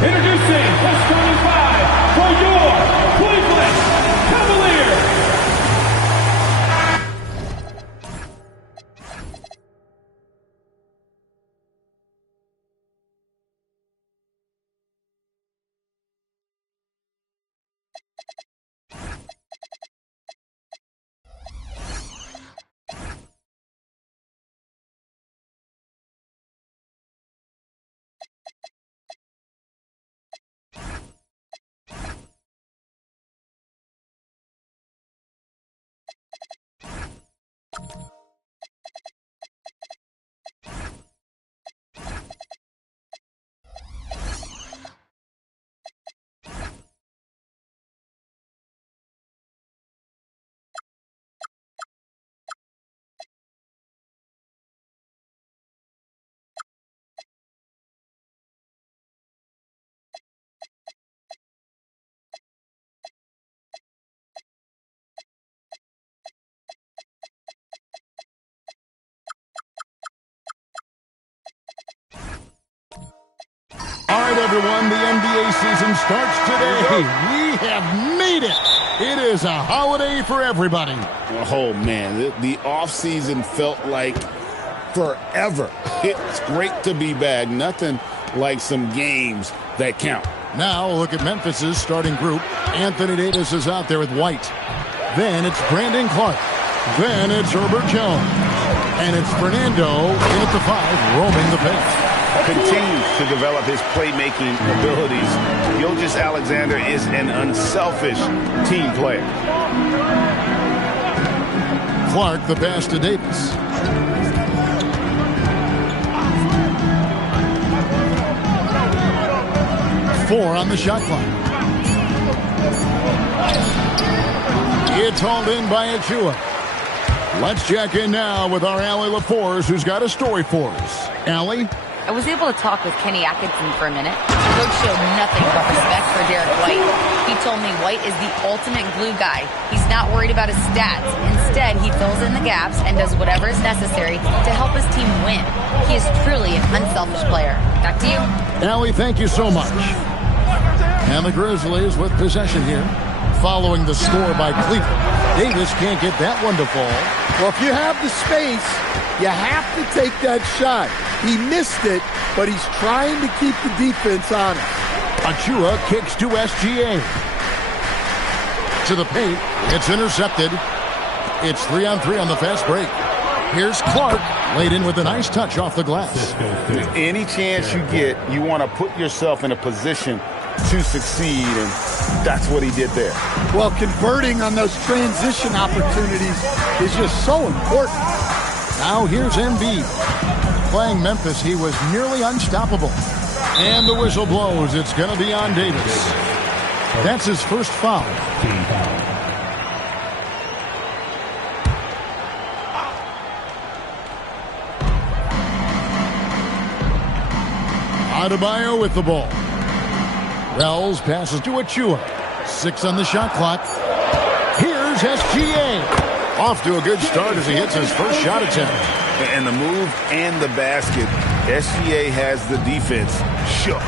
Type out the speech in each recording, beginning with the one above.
Introducing the starting five for your Cleveland Cavaliers. All right, everyone, the NBA season starts today. We have made it. It is a holiday for everybody. Oh, man, the offseason felt like forever. It's great to be back. Nothing like some games that count. Now, look at Memphis's starting group. Anthony Davis is out there with White. Then it's Brandon Clark. Then it's Herbert Jones. And it's Fernando in at the 5, roaming the paint. Continues to develop his playmaking abilities. Gilgeous-Alexander is an unselfish team player. Clark the pass to Davis. Four on the shot clock. It's hauled in by Achua. Let's check in now with our Allie LaForce, who's got a story for us. Allie? I was able to talk with Kenny Atkinson for a minute. Coach showed nothing but respect for Derek White. He told me White is the ultimate glue guy. He's not worried about his stats. Instead, he fills in the gaps and does whatever is necessary to help his team win. He is truly an unselfish player. Back to you. Allie, thank you so much. And the Grizzlies with possession here. Following the score by Cleveland. Davis can't get that one to fall. Well, if you have the space, you have to take that shot. He missed it, but he's trying to keep the defense honest. Achua kicks to SGA. To the paint. It's intercepted. It's 3-on-3 on the fast break. Here's Clark, laid in with a nice touch off the glass. Any chance you get, you want to put yourself in a position to succeed, and that's what he did there. Well, converting on those transition opportunities is just so important. Now here's Embiid. Playing Memphis, he was nearly unstoppable. And the whistle blows. It's going to be on Davis. That's his first foul. Adebayo with the ball. Wells passes to Achua. 6 on the shot clock. Here's SGA. Off to a good start as he hits his first shot attempt. And the move and the basket, SGA has the defense shook.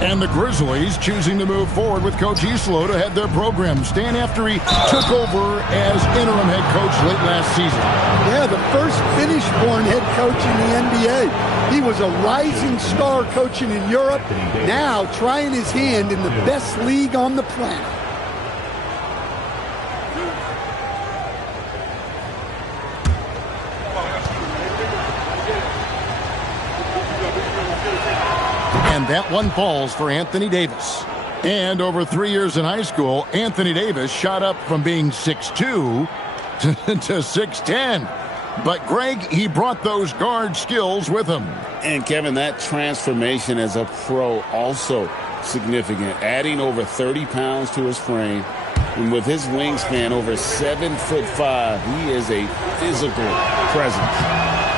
And the Grizzlies choosing to move forward with Coach Islo to head their program. Stan after he took over as interim head coach late last season. Yeah, the first Finnish-born head coach in the NBA. He was a rising star coaching in Europe, now trying his hand in the best league on the planet. And that one falls for Anthony Davis. And over 3 years in high school, Anthony Davis shot up from being 6'2 to 6'10. But Greg, he brought those guard skills with him. And Kevin, that transformation as a pro also significant. Adding over 30 pounds to his frame. And with his wingspan over 7'5", he is a physical presence.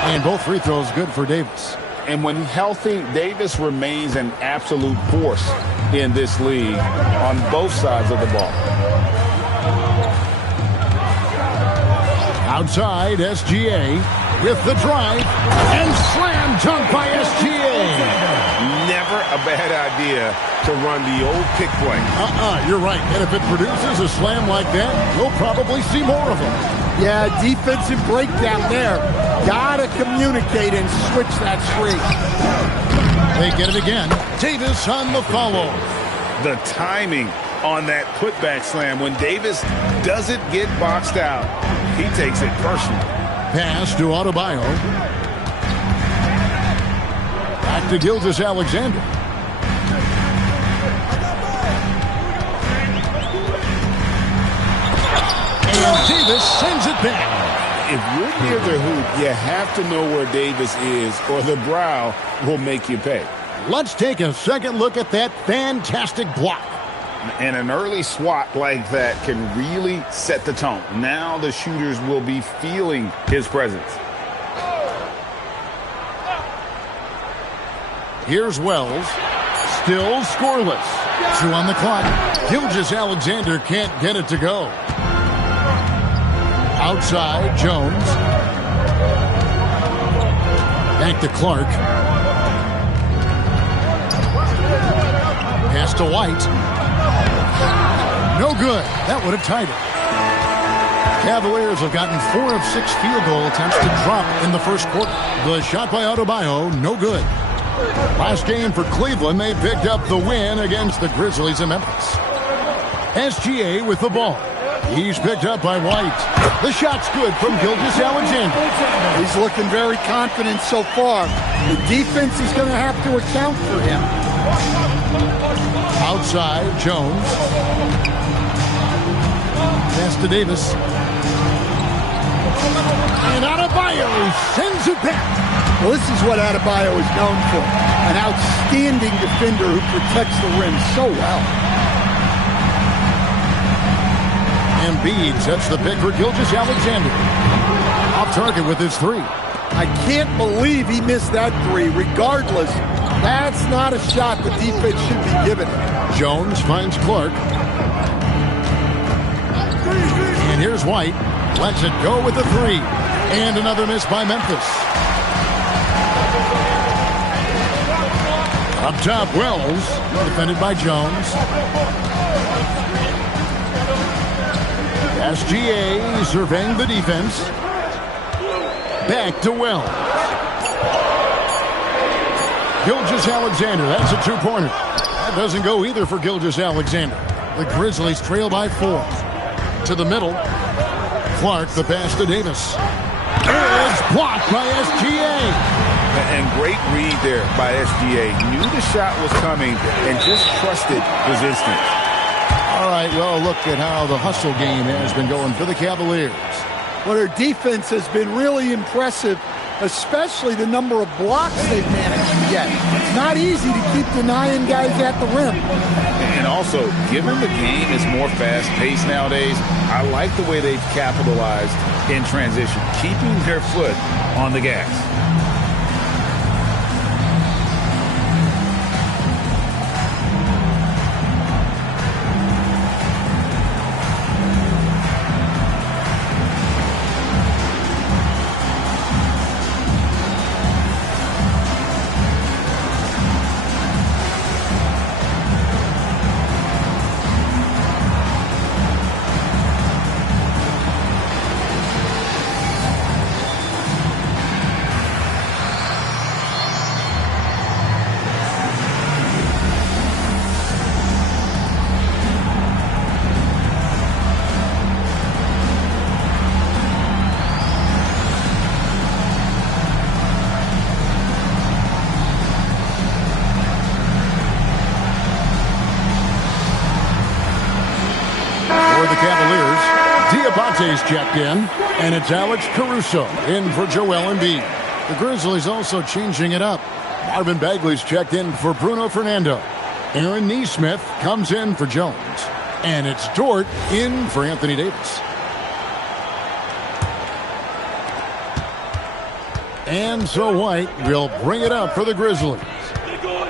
And both free throws good for Davis. And when healthy, Davis remains an absolute force in this league on both sides of the ball. Outside, SGA with the drive and slam dunk by SGA. Never a bad idea to run the old pick play. You're right. And if it produces a slam like that, you'll probably see more of them. Yeah, defensive breakdown there. Gotta communicate and switch that screen. They get it again. Davis on the follow. The timing on that putback slam. When Davis doesn't get boxed out, he takes it personally. Pass to Adebayo. Back to Gilgeous-Alexander. And Davis sends it back. If you're near the hoop, you have to know where Davis is, or the brow will make you pay. Let's take a second look at that fantastic block. And an early swat like that can really set the tone. Now the shooters will be feeling his presence. Here's Wells. Still scoreless. 2 on the clock. Gilgeous-Alexander can't get it to go. Outside, Jones. Back to Clark. Pass to White. No good. That would have tied it. Cavaliers have gotten 4 of 6 field goal attempts to drop in the first quarter. The shot by Adebayo, no good. Last game for Cleveland, they picked up the win against the Grizzlies in Memphis. SGA with the ball. He's picked up by White. The shot's good from Gilgeous-Alexander. He's looking very confident so far. The defense is going to have to account for him. Outside, Jones. Pass to Davis. And Adebayo sends it back. Well, this is what Adebayo is known for. An outstanding defender who protects the rim so well. Embiid sets the pick for Gilgeous-Alexander. Off target with his 3. I can't believe he missed that 3. Regardless, that's not a shot the defense should be giving. Jones finds Clark. And here's White. Lets it go with the 3. And another miss by Memphis. Up top, Wells. Defended by Jones. SGA surveying the defense. Back to Wells. Gilgeous-Alexander, that's a 2-pointer. That doesn't go either for Gilgeous-Alexander. The Grizzlies trail by 4. To the middle. Clark, the pass to Davis. It's blocked by SGA. And great read there by SGA. Knew the shot was coming and just trusted his instinct. All right, well, look at how the hustle game has been going for the Cavaliers. Well, their defense has been really impressive, especially the number of blocks they've managed to get. It's not easy to keep denying guys at the rim. And also, given the game is more fast-paced nowadays, I like the way they've capitalized in transition, keeping their foot on the gas. Diabate's checked in, and it's Alex Caruso in for Joel Embiid. The Grizzlies also changing it up. Marvin Bagley's checked in for Bruno Fernando. Aaron Nesmith comes in for Jones. And it's Dort in for Anthony Davis. And so White will bring it up for the Grizzlies.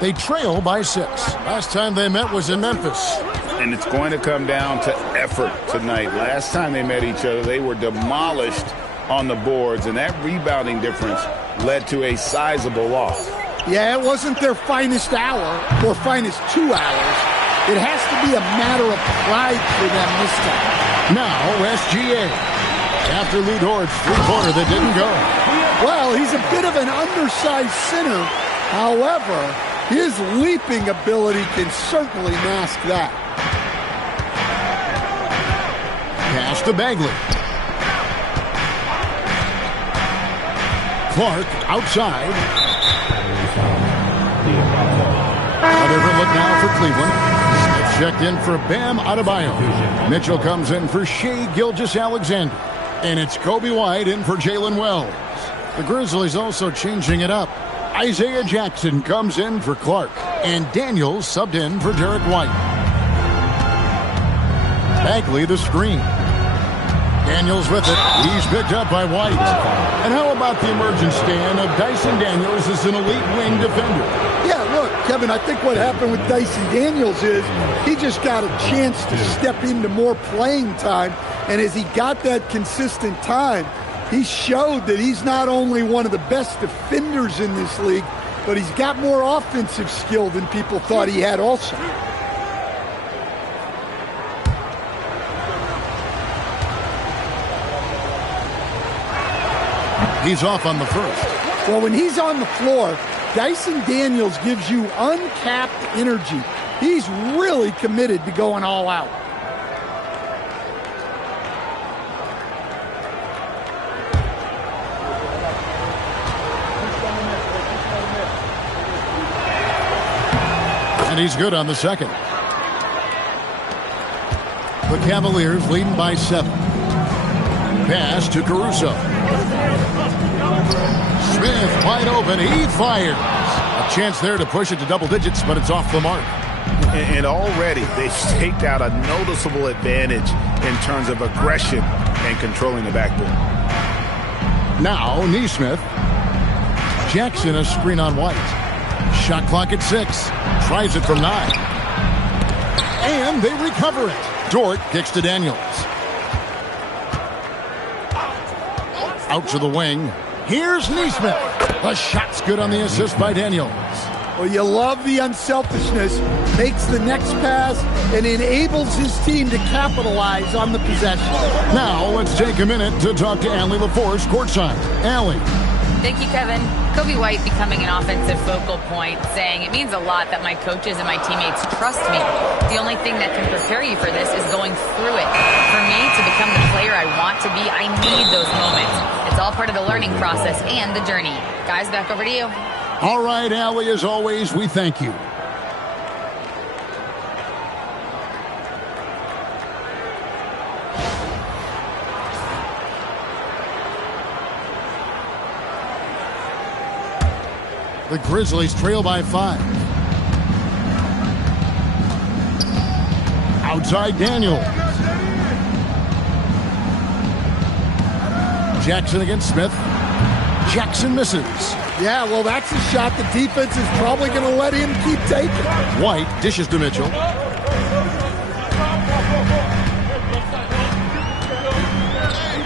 They trail by 6. Last time they met was in Memphis. And it's going to come down to effort tonight. Last time they met each other, they were demolished on the boards, and that rebounding difference led to a sizable loss. Yeah, it wasn't their finest hour or finest 2 hours. It has to be a matter of pride for them this time. Now, SGA. After Lou Dort's three-pointer that didn't go. Well, he's a bit of an undersized center. However, his leaping ability can certainly mask that. Pass to Bagley. Clark outside. A different look now for Cleveland. Smith checked in for Bam Adebayo. Mitchell comes in for Shai Gilgeous-Alexander. And it's Kobe White in for Jalen Wells. The Grizzlies also changing it up. Isaiah Jackson comes in for Clark. And Daniels subbed in for Derek White. Bagley the screen. Daniels with it. He's picked up by White. And how about the emergence, Stan, of Dyson Daniels as an elite wing defender? Yeah, look, Kevin, I think what happened with Dyson Daniels is he just got a chance to step into more playing time. And as he got that consistent time, he showed that he's not only one of the best defenders in this league, but he's got more offensive skill than people thought he had also. He's off on the first. Well, when he's on the floor, Dyson Daniels gives you uncapped energy. He's really committed to going all out. And he's good on the second. The Cavaliers leading by 7. Pass to Caruso. Smith wide open. He fires. A chance there to push it to double digits, but it's off the mark. And already they've staked out a noticeable advantage in terms of aggression and controlling the backboard. Now Nesmith. Jackson a screen on White. Shot clock at 6. Tries it from 9. And they recover it. Dort kicks to Daniels. Out to the wing. Here's Nesmith. The shot's good on the assist by Daniels. Well, you love the unselfishness. Makes the next pass and enables his team to capitalize on the possession. Now let's take a minute to talk to Allie LaForce courtside. Allie. Thank you, Kevin. Kobe White becoming an offensive focal point, saying it means a lot that my coaches and my teammates trust me. The only thing that can prepare you for this is going through it. For me to become the player I want to be, I need those moments. It's all part of the learning process and the journey. Guys, back over to you. All right, Allie, as always, we thank you. The Grizzlies trail by 5. Outside Daniels. Jackson against Smith. Jackson misses. Yeah, well, that's a shot the defense is probably going to let him keep taking. White dishes to Mitchell.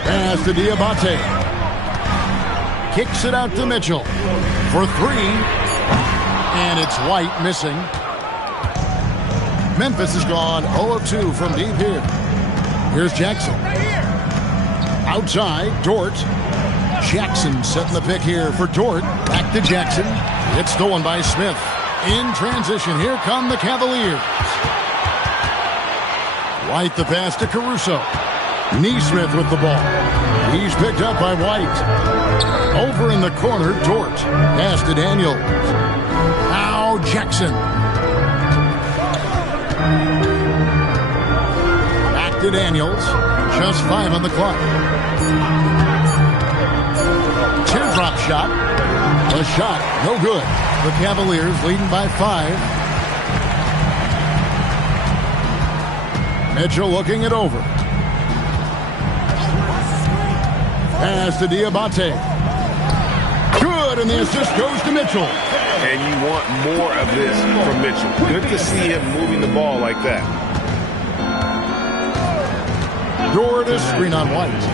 Pass to Diabate. Kicks it out to Mitchell for 3. And it's White missing. Memphis has gone 0-2 from deep here. Here's Jackson. Outside, Dort. Jackson setting the pick here for Dort. Back to Jackson. It's stolen by Smith. In transition, here come the Cavaliers. White the pass to Caruso. Nesmith with the ball. He's picked up by White. Over in the corner, Dort. Pass to Daniels. Now Jackson. Back to Daniels. Just 5 on the clock. Teardrop shot. The shot, no good. The Cavaliers leading by 5. Mitchell looking it over. Pass to Diabate. Good, and the assist goes to Mitchell. And you want more of this from Mitchell. Good to see him moving the ball like that. Dort is screen on White.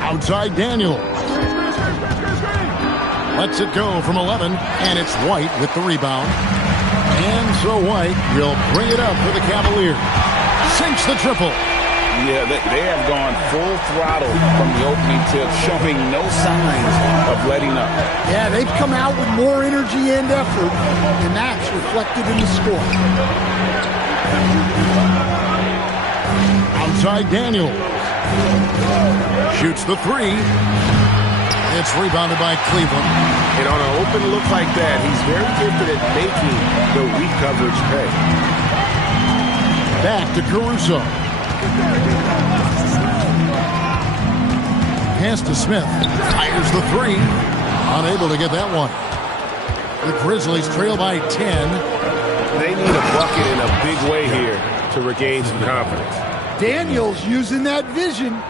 Outside Daniel. Lets it go from 11, and it's White with the rebound. And so White will bring it up for the Cavaliers. Sinks the triple. Yeah, they have gone full throttle from the opening tip, showing no signs of letting up. Yeah, they've come out with more energy and effort, and that's reflected in the score. Outside Daniel. Shoots the three. It's rebounded by Cleveland. And on an open look like that, he's very gifted at making the weak coverage pay. Back to Caruso. Pass to Smith. Fires the three. Unable to get that one. The Grizzlies trail by 10. They need a bucket in a big way here to regain some confidence. Daniels using that vision.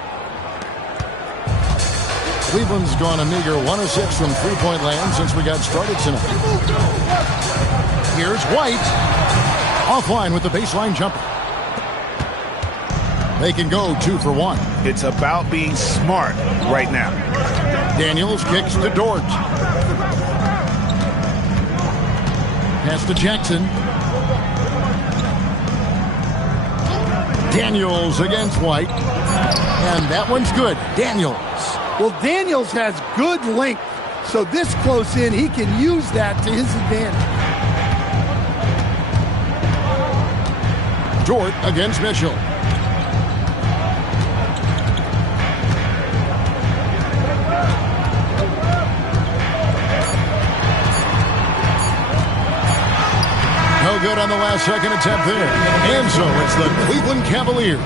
Cleveland's gone a meager 1 of 6 from three-point land since we got started tonight. Here's White. Offline with the baseline jumper. They can go 2 for 1. It's about being smart right now. Daniels kicks to Dort. Pass to Jackson. Daniels against White. And that one's good. Daniels. Well, Daniels has good length, so this close in, he can use that to his advantage. Dort against Mitchell. No good on the last second attempt there. And so it's the Cleveland Cavaliers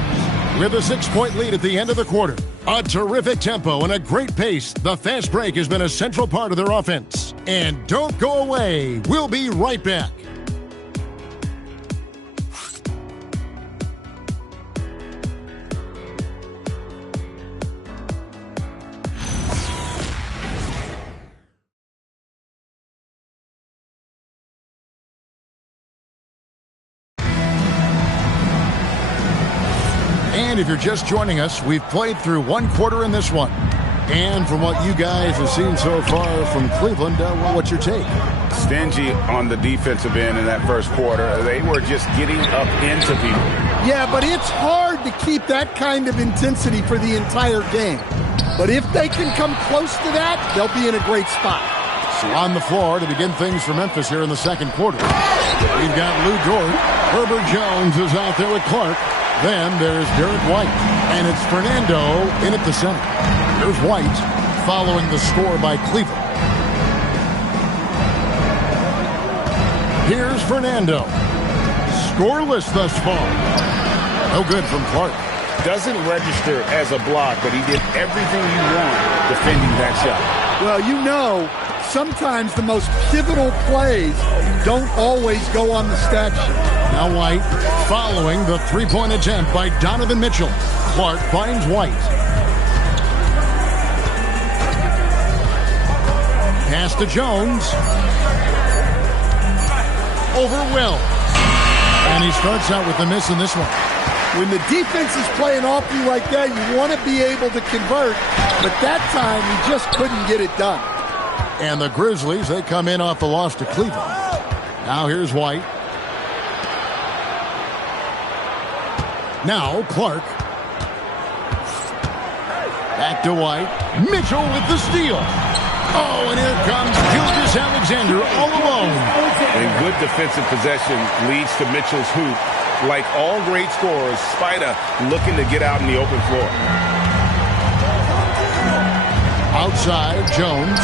with a 6-point lead at the end of the quarter. A terrific tempo and a great pace. The fast break has been a central part of their offense. And don't go away. We'll be right back. And if you're just joining us, we've played through 1 quarter in this one. And from what you guys have seen so far from Cleveland, what's your take? Stingy on the defensive end in that first quarter. They were just getting up into people. Yeah, but it's hard to keep that kind of intensity for the entire game. But if they can come close to that, they'll be in a great spot. On the floor to begin things for Memphis here in the second quarter. We've got Lou Dort. Herbert Jones is out there with Clark. Then there's Derek White, and it's Fernando in at the center. There's White following the score by Cleveland. Here's Fernando. Scoreless thus far. No good from Clark. Doesn't register as a block, but he did everything you want defending that shot. Well, you know, sometimes the most pivotal plays don't always go on the stat sheet. Now White following the three-point attempt by Donovan Mitchell. Clark finds White. Pass to Jones. Over Will. And he starts out with the miss in this one. When the defense is playing off you like that, you want to be able to convert. But that time, he just couldn't get it done. And the Grizzlies, they come in off the loss to Cleveland. Now here's White. Now Clark. Back to White. Mitchell with the steal. Oh, and here comes Gilgeous-Alexander all alone. And good defensive possession leads to Mitchell's hoop. Like all great scorers, Spida looking to get out in the open floor. Outside, Jones.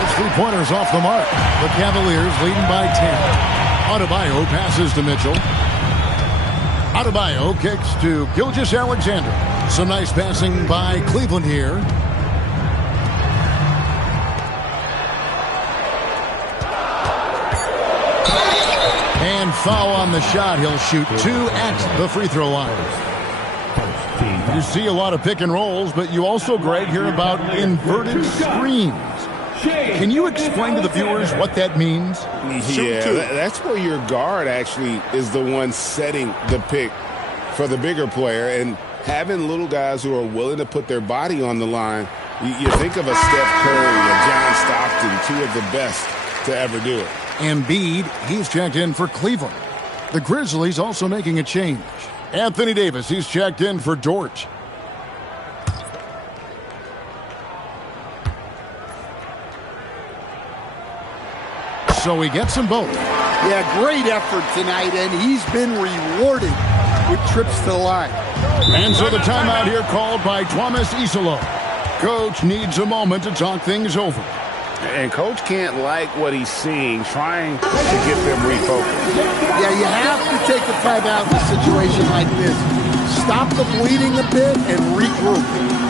His three-pointers off the mark. The Cavaliers leading by 10. Adebayo passes to Mitchell. Adebayo kicks to Gilgeous-Alexander. Some nice passing by Cleveland here. And foul on the shot. He'll shoot 2 at the free throw line. You see a lot of pick and rolls, but you also, Greg, hear about inverted screens. Can you explain to the viewers what that means? Yeah, that's where your guard actually is the one setting the pick for the bigger player. And having little guys who are willing to put their body on the line, you think of a Steph Curry, a John Stockton, two of the best to ever do it. Embiid, he's checked in for Cleveland. The Grizzlies also making a change. Anthony Davis, he's checked in for Dort. So he gets them both. Yeah, great effort tonight, and he's been rewarded with trips to the line. And so the timeout here called by Thomas Isolo. Coach needs a moment to talk things over. And Coach can't like what he's seeing, trying to get them refocused. Yeah, you have to take a timeout in a situation like this. Stop the bleeding a bit and regroup.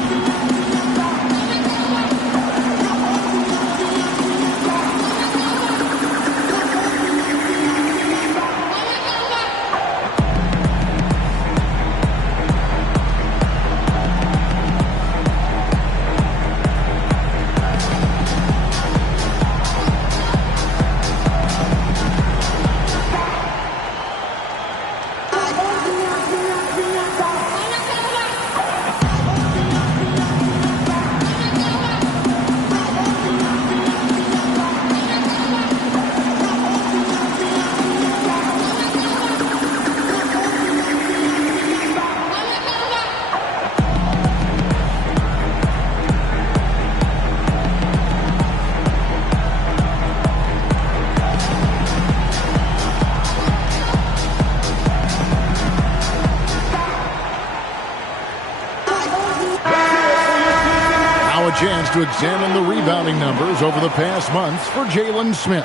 Chance to examine the rebounding numbers over the past months for Jalen Smith.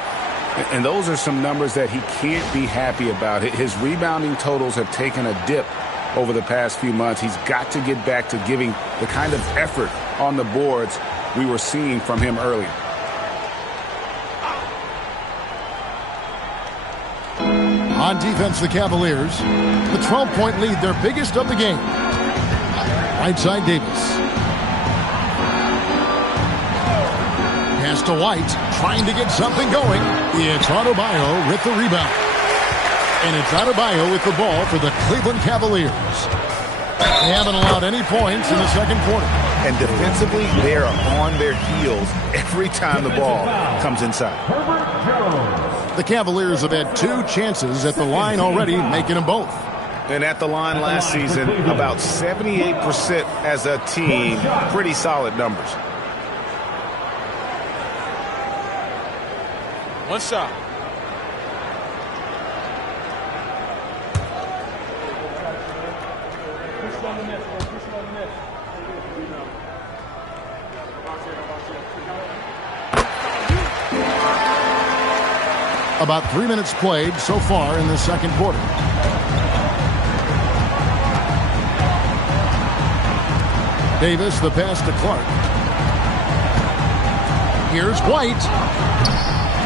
And those are some numbers that he can't be happy about. His rebounding totals have taken a dip over the past few months. He's got to get back to giving the kind of effort on the boards we were seeing from him earlier. On defense, the Cavaliers, the 12-point lead, their biggest of the game. Right side, Davis. Pass to White, trying to get something going. It's Adebayo with the rebound. And it's Adebayo with the ball for the Cleveland Cavaliers. They haven't allowed any points in the second quarter. And defensively, they are on their heels every time the ball comes inside. The Cavaliers have had two chances at the line already, making them both. And at the line last season, about 78% as a team. Pretty solid numbers. One shot. About 3 minutes played so far in the second quarter. Davis, the pass to Clark. Here's White.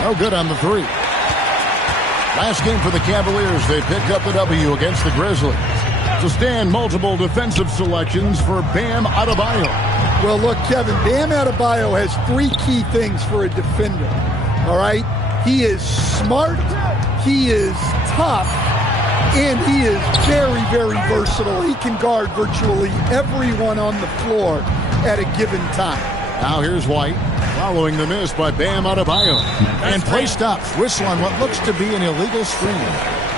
No good on the three. Last game for the Cavaliers, they picked up the W against the Grizzlies. To stand multiple defensive selections for Bam Adebayo. Well, look, Kevin, Bam Adebayo has three key things for a defender. All right? He is smart, he is tough, and he is very, very versatile. He can guard virtually everyone on the floor at a given time. Now here's White, following the miss by Bam Adebayo. And play stops, whistle on what looks to be an illegal screen.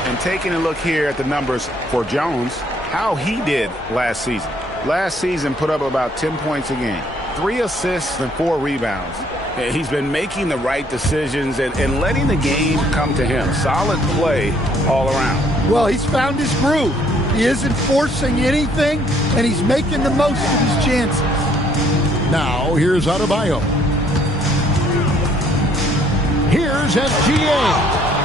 And taking a look here at the numbers for Jones, how he did last season. Last season put up about 10 points a game, 3 assists and 4 rebounds. He's been making the right decisions and letting the game come to him. Solid play all around. Well, he's found his groove. He isn't forcing anything, and he's making the most of his chances. Now, here's Adebayo. Here's SGA.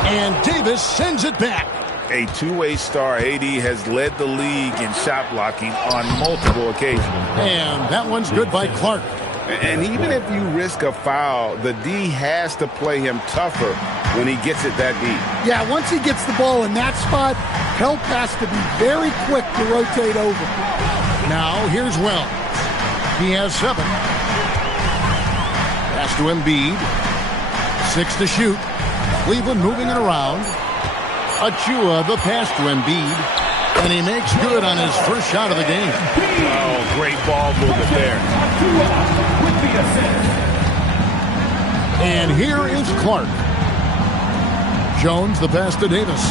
And Davis sends it back. A two-way star, AD has led the league in shot blocking on multiple occasions. And that one's good by Clark. And even if you risk a foul, the D has to play him tougher when he gets it that deep. Yeah, once he gets the ball in that spot, Help has to be very quick to rotate over. Now, here's Wells. He has 7. Pass to Embiid. 6 to shoot. Cleveland moving it around. Achua, the pass to Embiid. And he makes good on his first shot of the game. Oh, great ball movement there. With the assist. And here is Clark. Jones, the pass to Davis.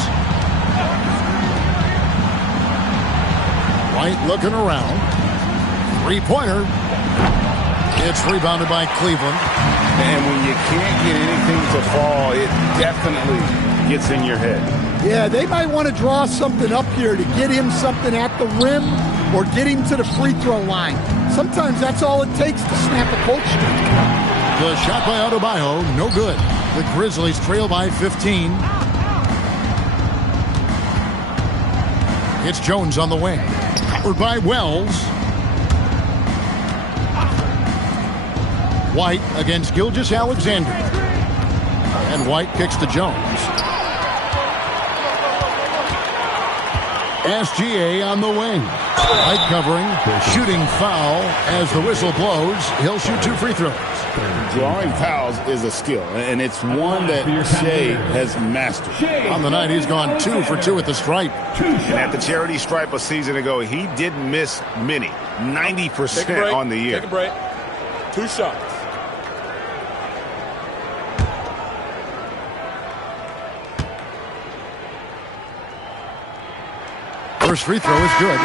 White looking around. Three-pointer. It's rebounded by Cleveland. And when you can't get anything to fall, it definitely gets in your head. Yeah, they might want to draw something up here to get him something at the rim or get him to the free throw line. Sometimes that's all it takes to snap a cold streak. The shot by Adebayo, no good. The Grizzlies trail by 15. It's Jones on the wing. Covered by Wells. White against Gilgeous-Alexander. And White kicks to Jones. SGA on the wing. White covering. Shooting foul as the whistle blows. He'll shoot 2 free throws. Drawing fouls is a skill, and it's one that Shea has mastered. On the night, he's gone 2 for 2 at the stripe. And at the charity stripe a season ago, he didn't miss many. 90% on the year. Take a break. 2 shots. First free throw is good.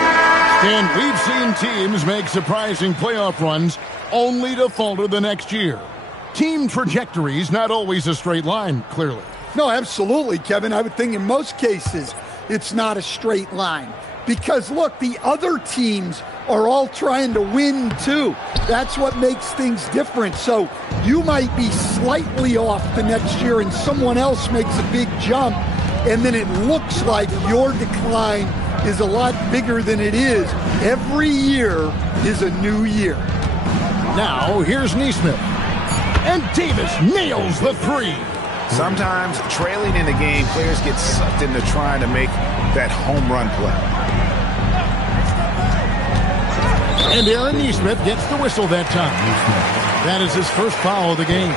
And we've seen teams make surprising playoff runs only to falter the next year. Team trajectory's not always a straight line, clearly. No, absolutely, Kevin. I would think in most cases it's not a straight line. Because, look, the other teams are all trying to win, too. That's what makes things different. So you might be slightly off the next year and someone else makes a big jump, and then it looks like your decline is a lot bigger than it is. Every year is a new year. Now, here's Nesmith. And Davis nails the 3. Sometimes trailing in the game, players get sucked into trying to make that home run play. And Aaron Nesmith gets the whistle that time. That is his first foul of the game.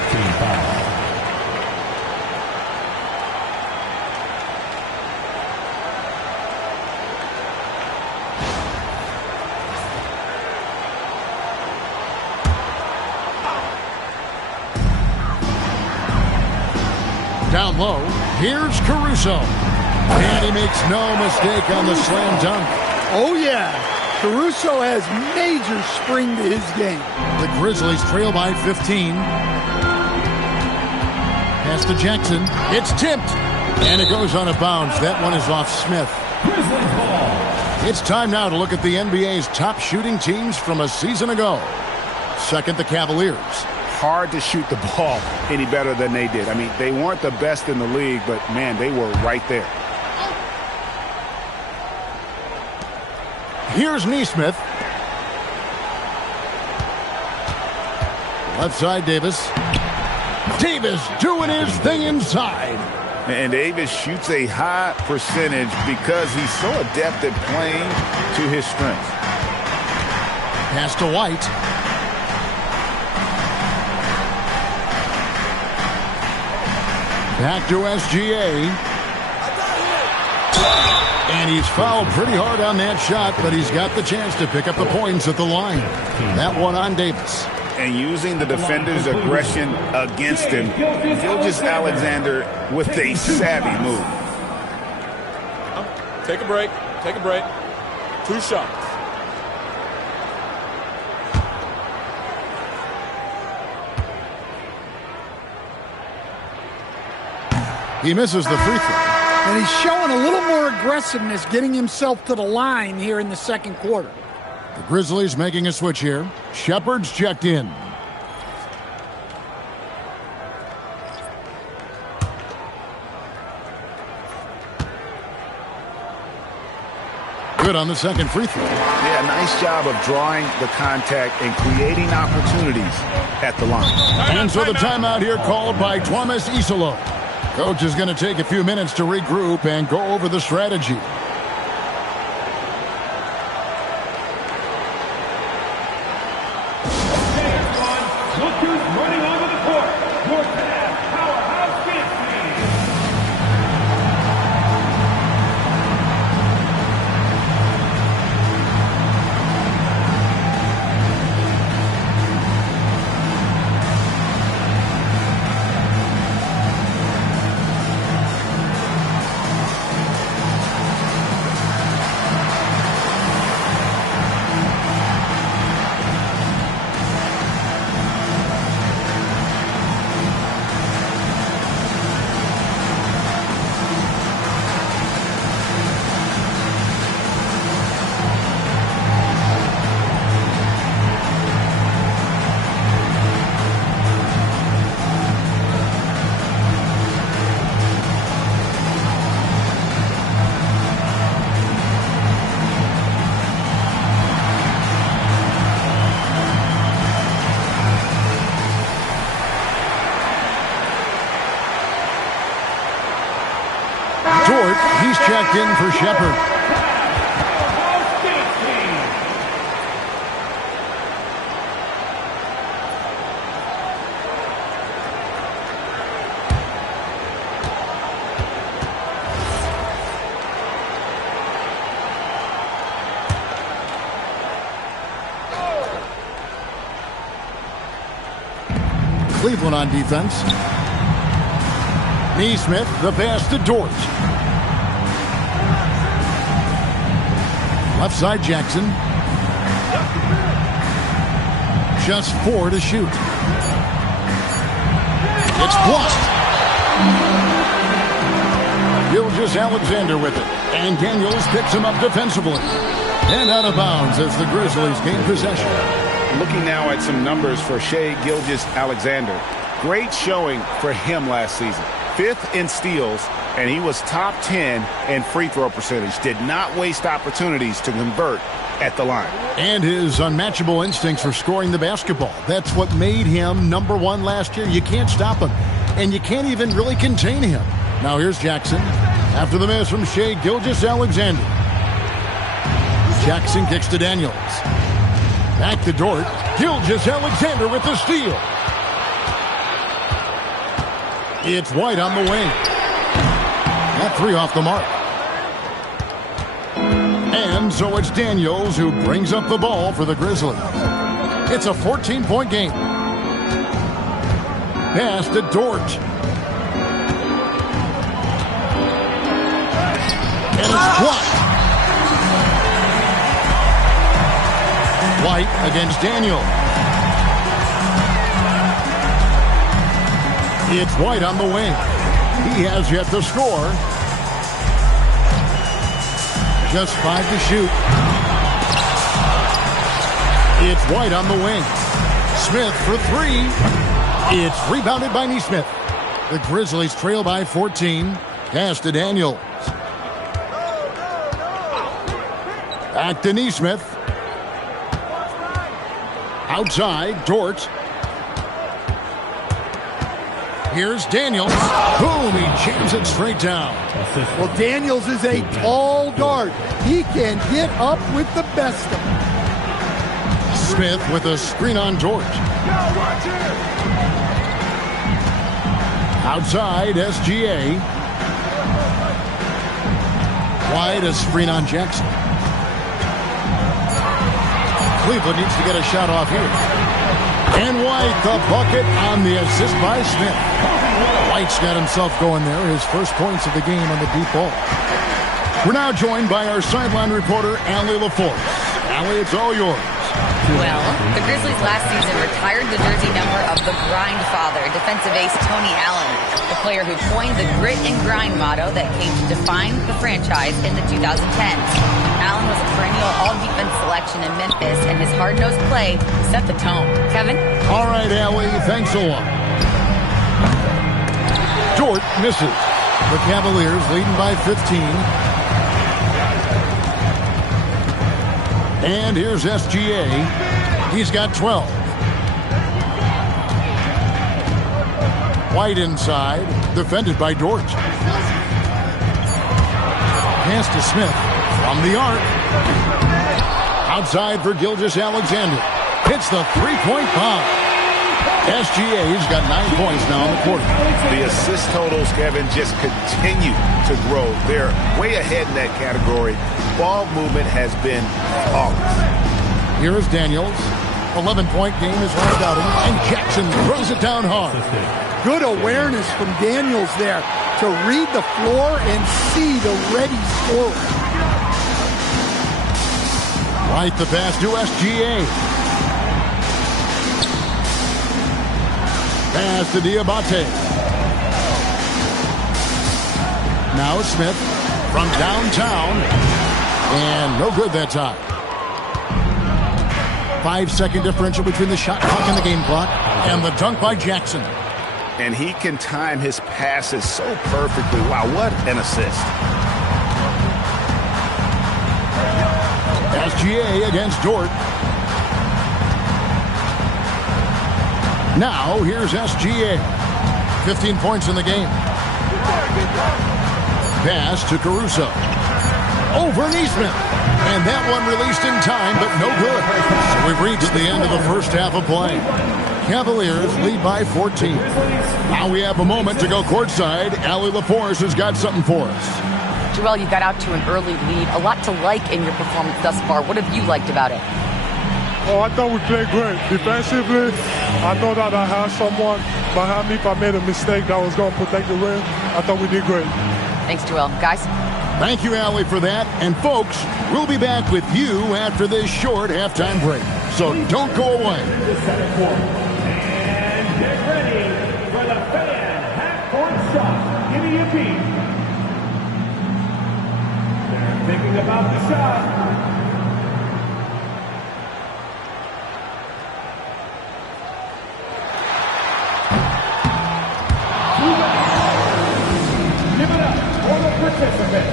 Down low, here's Caruso. And he makes no mistake on the slam dunk. Oh, yeah. Caruso has major spring to his game. The Grizzlies trail by 15. Pass to Jackson. It's tipped. And it goes on a bounce. That one is off Smith. It's time now to look at the NBA's top shooting teams from a season ago. Second, the Cavaliers. Hard to shoot the ball any better than they did. I mean, they weren't the best in the league, but, man, they were right there. Here's Nesmith. Left side, Davis. Davis doing his thing inside. And Davis shoots a high percentage because he's so adept at playing to his strengths. Pass to White. Back to SGA. And he's fouled pretty hard on that shot, but he's got the chance to pick up the points at the line. That one on Davis. And using the defender's aggression against him, Gilgeous-Alexander with a savvy move. Take a break. Take a break. 2 shots. He misses the free throw. And he's showing a little more aggressiveness, getting himself to the line here in the second quarter. The Grizzlies making a switch here. Shepard's checked in. Good on the second free throw. Yeah, nice job of drawing the contact and creating opportunities at the line. And so the timeout here called by Thomas Isolo. Coach is going to take a few minutes to regroup and go over the strategy. Look who's running onto the court. Your powerhouse dance team. checked in for Shepard. Cleveland on defense. Neesmith, the pass to Dort. Left side Jackson. Just 4 to shoot. It's blocked. Gilgeous-Alexander with it. And Daniels picks him up defensively. And out of bounds as the Grizzlies gain possession. Looking now at some numbers for Shai Gilgeous-Alexander. Great showing for him last season. 5th in steals, and he was top 10 in free throw percentage. Did not waste opportunities to convert at the line. And his unmatchable instincts for scoring the basketball. That's what made him #1 last year. You can't stop him, and you can't even really contain him. Now here's Jackson after the miss from Shai Gilgeous-Alexander. Jackson kicks to Daniels. Back to Dort. Gilgeous-Alexander with the steal. It's White on the wing. That 3 off the mark. And so it's Daniels who brings up the ball for the Grizzlies. It's a 14-point game. Pass to Dort. And it's blocked. White against Daniel. It's White on the wing. He has yet to score. Just 5 to shoot. It's White on the wing. Smith for 3. It's rebounded by Neesmith. The Grizzlies trail by 14. Pass to Daniels. Back to Neesmith. Outside, Dort. Here's Daniels. Boom, he jams it straight down. Well, Daniels is a tall guard. He can get up with the best of them. Smith with a screen on Dort. Outside, SGA. White, a screen on Jackson. Cleveland needs to get a shot off here. And White, the bucket on the assist by Smith. White's got himself going there. His first points of the game on the deep ball. We're now joined by our sideline reporter, Allie LaForce. Allie, it's all yours. Well, the Grizzlies last season retired the jersey number of the grind father, defensive ace Tony Allen, the player who coined the grit and grind motto that came to define the franchise in the 2010s. Allen was a perennial all-defense selection in Memphis, and his hard-nosed play set the tone. Kevin? All right, Allie, thanks a lot. Dort misses. The Cavaliers leading by 15. And here's SGA. He's got 12. White inside, defended by Dort. Pass to Smith from the arc. Outside for Gilgeous-Alexander. Hits the three-point bomb. SGA's got 9 points now in the quarter. The assist totals, Kevin, just continue to grow. They're way ahead in that category. Ball movement has been flawless. Here is Daniels. 11-point game is rounded out, and Jackson throws it down hard. Good awareness from Daniels there to read the floor and see the ready scorer. Right, the pass to SGA. Pass to Diabate. Now Smith from downtown. And no good that time. 5-second differential between the shot clock and the game clock. And the dunk by Jackson. And he can time his passes so perfectly. Wow, what an assist. SGA against Dort. Now, here's SGA. 15 points in the game. Pass to Caruso. over Neesmith. And that one released in time, but no good. So we've reached the end of the first half of play. Cavaliers lead by 14. Now we have a moment to go courtside. Allie LaForce has got something for us. Joel, you got out to an early lead. A lot to like in your performance thus far. What have you liked about it? Oh, I thought we played great. Defensively, I know that I had someone behind me. If I made a mistake that was going to protect the rim, I thought we did great. Thanks, Joel. Guys? Thank you, Allie, for that. And, folks, we'll be back with you after this short halftime break. So don't go away. And get ready for the fan half-court shot. Give me a beat. They're thinking about the shot. Give it up for the participant.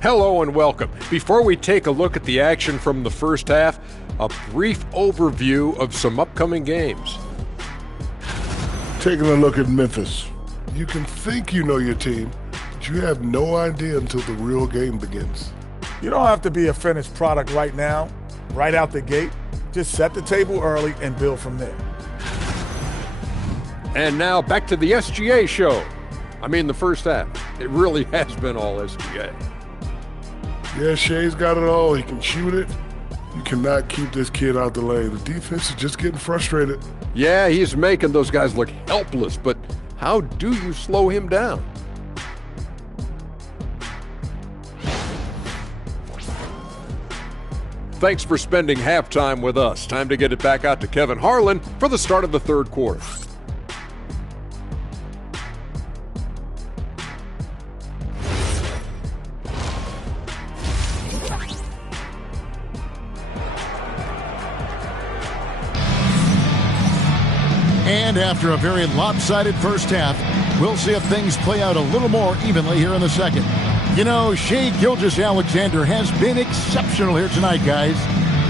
Hello and welcome. Before we take a look at the action from the first half, a brief overview of some upcoming games. Taking a look at Memphis. You can think you know your team, but you have no idea until the real game begins. You don't have to be a finished product right now, right out the gate. Just set the table early and build from there. And now back to the SGA show. I mean the first half. It really has been all SGA. Yeah, Shea's got it all. He can shoot it. You cannot keep this kid out the lane. The defense is just getting frustrated. Yeah, he's making those guys look helpless, but how do you slow him down? Thanks for spending halftime with us. Time to get it back out to Kevin Harlan for the start of the third quarter. And after a very lopsided first half, we'll see if things play out a little more evenly here in the second. You know, Shai Gilgeous-Alexander has been exceptional here tonight, guys.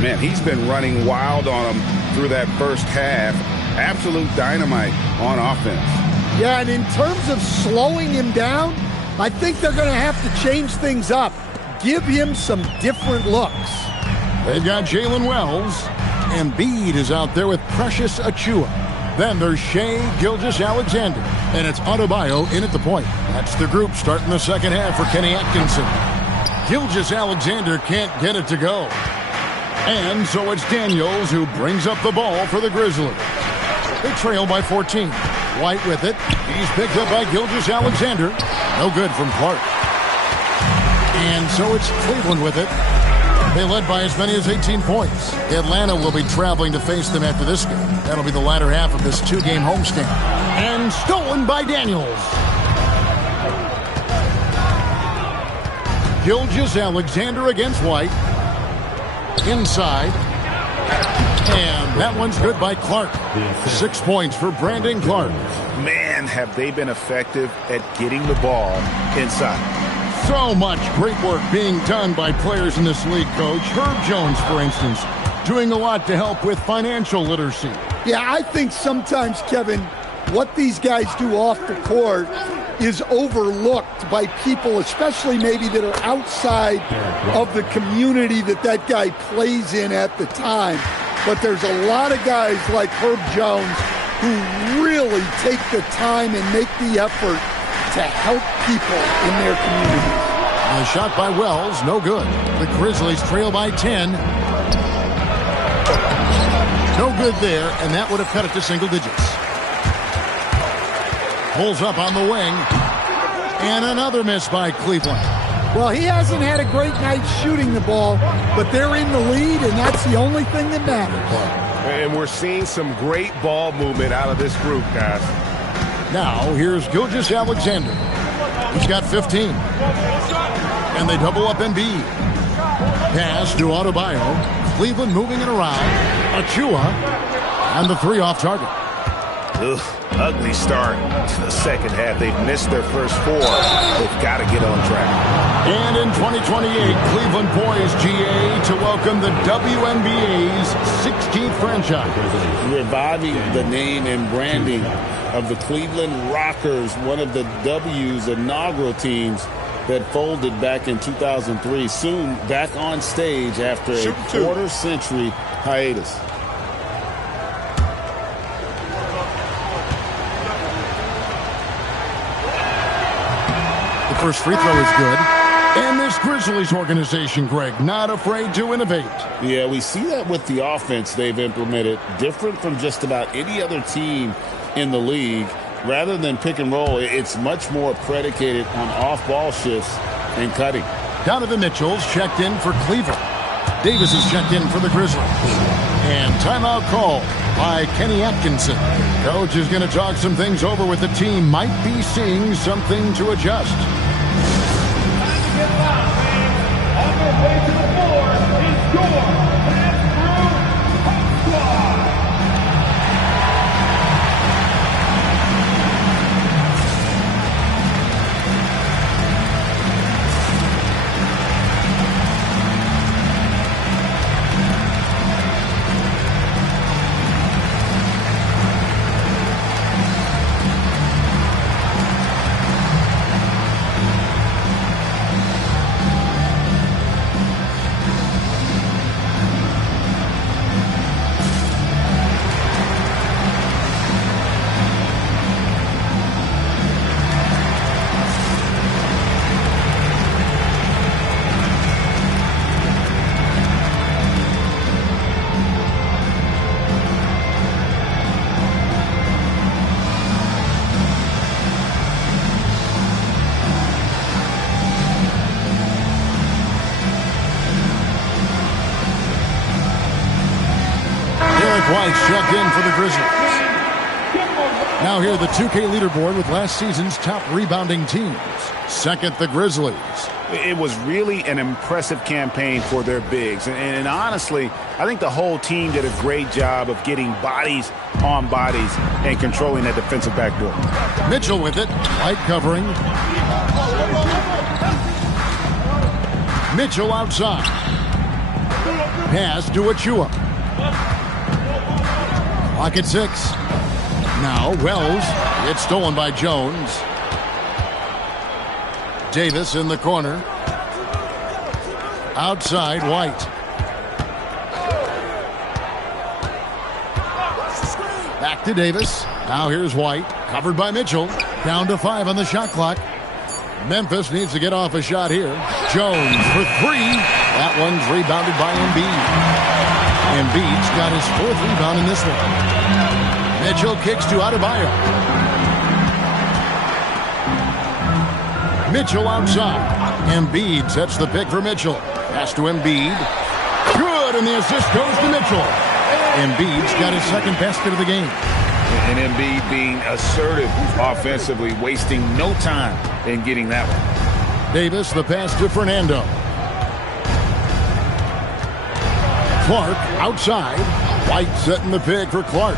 Man, he's been running wild on him through that first half. Absolute dynamite on offense. Yeah, and in terms of slowing him down, I think they're going to have to change things up. Give him some different looks. They've got Jalen Wells. Embiid is out there with Precious Achiuwa. Then there's Shai Gilgeous-Alexander, and it's Adebayo in at the point. That's the group starting the second half for Kenny Atkinson. Gilgeous-Alexander can't get it to go. And so it's Daniels who brings up the ball for the Grizzlies. They trail by 14. White with it. He's picked up by Gilgeous-Alexander. No good from Clark. And so it's Cleveland with it. They led by as many as 18 points. Atlanta will be traveling to face them after this game. That'll be the latter half of this two-game homestand. And stolen by Daniels. Gilgeous-Alexander against White. Inside. And that one's good by Clark. 6 points for Brandon Clark. Man, have they been effective at getting the ball inside. So much great work being done by players in this league, Coach. Herb Jones, for instance, doing a lot to help with financial literacy. Yeah, I think sometimes, Kevin, what these guys do off the court is overlooked by people, especially maybe that are outside of the community that guy plays in at the time. But there's a lot of guys like Herb Jones who really take the time and make the effort to help people in their communities. A shot by Wells, no good. The Grizzlies trail by 10. No good there, and that would have cut it to single digits. Pulls up on the wing. And another miss by Cleveland. Well, he hasn't had a great night shooting the ball, but they're in the lead, and that's the only thing that matters. And we're seeing some great ball movement out of this group, guys. Now, here's Gilgeous-Alexander. He's got 15. And they double up Embiid. Pass to Adebayo. Cleveland moving it around. Achiuwa. And the three off target. Ugly start to the second half. They've missed their first 4. They've got to get on track. And in 2028, Cleveland poised, GA, to welcome the WNBA's 16th franchise. Reviving the name and branding of the Cleveland Rockers, one of the W's inaugural teams that folded back in 2003. Soon back on stage after a quarter-century hiatus. The first free throw is good. And this Grizzlies organization, Greg, not afraid to innovate. Yeah, we see that with the offense they've implemented, different from just about any other team in the league. Rather than pick and roll, it's much more predicated on off-ball shifts and cutting. Donovan Mitchell's checked in for Cleveland. Davis is checked in for the Grizzlies. And timeout called by Kenny Atkinson. Coach is going to talk some things over with the team. Might be seeing something to adjust. Get loud, man. On their way to the floor is your Pass-Through Hot Squad. White checked in for the Grizzlies. Now here the 2K leaderboard with last season's top rebounding teams. Second, the Grizzlies. It was really an impressive campaign for their bigs. And honestly, I think the whole team did a great job of getting bodies on bodies and controlling that defensive backdoor. Mitchell with it. White covering. Mitchell outside. Pass to Achua. Clock at 6. Now Wells. It's stolen by Jones. Davis in the corner. Outside, White. Back to Davis. Now here's White. Covered by Mitchell. Down to 5 on the shot clock. Memphis needs to get off a shot here. Jones for 3. That one's rebounded by Embiid. Embiid's got his 4th rebound in this one. Mitchell kicks to Adebayo. Mitchell outside. Embiid sets the pick for Mitchell. Pass to Embiid. Good, and the assist goes to Mitchell. Embiid's got his 2nd basket of the game. And Embiid being assertive offensively, wasting no time in getting that one. Davis, the pass to Fernando. Clark outside. White setting the pick for Clark.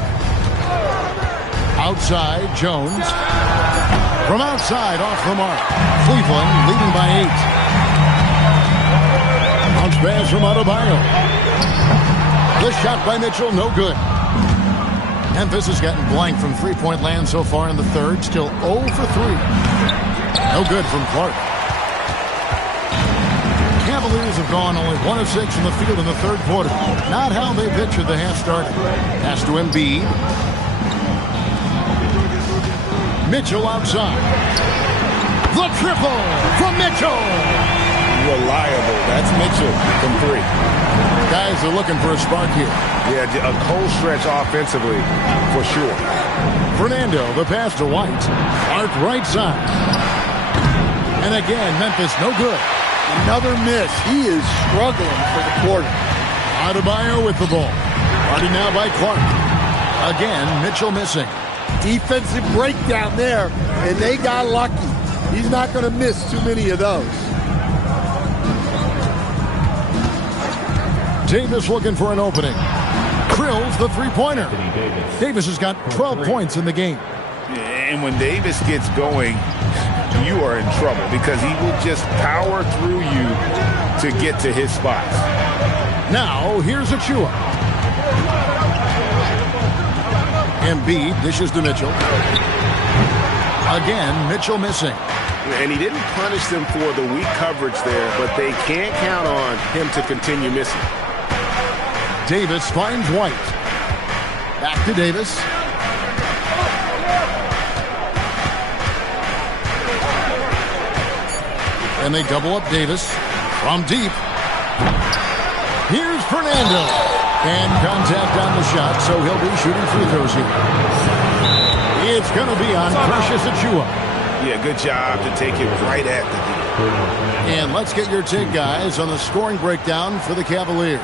Outside, Jones. From outside, off the mark. Cleveland leading by 8. Bounce pass from Adebayo. The shot by Mitchell, no good. Memphis has gotten blank from three-point land so far in the third. Still 0 for 3. No good from Clark. Cavaliers have gone only 1 of 6 from the field in the third quarter. Not how they pictured the half started. Pass to Embiid. Mitchell outside. The triple from Mitchell. Reliable. That's Mitchell from 3. Guys are looking for a spark here. Yeah, a cold stretch offensively for sure. Fernando, the pass to White. Clark right side. And again, Memphis no good. Another miss. He is struggling for the quarter. Adebayo with the ball. Guarded now by Clark. Again, Mitchell missing. Defensive breakdown there, and they got lucky. He's not going to miss too many of those. Davis looking for an opening. drills the three-pointer. Davis has got 12 points in the game. And when Davis gets going, you are in trouble because he will just power through you to get to his spots. Now, here's Achua. Embiid dishes to Mitchell. Again, Mitchell missing. And he didn't punish them for the weak coverage there, but they can't count on him to continue missing. Davis finds White. Back to Davis. And they double up Davis from deep. Here's Fernando. And contact on the shot, so he'll be shooting free throws here. It's going to be on Precious Achua. Yeah, good job to take it right at the deep. And let's get your take, guys, on the scoring breakdown for the Cavaliers.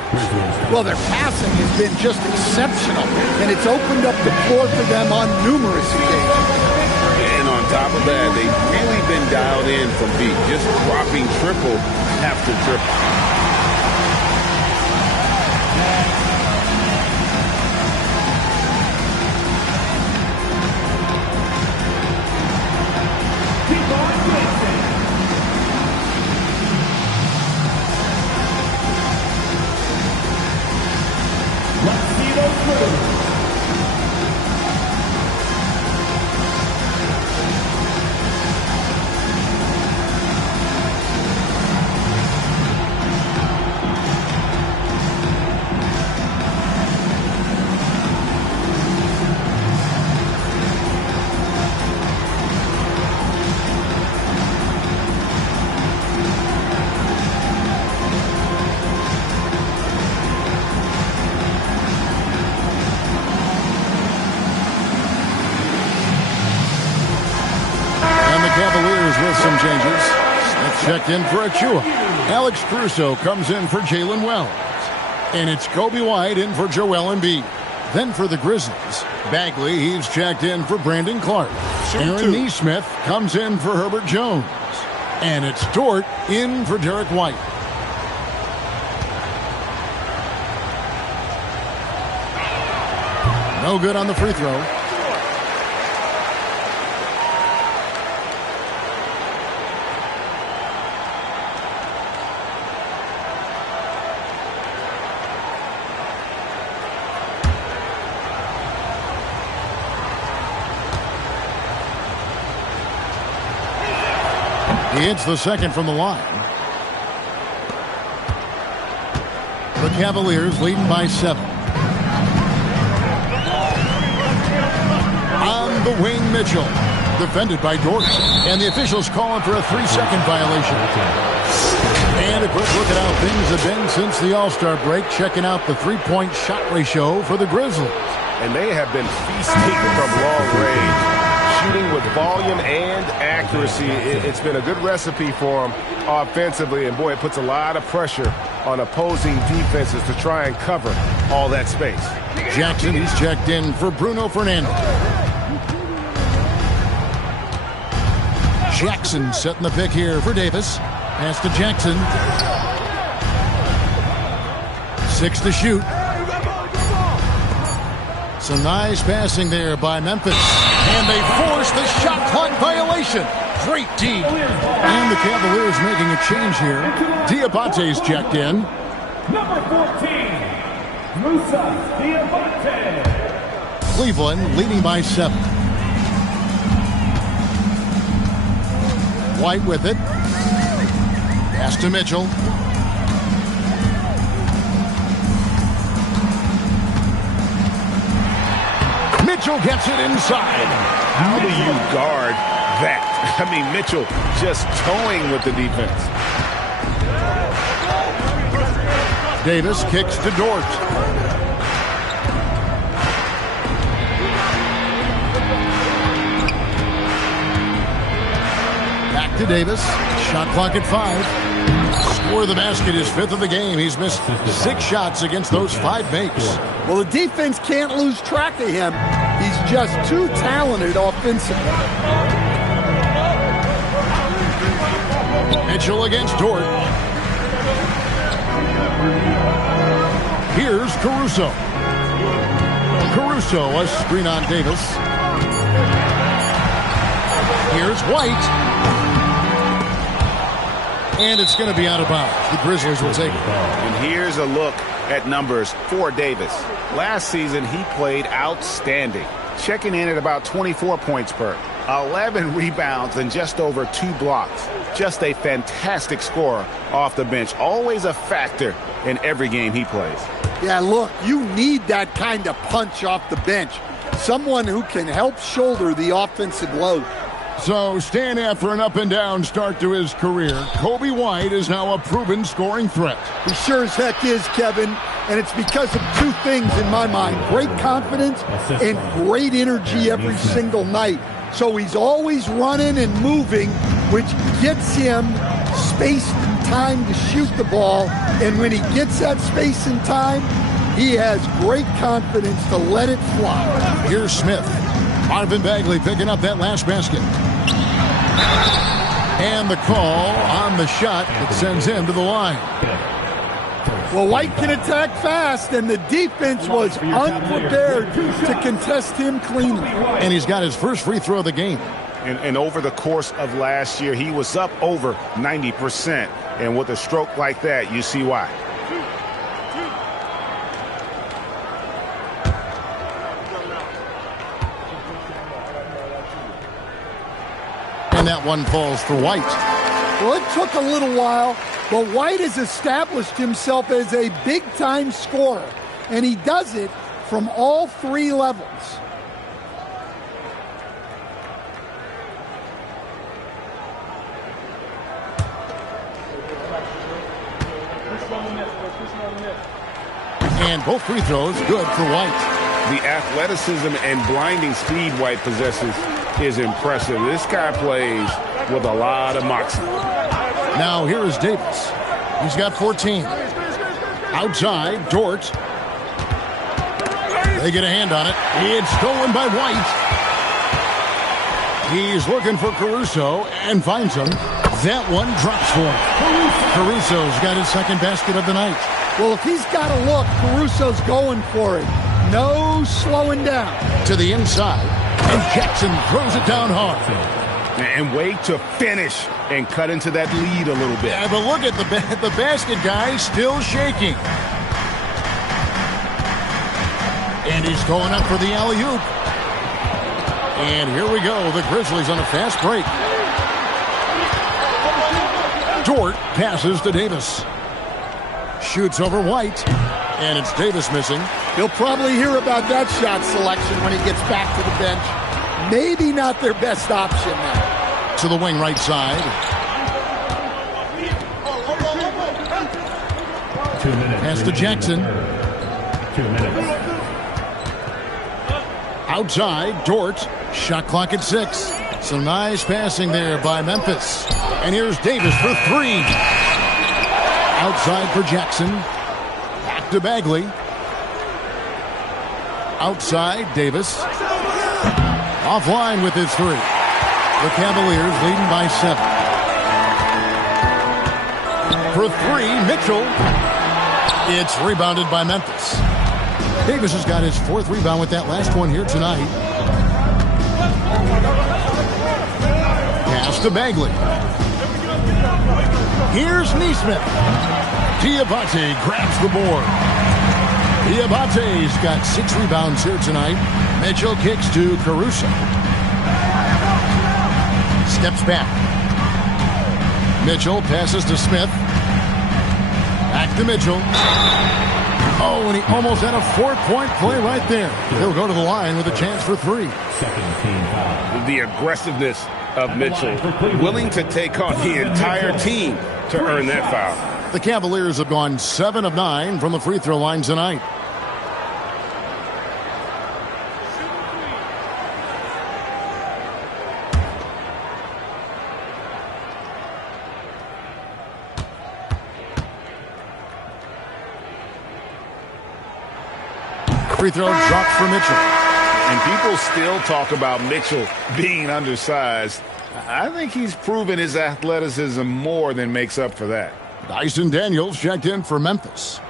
Well, their passing has been just exceptional, and it's opened up the floor for them on numerous occasions. And on top of that, they've really been dialed in from deep, just dropping triple after triple. Cavaliers with some changes. Smith checked in for Achua. Alex Caruso comes in for Jalen Wells. And it's Kobe White in for Joel Embiid. Then for the Grizzlies, Bagley, he's checked in for Brandon Clark. Aaron Nesmith comes in for Herbert Jones. And it's Dort in for Derek White. No good on the free throw. He hits the second from the line. The Cavaliers leading by 7. On the wing, Mitchell. Defended by Dort. And the officials calling for a 3-second violation. And a quick look at how things have been since the All-Star break. Checking out the three-point shot ratio for the Grizzlies. And they have been feasting from long range. Shooting with volume and accuracy. It's been a good recipe for them offensively, and boy, it puts a lot of pressure on opposing defenses to try and cover all that space. Jackson, he's checked in for Bruno Fernando. Jackson setting the pick here for Davis. Pass to Jackson. 6 to shoot. Some nice passing there by Memphis. And they force the shot clock violation. Great D. And the Cavaliers making a change here. Diabate's checked in. Number 14, Musa Diabate. Cleveland leading by 7. White with it. Pass to Mitchell. Mitchell gets it inside. How do you guard that? I mean, Mitchell just towing with the defense. Davis kicks to Dort. Back to Davis. Shot clock at 5. Score the basket, his 5th of the game. He's missed 6 shots against those 5 makes. Well, the defense can't lose track of him. He's just too talented offensively. Mitchell against Dort. Here's Caruso. Caruso, a screen on Davis. Here's White. And it's going to be out of bounds. The Grizzlies will take it. And here's a look at numbers for Davis. Last season, he played outstanding, checking in at about 24 points per, 11 rebounds, and just over 2 blocks. Just a fantastic scorer off the bench. Always a factor in every game he plays. Yeah, look, you need that kind of punch off the bench. Someone who can help shoulder the offensive load. So, stand after an up-and-down start to his career, Kobe White is now a proven scoring threat. He sure as heck is, Kevin, and it's because of 2 things in my mind. Great confidence and great energy every single night. So he's always running and moving, which gets him space and time to shoot the ball. And when he gets that space and time, he has great confidence to let it fly. Here's Smith. Marvin Bagley picking up that last basket. And the call on the shot that sends him to the line. Well, White can attack fast, and the defense was unprepared to contest him cleanly. And he's got his first free throw of the game. And over the course of last year, he was up over 90%. And with a stroke like that, you see why. And that one falls for White. Well, it took a little while, but White has established himself as a big-time scorer, and he does it from all 3 levels. And both free throws good for White. The athleticism and blinding speed White possesses is impressive. This guy plays with a lot of moxie. Now here is Davis. He's got 14. Outside, Dort. They get a hand on it. It's stolen by White. He's looking for Caruso and finds him. That one drops for him. Caruso's got his second basket of the night. Well, if he's got a look, Caruso's going for it. No slowing down. To the inside, and Jackson throws it down hard. And wait to finish and cut into that lead a little bit. Yeah, but look at the basket guy still shaking. And he's going up for the alley-oop. And here we go, the Grizzlies on a fast break. Dort passes to Davis. Shoots over White. And it's Davis missing. He'll probably hear about that shot selection when he gets back to the bench. Maybe not their best option now. To the wing right side. 2 minutes. Pass to Jackson. 2 minutes. Outside, Dort. Shot clock at 6. Some nice passing there by Memphis. And here's Davis for 3. Outside for Jackson. Back to Bagley. Outside, Davis. Offline with his 3. The Cavaliers leading by 7. For 3, Mitchell. It's rebounded by Memphis. Davis has got his 4th rebound with that last one here tonight. Pass to Bagley. Here's Neesmith. Diabate grabs the board. Diabate's got 6 rebounds here tonight. Mitchell kicks to Caruso. Steps back. Mitchell passes to Smith. Back to Mitchell. Oh, and he almost had a 4-point play right there. He'll go to the line with a chance for 3. The aggressiveness of Mitchell, willing to take on the entire team to earn that foul. The Cavaliers have gone 7 of 9 from the free throw line tonight. Free throw dropped for Mitchell. And people still talk about Mitchell being undersized. I think he's proven his athleticism more than makes up for that. Dyson Daniels checked in for Memphis.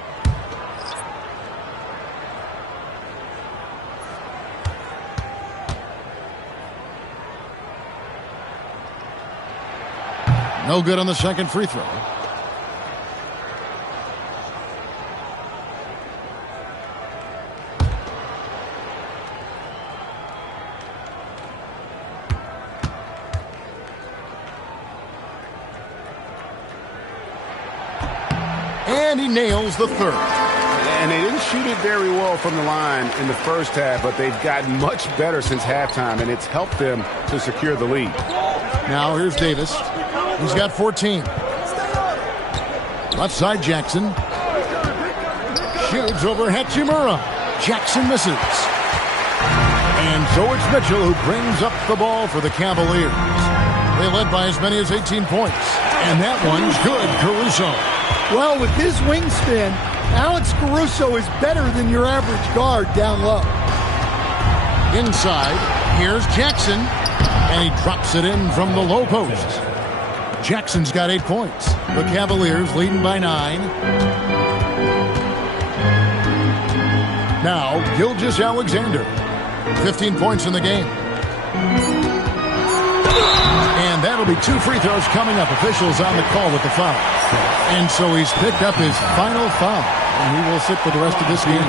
No good on the second free throw. And he nails the third. And they didn't shoot it very well from the line in the first half, but they've gotten much better since halftime, and it's helped them to secure the lead. Now here's Davis. He's got 14. Left side Jackson. Shoots over Hachimura. Jackson misses. And so it's Mitchell who brings up the ball for the Cavaliers. They led by as many as 18 points. And that one's good, Caruso. Well, with his wingspan, Alex Caruso is better than your average guard down low. Inside, here's Jackson. And he drops it in from the low post. Jackson's got 8 points. The Cavaliers leading by 9. Now, Gilgeous-Alexander. 15 points in the game. And that'll be 2 free throws coming up. Officials on the call with the foul. And so he's picked up his final foul. And he will sit for the rest of this game.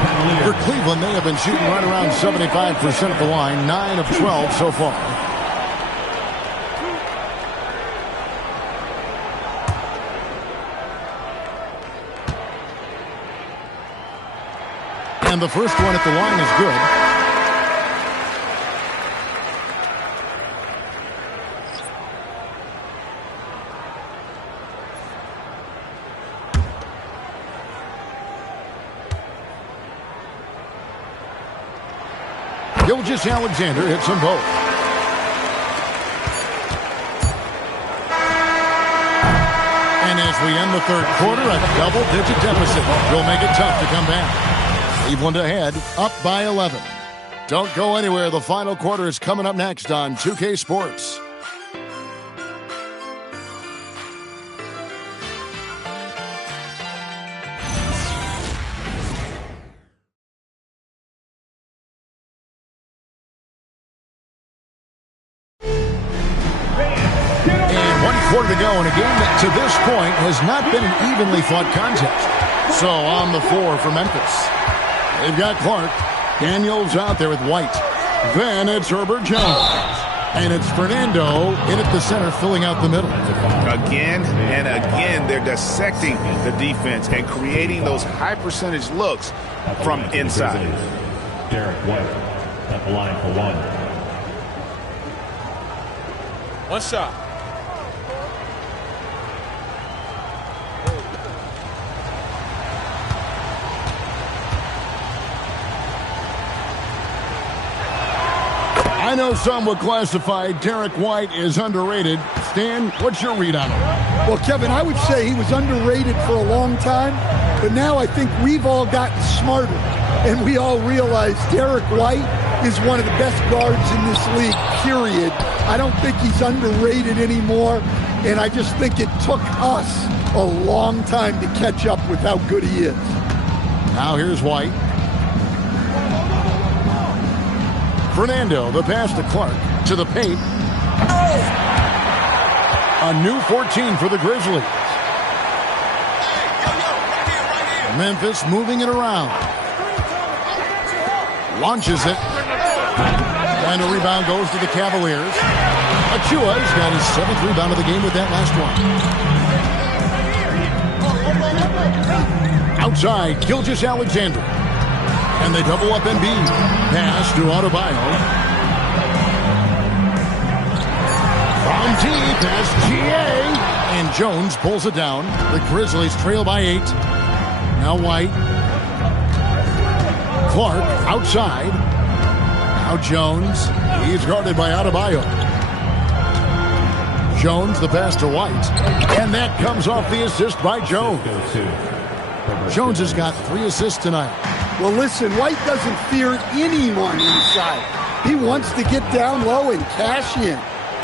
For Cleveland, they have been shooting right around 75% at the line. 9 of 12 so far. And the first one at the line is good. Gilgeous-Alexander hits them both. And as we end the third quarter, a double-digit deficit will make it tough to come back. Cleveland ahead, up by 11. Don't go anywhere. The final quarter is coming up next on 2K Sports. And 1 quarter to go in a game that to this point has not been an evenly fought contest. So on the floor for Memphis. They've got Clark. Daniels out there with White. Then it's Herbert Jones. And it's Fernando in at the center, filling out the middle. Again and again, they're dissecting the defense and creating those high percentage looks from inside. Derek White at the line for one. One shot. I know some would classify Derek White as underrated. Stan, what's your read on him? Well, Kevin, I would say he was underrated for a long time, but now I think we've all gotten smarter, and we all realize Derek White is one of the best guards in this league, period. I don't think he's underrated anymore, and I just think it took us a long time to catch up with how good he is. Now here's White. Fernando, the pass to Clark, to the paint. A new 14 for the Grizzlies. Memphis moving it around. Launches it. And a rebound goes to the Cavaliers. Achua's got his 7th rebound of the game with that last one. Outside, Gilgeous-Alexander. And they double up Embiid. Pass to Adebayo. From deep, pass GA. And Jones pulls it down. The Grizzlies trail by 8. Now White. Clark outside. Now Jones. He's guarded by Adebayo. Jones, the pass to White. And that comes off the assist by Jones. Jones has got 3 assists tonight. Well, listen, White doesn't fear anyone inside. He wants to get down low and cash in.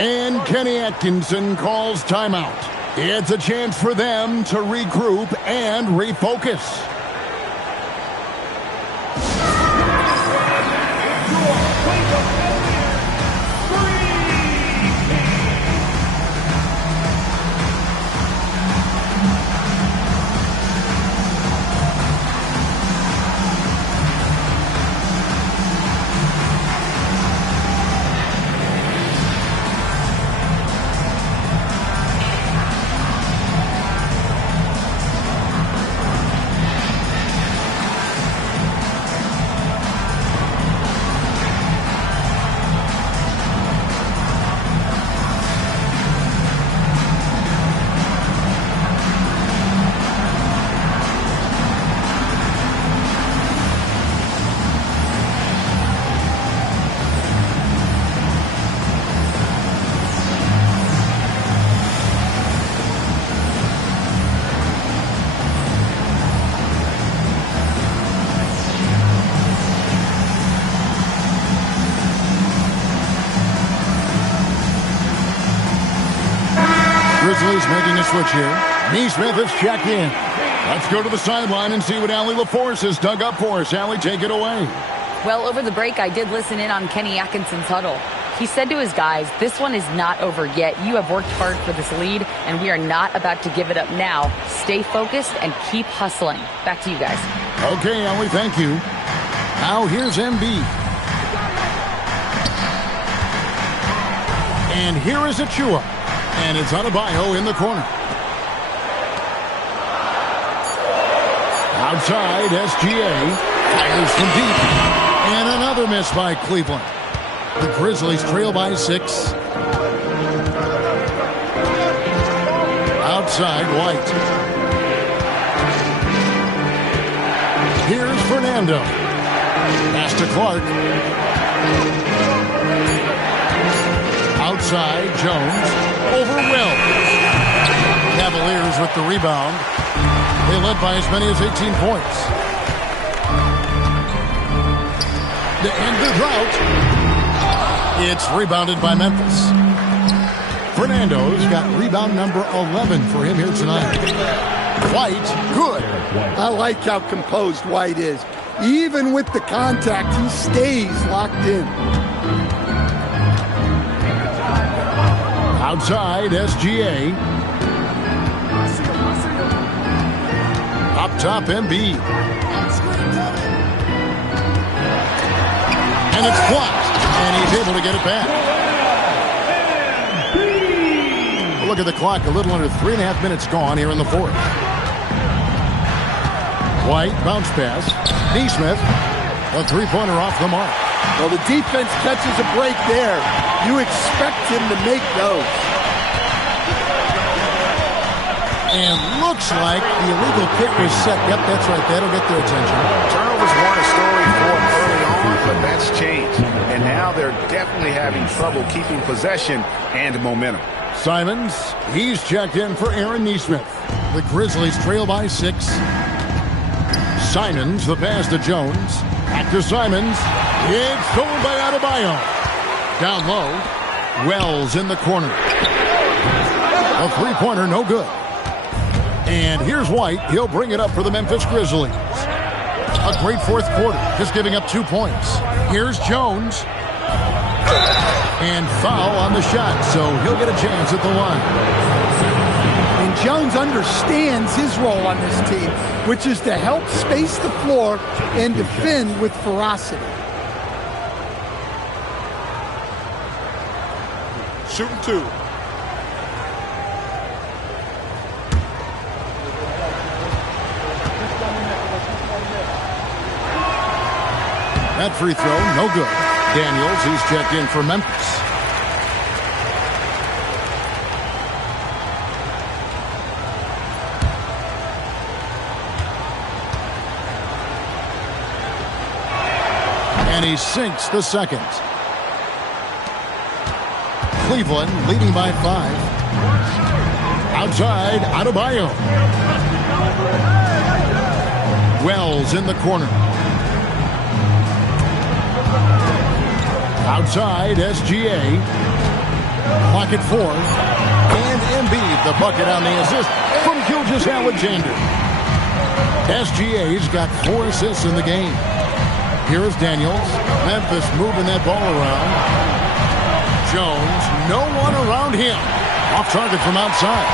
And Kenny Atkinson calls timeout. It's a chance for them to regroup and refocus. is making a switch here. Neesmith is checked in. Let's go to the sideline and see what Allie LaForce has dug up for us. Allie, take it away. Well, over the break, I did listen in on Kenny Atkinson's huddle. He said to his guys, this one is not over yet. You have worked hard for this lead, and we are not about to give it up now. Stay focused and keep hustling. Back to you guys. Okay, Allie, thank you. Now here's Embiid. And here is Achua. And it's Adebayo in the corner. Outside, SGA fires from deep. And another miss by Cleveland. The Grizzlies trail by 6. Outside, White. Here's Fernando. Pass to Clark. Outside, Jones. Over Wells. Cavaliers with the rebound. They led by as many as 18 points. To end the drought, it's rebounded by Memphis. Fernando's got rebound number 11 for him here tonight. White, good. I like how composed White is. Even with the contact, he stays locked in. Outside, SGA. Up top, Embiid. And it's blocked. And he's able to get it back. Look at the clock. A little under 3.5 minutes gone here in the fourth. White, bounce pass. Neesmith, a three-pointer off the mark. Well, the defense catches a break there. You expect him to make those. And looks like the illegal kick was set. Yep, that's right. That'll get their attention. Turnovers weren't a story for them early on, but that's changed. And now they're definitely having trouble keeping possession and momentum. Simons, he's checked in for Aaron Neesmith. The Grizzlies trail by 6. Simons, the pass to Jones. Back to Simons. It's stolen by Adebayo. Down low. Wells in the corner. A three-pointer, no good. And here's White. He'll bring it up for the Memphis Grizzlies. A great fourth quarter, just giving up 2 points. Here's Jones. And foul on the shot, so he'll get a chance at the line. And Jones understands his role on this team, which is to help space the floor and defend with ferocity. Shooting 2. That free throw, no good. Daniels, he's checked in for Memphis. And he sinks the second. Cleveland leading by 5. Outside, Adebayo. Wells in the corner. Outside, SGA. Clock at 4. And Embiid, the bucket on the assist from Gilgeous-Alexander. SGA's got 4 assists in the game. Here is Daniels. Memphis moving that ball around. Jones, no one around him. Off target from outside.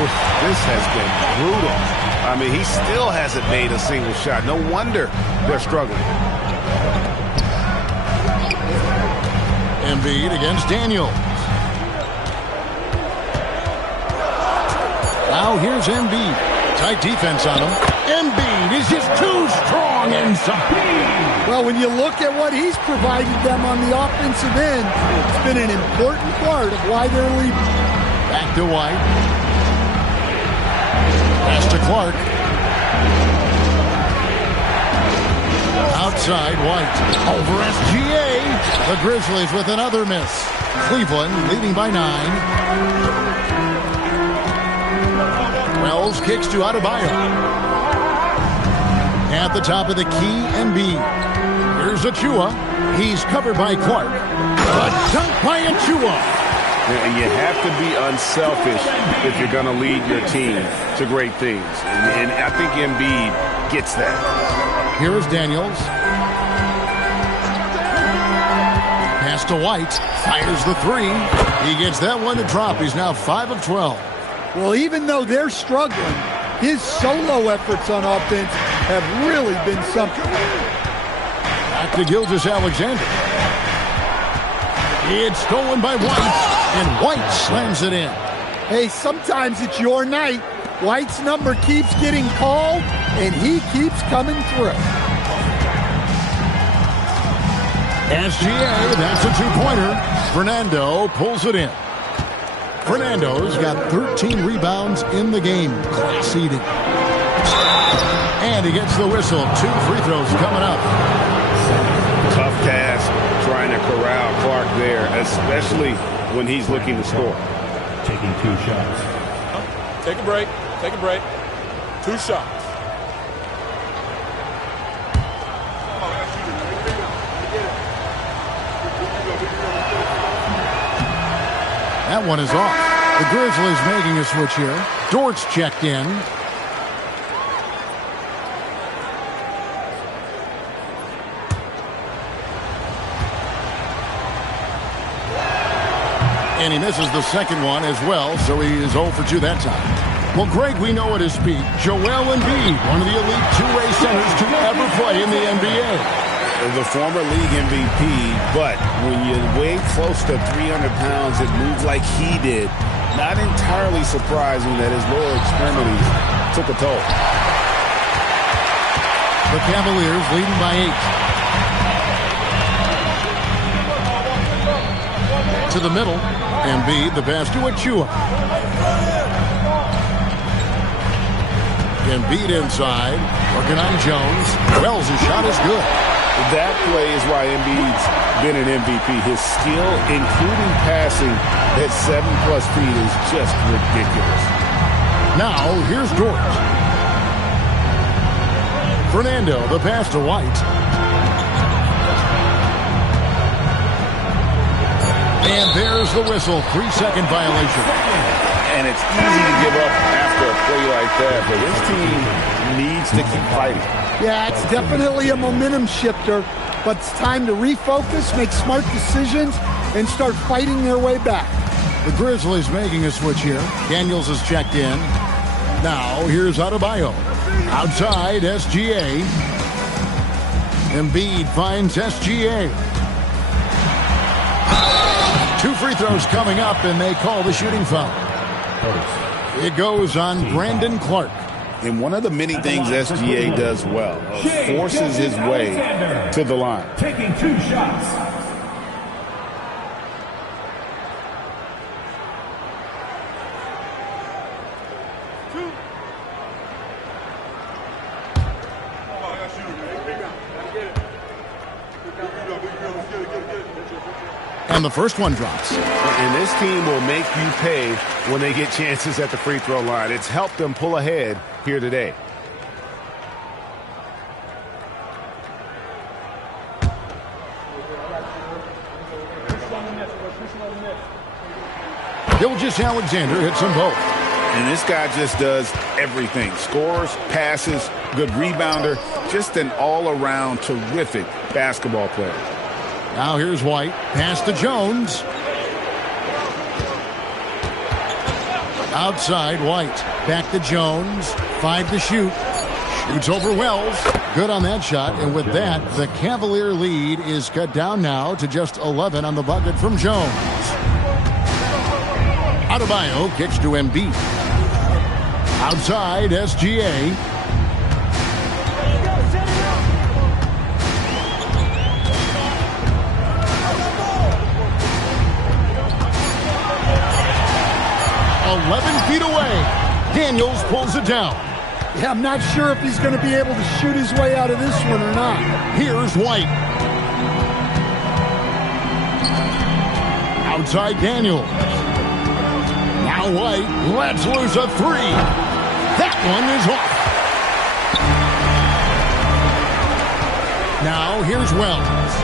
Oof, this has been brutal. I mean, he still hasn't made a single shot. No wonder they're struggling. Embiid against Daniels. Now here's Embiid. Tight defense on him. Embiid is just too strong inside. Well, when you look at what he's provided them on the offensive end, it's been an important part of why they're leading. Back to White. Pass to Clark. Outside, White. Over SGA. The Grizzlies with another miss. Cleveland leading by 9. Wells kicks to Adebayo. At the top of the key, Embiid. Here's Achua. He's covered by Clark. A dunk by Achua. And you have to be unselfish if you're going to lead your team to great things. And I think Embiid gets that. Here is Daniels. Pass to White. Fires the three. He gets that one to drop. He's now 5 of 12. Well, even though they're struggling, his solo efforts on offense have really been something. Back to Gilgeous-Alexander. It's stolen by White, and White slams it in. Hey, sometimes it's your night. White's number keeps getting called, and he keeps coming through. SGA, that's a two-pointer. Fernando pulls it in. Fernando's got 13 rebounds in the game. Seeding. And he gets the whistle. 2 free throws coming up. Tough task trying to corral Clark there, especially when he's looking to score. Taking 2 shots. Take a break. Take a break. 2 shots. That one is off. The Grizzlies making a switch here. Dort's checked in. And he misses the second one as well, so he is 0 for 2 that time. Well, Greg, we know at his peak, Joel Embiid, one of the elite two-way centers to ever play in the NBA. The former league MVP, but when you weigh close to 300 pounds, it moves like he did. Not entirely surprising that his lower extremities took a toll. The Cavaliers leading by 8. To the middle. Embiid, the pass to Achua. Embiid inside. Working on Jones. Wells' shot is good. That play is why Embiid's been an MVP. His skill, including passing at 7+ feet, is just ridiculous. Now, here's Dort. Fernando, the pass to White. And there's the whistle. 3-second violation. And it's easy to give up after a play like that, but this team needs to keep fighting. Yeah, it's definitely a momentum shifter, but it's time to refocus, make smart decisions, and start fighting their way back. The Grizzlies making a switch here. Daniels is checked in. Now, here's Adebayo. Outside, SGA. Embiid finds SGA. 2 free throws coming up, and they call the shooting foul. It goes on Brandon Clark. And one of the many things SGA does well, forces his way to the line. Taking 2 shots. And the first one drops. And this team will make you pay when they get chances at the free throw line. It's helped them pull ahead here today. Gilgeous-Alexander hits them both. And this guy just does everything. Scores, passes, good rebounder. Just an all-around terrific basketball player. Now here's White. Pass to Jones. Outside, White. Back to Jones. 5 to shoot. Shoots over Wells. Good on that shot. And with that, the Cavalier lead is cut down now to just 11 on the bucket from Jones. Adebayo kicks to Embiid. Outside, SGA. Feet away. Daniels pulls it down. Yeah, I'm not sure if he's going to be able to shoot his way out of this one or not. Here's White. Outside Daniels. Now White lets loose a 3. That one is off. Now here's Wells.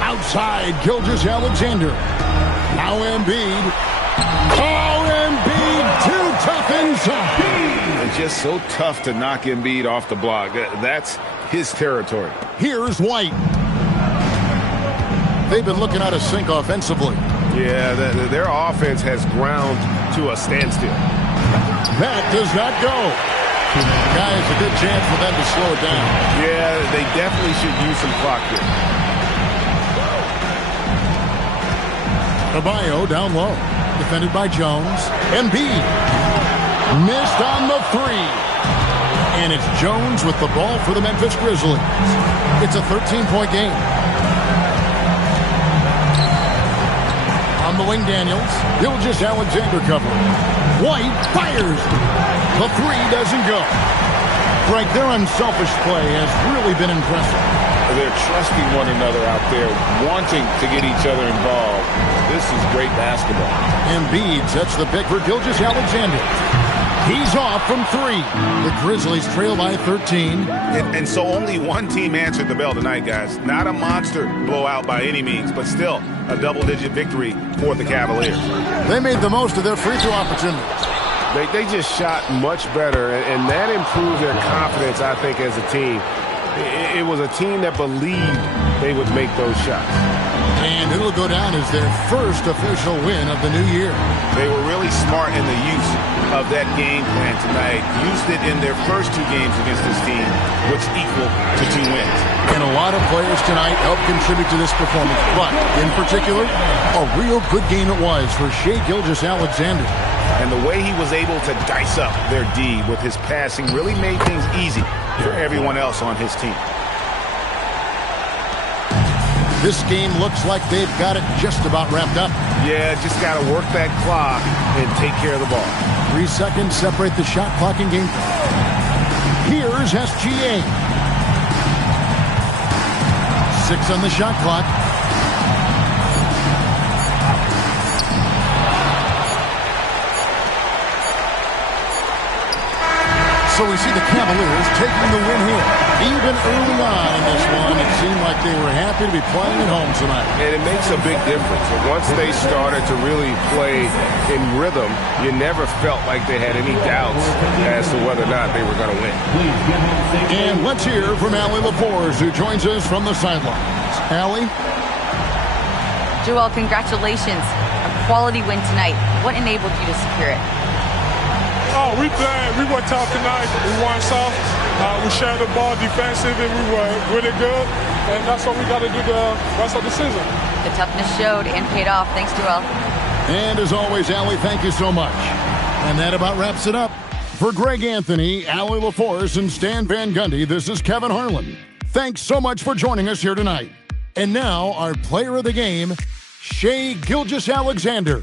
Outside Gilgeous-Alexander. Now Embiid. Oh, Embiid, too tough inside. It's just so tough to knock Embiid off the block. That's his territory. Here's White. They've been looking out of sync offensively. Yeah, their offense has ground to a standstill. That does not go. Guys, a good chance for them to slow it down. Yeah, they definitely should use some clock here. Adebayo down low. Defended by Jones. Embiid. Missed on the three. And it's Jones with the ball for the Memphis Grizzlies. It's a 13-point game. On the wing, Daniels. Gilgeous-Alexander covering. White fires. The three doesn't go. Frank, their unselfish play has really been impressive. They're trusting one another out there, wanting to get each other involved. This is great basketball. Embiid sets the pick for Gilgeous-Alexander. He's off from three. The Grizzlies trail by 13. And so only one team answered the bell tonight, guys. Not a monster blowout by any means, but still a double-digit victory for the Cavaliers. They made the most of their free throw opportunities. They just shot much better, and that improved their confidence, I think, as a team. It was a team that believed they would make those shots. And it'll go down as their first official win of the new year. They were really smart in the use of that game plan tonight. Used it in their first two games against this team, which equal to 2 wins. And a lot of players tonight helped contribute to this performance. But, in particular, a real good game it was for Shai Gilgeous-Alexander. And the way he was able to dice up their D with his passing really made things easy for everyone else on his team. This game looks like they've got it just about wrapped up. Yeah, just got to work that clock and take care of the ball. 3 seconds separate the shot clock and game clock. Here's SGA. 6 on the shot clock. So we see the Cavaliers taking the win here. Even early on in this one, it seemed like they were happy to be playing at home tonight. And it makes a big difference. Once they started to really play in rhythm, you never felt like they had any doubts as to whether or not they were going to win. And let's hear from Allie LaForce, who joins us from the sidelines. Allie? Joel, congratulations. A quality win tonight. What enabled you to secure it? Oh, we played. We were tough tonight. We won soft. We shared the ball defensively. We were really good. And that's what we got to do the rest of the season. The toughness showed and paid off. Thanks, Joel. And as always, Allie, thank you so much. And that about wraps it up. For Greg Anthony, Allie LaForce, and Stan Van Gundy, this is Kevin Harlan. Thanks so much for joining us here tonight. And now, our player of the game, Shai Gilgeous-Alexander.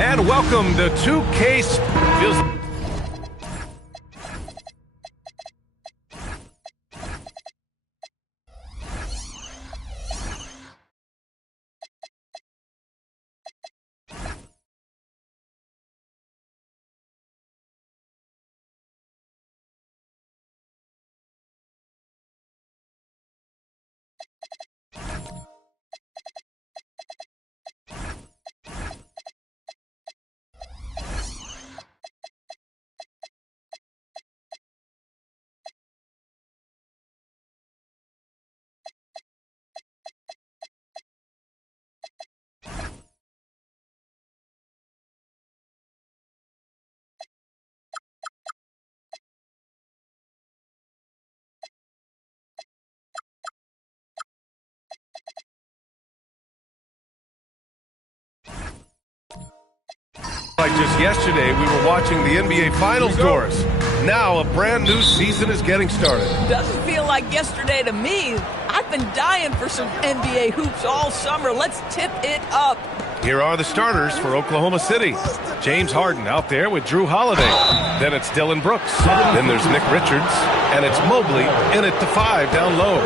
And welcome to 2K. Feels like just yesterday, we were watching the NBA Finals doors. Now a brand new season is getting started. Doesn't feel like yesterday to me. I've been dying for some NBA hoops all summer. Let's tip it up. Here are the starters for Oklahoma City. James Harden out there with Drew Holiday. Then it's Dylan Brooks. Then there's Nick Richards. And it's Mobley in at the 5 down low.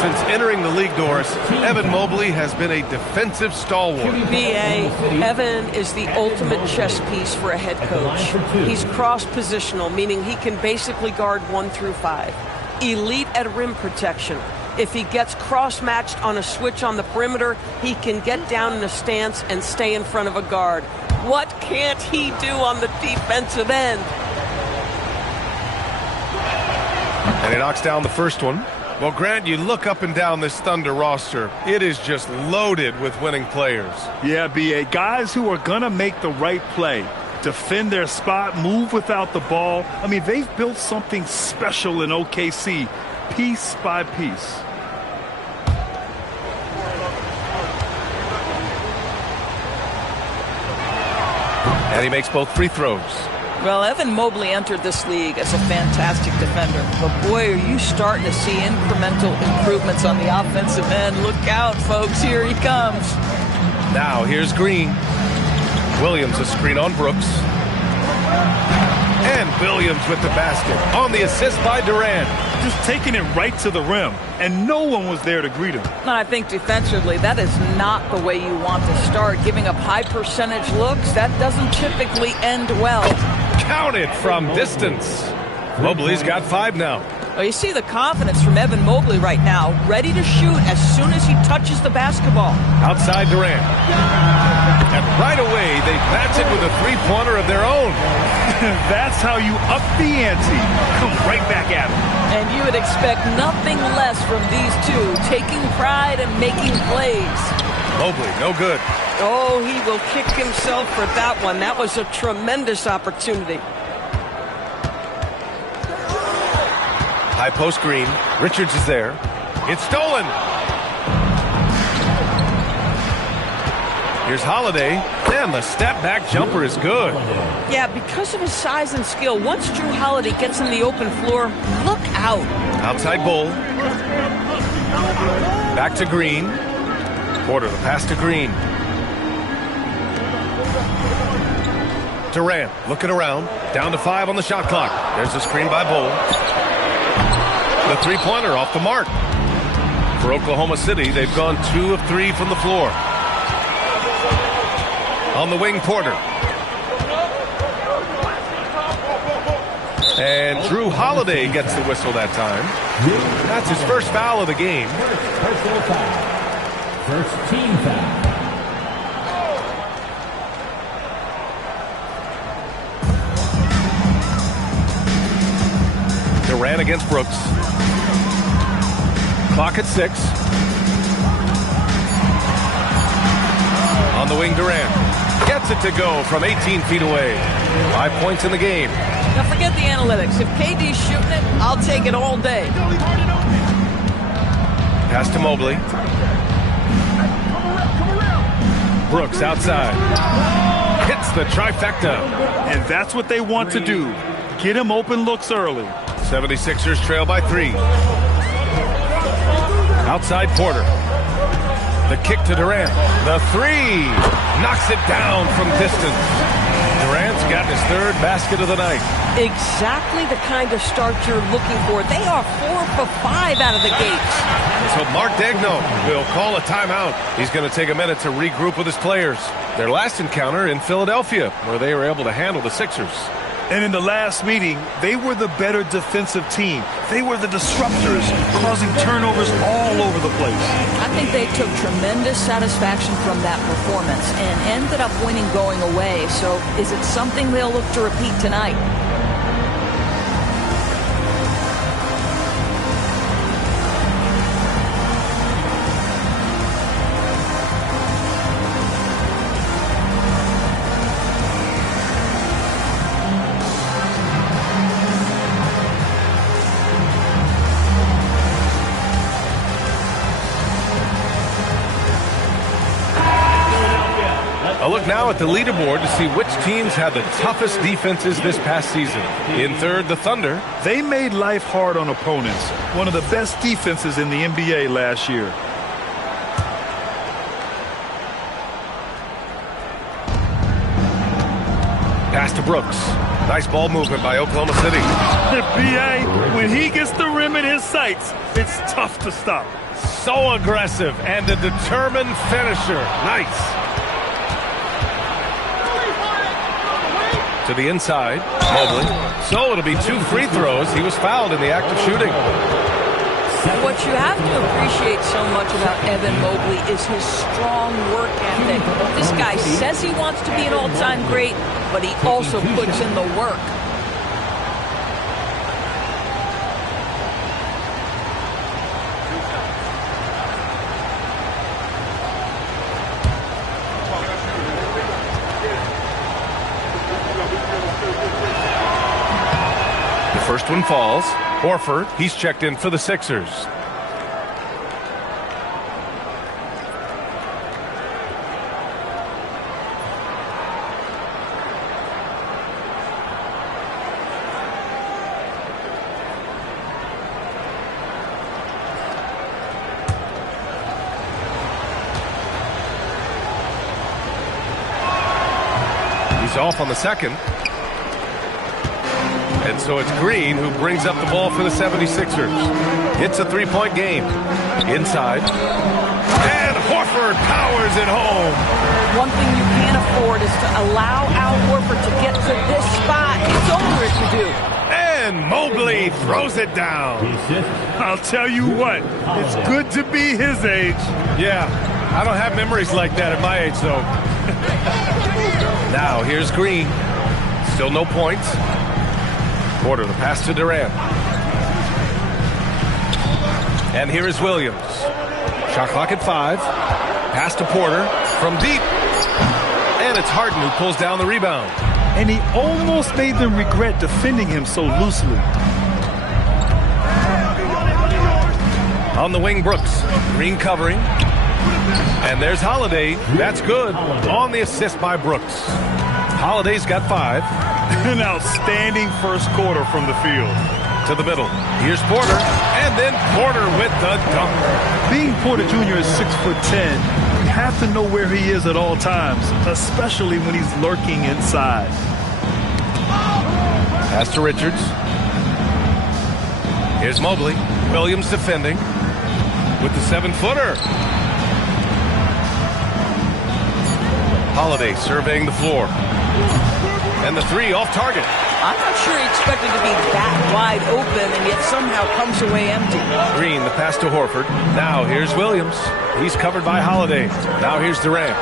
Since entering the league doors, Evan Mobley has been a defensive stalwart. B.A., Evan is the ultimate chess piece for a head coach. He's cross-positional, meaning he can basically guard 1 through 5. Elite at rim protection. If he gets cross-matched on a switch on the perimeter, he can get down in a stance and stay in front of a guard. What can't he do on the defensive end? And he knocks down the first one. Well, Grant, you look up and down this Thunder roster. It is just loaded with winning players. Yeah, B.A., guys who are going to make the right play, defend their spot, move without the ball. I mean, they've built something special in OKC, piece by piece. And he makes both free throws. Well, Evan Mobley entered this league as a fantastic defender. But boy, are you starting to see incremental improvements on the offensive end. Look out, folks. Here he comes. Now, here's Green. Williams a screen on Brooks. And Williams with the basket on the assist by Durant. Just taking it right to the rim, and no one was there to greet him. I think defensively, that is not the way you want to start. Giving up high percentage looks, that doesn't typically end well. Counted from distance. Mobley's got 5 now. Well, you see the confidence from Evan Mobley right now, ready to shoot as soon as he touches the basketball. Outside Durant. And right away, they match it with a three-pointer of their own. That's how you up the ante. Come right back at him. And you would expect nothing less from these two, taking pride and making plays. Mobley, no good. Oh, he will kick himself for that one. That was a tremendous opportunity. High post Green. Richards is there. It's stolen. Here's Holiday. And the step-back jumper is good. Yeah, because of his size and skill, once Drew Holiday gets in the open floor, look out. Outside Bull. Back to Green. Porter, the pass to Green. Durant looking around. Down to 5 on the shot clock. There's the screen by Bull. The three-pointer off the mark. For Oklahoma City, they've gone 2 of 3 from the floor. On the wing, Porter. And Drew Holiday gets the whistle that time. That's his first foul of the game. Personal foul. First team foul. Durant against Brooks. Clock at 6. On the wing, Durant gets it to go from 18 feet away. 5 points in the game. Now forget the analytics. If KD's shooting it, I'll take it all day. Pass to Mobley. Brooks outside. Hits the trifecta. And that's what they want to do. Get him open looks early. 76ers trail by 3. Outside Porter. The kick to Durant. The three. Knocks it down from distance. Durant's got his third basket of the night. Exactly the kind of start you're looking for. They are 4 for 5 out of the gates. So Mark Daigneault will call a timeout. He's going to take a minute to regroup with his players. Their last encounter in Philadelphia, where they were able to handle the Sixers. And in the last meeting, they were the better defensive team. They were the disruptors, causing turnovers all over the place. I think they took tremendous satisfaction from that performance and ended up winning going away. So is it something they'll look to repeat tonight? A look now at the leaderboard to see which teams had the toughest defenses this past season. In third, the Thunder. They made life hard on opponents. One of the best defenses in the NBA last year. Pass to Brooks. Nice ball movement by Oklahoma City. The BA, when he gets the rim in his sights, it's tough to stop. So aggressive and a determined finisher. Nice. To the inside, Mobley. So it'll be 2 free throws. He was fouled in the act of shooting. What you have to appreciate so much about Evan Mobley is his strong work ethic. This guy says he wants to be an all-time great, but he also puts in the work. First one falls. Horford, he's checked in for the Sixers. He's off on the second. And so it's Green who brings up the ball for the 76ers. It's a 3-point game. Inside. And Horford powers it home. One thing you can't afford is to allow Al Horford to get to this spot. It's over if you do. And Mobley throws it down. I'll tell you what, it's good to be his age. Yeah, I don't have memories like that at my age, though. Now, here's Green. Still no points. Porter, the pass to Durant. And here is Williams. Shot clock at 5. Pass to Porter from deep. And it's Harden who pulls down the rebound. And he almost made them regret defending him so loosely. On the wing, Brooks. Green covering. And there's Holiday. That's good. On the assist by Brooks. Holiday's got 5. An outstanding first quarter from the field. To the middle. Here's Porter. And then Porter with the dunk. Being Porter Jr. is 6'10", you have to know where he is at all times, especially when he's lurking inside. Pass to Richards. Here's Mobley. Williams defending with the 7-footer. Holiday surveying the floor. And the 3 off target. I'm not sure he expected to be that wide open and yet somehow comes away empty. Green, the pass to Horford. Now here's Williams. He's covered by Holiday. Now here's Durant.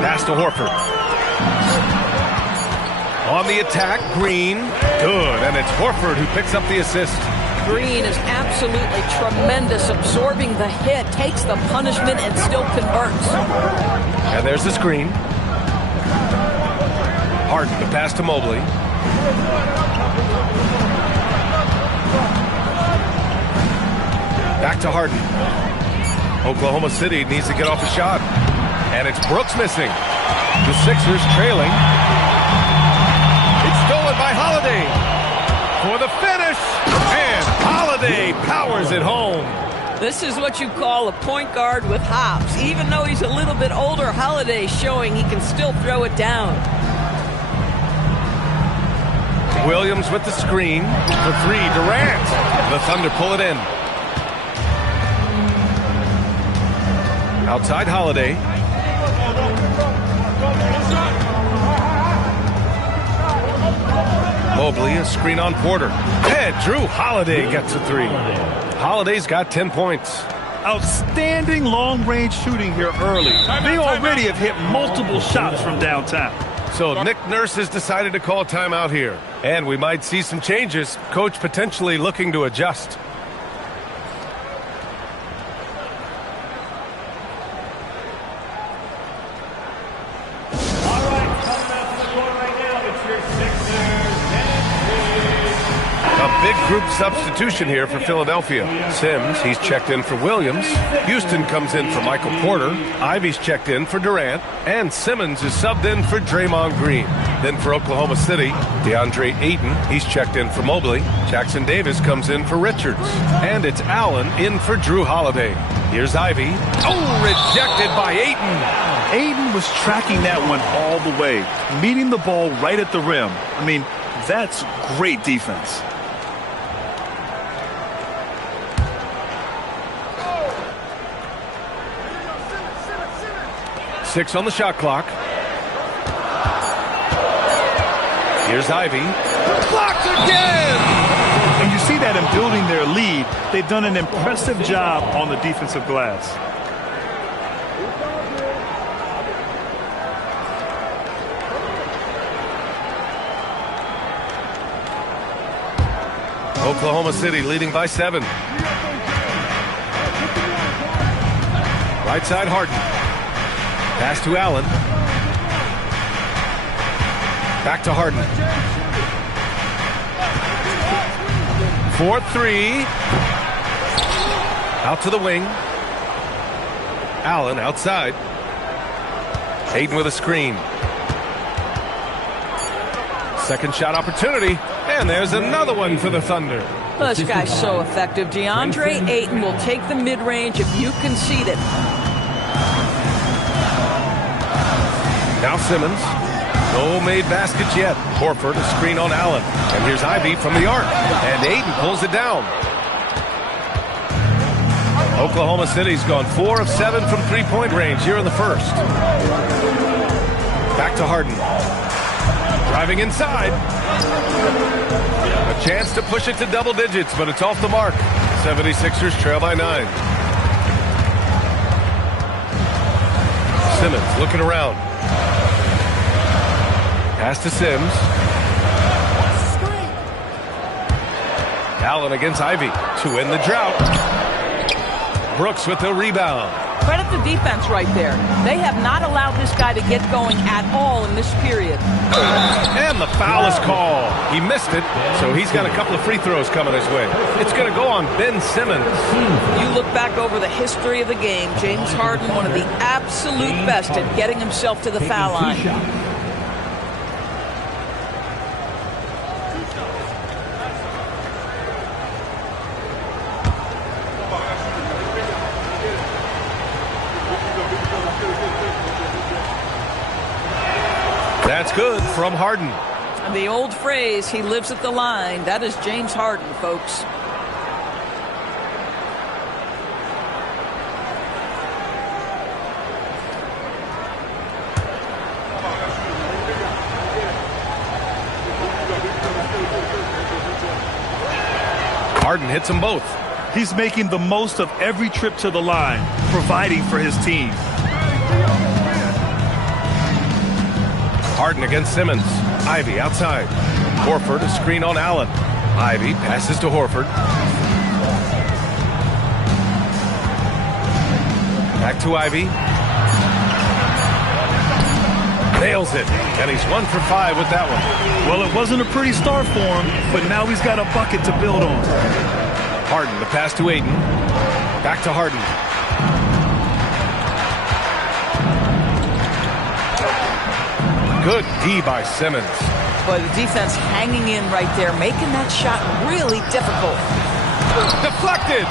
Pass to Horford. On the attack, Green. Good, and it's Horford who picks up the assist. Green is absolutely tremendous, absorbing the hit, takes the punishment, and still converts. And there's the screen. Harden, the pass to Mobley. Back to Harden. Oklahoma City needs to get off a shot. And it's Brooks missing. The Sixers trailing. It's stolen by Holiday for the finish. And Holiday Holiday powers it home. This is what you call a point guard with hops. Even though he's a little bit older, Holiday showing he can still throw it down. Williams with the screen for three. Durant. The Thunder pull it in. Outside Holiday. Mobley, a screen on Porter. And Drew Holiday gets a three. Holiday's got 10 points. Outstanding long-range shooting here early. They already have hit multiple shots from downtown. So Nick Nurse has decided to call timeout here. And we might see some changes. Coach potentially looking to adjust. Big group substitution here for Philadelphia. Sims, he's checked in for Williams. Houston comes in for Michael Porter. Ivy's checked in for Durant. And Simmons is subbed in for Draymond Green. Then for Oklahoma City, DeAndre Ayton, he's checked in for Mobley. Jackson Davis comes in for Richards. And it's Allen in for Drew Holiday. Here's Ivy. Oh, rejected by Ayton. Ayton was tracking that one all the way, meeting the ball right at the rim. I mean, that's great defense. Six on the shot clock. Here's Ivy. Blocked again! And you see that in building their lead, they've done an impressive job on the defensive glass. Oklahoma City leading by 7. Right side Harden. Pass to Allen. Back to Harden. 4-3. Out to the wing. Allen outside. Ayton with a screen. Second shot opportunity. And there's another one for the Thunder. Well, this guy's so effective. DeAndre Ayton will take the mid-range if you concede it. Now Simmons. No made baskets yet. Horford, a screen on Allen. And here's Ivy from the arc. And Ayton pulls it down. Oklahoma City's gone 4 of 7 from three-point range here in the first. Back to Harden. Driving inside. A chance to push it to double digits, but it's off the mark. 76ers trail by 9. Simmons looking around. Pass to Sims. Allen against Ivy to end the drought. Brooks with the rebound. Credit the defense right there. They have not allowed this guy to get going at all in this period. And the foul is called. He missed it, so he's got a couple of free throws coming his way. It's going to go on Ben Simmons. You look back over the history of the game, James Harden, one of the absolute best at getting himself to the foul line. That's good from Harden. And the old phrase, he lives at the line, that is James Harden, folks. Harden hits them both. He's making the most of every trip to the line, providing for his team. Harden against Simmons. Ivy outside. Horford, a screen on Allen. Ivy passes to Horford. Back to Ivy. Nails it. And he's 1 for 5 with that one. Well, it wasn't a pretty start for him, but now he's got a bucket to build on. Harden, the pass to Ayton. Back to Harden. Good D by Simmons. Boy, the defense hanging in right there, making that shot really difficult. Deflected.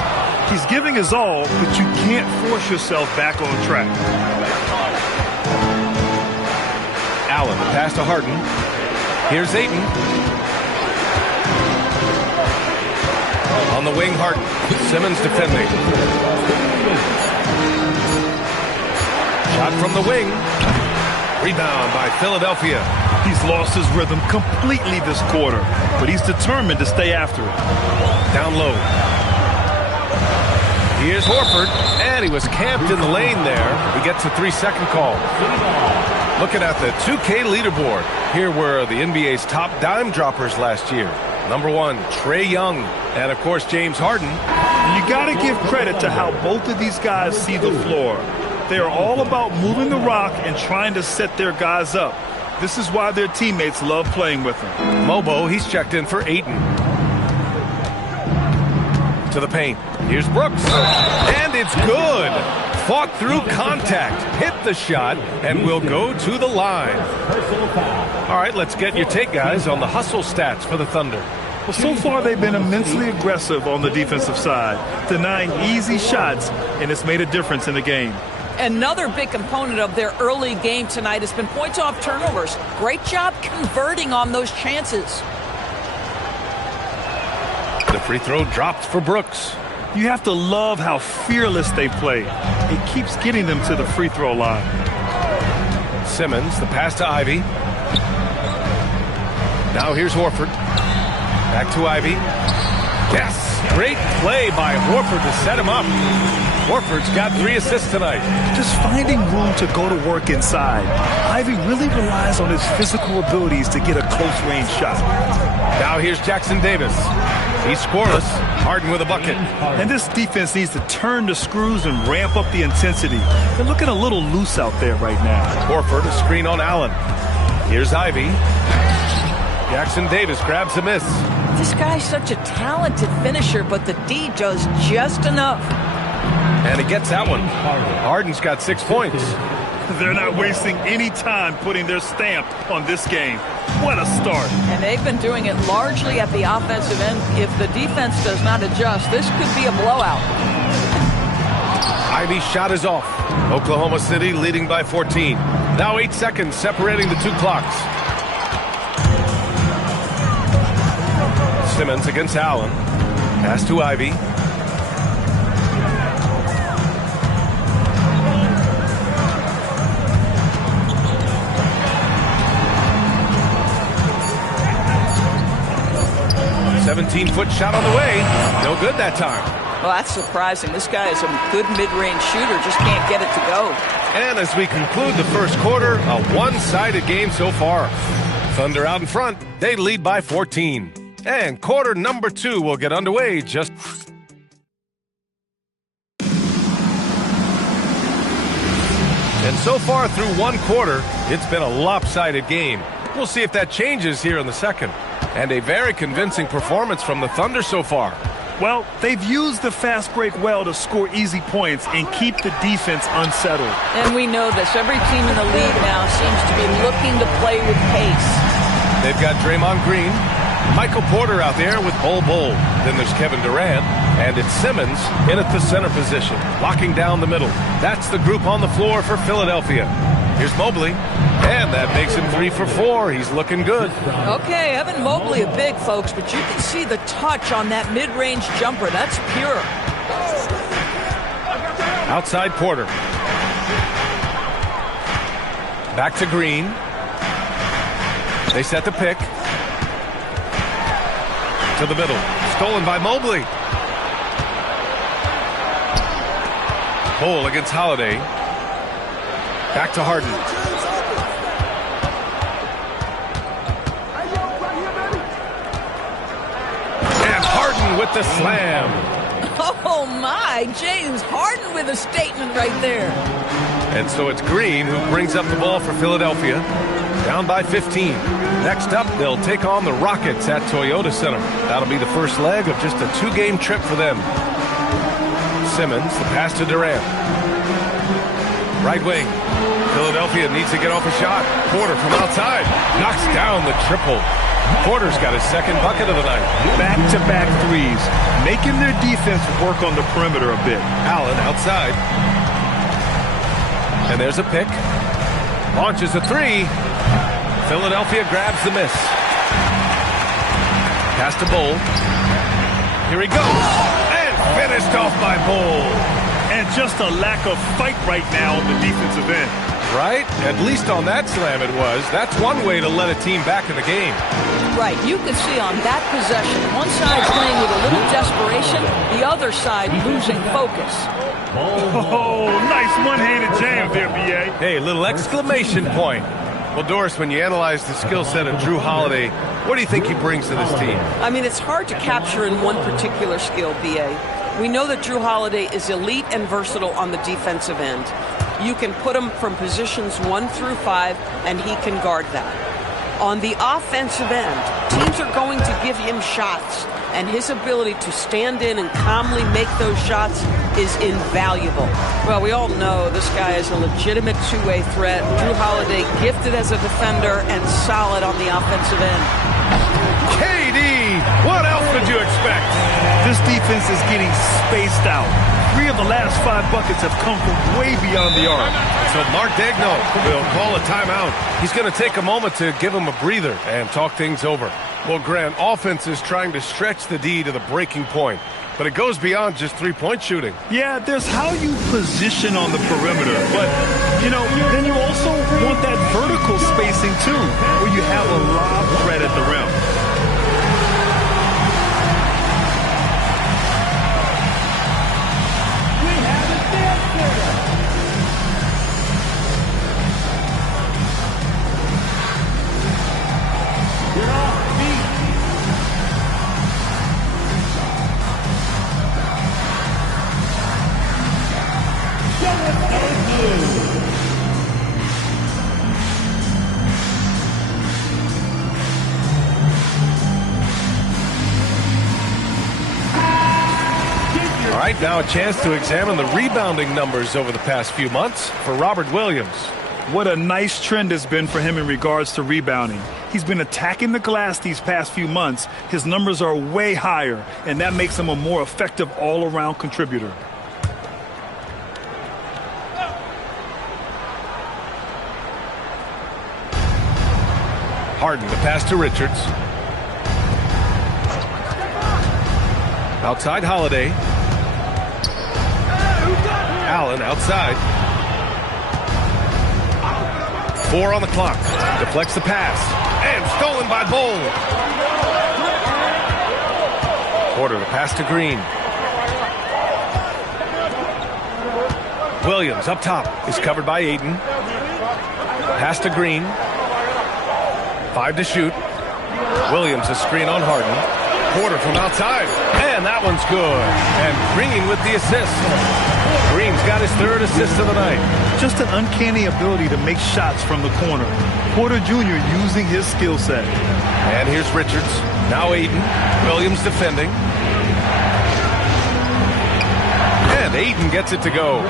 He's giving his all, but you can't force yourself back on track. Allen, pass to Harden. Here's Ayton. On the wing, Harden. Simmons defending. Shot from the wing. Rebound by Philadelphia. He's lost his rhythm completely this quarter, but he's determined to stay after it. Down low. Here's Horford, and he was camped in the lane there. He gets a 3-second call. Looking at the 2K leaderboard, here were the NBA's top dime droppers last year. Number 1, Trae Young, and of course James Harden. You got to give credit to how both of these guys see the floor. They are all about moving the rock and trying to set their guys up. This is why their teammates love playing with them. Mobo, he's checked in for Ayton. To the paint. Here's Brooks. And it's good. Fought through contact. Hit the shot and will go to the line. All right, let's get your take, guys, on the hustle stats for the Thunder. Well, so far they've been immensely aggressive on the defensive side, denying easy shots, and it's made a difference in the game. Another big component of their early game tonight has been points off turnovers. Great job converting on those chances. The free throw dropped for Brooks. You have to love how fearless they play. It keeps getting them to the free throw line. Simmons, the pass to Ivy. Now here's Horford. Back to Ivy. Yes, great play by Horford to set him up. Horford's got 3 assists tonight. Just finding room to go to work inside. Ivy really relies on his physical abilities to get a close-range shot. Now here's Jackson Davis. He's scoreless. Harden with a bucket. And this defense needs to turn the screws and ramp up the intensity. They're looking a little loose out there right now. Horford, a screen on Allen. Here's Ivy. Jackson Davis grabs a miss. This guy's such a talented finisher, but the D does just enough. And he gets that one. Harden's got 6 points. They're not wasting any time putting their stamp on this game. What a start. And they've been doing it largely at the offensive end. If the defense does not adjust, this could be a blowout. Ivy's shot is off. Oklahoma City leading by 14. Now 8 seconds separating the 2 clocks. Simmons against Allen. Pass to Ivy. A 17-foot shot on the way. No good that time. Well, that's surprising. This guy is a good mid-range shooter, just can't get it to go. And as we conclude the first quarter, a one-sided game so far. Thunder out in front. They lead by 14. And quarter number 2 will get underway just... And so far through one quarter, it's been a lopsided game. We'll see if that changes here in the second. And a very convincing performance from the Thunder so far. Well, they've used the fast break well to score easy points and keep the defense unsettled. And we know this. Every team in the league now seems to be looking to play with pace. They've got Draymond Green, Michael Porter out there with Bol Bol. Then there's Kevin Durant, and it's Simmons in at the center position, locking down the middle. That's the group on the floor for Philadelphia. Here's Mobley, and that makes him 3 for 4. He's looking good. Okay, Evan Mobley a big, folks, but you can see the touch on that mid-range jumper. That's pure. Outside Porter. Back to Green. They set the pick. To the middle. Stolen by Mobley. Hole against Holiday. Back to Harden. And Harden with the slam. Oh, my. James Harden with a statement right there. And so it's Green who brings up the ball for Philadelphia. Down by 15. Next up, they'll take on the Rockets at Toyota Center. That'll be the first leg of just a 2-game trip for them. Simmons, the pass to Durant. Right wing. Philadelphia needs to get off a shot. Porter from outside knocks down the triple. Porter's got his second bucket of the night. Back-to-back threes, making their defense work on the perimeter a bit. Allen outside. And there's a pick. Launches a three. Philadelphia grabs the miss. Pass to Bull. Here he goes. And finished off by Bull. And just a lack of fight right now on the defensive end. Right? At least on that slam it was. That's one way to let a team back in the game. Right. You can see on that possession, one side's playing with a little desperation, the other side losing focus. Oh, nice one-handed jam there, B.A. Hey, little exclamation point. Well, Doris, when you analyze the skill set of Drew Holiday, what do you think he brings to this team? I mean, it's hard to capture in one particular skill, B.A. We know that Drew Holiday is elite and versatile on the defensive end. You can put him from positions 1 through 5, and he can guard that. On the offensive end, teams are going to give him shots, and his ability to stand in and calmly make those shots is invaluable. Well, we all know this guy is a legitimate two-way threat. Drew Holiday gifted as a defender and solid on the offensive end. KD, what else would you expect? This defense is getting spaced out. 3 of the last 5 buckets have come from way beyond the arc. So Mark Daigneault will call a timeout. He's going to take a moment to give him a breather and talk things over. Well, Grant, offense is trying to stretch the D to the breaking point, but it goes beyond just three-point shooting. Yeah, there's how you position on the perimeter, but, you know, then you also want that vertical spacing, too, where you have a lob threat at the rim. All right, now a chance to examine the rebounding numbers over the past few months for Robert Williams. What a nice trend has been for him in regards to rebounding. He's been attacking the glass these past few months. His numbers are way higher, and that makes him a more effective all-around contributor. Harden, the pass to Richards. Outside Holiday. Allen outside. 4 on the clock. Deflects the pass. And stolen by Bull. Porter, the pass to Green. Williams up top is covered by Ayton. Pass to Green. 5 to shoot. Williams a screen on Harden. Porter from outside. And that one's good. And Green with the assist. Green's got his 3rd assist of the night. Just an uncanny ability to make shots from the corner. Porter Jr. using his skill set. And here's Richards. Now Ayton. Williams defending. And Ayton gets it to go.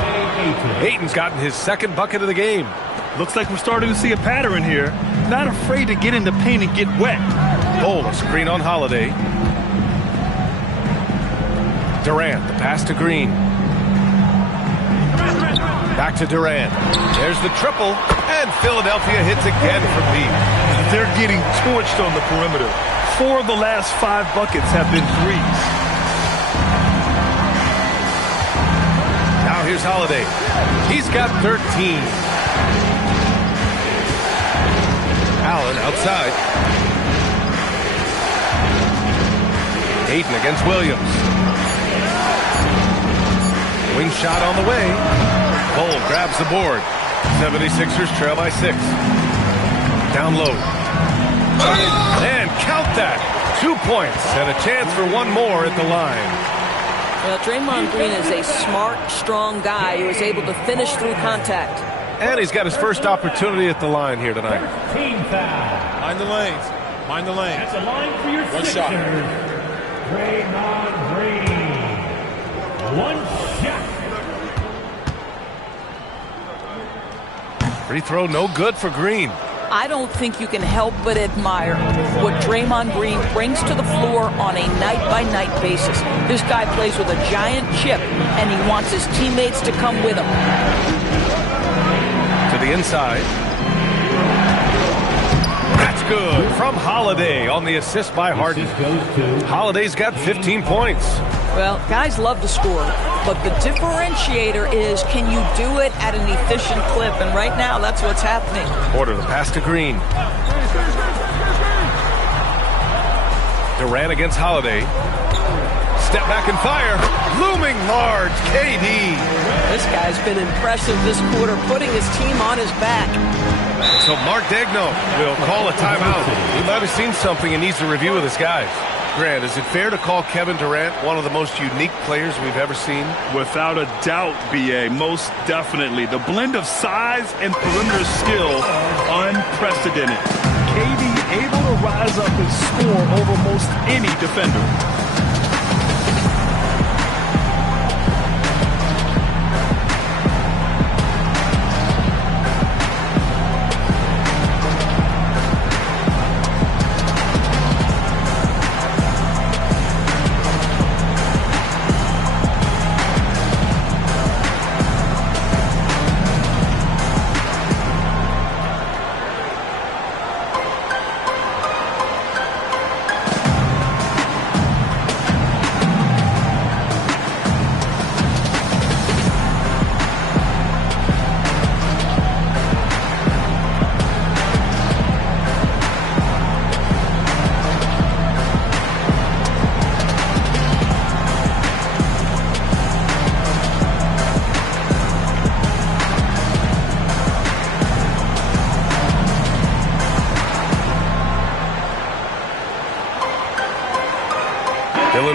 Ayton's gotten his 2nd bucket of the game. Looks like we're starting to see a pattern here. Not afraid to get in the paint and get wet. Bull, a screen on Holiday. Durant, the pass to Green. Back to Durant. There's the triple, and Philadelphia hits again from deep. They're getting torched on the perimeter. 4 of the last 5 buckets have been threes. Now here's Holiday. He's got 13. Allen outside. Ayton against Williams. Wing shot on the way. Bull grabs the board. 76ers trail by 6. Down low. And count that. 2 points and a chance for one more at the line. Well, Draymond Green is a smart, strong guy who is able to finish through contact. And he's got his first opportunity at the line here tonight. Mind the lanes. Mind the lanes. That's a line for your One Sixers. shot. Draymond Green. 1 shot. Free throw no good for Green. I don't think you can help but admire what Draymond Green brings to the floor on a night-by-night basis. This guy plays with a giant chip, and he wants his teammates to come with him. To the inside. That's good from Holiday on the assist by Harden. Holiday's got 15 points. Well, guys love to score, but the differentiator is, can you do it at an efficient clip? And right now, that's what's happening. Porter, the pass to Green. Durant against Holiday. Step back and fire. Looming large, KD. This guy's been impressive this quarter, putting his team on his back. So Mark Daigneault will call a timeout. He might have seen something and needs to review with his guys. Grant, is it fair to call Kevin Durant one of the most unique players we've ever seen? Without a doubt, B.A., most definitely. The blend of size and perimeter skill, unprecedented. KD able to rise up and score over most any defender.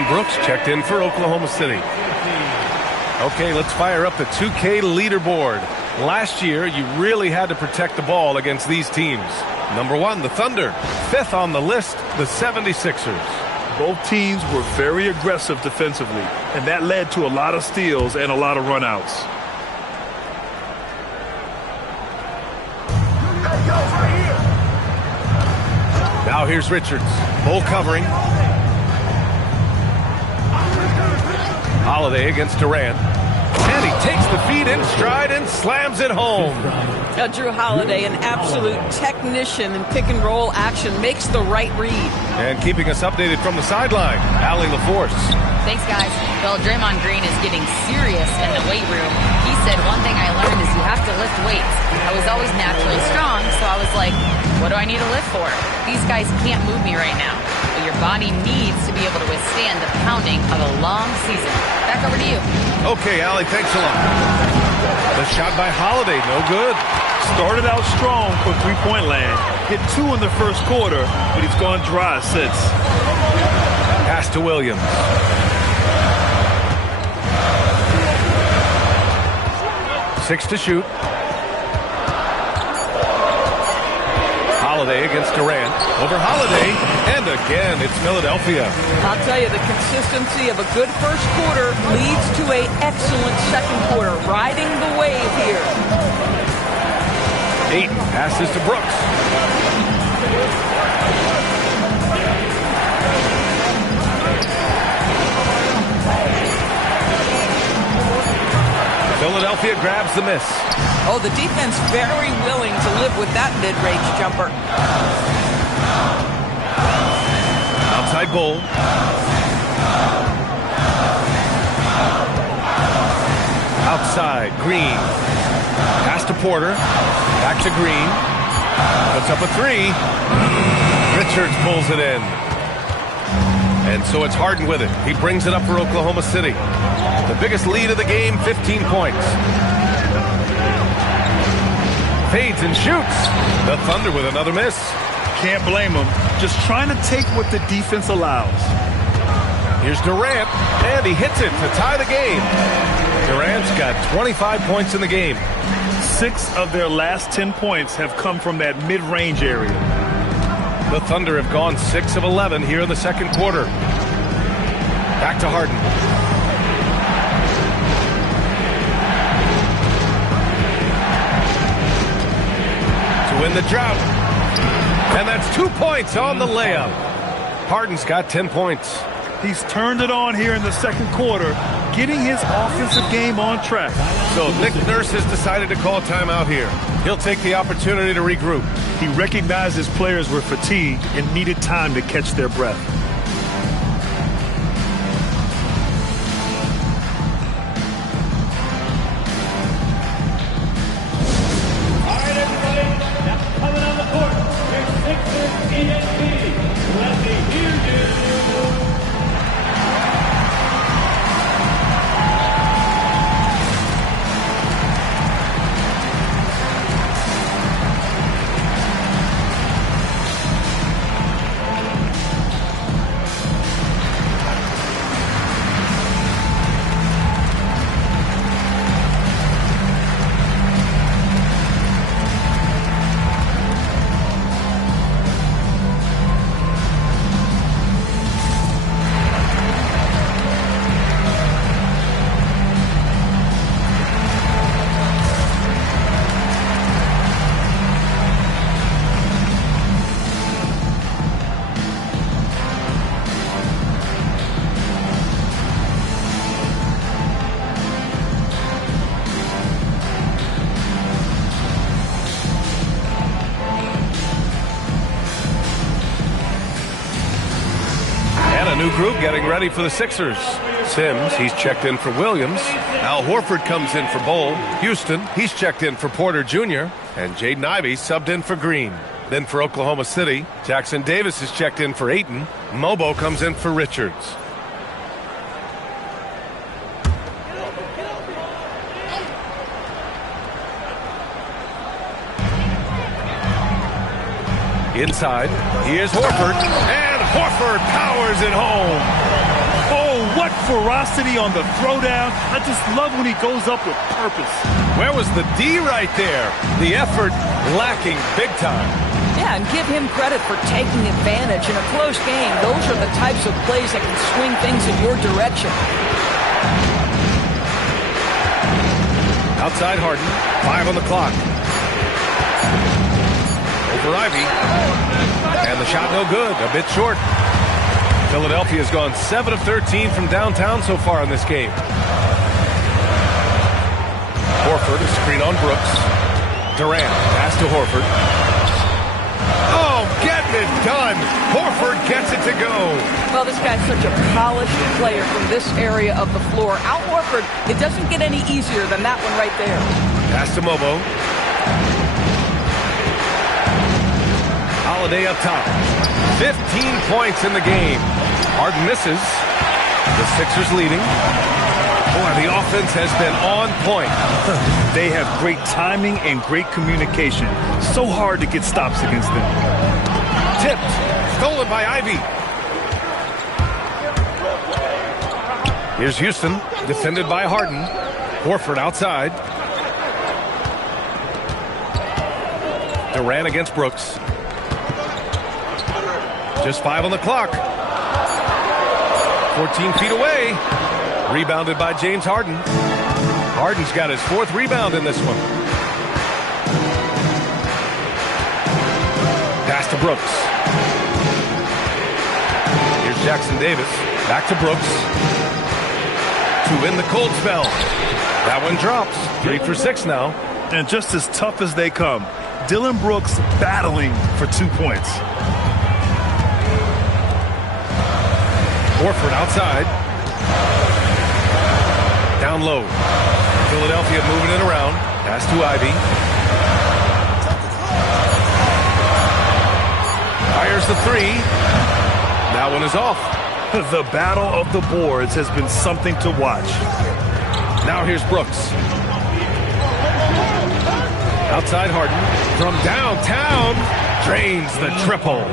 Brooks checked in for Oklahoma City. Okay, let's fire up the 2K leaderboard. Last year, you really had to protect the ball against these teams. Number 1, the Thunder. 5th on the list, the 76ers. Both teams were very aggressive defensively, and that led to a lot of steals and a lot of runouts. Now here's Richards. Full covering. Holiday against Durant. And he takes the feed in stride and slams it home. Now, Drew Holiday, an absolute technician in pick-and-roll action, makes the right read. And keeping us updated from the sideline, Allie LaForce. Thanks, guys. Well, Draymond Green is getting serious in the weight room. He said, one thing I learned is you have to lift weights. I was always naturally strong, so I was like, what do I need to lift for? These guys can't move me right now. But your body needs to be able to withstand the pounding of a long season. Back over to you. Okay, Allie, thanks a lot. The shot by Holiday, no good. Started out strong for three-point land. Hit 2 in the first quarter, but he's gone dry since. Pass to Williams. Six to shoot. Holiday against Durant. Over Holiday. And again, it's Philadelphia. I'll tell you, the consistency of a good first quarter leads to an excellent second quarter. Riding the wave here. Ayton passes to Brooks. Philadelphia grabs the miss. Oh, the defense very willing to live with that mid-range jumper. Outside goal. Outside, Green. Pass to Porter. Back to Green. Puts up a three. Richards pulls it in. And so it's Harden with it. He brings it up for Oklahoma City. The biggest lead of the game, 15 points. Fades and shoots. The Thunder with another miss. Can't blame him. Just trying to take what the defense allows. Here's Durant, and he hits it to tie the game. Durant's got 25 points in the game. 6 of their last 10 points have come from that mid-range area. The Thunder have gone 6 of 11 here in the second quarter. Back to Harden. To win the drought. 2 points on the layup. Harden's got 10 points. He's turned it on here in the second quarter, getting his offensive game on track. So Nick Nurse has decided to call timeout here. He'll take the opportunity to regroup. He recognized his players were fatigued and needed time to catch their breath. All right, everybody, now coming on the court, your Sixers ENT. Let me hear you. New group getting ready for the Sixers. Sims, he's checked in for Williams. Al Horford comes in for Bowl. Houston, he's checked in for Porter Jr. And Jaden Ivey subbed in for Green. Then for Oklahoma City, Jackson Davis is checked in for Ayton. Mobo comes in for Richards. Inside, here's Horford, and Horford powers it home. Oh, what ferocity on the throwdown. I just love when he goes up with purpose. Where was the D right there? The effort lacking big time. Yeah, and give him credit for taking advantage in a close game. Those are the types of plays that can swing things in your direction. Outside Harden, 5 on the clock. Over Ivy, and the shot no good, a bit short. Philadelphia's gone 7 of 13 from downtown so far in this game. Horford, a screen on Brooks. Durant, pass to Horford. Oh, getting it done. Horford gets it to go. Well, this guy's such a polished player from this area of the floor. Al Horford, it doesn't get any easier than that one right there. Pass to Mobo. Holiday up top. 15 points in the game. Harden misses. The Sixers leading. Boy, the offense has been on point. They have great timing and great communication. So hard to get stops against them. Tipped. Stolen by Ivy. Here's Houston. Defended by Harden. Horford outside. Durant against Brooks. Just 5 on the clock. 14 feet away. Rebounded by James Harden. Harden's got his 4th rebound in this one. Pass to Brooks. Here's Jackson Davis. Back to Brooks. To win the cold spell. That one drops. 3 for 6 now. And just as tough as they come, Dillon Brooks battling for 2 points. Horford outside. Down low. Philadelphia moving it around. Pass to Ivy. Fires the 3. That one is off. The battle of the boards has been something to watch. Now here's Brooks. Outside Harden. From downtown. Drains the triple.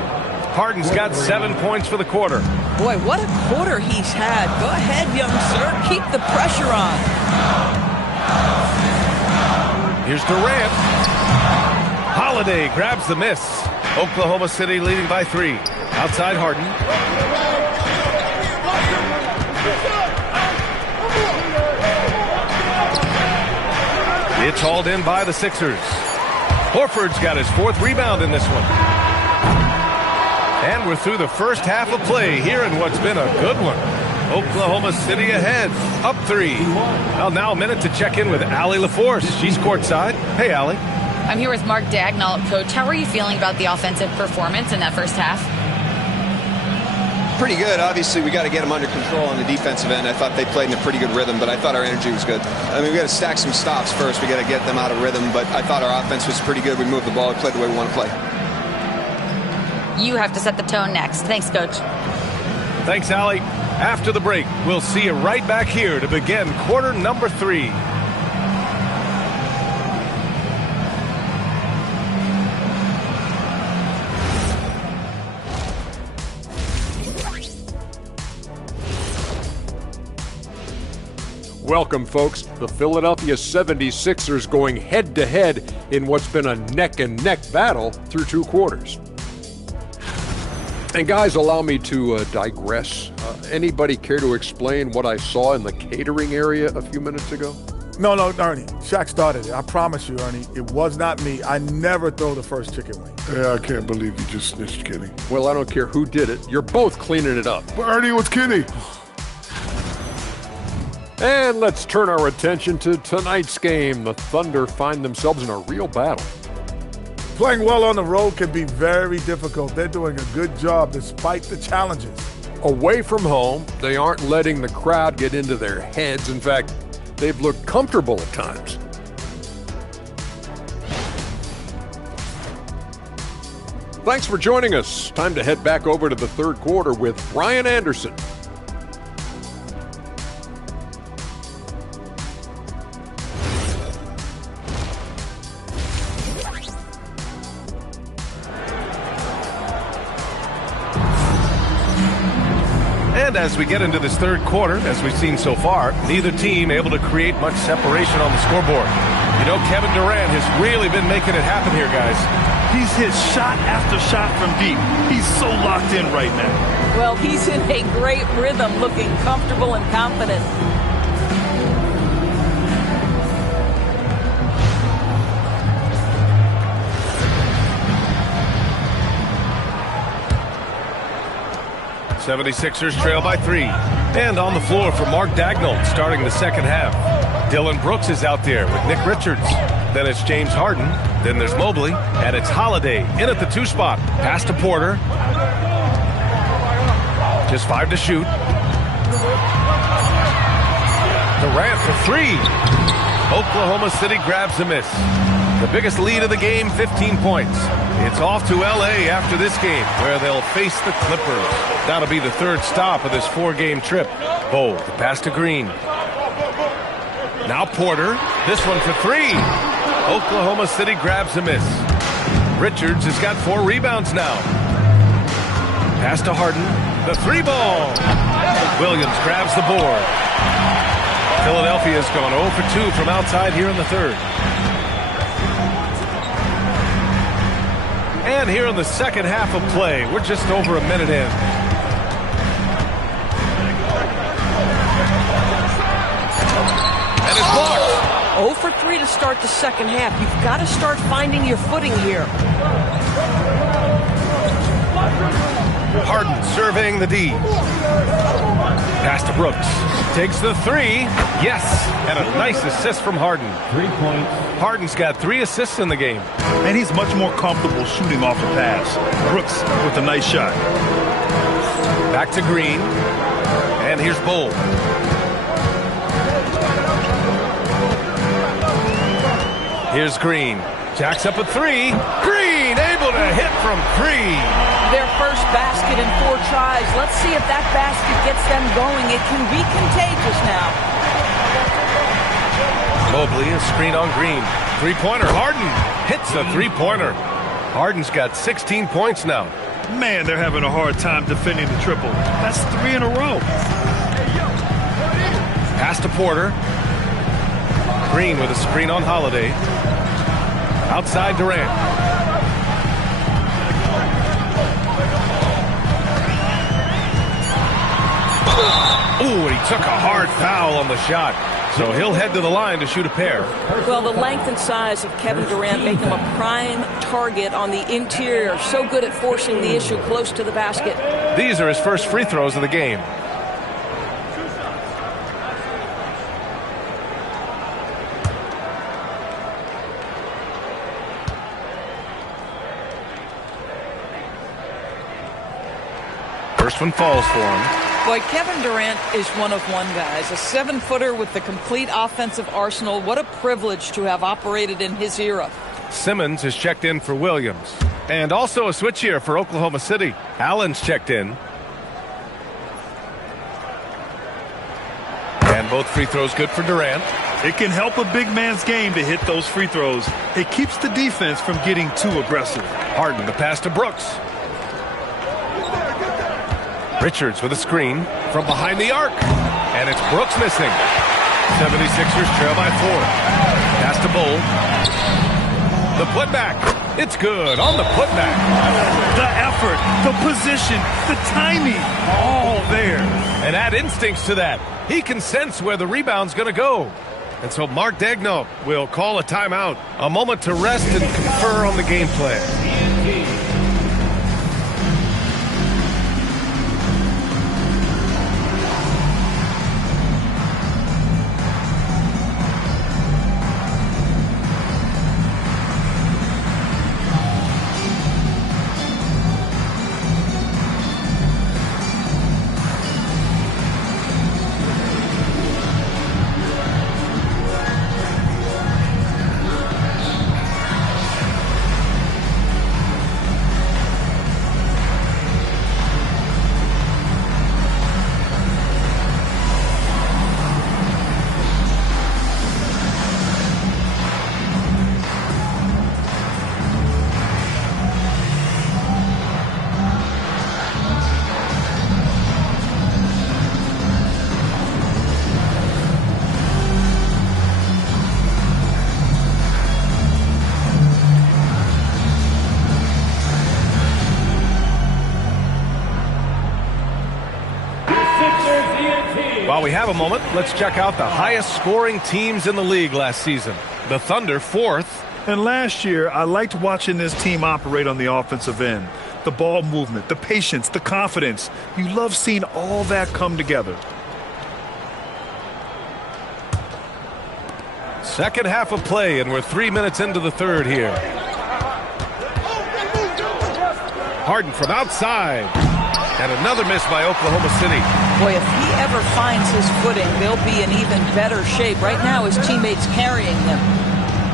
Harden's got 7 points for the quarter. Boy, what a quarter he's had. Go ahead, young sir. Keep the pressure on. Here's Durant. Holiday grabs the miss. Oklahoma City leading by 3. Outside Harden. It's hauled in by the Sixers. Horford's got his 4th rebound in this one. And we're through the first half of play here in what's been a good one. Oklahoma City ahead, up 3. Well, now a minute to check in with Allie LaForce. She's courtside. Hey, Allie. I'm here with Mark Dagnall. Coach, how are you feeling about the offensive performance in that first half? Pretty good. Obviously, we got to get them under control on the defensive end. I thought they played in a pretty good rhythm, but I thought our energy was good. I mean, we got to stack some stops first. We got to get them out of rhythm, but I thought our offense was pretty good. We moved the ball. We played the way we want to play. You have to set the tone next. Thanks, Coach. Thanks, Allie. After the break, we'll see you right back here to begin quarter number 3. Welcome, folks. The Philadelphia 76ers going head-to-head in what's been a neck-and-neck battle through 2 quarters. And guys, allow me to digress. Anybody care to explain what I saw in the catering area a few minutes ago? No, Ernie. Shaq started it. I promise you, Ernie. It was not me. I never throw the first chicken wing. Yeah, I can't believe you just snitched Kenny. Well, I don't care who did it. You're both cleaning it up. But Ernie, what's Kenny? And let's turn our attention to tonight's game. The Thunder find themselves in a real battle. Playing well on the road can be very difficult. They're doing a good job despite the challenges. Away from home, they aren't letting the crowd get into their heads. In fact, they've looked comfortable at times. Thanks for joining us. Time to head back over to the third quarter with Brian Anderson. And as we get into this third quarter, as we've seen so far, neither team able to create much separation on the scoreboard. You know, Kevin Durant has really been making it happen here, guys. He's hit shot after shot from deep. He's so locked in right now. Well, he's in a great rhythm, looking comfortable and confident. '76ers trail by 3. And on the floor for Mark Dagnall starting the second half. Dylan Brooks is out there with Nick Richards. Then it's James Harden. Then there's Mobley. And it's Holiday in at the 2 spot. Pass to Porter. Just 5 to shoot. Durant for 3. Oklahoma City grabs a miss. The biggest lead of the game, 15 points. It's off to L.A. after this game, where they'll face the Clippers. That'll be the third stop of this 4-game trip. Bowl, the pass to Green. Now Porter, this one for 3. Oklahoma City grabs a miss. Richards has got 4 rebounds now. Pass to Harden, the 3-ball. Williams grabs the board. Philadelphia's gone 0 for 2 from outside here in the third. And here in the second half of play, we're just over a minute in. And it's blocked. 0 for 3 to start the second half. You've got to start finding your footing here. Harden surveying the D. Pass to Brooks. Takes the 3. Yes. And a nice assist from Harden. 3 points. Harden's got 3 assists in the game. And he's much more comfortable shooting off the pass. Brooks with a nice shot. Back to Green. And here's Bowl. Here's Green. Jacks up a 3. Green able to hit from 3. Their first basket in 4 tries. Let's see if that basket gets them going. It can be contagious now. Mobley, a screen on Green. 3-pointer. Harden hits a 3-pointer. Harden's got 16 points now. Man, they're having a hard time defending the triple. That's 3 in a row. Pass to Porter. Green with a screen on Holiday. Outside Durant. Ooh, and he took a hard foul on the shot. So he'll head to the line to shoot a pair. Well, the length and size of Kevin Durant make him a prime target on the interior. So good at forcing the issue close to the basket. These are his first free throws of the game. First one falls for him. Boy, Kevin Durant is one of one, guys. A 7-footer with the complete offensive arsenal. What a privilege to have operated in his era. Simmons is checked in for Williams. And also a switch here for Oklahoma City. Allen's checked in. And both free throws good for Durant. It can help a big man's game to hit those free throws. It keeps the defense from getting too aggressive. Harden, the pass to Brooks. Richards with a screen from behind the arc. And it's Brooks missing. 76ers trail by 4. Pass to Bull. The putback. It's good on the putback. The effort, the position, the timing, all there. And add instincts to that. He can sense where the rebound's going to go. And so Mark Daigneault will call a timeout. A moment to rest and confer on the game plan. While we have a moment, let's check out the highest scoring teams in the league last season. The Thunder, 4th. And last year, I liked watching this team operate on the offensive end. The ball movement, the patience, the confidence. You love seeing all that come together. Second half of play, and we're 3 minutes into the third here. Harden from outside. And another miss by Oklahoma City. Boy, if he ever finds his footing, they'll be in even better shape. Right now, his teammates carrying him.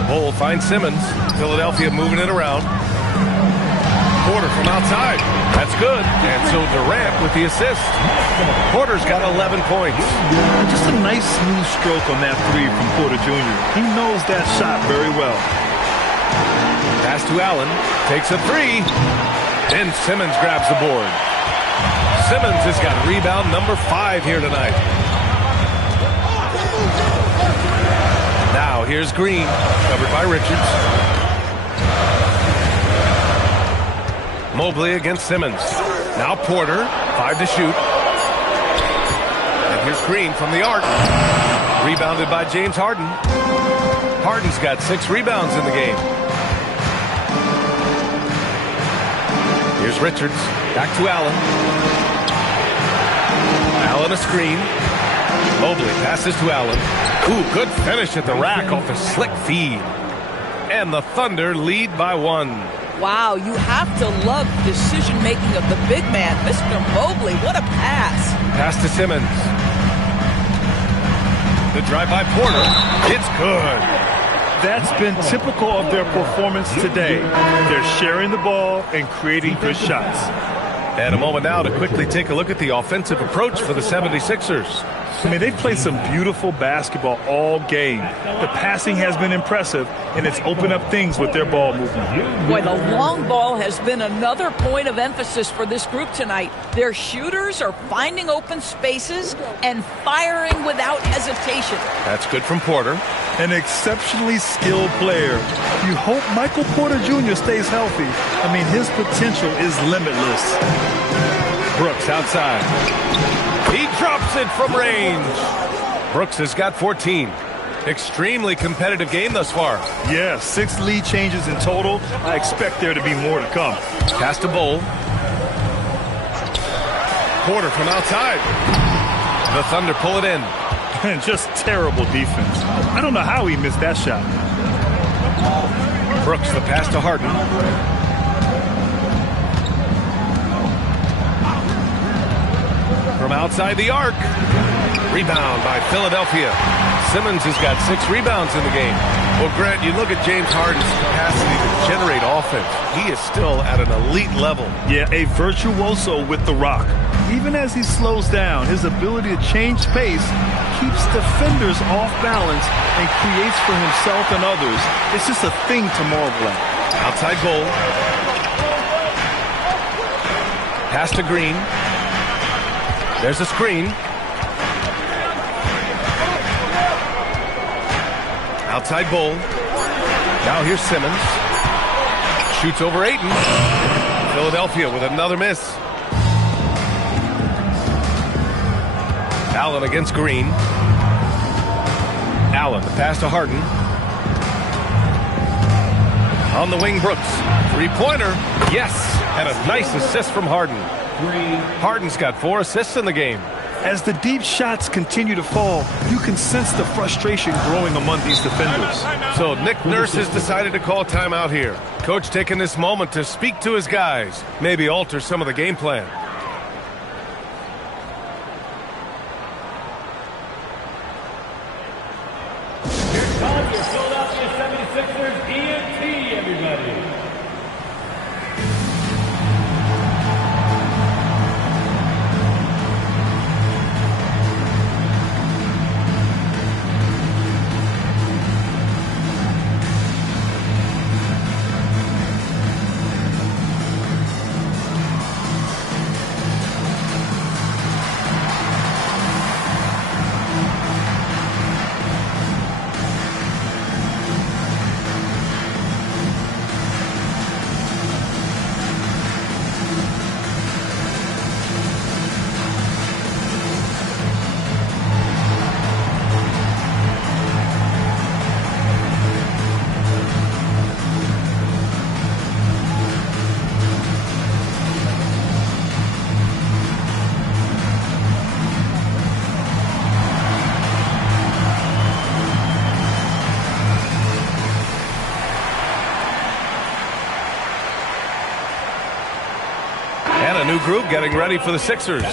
Bull finds Simmons. Philadelphia moving it around. Porter from outside. That's good. And so Durant with the assist. Porter's got 11 points. Just a nice smooth stroke on that three from Porter Jr. He knows that shot very well. Pass to Allen. Takes a three. Then Simmons grabs the board. Simmons has got rebound number 5 here tonight. Now here's Green, covered by Richards. Mobley against Simmons. Now Porter, 5 to shoot. And here's Green from the arc. Rebounded by James Harden. Harden's got 6 rebounds in the game. Here's Richards, back to Allen. Allen a screen. Mobley passes to Allen. Ooh, good finish at the rack off a slick feed. And the Thunder lead by 1. Wow, you have to love the decision-making of the big man. Mr. Mobley, what a pass. Pass to Simmons. The drive by Porter. It's good. That's been typical of their performance today. They're sharing the ball and creating good shots. And a moment now to quickly take a look at the offensive approach for the 76ers. I mean, they've played some beautiful basketball all game. The passing has been impressive, and it's opened up things with their ball movement. Boy, the long ball has been another point of emphasis for this group tonight. Their shooters are finding open spaces and firing without hesitation. That's good from Porter. An exceptionally skilled player. You hope Michael Porter Jr. stays healthy. I mean, his potential is limitless. Brooks outside. He drops it from range. Brooks has got 14. Extremely competitive game thus far. Yeah, 6 lead changes in total. I expect there to be more to come. Pass to Bull. Porter from outside. The Thunder pull it in. Just terrible defense. I don't know how he missed that shot. Brooks, the pass to Harden. From outside the arc. Rebound by Philadelphia. Simmons has got 6 rebounds in the game. Well, Grant, you look at James Harden's capacity to generate offense. He is still at an elite level. Yeah, a virtuoso with the rock. Even as he slows down, his ability to change pace keeps defenders off balance and creates for himself and others. It's just a thing to marvel at. Outside goal. Pass to Green. There's a screen. Outside Bull. Now here's Simmons. Shoots over Ayton. Philadelphia with another miss. Allen against Green. Allen, the pass to Harden. On the wing, Brooks. 3-pointer. Yes. And a nice assist from Harden. Harden's got 4 assists in the game. As the deep shots continue to fall, you can sense the frustration growing among these defenders. So Nick Nurse has decided to call timeout here. Coach taking this moment to speak to his guys, maybe alter some of the game plan. Here's time for Philadelphia 76ers ENT, everybody. Group getting ready for the Sixers.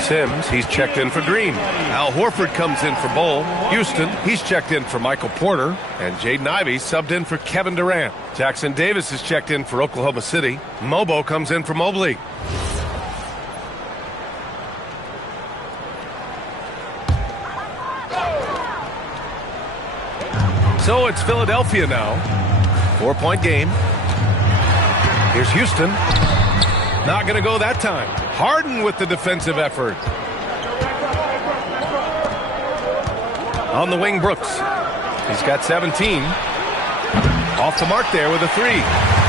Sims, he's checked in for Green. Al Horford comes in for Bull. Houston, he's checked in for Michael Porter. And Jaden Ivey subbed in for Kevin Durant. Jackson Davis is checked in for Oklahoma City. Mobo comes in for Mobley. So it's Philadelphia now. 4-point game. Here's Houston. Not going to go that time. Harden with the defensive effort. On the wing, Brooks. He's got 17. Off the mark there with a 3.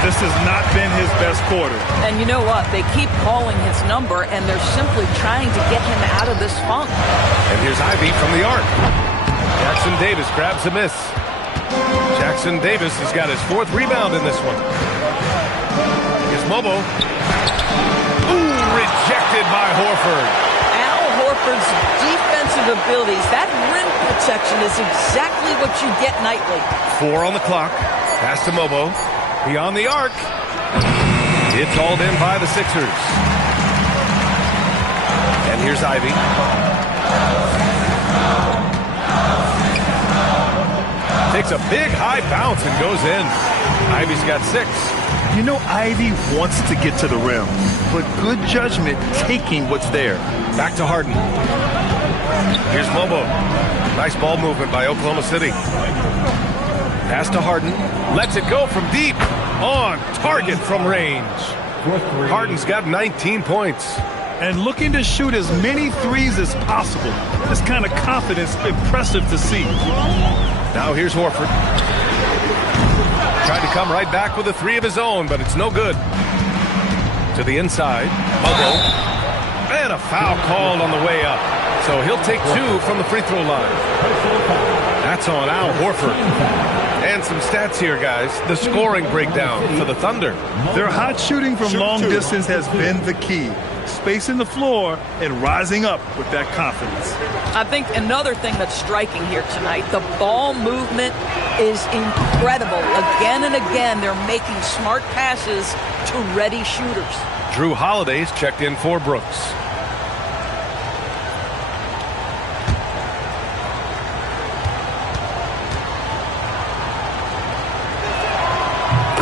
This has not been his best quarter. And you know what? They keep calling his number, and they're simply trying to get him out of this funk. And here's Ivey from the arc. Jackson Davis grabs a miss. Jackson Davis has got his 4th rebound in this one. Here's Mobo. Ooh, rejected by Horford. Al Horford's defensive abilities, that rim protection is exactly what you get nightly. 4 on the clock. Pass to Mobo. Beyond the arc. It's hauled in by the Sixers. And here's Ivey. Takes a big high bounce and goes in. Ivey's got 6. You know, Ivey wants to get to the rim, but good judgment taking what's there. Back to Harden. Here's Mobo. Nice ball movement by Oklahoma City. Pass to Harden. Lets it go from deep. On target from range. Harden's got 19 points. And looking to shoot as many threes as possible. This kind of confidence, impressive to see. Now here's Horford. Tried to come right back with a 3 of his own, but it's no good. To the inside. Mobo. And a foul called on the way up. So he'll take 2 from the free throw line. That's on Al Horford. And some stats here, guys. The scoring breakdown for the Thunder. Their hot shooting from long distance has been the key. Spacing the floor and rising up with that confidence. I think another thing that's striking here tonight, the ball movement is incredible. Again and again, they're making smart passes to ready shooters. Drew Holiday's checked in for Brooks.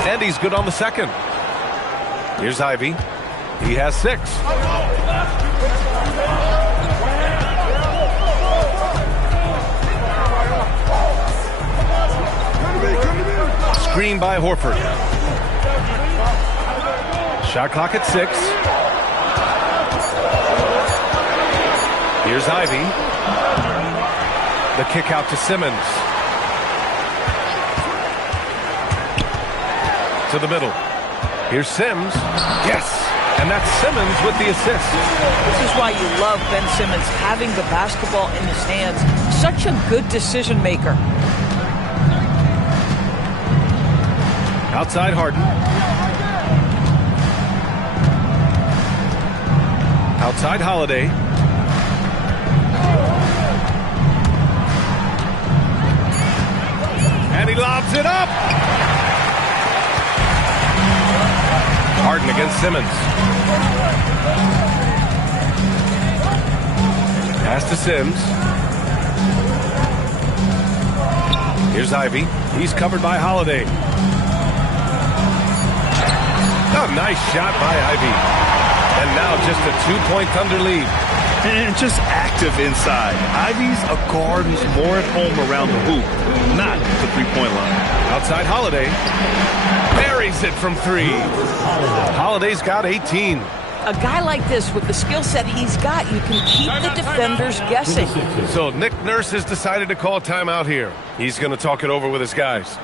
And he's good on the second. Here's Ivy. He has 6. Screen by Horford. Shot clock at 6. Here's Ivy. The kick out to Simmons. To the middle. Here's Sims. Yes. And that's Simmons with the assist. This is why you love Ben Simmons, having the basketball in his hands. Such a good decision maker. Outside Harden. Outside Holiday. And he lobs it up. Harden against Simmons. Pass to Sims. Here's Ivy. He's covered by Holiday. Oh, nice shot by Ivy. And now just a 2-point Thunder lead. And just active inside. Ivy's a guard who's more at home around the hoop, not the three-point line. Outside Holiday. Buries it from 3. Holiday's got 18. A guy like this, with the skill set he's got, you can keep the defenders guessing. So Nick Nurse has decided to call a timeout here. He's going to talk it over with his guys.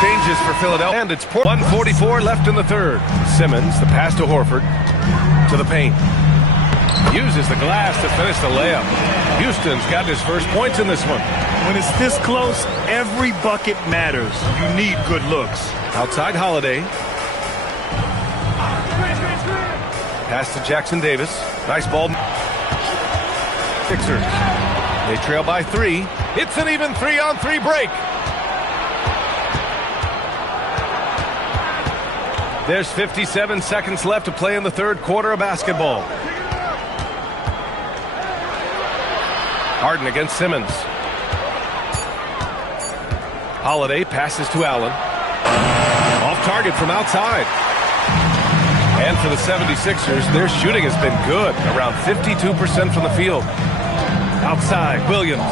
Changes for Philadelphia, and it's 1:44 left in the third. Simmons, the pass to Horford, to the paint. Uses the glass to finish the layup. Houston's got his first points in this one. When it's this close, every bucket matters. You need good looks. Outside Holiday. Pass to Jackson Davis. Nice ball. Sixers. They trail by 3. It's an even 3-on-3 break. There's 57 seconds left to play in the third quarter of basketball. Harden against Simmons. Holiday passes to Allen. Off target from outside. And for the 76ers, their shooting has been good. Around 52% from the field. Outside, Williams.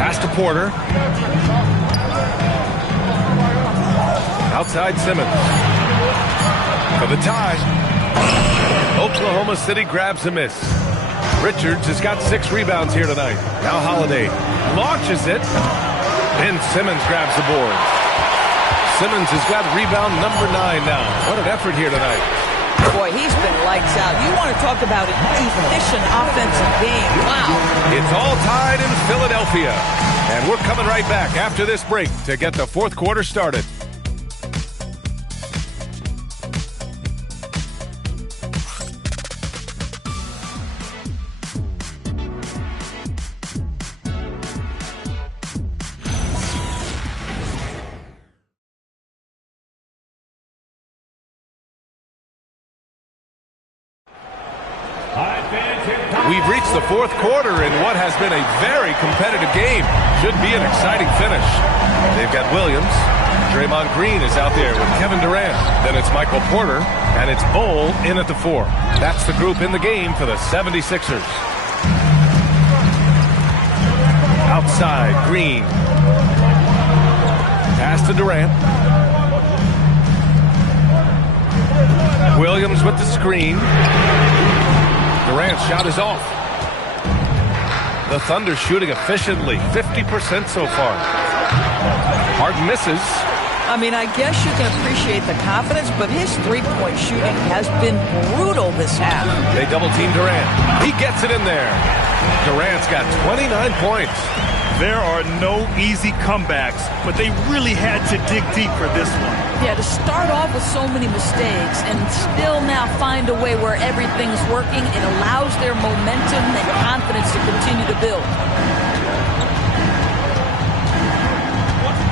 Pass to Porter. Outside Simmons. For the tie. Oklahoma City grabs a miss. Richards has got 6 rebounds here tonight. Now Holiday launches it. And Simmons grabs the board. Simmons has got rebound number 9 now. What an effort here tonight. Boy, he's been lights out. You want to talk about an efficient offensive game. Wow. It's all tied in Philadelphia. And we're coming right back after this break to get the fourth quarter started. We've reached the fourth quarter in what has been a very competitive game. Should be an exciting finish. They've got Williams. Draymond Green is out there with Kevin Durant. Then it's Michael Porter, and it's Bol in at the 4. That's the group in the game for the 76ers. Outside, Green. Pass to Durant. Williams with the screen. Durant's shot is off. The Thunder shooting efficiently, 50% so far. Harden misses. I mean, I guess you can appreciate the confidence, but his three-point shooting has been brutal this half. They double-team Durant. He gets it in there. Durant's got 29 points. There are no easy comebacks, but they really had to dig deep for this one. Yeah, to start off with so many mistakes and still now find a way where everything's working, it allows their momentum and confidence to continue to build.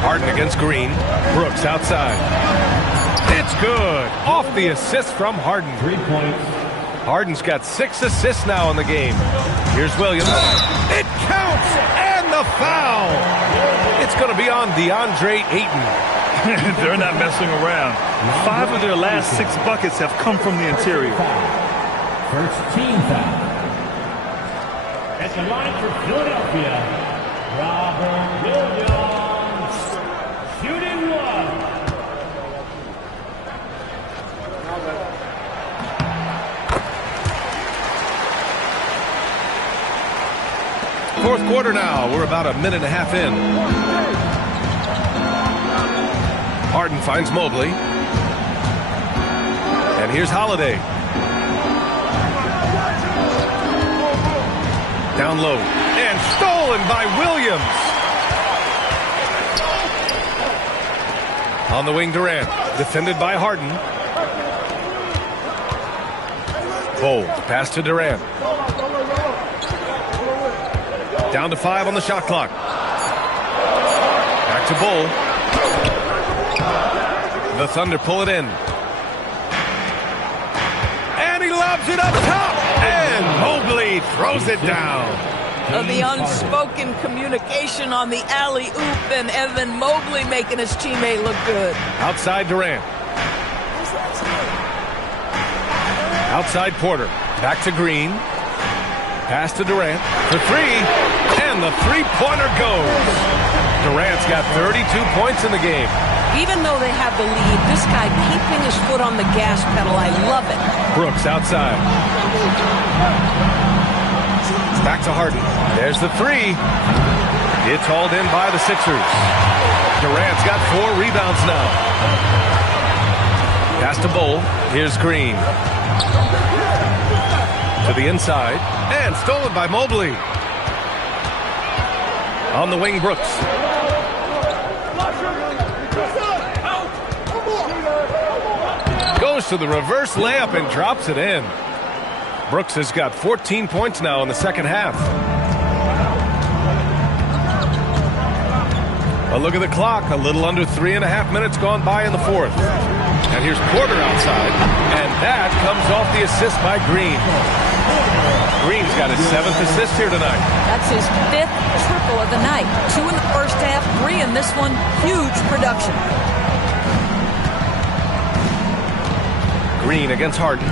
Harden against Green. Brooks outside. It's good. Off the assist from Harden. 3 points. Harden's got 6 assists now in the game. Here's Williams. It counts, and the foul. It's going to be on DeAndre Ayton. They're not messing around. 5 of their last 6 buckets have come from the interior. First team foul. At the line for Philadelphia, Robert Williams, shooting 1. Fourth quarter now. We're about a minute and a half in. Harden finds Mobley. And here's Holiday. Down low. And stolen by Williams. On the wing, Durant. Defended by Harden. Bol, pass to Durant. Down to 5 on the shot clock. Back to Bol. The Thunder pull it in. And he lobs it up top. And Mobley throws it down. The unspoken communication on the alley-oop, and Evan Mobley making his teammate look good. Outside Durant. Outside Porter. Back to Green. Pass to Durant for 3. And the three-pointer goes. Durant's got 32 points in the game. Even though they have the lead, this guy keeping his foot on the gas pedal, I love it. Brooks outside. Back to Harden. There's the 3. It's hauled in by the Sixers. Durant's got 4 rebounds now. Pass to Bol. Here's Green. To the inside. And stolen by Mobley. On the wing, Brooks. Goes to the reverse layup and drops it in. Brooks has got 14 points now in the second half. A look at the clock. A little under 3.5 minutes gone by in the fourth. And here's Porter outside. And that comes off the assist by Green. Green's got his 7th assist here tonight. That's his 5th triple of the night. 2 in the first half, 3 in this one. Huge production. Green against Harden.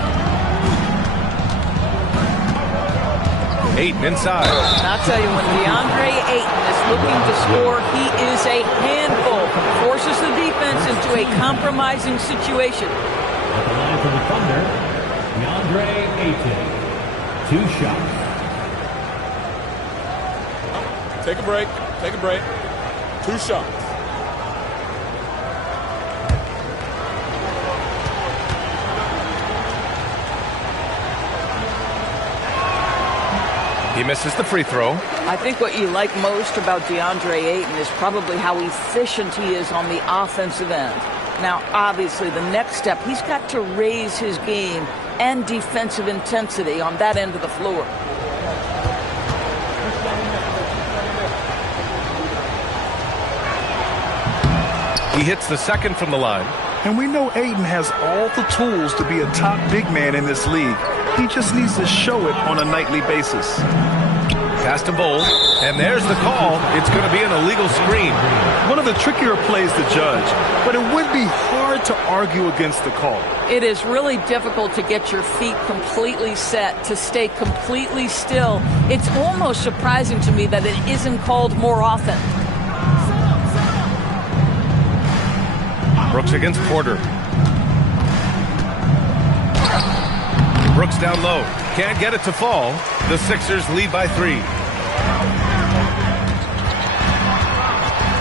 Ayton inside. I'll tell you, when DeAndre Ayton is looking to score, he is a handful. Forces the defense into a compromising situation. At the line for the Thunder, DeAndre Ayton. 2 shots. Take a break. Take a break. 2 shots. He misses the free throw. I think what you like most about DeAndre Ayton is probably how efficient he is on the offensive end. Now, obviously, the next step, he's got to raise his game and defensive intensity on that end of the floor. He hits the second from the line. And we know Ayton has all the tools to be a top big man in this league. He just needs to show it on a nightly basis. Pass to Bol, and there's the call. It's going to be an illegal screen. One of the trickier plays to judge, but it would be hard to argue against the call. It is really difficult to get your feet completely set, to stay completely still. It's almost surprising to me that it isn't called more often. Brooks against Porter. Brooks down low. Can't get it to fall. The Sixers lead by 3.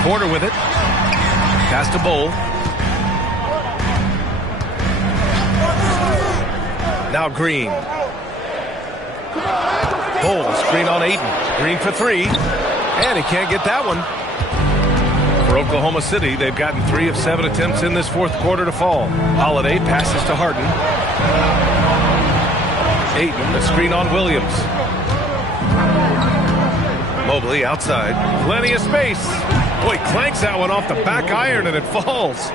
Porter with it. Pass to Bol. Now Green. Bol, screen on Ayton. Green for 3. And he can't get that one. For Oklahoma City, they've gotten 3 of 7 attempts in this fourth quarter to fall. Holiday passes to Harden. Ayton, the screen on Williams. Mobley outside. Plenty of space. Boy, clanks that one off the back iron and it falls.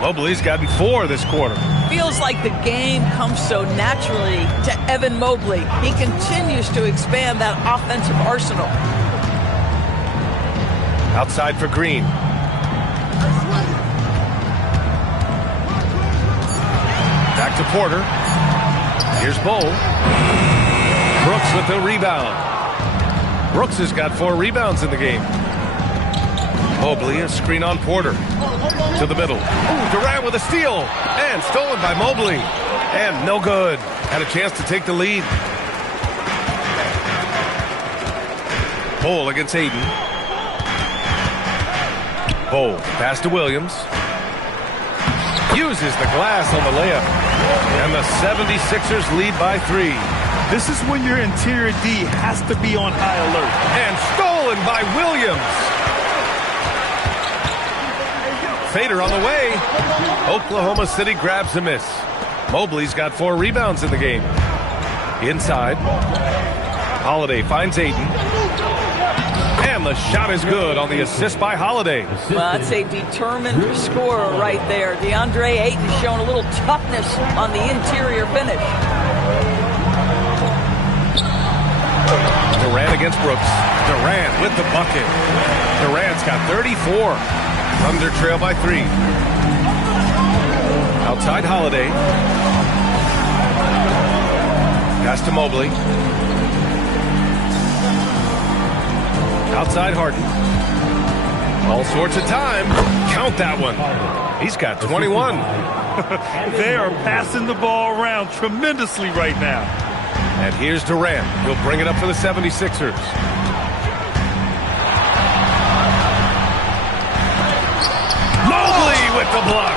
Mobley's gotten 4 this quarter. Feels like the game comes so naturally to Evan Mobley. He continues to expand that offensive arsenal. Outside for Green. Back to Porter. Here's Bol. Brooks with the rebound. Brooks has got 4 rebounds in the game. Mobley, a screen on Porter. To the middle. Ooh, Durant with a steal. And stolen by Mobley. And no good. Had a chance to take the lead. Bol against Ayton. Bol, pass to Williams. Uses the glass on the layup. And the 76ers lead by 3. This is when your interior D has to be on high alert. And stolen by Williams. Fader on the way. Oklahoma City grabs a miss. Mobley's got 4 rebounds in the game. Inside. Holiday finds Ayton. And the shot is good on the assist by Holiday. Well, that's a determined scorer right there. DeAndre Ayton showing a little toughness on the interior finish. Durant against Brooks. Durant with the bucket. Durant's got 34. Thunder trail by 3. Outside Holiday. Pass to Mobley. Outside Harden. All sorts of time. Count that one. He's got 21. They are passing the ball around tremendously right now. And here's Durant. He'll bring it up for the 76ers. Mobley with the block.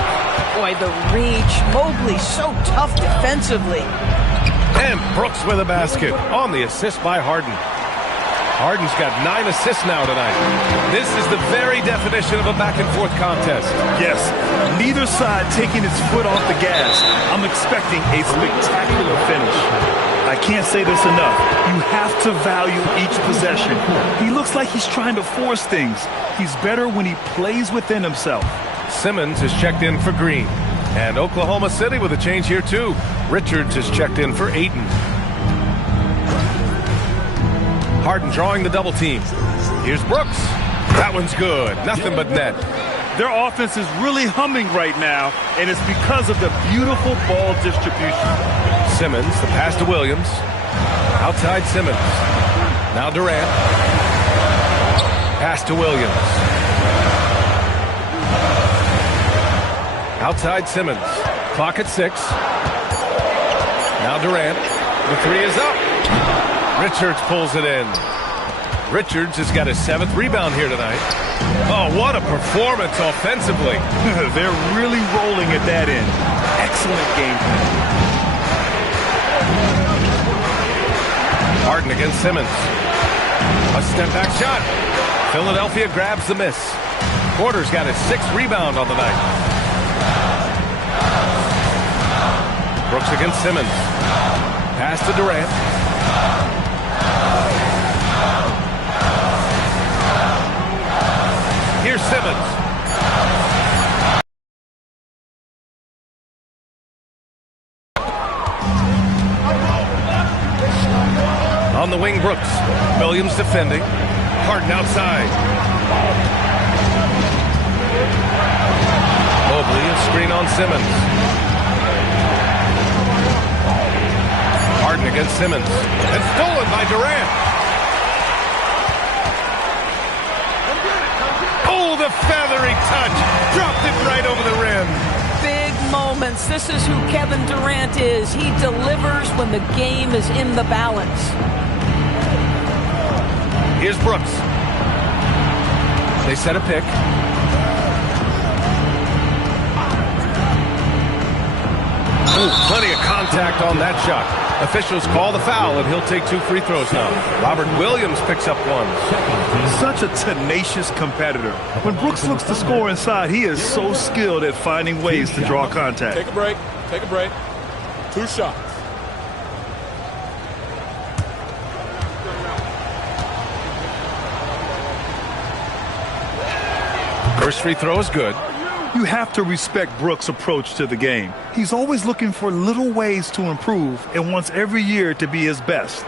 Boy, the reach. Mobley so tough defensively. And Brooks with a basket on the assist by Harden. Harden's got 9 assists now tonight. This is the very definition of a back-and-forth contest. Yes, neither side taking its foot off the gas. I'm expecting a spectacular finish. I can't say this enough. You have to value each possession. He looks like he's trying to force things. He's better when he plays within himself. Simmons is checked in for Green. And Oklahoma City with a change here, too. Richards is checked in for Ayton. Harden drawing the double team. Here's Brooks. That one's good. Nothing but net. Their offense is really humming right now, and it's because of the beautiful ball distribution. Simmons, the pass to Williams. Outside Simmons. Now Durant. Pass to Williams. Outside Simmons. Clock at 6. Now Durant. The 3 is up. Richards pulls it in. Richards has got his 7th rebound here tonight. Oh, what a performance offensively. They're really rolling at that end. Excellent game plan. Harden against Simmons. A step-back shot. Philadelphia grabs the miss. Porter's got his 6th rebound on the night. Brooks against Simmons. Pass to Durant. Here's Simmons. On the wing, Brooks. Williams defending. Harden outside. Mobley, a screen on Simmons. Harden against Simmons. And stolen by Durant. Oh, the feathery touch. Dropped it right over the rim. Big moments. This is who Kevin Durant is. He delivers when the game is in the balance. Here's Brooks. They set a pick. Ooh, plenty of contact on that shot. Officials call the foul, and he'll take 2 free throws now. Robert Williams picks up 1. Such a tenacious competitor. When Brooks looks to score inside, he is so skilled at finding ways to draw contact. Take a break. Take a break. 2 shots. First free throw is good. You have to respect Brooks' approach to the game. He's always looking for little ways to improve and wants every year to be his best.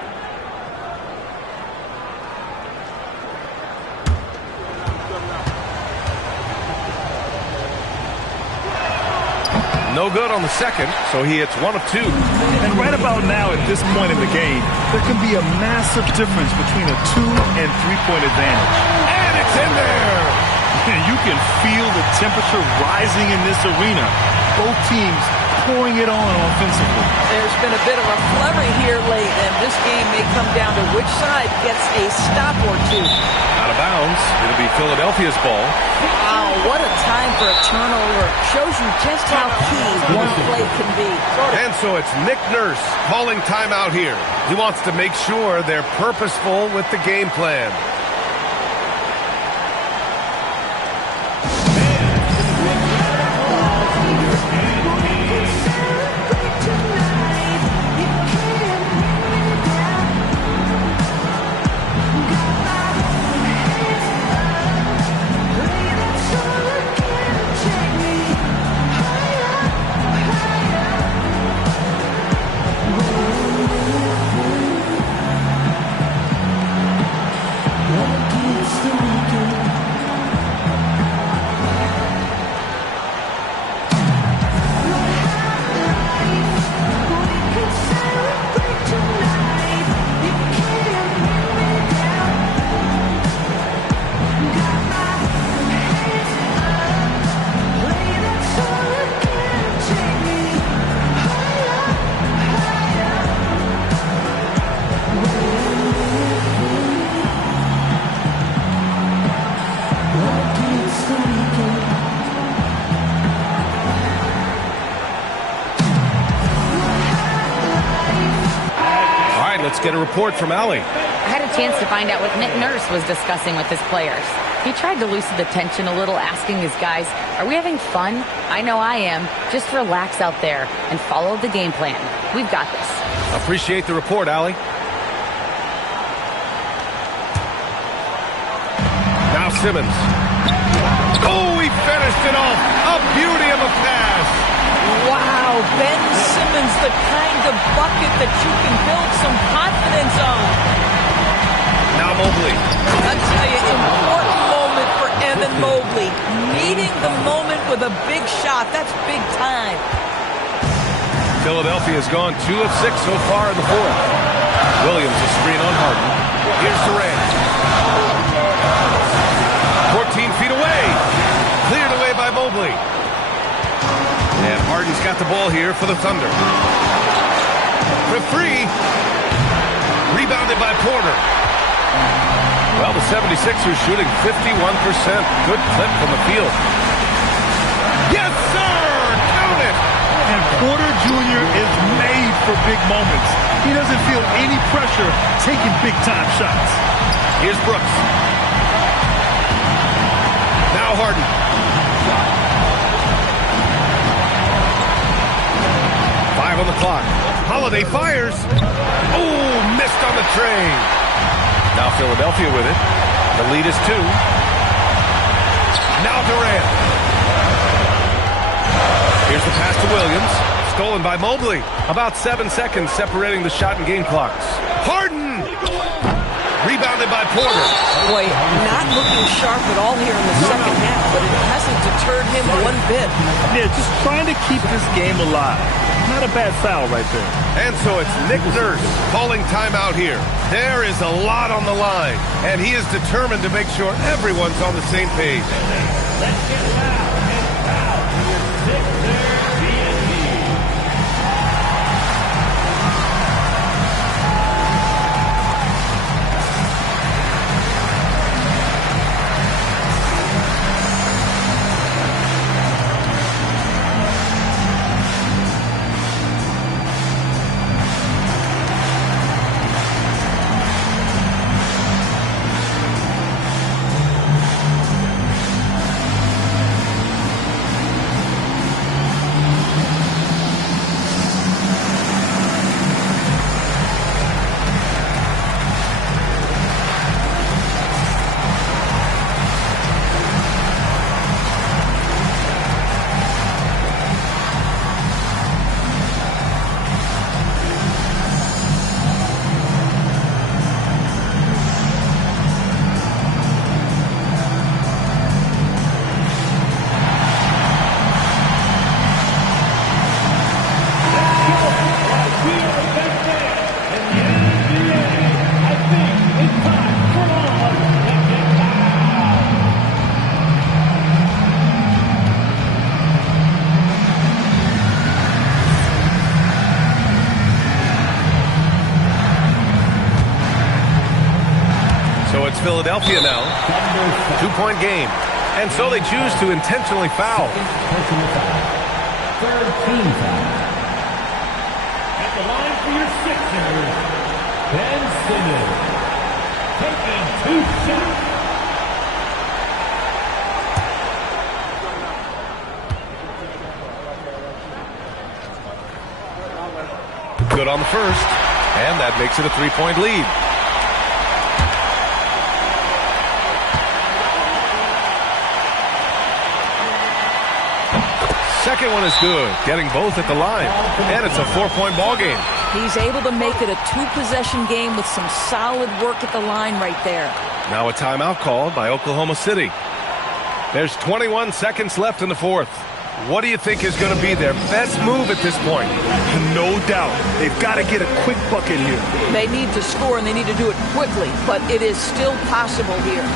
No good on the second, so he hits 1 of 2. And right about now, at this point in the game, there can be a massive difference between a 2- and 3-point advantage. And it's in there! You can feel the temperature rising in this arena. Both teams pouring it on offensively. There's been a bit of a flurry here late, and this game may come down to which side gets a stop or 2. Out of bounds. It'll be Philadelphia's ball. Wow, what a time for a turnover. Shows you just how key one play can be. And so it's Nick Nurse calling timeout here. He wants to make sure they're purposeful with the game plan. Get a report from Allie. I had a chance to find out what Nick Nurse was discussing with his players. He tried to loosen the tension a little, asking his guys, are we having fun? I know I am. Just relax out there and follow the game plan. We've got this. Appreciate the report, Allie. Now Simmons. Oh, he finished it off. A beauty of a pass. Wow, Ben Simmons, the kind of bucket that you can build some confidence on. Now Mobley. I'll tell you, important moment for Evan Mobley. Meeting the moment with a big shot. That's big time. Philadelphia's gone 2 of 6 so far in the fourth. Williams a screen on Harden. Here's Durant. 14 feet away. Cleared away by Mobley. And Harden's got the ball here for the Thunder. For 3. Rebounded by Porter. Well, the 76ers shooting 51%. Good clip from the field. Yes, sir! Count it! And Porter Jr. is made for big moments. He doesn't feel any pressure taking big-time shots. Here's Brooks. Now Harden. Five on the clock. Holiday fires. Oh, missed on the train. Now Philadelphia with it. The lead is 2. Now Durant. Here's the pass to Williams. Stolen by Mobley. About 7 seconds separating the shot and game clocks. Harden! Rebounded by Porter. Boy, not looking sharp at all here in the second half, but it hasn't deterred him one bit. Yeah, just trying to keep this game alive. Not a bad foul right there. And so it's Nick Nurse calling timeout here. There is a lot on the line, and he is determined to make sure everyone's on the same page. Let's get loud and proud to your six-there B&B. Philadelphia now. 2-point game. And so they choose to intentionally foul. Third team foul. At the line for your Sixers, Ben Simmons. Taking 2 shots. Good on the first. And that makes it a 3-point lead. Second one is good, getting both at the line. And it's a 4-point ball game. He's able to make it a 2-possession game with some solid work at the line right there. Now a timeout called by Oklahoma City. There's 21 seconds left in the fourth. What do you think is going to be their best move at this point? No doubt. They've got to get a quick bucket here. They need to score, and they need to do it quickly, but it is still possible here.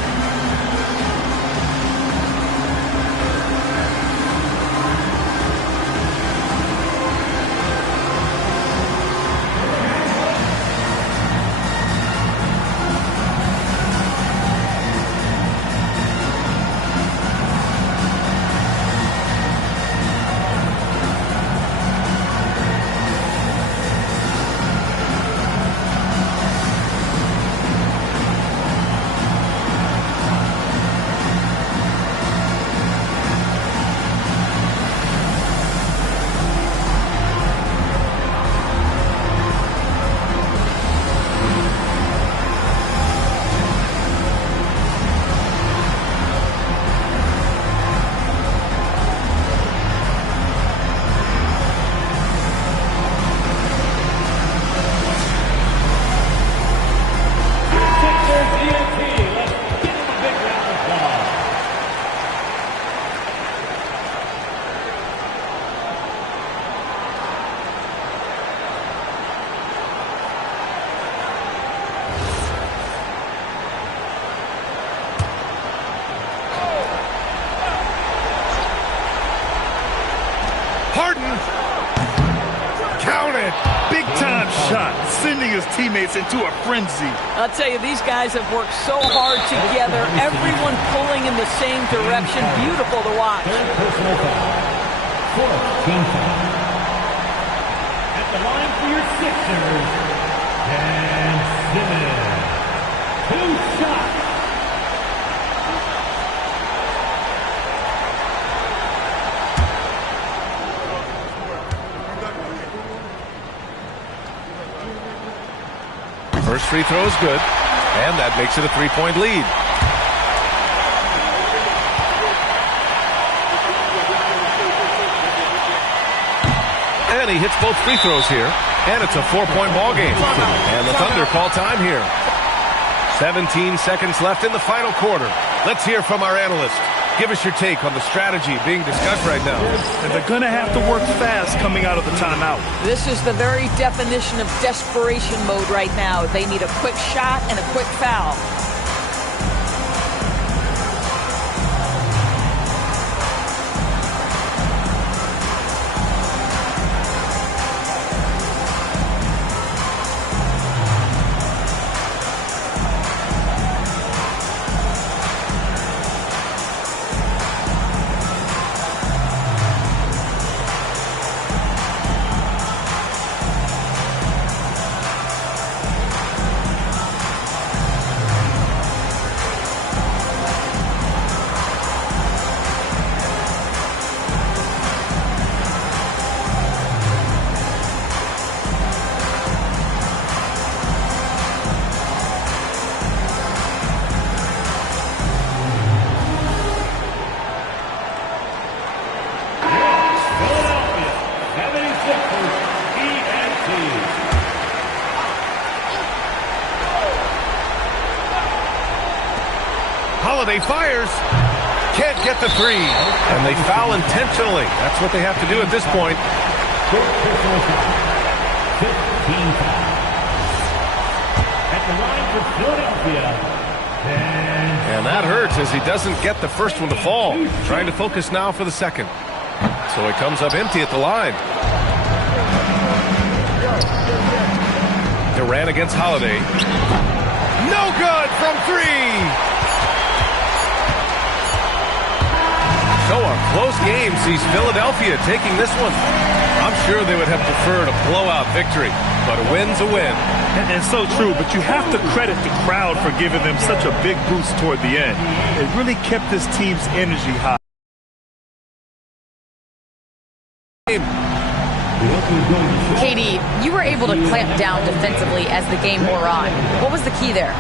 Teammates into a frenzy. I'll tell you, these guys have worked so hard together. Everyone pulling in the same direction. Beautiful to watch. Third personal foul. Fourth team foul. line for your Sixers, Ben Simmons. 2 shots. First free throw is good, and that makes it a 3-point lead. And he hits both free throws here, and it's a 4-point ball game. And the Thunder call time here. 17 seconds left in the final quarter. Let's hear from our analyst. Give us your take on the strategy being discussed right now. And they're going to have to work fast coming out of the timeout. This is the very definition of desperation mode right now. They need a quick shot and a quick foul. Holiday fires. Can't get the three. And they foul intentionally. That's what they have to do at this point. 15 fouls. At the line for Philadelphia. And that hurts as he doesn't get the first one to fall. Trying to focus now for the second. So he comes up empty at the line. Durant against Holiday. No good from three. So a close game sees Philadelphia taking this one. I'm sure they would have preferred a blowout victory, but a win's a win. And so true, but you have to credit the crowd for giving them such a big boost toward the end. It really kept this team's energy high. Katie, you were able to clamp down defensively as the game wore on. What was the key there?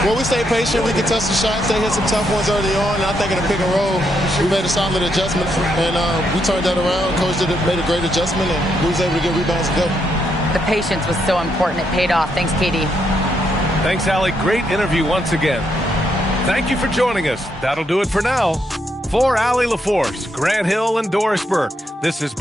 Well, we stayed patient. We contested shots. They hit some tough ones early on. And I think in the pick and roll, we made a solid adjustment. And we turned that around. Coach made a great adjustment, and we was able to get rebounds and go. The patience was so important. It paid off. Thanks, Katie. Thanks, Allie. Great interview once again. Thank you for joining us. That'll do it for now. For Allie LaForce, Grant Hill, and Doris Burke, this is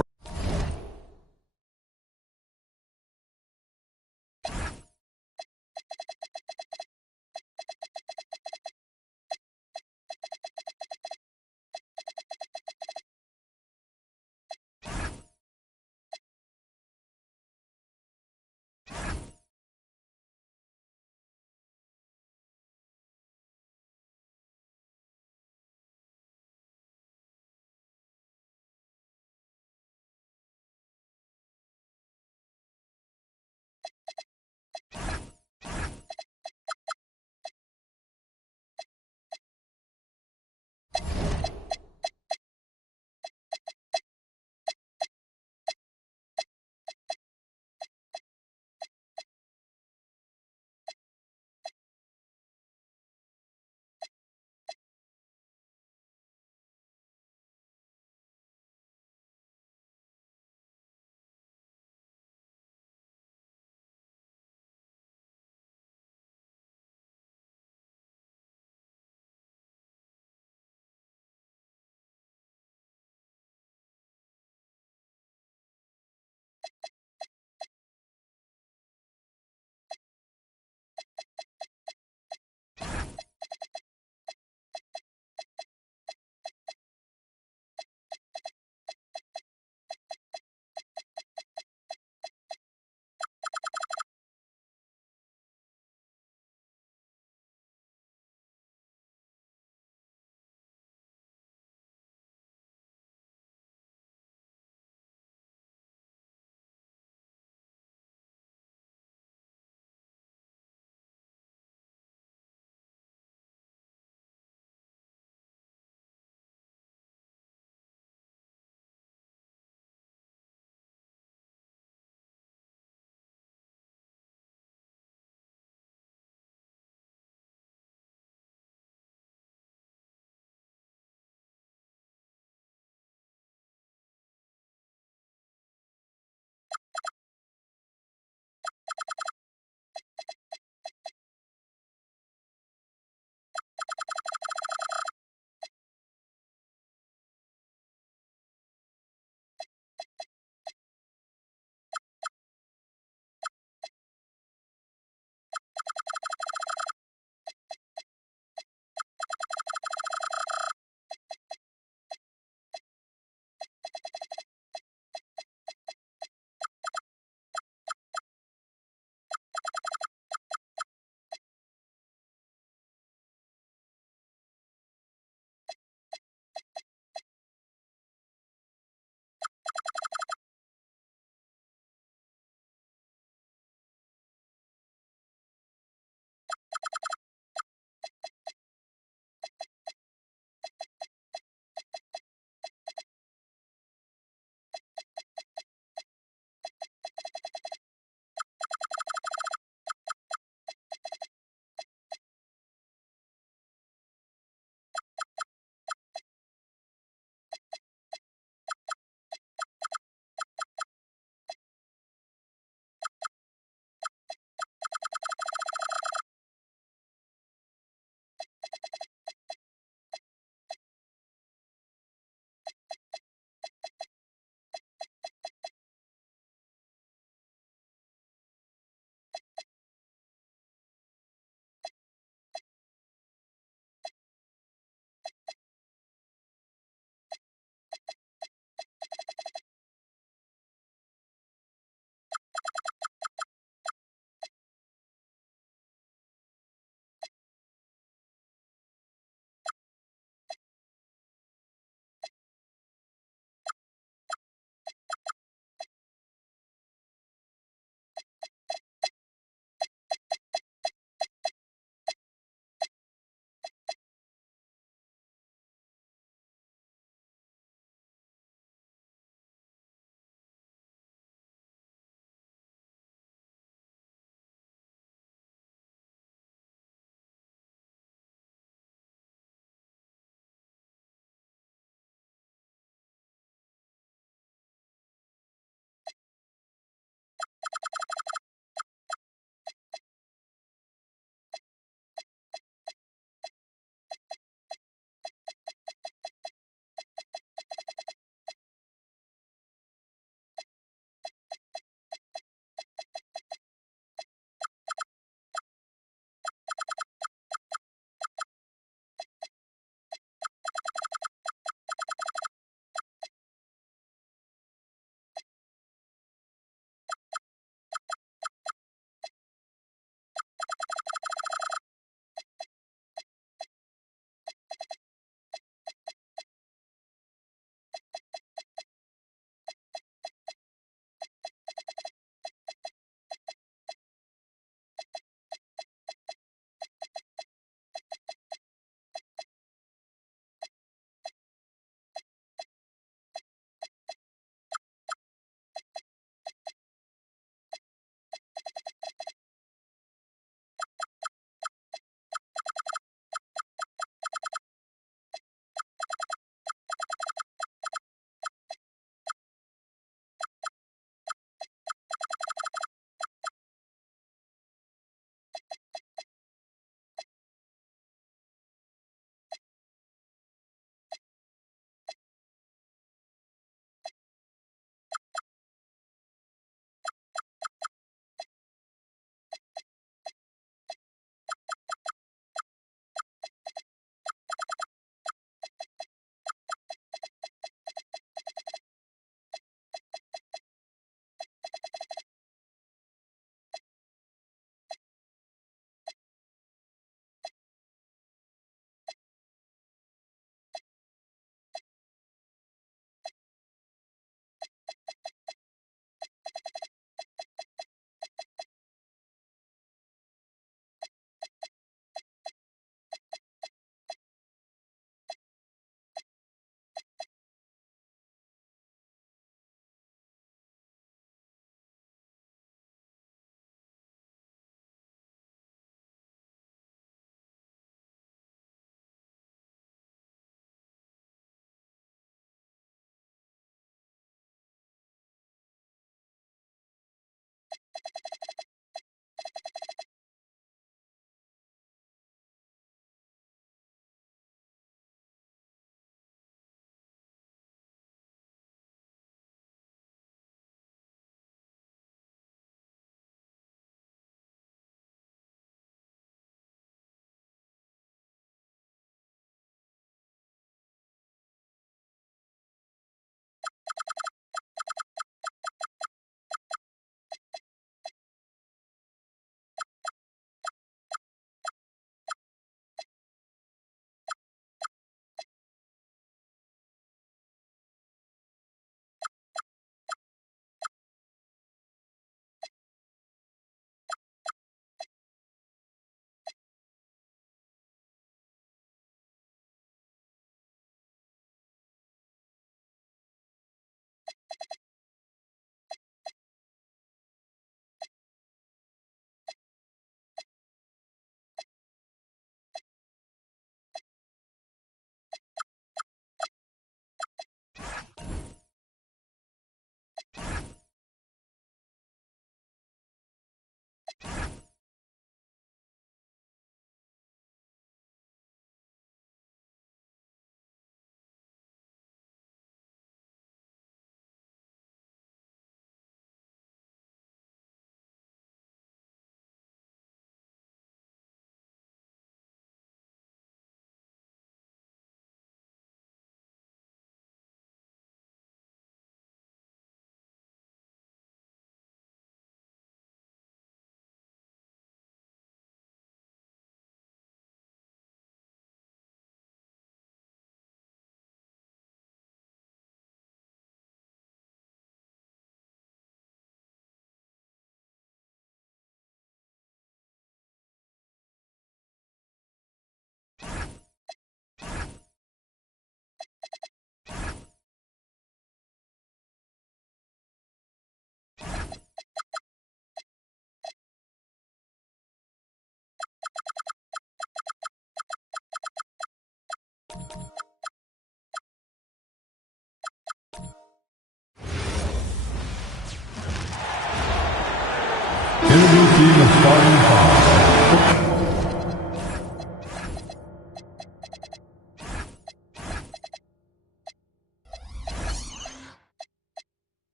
Introducing the starting five.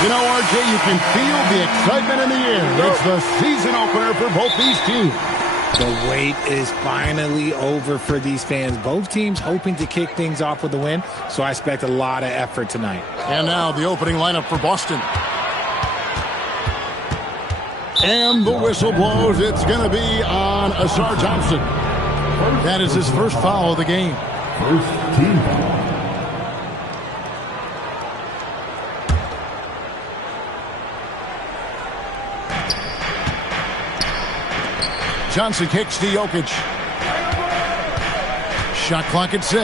You know, RJ, you can feel the excitement in the air. It's the season opener for both these teams. The wait is finally over for these fans. Both teams hoping to kick things off with a win, so I expect a lot of effort tonight. And now the opening lineup for Boston. And the whistle blows. It's going to be on Asar Thompson. That is his first foul of the game. First team foul. Johnson kicks to Jokic. Shot clock at 6.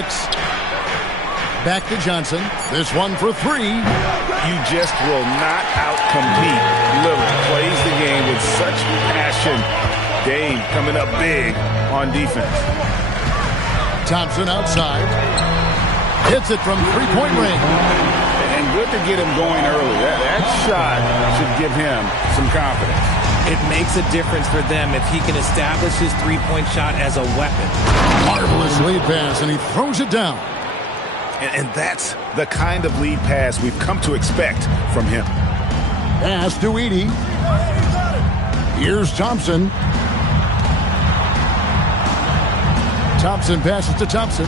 Back to Johnson. This one for 3. You just will not outcompete Lillard. Plays the game with such passion. Dame coming up big on defense. Thompson outside. Hits it from three-point range. And good to get him going early. That shot should give him some confidence. It makes a difference for them if he can establish his three-point shot as a weapon. Marvelous lead pass, and he throws it down. And that's the kind of lead pass we've come to expect from him. Pass to Edey. Here's Thompson. Thompson passes to Thompson.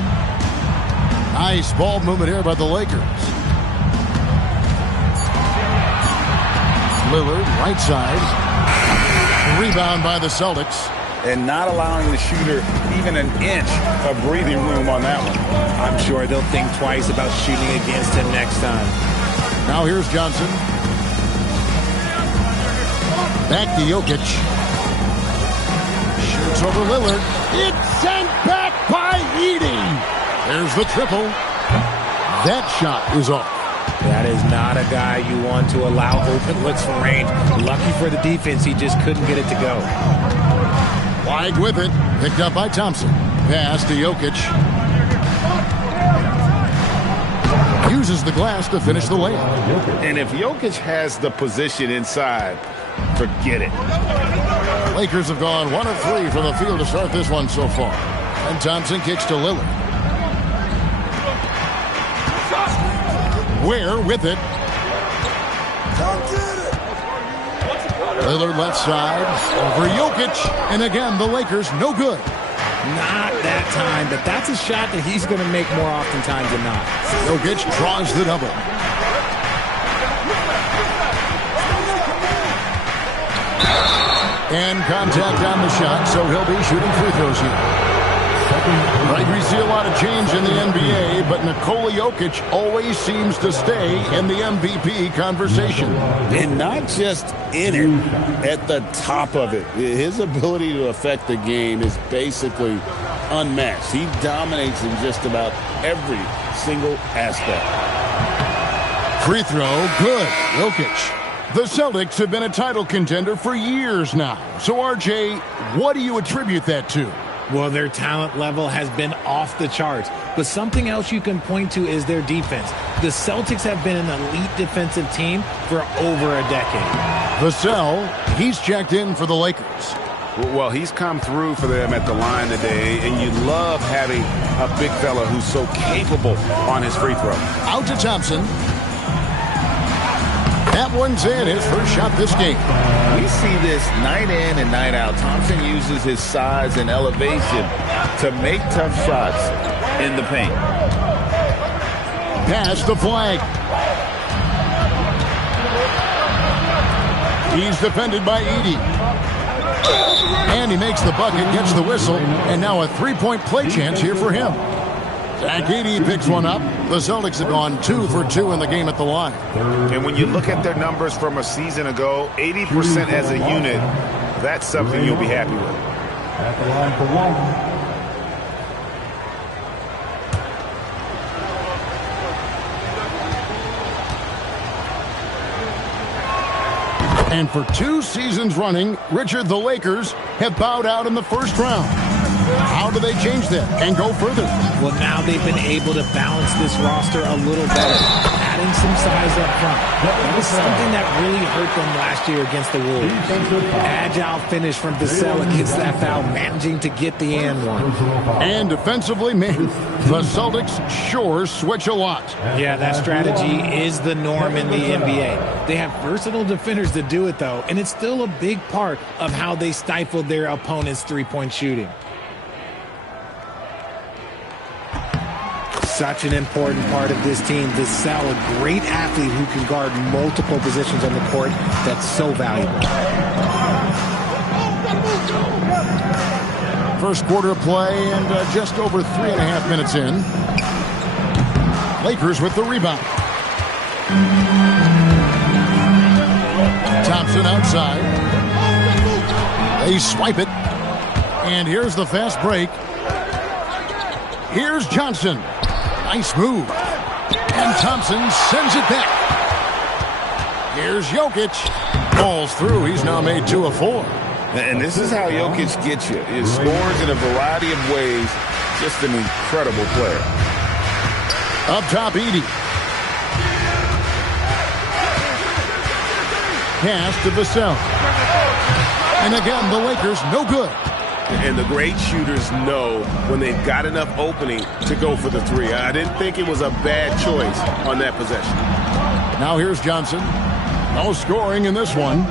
Nice ball movement here by the Lakers. Lillard, right side. Rebound by the Celtics. And not allowing the shooter even an inch of breathing room on that one. I'm sure they'll think twice about shooting against him next time. Now here's Johnson. Back to Jokic. Shoots over Lillard. It's sent back by Edey. There's the triple. That shot is off. That is not a guy you want to allow open looks from range. Lucky for the defense, he just couldn't get it to go. Wide with it. Picked up by Thompson. Pass to Jokic. Uses the glass to finish the layup. And if Jokic has the position inside, forget it. Lakers have gone 1 of 3 from the field to start this one so far. And Thompson kicks to Lillard. Ware with it. Lillard left side over Jokic. And again, the Lakers no good. Not that time, but that's a shot that he's going to make more oftentimes than not. Jokic draws the double. And contact on the shot, so he'll be shooting free throws here. Right, we see a lot of change in the NBA, but Nikola Jokic always seems to stay in the MVP conversation. And not just in it, at the top of it. His ability to affect the game is basically unmatched. He dominates in just about every single aspect. Free throw, good. Jokic. The Celtics have been a title contender for years now. So, RJ, what do you attribute that to? Well, their talent level has been off the charts. But something else you can point to is their defense. The Celtics have been an elite defensive team for over a decade. Vassell, he's checked in for the Lakers. Well, he's come through for them at the line today, and you love having a big fella who's so capable on his free throw. Out to Thompson. That one's in, his first shot this game. We see this night in and night out. Thompson uses his size and elevation to make tough shots in the paint. Pass the flag. He's defended by Edey. And he makes the bucket, gets the whistle, and now a three-point play chance here for him. Zach Edey picks one up. The Celtics have gone 2 for 2 in the game at the line. And when you look at their numbers from a season ago, 80% as a unit, that's something you'll be happy with. At the line for one. And for 2 seasons running, Richard, the Lakers have bowed out in the first round. How do they change that and go further? Well, now they've been able to balance this roster a little better, adding some size up front. That was something that really hurt them last year against the Wolves. Agile finish from Vassell against that foul, managing to get the and one. And defensively, man, the Celtics sure switch a lot. Yeah, that strategy is the norm in the NBA. They have versatile defenders to do it, though, and it's still a big part of how they stifled their opponent's three-point shooting. Such an important part of this team. Vassell, a great athlete who can guard multiple positions on the court. That's so valuable. First quarter of play and just over 3.5 minutes in. Lakers with the rebound. Thompson outside. They swipe it. And here's the fast break. Here's Johnson. Nice move. And Thompson sends it back. Here's Jokic. Falls through. He's now made 2 of 4. And this is how Jokic gets you. He scores in a variety of ways. Just an incredible player. Up top, Edey. Pass to Vassell. And again, the Lakers no good. And the great shooters know when they've got enough opening to go for the three. I didn't think it was a bad choice on that possession. Now here's Johnson. No scoring in this one.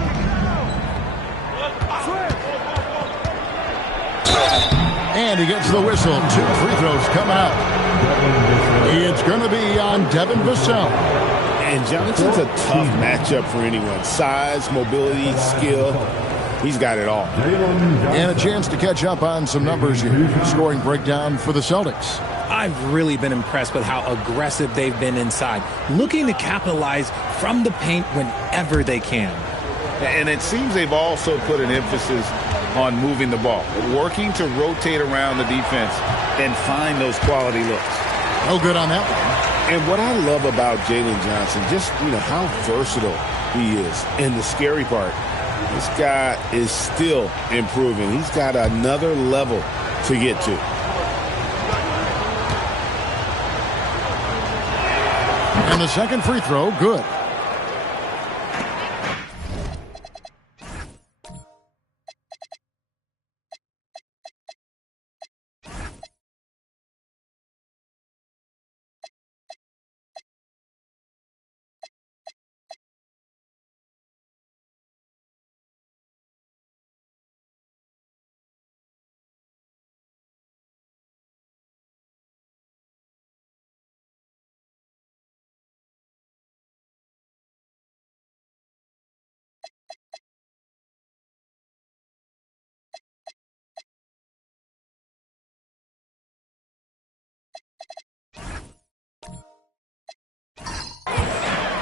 And he gets the whistle. 2 free throws coming up. It's going to be on Devin Vassell. And Johnson's a tough matchup for anyone. Size, mobility, skill. He's got it all. And a chance to catch up on some numbers here. Scoring breakdown for the Celtics. I've really been impressed with how aggressive they've been inside, looking to capitalize from the paint whenever they can. And it seems they've also put an emphasis on moving the ball, working to rotate around the defense and find those quality looks. No good on that one. And what I love about Jalen Johnson, just, how versatile he is. And the scary part, this guy is still improving. He's got another level to get to. And the second free throw, good.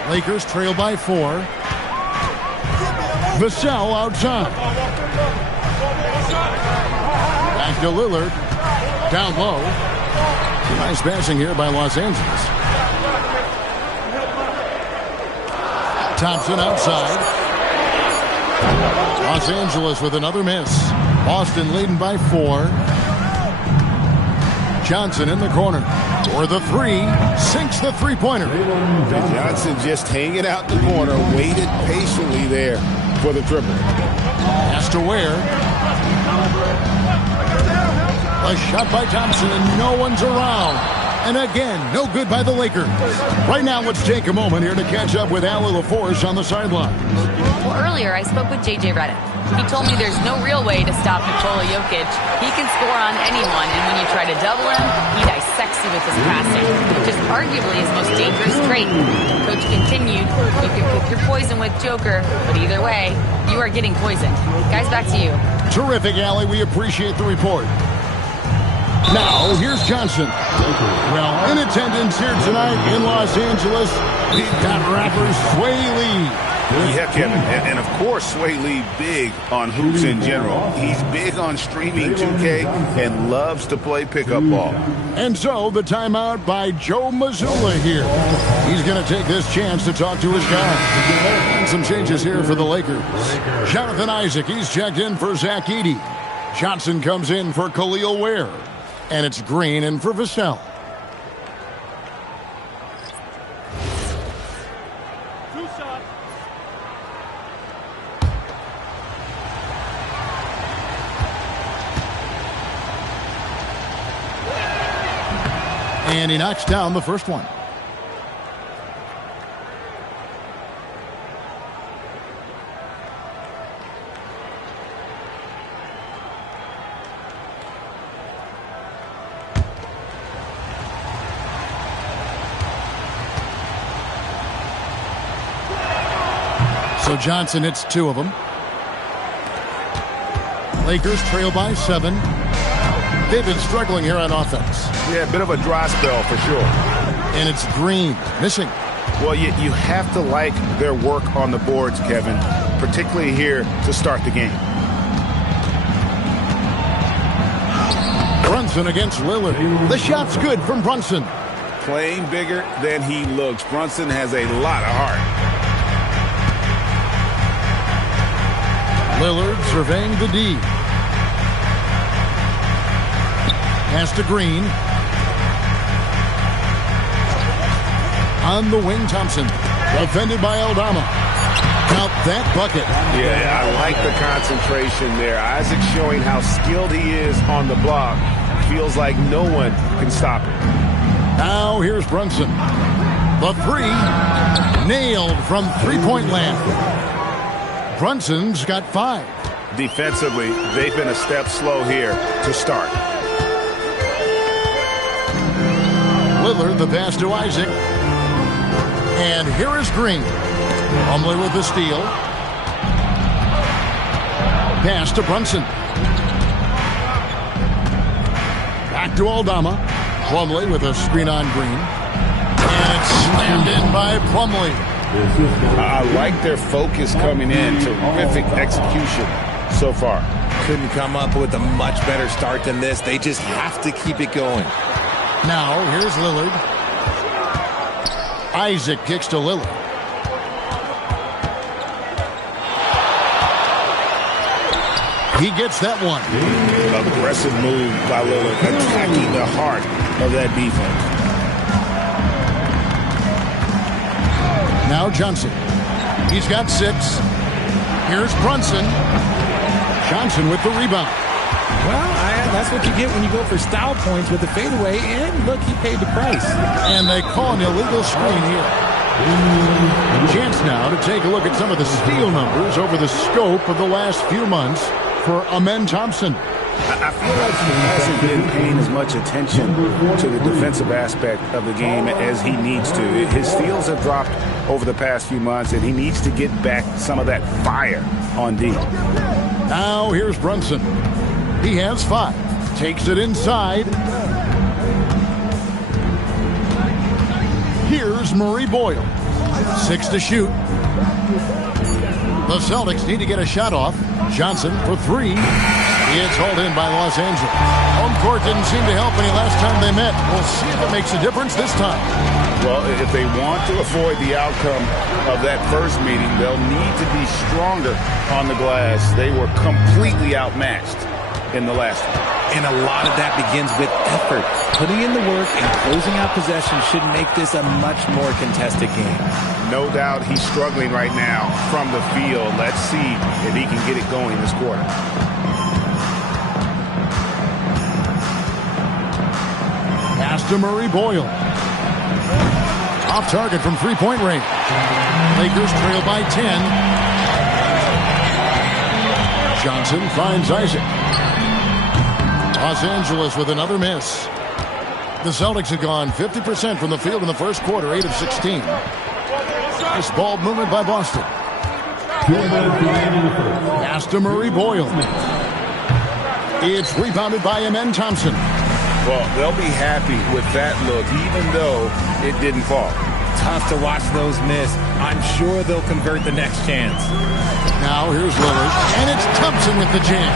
Lakers trail by 4. Vassell outside. Back to Lillard. Down low. Nice passing here by Los Angeles. Thompson outside. Los Angeles with another miss. Boston leading by 4. Johnson in the corner. For the 3, sinks the three-pointer. Johnson just hanging out in the corner, waited patiently there for the triple. Has to Ware. A shot by Thompson, and no one's around. And again, no good by the Lakers. Right now, let's take a moment here to catch up with Al LaForce on the sideline. Well, earlier I spoke with J.J. Redick. He told me there's no real way to stop Nikola Jokic. He can score on anyone, and when you try to double him, he dissects you with his passing, which is arguably his most dangerous trait. Coach continued, you can pick your poison with Joker, but either way, you are getting poisoned. Guys, back to you. Terrific, Allie. We appreciate the report. Now, here's Johnson. Well, in attendance here tonight in Los Angeles, we've got rapper Sway Lee. Yeah, Kevin, and of course, Sway Lee big on hoops in general. He's big on streaming 2K and loves to play pickup ball. And so, the timeout by Joe Mazzulla here. He's going to take this chance to talk to his guy. And some changes here for the Lakers. Jonathan Isaac, he's checked in for Zach Edey. Johnson comes in for Khalil Ware. And it's Green in for Vassell. And he knocks down the first one. So Johnson hits 2 of them. Lakers trail by 7. They've been struggling here on offense. Yeah, a bit of a dry spell for sure. And it's Green missing. Well, you have to like their work on the boards, Kevin, particularly here to start the game. Brunson against Lillard. The shot's good from Brunson. Playing bigger than he looks. Brunson has a lot of heart. Lillard surveying the D. Pass to Green. On the wing, Thompson. Defended by Aldama. Count that bucket. Yeah, I like the concentration there. Isaac showing how skilled he is on the block. Feels like no one can stop him. Now here's Brunson. The 3. Nailed from three-point land. Brunson's got 5. Defensively, they've been a step slow here to start. Lillard, the pass to Isaac. And here is Green. Plumlee with the steal. Pass to Brunson. Back to Aldama. Plumlee with a screen on Green. And it's slammed in by Plumlee. I like their focus coming in. Terrific execution so far. Couldn't come up with a much better start than this. They just have to keep it going. Now, here's Lillard. Isaac kicks to Lillard. He gets that one. Aggressive move by Lillard, attacking the heart of that defense. Now Johnson. He's got 6. Here's Brunson. Johnson with the rebound. Well, that's what you get when you go for style points with the fadeaway. And look, he paid the price. And they call an illegal screen here. Chance now to take a look at some of the steal numbers over the scope of the last few months for Amen Thompson. I feel like he hasn't been paying as much attention to the defensive aspect of the game as he needs to. His steals have dropped over the past few months, and he needs to get back some of that fire on D. Now here's Brunson. He has 5. Takes it inside. Here's Murray Boyle. 6 to shoot. The Celtics need to get a shot off. Johnson for 3. It's hauled in by Los Angeles. Home court didn't seem to help any last time they met. We'll see if it makes a difference this time. Well, if they want to avoid the outcome of that first meeting, they'll need to be stronger on the glass. They were completely outmatched in the last one. And a lot of that begins with effort. Putting in the work and closing out possession should make this a much more contested game. No doubt he's struggling right now from the field. Let's see if he can get it going this quarter. Pass to Murray Boyle. Off target from three-point range. Lakers trail by 10. Johnson finds Isaac. Los Angeles with another miss. The Celtics have gone 50% from the field in the first quarter, 8 of 16. Nice ball movement by Boston. Pass to Murray Boyle. It's rebounded by Amen Thompson. Well, they'll be happy with that look, even though it didn't fall. Tough to watch those miss. I'm sure they'll convert the next chance. Now here's Lillard, and it's Thompson with the jam.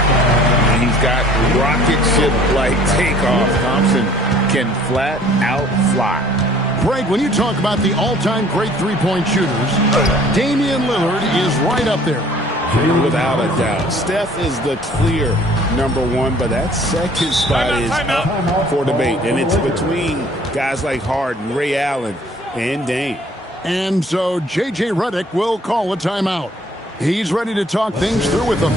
And he's got rocket ship-like takeoff. Thompson can flat out fly. Greg, when you talk about the all-time great three-point shooters, Damian Lillard is right up there. Without a doubt. Steph is the clear number one, but that second spot is up for debate. And it's between guys like Harden, Ray Allen, and Dame. And so J.J. Redick will call a timeout. He's ready to talk things through with them.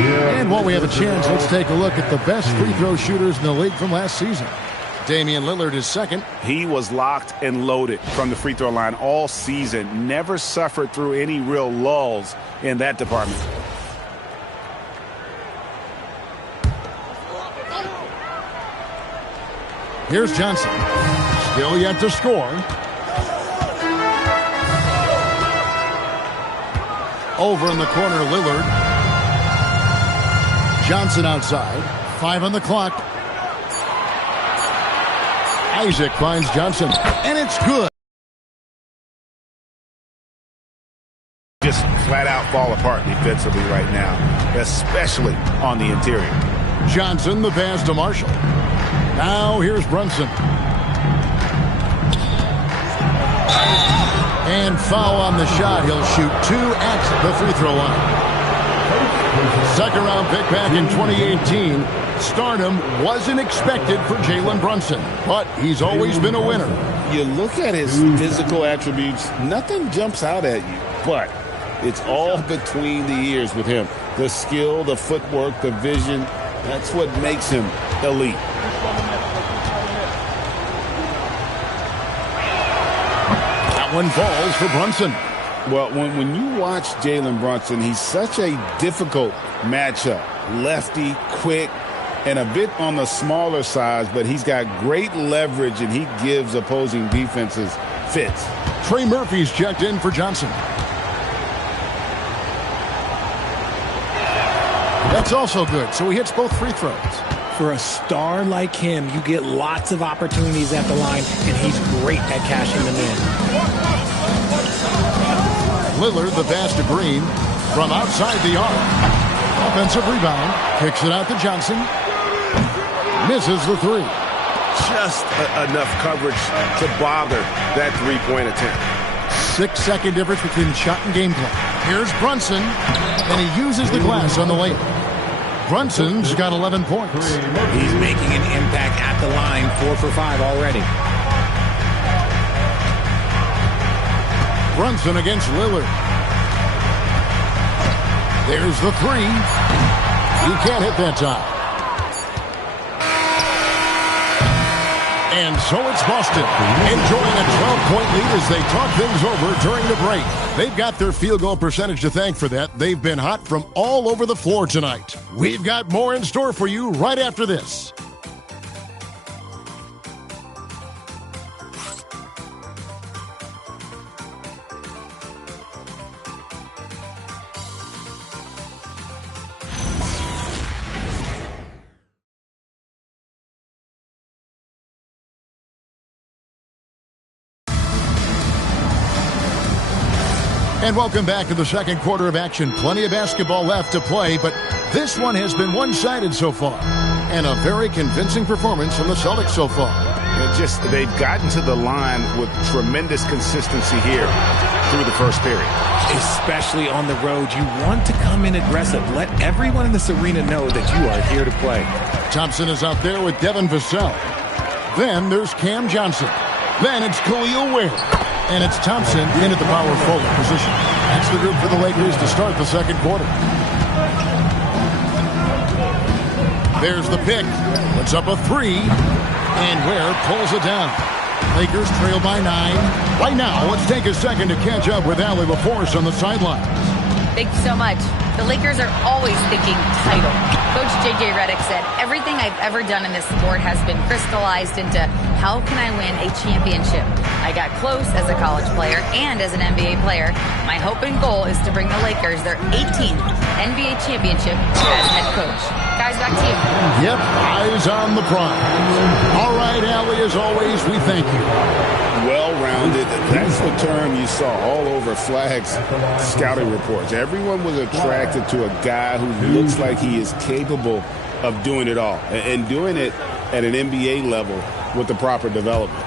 And while we have a chance, let's take a look at the best free throw shooters in the league from last season. Damian Lillard is second. He was locked and loaded from the free throw line all season. Never suffered through any real lulls in that department. Here's Johnson. Still yet to score. Over in the corner, Lillard. Johnson outside. 5 on the clock. Isaac finds Johnson. And it's good. Just flat out fall apart defensively right now, especially on the interior. Johnson, the pass to Marshall. Now here's Brunson. And foul on the shot. He'll shoot 2 at the free throw line. Second round pick back in 2018. Stardom wasn't expected for Jalen Brunson, but he's always been a winner. You look at his physical attributes, nothing jumps out at you, but it's all between the ears with him. The skill, the footwork, the vision, that's what makes him elite. That one falls for Brunson. Well, when you watch Jalen Brunson, he's such a difficult matchup. Lefty, quick, and a bit on the smaller size, but he's got great leverage, and he gives opposing defenses fits. Trey Murphy's checked in for Johnson. That's also good, so he hits both free throws. For a star like him, you get lots of opportunities at the line, and he's great at cashing them in. Lillard, the pass to Green from outside the arc. Offensive rebound. Kicks it out to Johnson. Misses the three. Just enough coverage to bother that three-point attempt. 6-second difference between shot and game plan. Here's Brunson, and he uses the glass on the layup. Brunson's got 11 points. He's making an impact at the line, 4 for 5 already. Brunson against Lillard. There's the three. He can't hit that time. And so it's Boston enjoying a 12-point lead as they talk things over during the break. They've got their field goal percentage to thank for that. They've been hot from all over the floor tonight. We've got more in store for you right after this. And welcome back to the second quarter of action. Plenty of basketball left to play, but this one has been one-sided so far. And a very convincing performance from the Celtics so far. They've gotten to the line with tremendous consistency here through the first period. Especially on the road, you want to come in aggressive. Let everyone in this arena know that you are here to play. Thompson is out there with Devin Vassell. Then there's Cam Johnson. Then it's Khalil Ware. And it's Thompson in at the power forward position. That's the group for the Lakers to start the second quarter. There's the pick. Puts up a three. And Ware pulls it down. Lakers trail by 9. Right now, let's take a second to catch up with Allie LaForce on the sidelines. Thank you so much. The Lakers are always thinking title. Coach J.J. Redick said, everything I've ever done in this sport has been crystallized into how can I win a championship. I got close as a college player and as an NBA player. My hope and goal is to bring the Lakers their 18th NBA championship as head coach. Guys, back to you. Yep, eyes on the prize. All right, Allie, as always, we thank you. Well-rounded. That's the term you saw all over Flag's scouting reports. Everyone was attracted to a guy who looks like he is capable of doing it all and doing it at an NBA level with the proper development.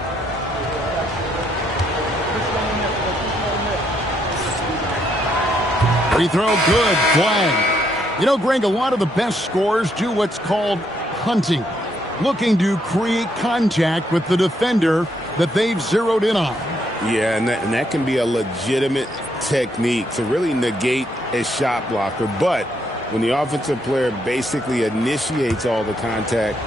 Free throw good. Flag. You know, Greg, a lot of the best scorers do what's called hunting, looking to create contact with the defender that they've zeroed in on. Yeah, and that can be a legitimate technique to really negate a shot blocker. But when the offensive player basically initiates all the contact,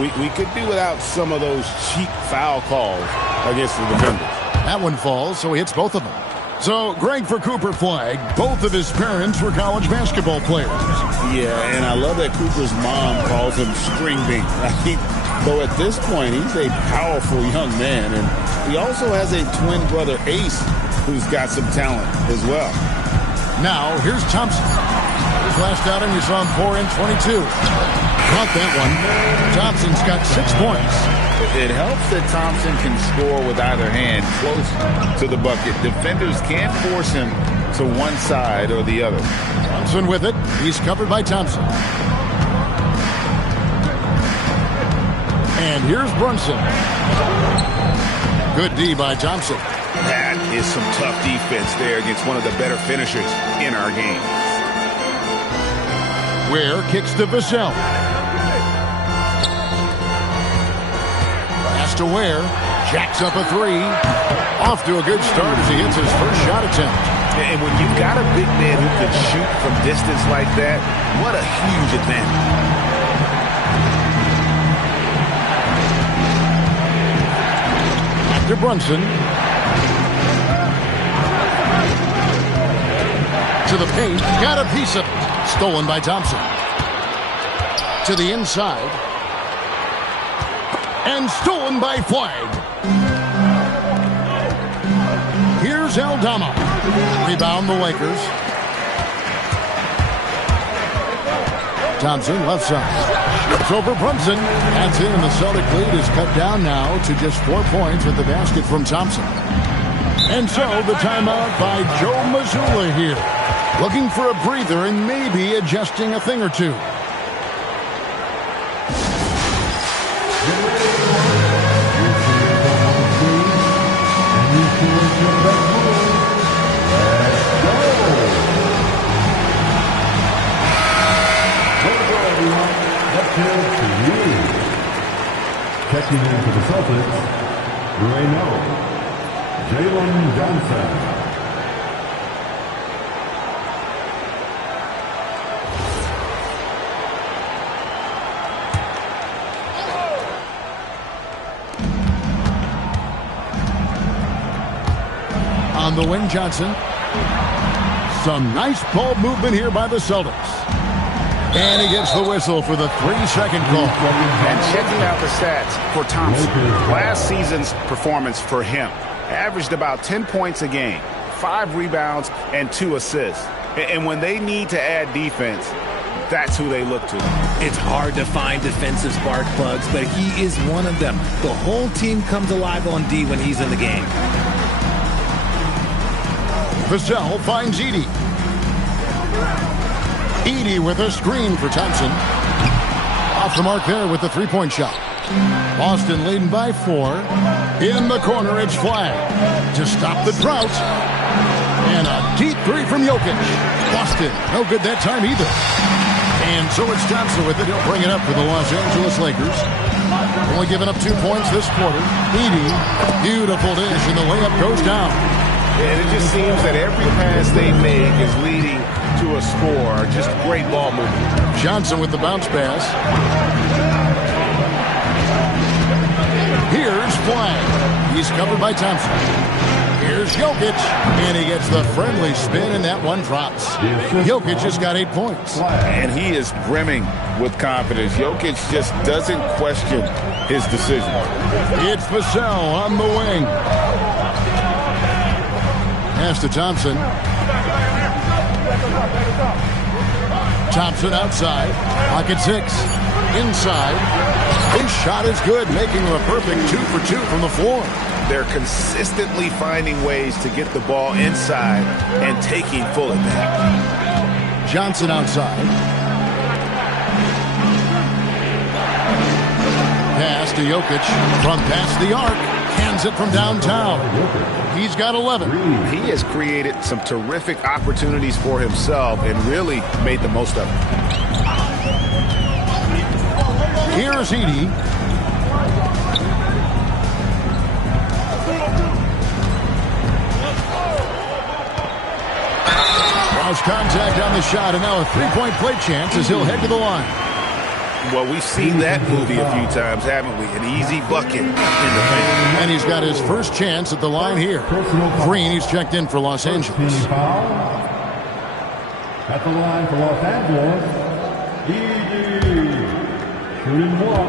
we could do without some of those cheap foul calls against the defenders. That one falls, so he hits both of them. So, Greg, for Cooper Flag, both of his parents were college basketball players. Yeah, and I love that Cooper's mom calls him String Bean. Though at this point, he's a powerful young man. And he also has a twin brother, Ace, who's got some talent as well. Now, here's Thompson. His last outing, you saw him 4 in 22. Caught that one. Thompson's got 6 points. It helps that Thompson can score with either hand close to the bucket. Defenders can't force him to one side or the other. Thompson with it. He's covered by Thompson. And here's Brunson. Good D by Thompson. That is some tough defense there against one of the better finishers in our game. Ware kicks to Vassell. To Ware, jacks up a 3. Off to a good start as he hits his first shot attempt. And when you've got a big man who can shoot from distance like that, what a huge advantage. After Brunson. To the paint, got a piece of it. Stolen by Thompson. To the inside. And stolen by Flag. Here's Aldama. Rebound the Lakers. Thompson left side. It's over Brunson. That's in, and the Celtic lead is cut down now to just 4 points with the basket from Thompson. And so the timeout by Joe Mazzulla here. Looking for a breather and maybe adjusting a thing or two. Checking in for the Celtics, Jalen Johnson. On the wing, Johnson. Some nice ball movement here by the Celtics. And he gets the whistle for the 3-second call. And checking out the stats for Thompson. Last season's performance for him averaged about 10 points a game, 5 rebounds, and 2 assists. And when they need to add defense, that's who they look to. It's hard to find defensive spark plugs, but he is one of them. The whole team comes alive on D when he's in the game. Vassell finds Edey. Edey with a screen for Thompson. Off the mark there with the three-point shot. Boston leading by 4. In the corner, it's Flag to stop the drought. And a deep three from Jokic. Boston, no good that time either. And so it's Thompson with it. He'll bring it up for the Los Angeles Lakers. Only giving up 2 points this quarter. Edey, beautiful dish, and the layup goes down. And it just seems that every pass they make is leading to a score. Just great ball movement. Johnson with the bounce pass. Here's Flag. He's covered by Thompson. Here's Jokic, and he gets the friendly spin, and that one drops. Jokic just got 8 points. And he is brimming with confidence. Jokic just doesn't question his decision. It's Vassell on the wing. Pass to Thompson. Thompson outside. Pocket 6. Inside. His shot is good, making him a perfect 2 for 2 from the floor. They're consistently finding ways to get the ball inside and taking full advantage. Johnson outside. Pass to Jokic from past the arc. Hands it from downtown. He's got 11. He has created some terrific opportunities for himself and really made the most of it. Here's Edey. Lost contact on the shot, and now a three-point play chance as he'll head to the line. Well, we've seen that movie a few times, haven't we? An easy bucket in the paint. And he's got his first chance at the line here. Green, he's checked in for Los Angeles. At the line for Los Angeles, Edey, shooting 1.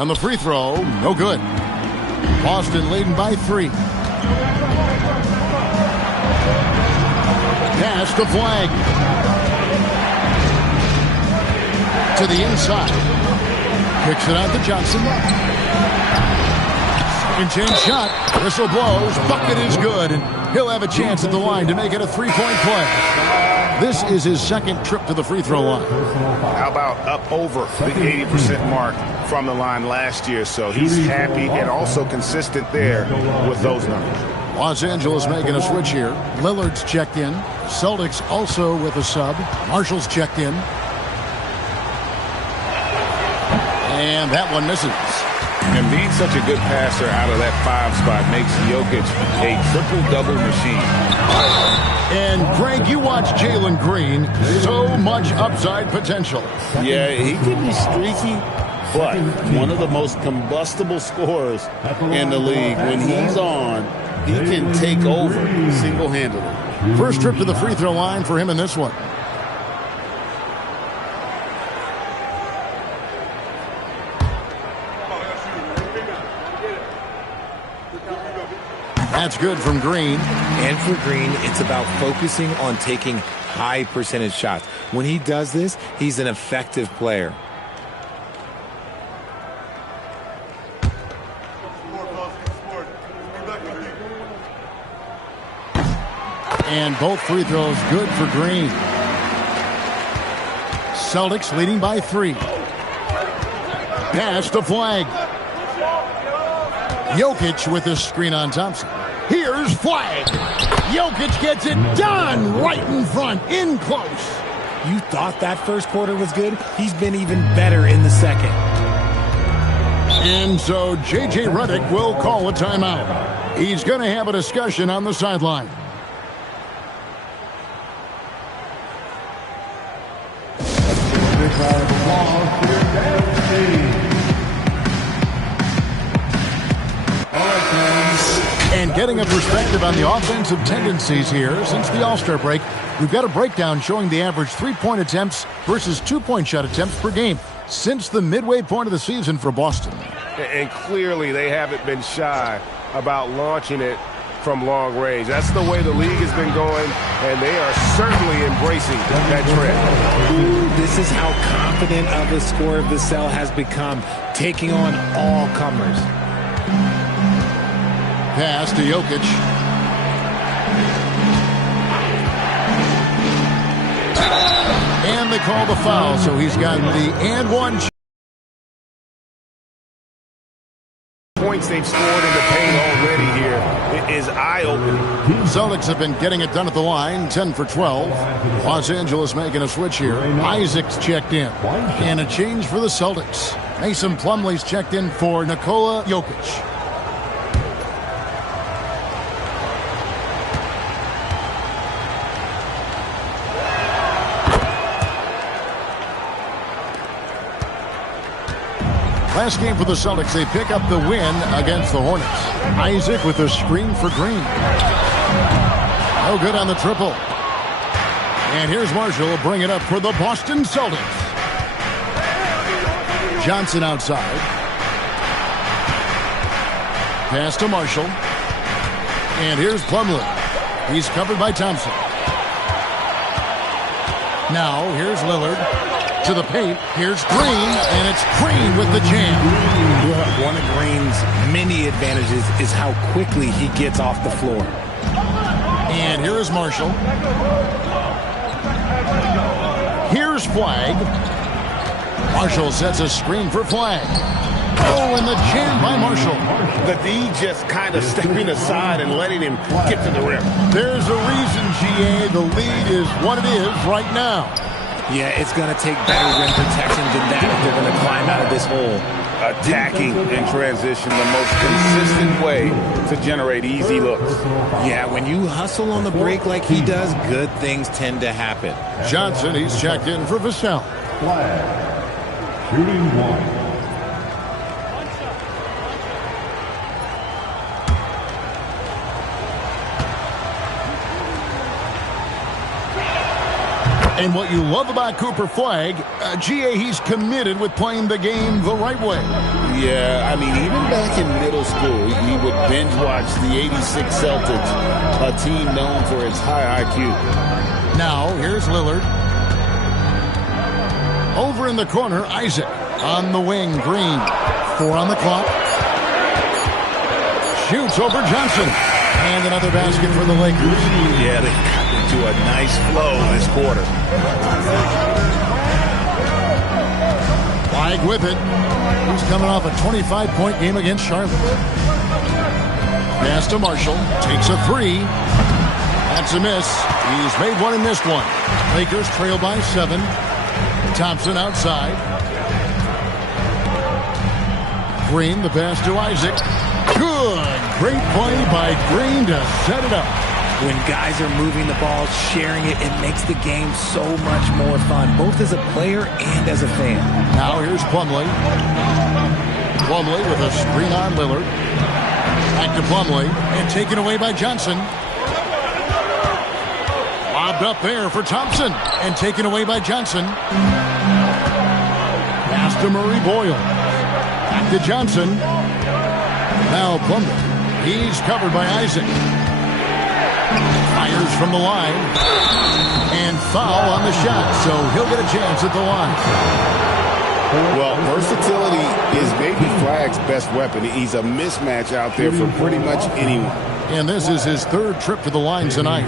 And the free throw, no good. Boston leading by 3. Pass to Flag. To the inside. Kicks it out to Johnson. Second chance shot. Whistle blows. Bucket is good. And he'll have a chance at the line to make it a three-point play. This is his second trip to the free throw line. How about up over the 80% mark from the line last year? So he's happy and also consistent there with those numbers. Los Angeles making a switch here. Lillard's checked in. Celtics also with a sub. Marshall's checked in. And that one misses. And being such a good passer out of that 5 spot makes Jokic a triple-double machine. And, Greg, you watch Jalen Green. So much upside potential. Yeah, he can be streaky, but one of the most combustible scorers in the league. When he's on, he can take over single-handedly. First trip to the free throw line for him in this one. That's good from Green. And for Green, it's about focusing on taking high percentage shots. When he does this, he's an effective player. And both free throws good for Green. Celtics leading by 3. Pass to Flag. Jokic with this screen on Thompson. Here's Flag. Jokic gets it done right in front, in close. You thought that first quarter was good? He's been even better in the second. And so J.J. Redick will call a timeout. He's going to have a discussion on the sideline. And getting a perspective on the offensive tendencies here since the All-Star break, we've got a breakdown showing the average three-point attempts versus two-point shot attempts per game since the midway point of the season for Boston. And clearly they haven't been shy about launching it from long range. That's the way the league has been going, and they are certainly embracing that trend. Ooh, this is how confident of a scorer Vassell has become, taking on all comers. pass to Jokic. And they call the foul, so he's got the and one. Points they've scored in the paint already here is eye-opening. Celtics have been getting it done at the line, 10 for 12. Los Angeles making a switch here. Isaac's checked in. And a change for the Celtics. Mason Plumlee's checked in for Nikola Jokic. Last game for the Celtics, they pick up the win against the Hornets. Isaac with a screen for Green. No good on the triple. And here's Marshall, bring it up for the Boston Celtics. Johnson outside. Pass to Marshall. And here's Plumlee. He's covered by Thompson. Now, here's Lillard. To the paint, here's Green, and it's Green with the jam. One of Green's many advantages is how quickly he gets off the floor. And here is Marshall. Here's Flag. Marshall sets a screen for Flag. Oh, and the jam by Marshall. The D just kind of stepping aside and letting him get to the rim. There's a reason, GA, the lead is what it is right now. Yeah, it's going to take better rim protection than that if they're going to climb out of this hole. Attacking in transition, the most consistent way to generate easy looks. Yeah, when you hustle on the break like he does, good things tend to happen. Johnson, he's checked in for Vassell. Shooting one. And what you love about Cooper Flag, GA, he's committed with playing the game the right way. Yeah, I mean, even back in middle school, he would binge watch the '86 Celtics, a team known for its high IQ. Now, here's Lillard. Over in the corner, Isaac. On the wing, Green. 4 on the clock. Shoots over Johnson. And another basket for the Lakers. Yeah, they got into a nice flow this quarter. Flag with it. He's coming off a 25-point game against Charlotte. Pass to Marshall. Takes a 3. That's a miss. He's made one and missed one. Lakers trail by 7. Thompson outside. Green, the pass to Isaac. Good. Great play by Green to set it up. When guys are moving the ball, sharing it, it makes the game so much more fun, both as a player and as a fan. Now here's Plumlee. Plumlee with a screen on Lillard. Back to Plumlee and taken away by Johnson. Lobbed up there for Thompson and taken away by Johnson. Pass to Murray Boyle. Back to Johnson. Now Plumlee. He's covered by Isaac. Fires from the line. And foul on the shot, so he'll get a chance at the line. Well, versatility is maybe Flag's best weapon. He's a mismatch out there for pretty much anyone. And this is his 3rd trip to the line tonight.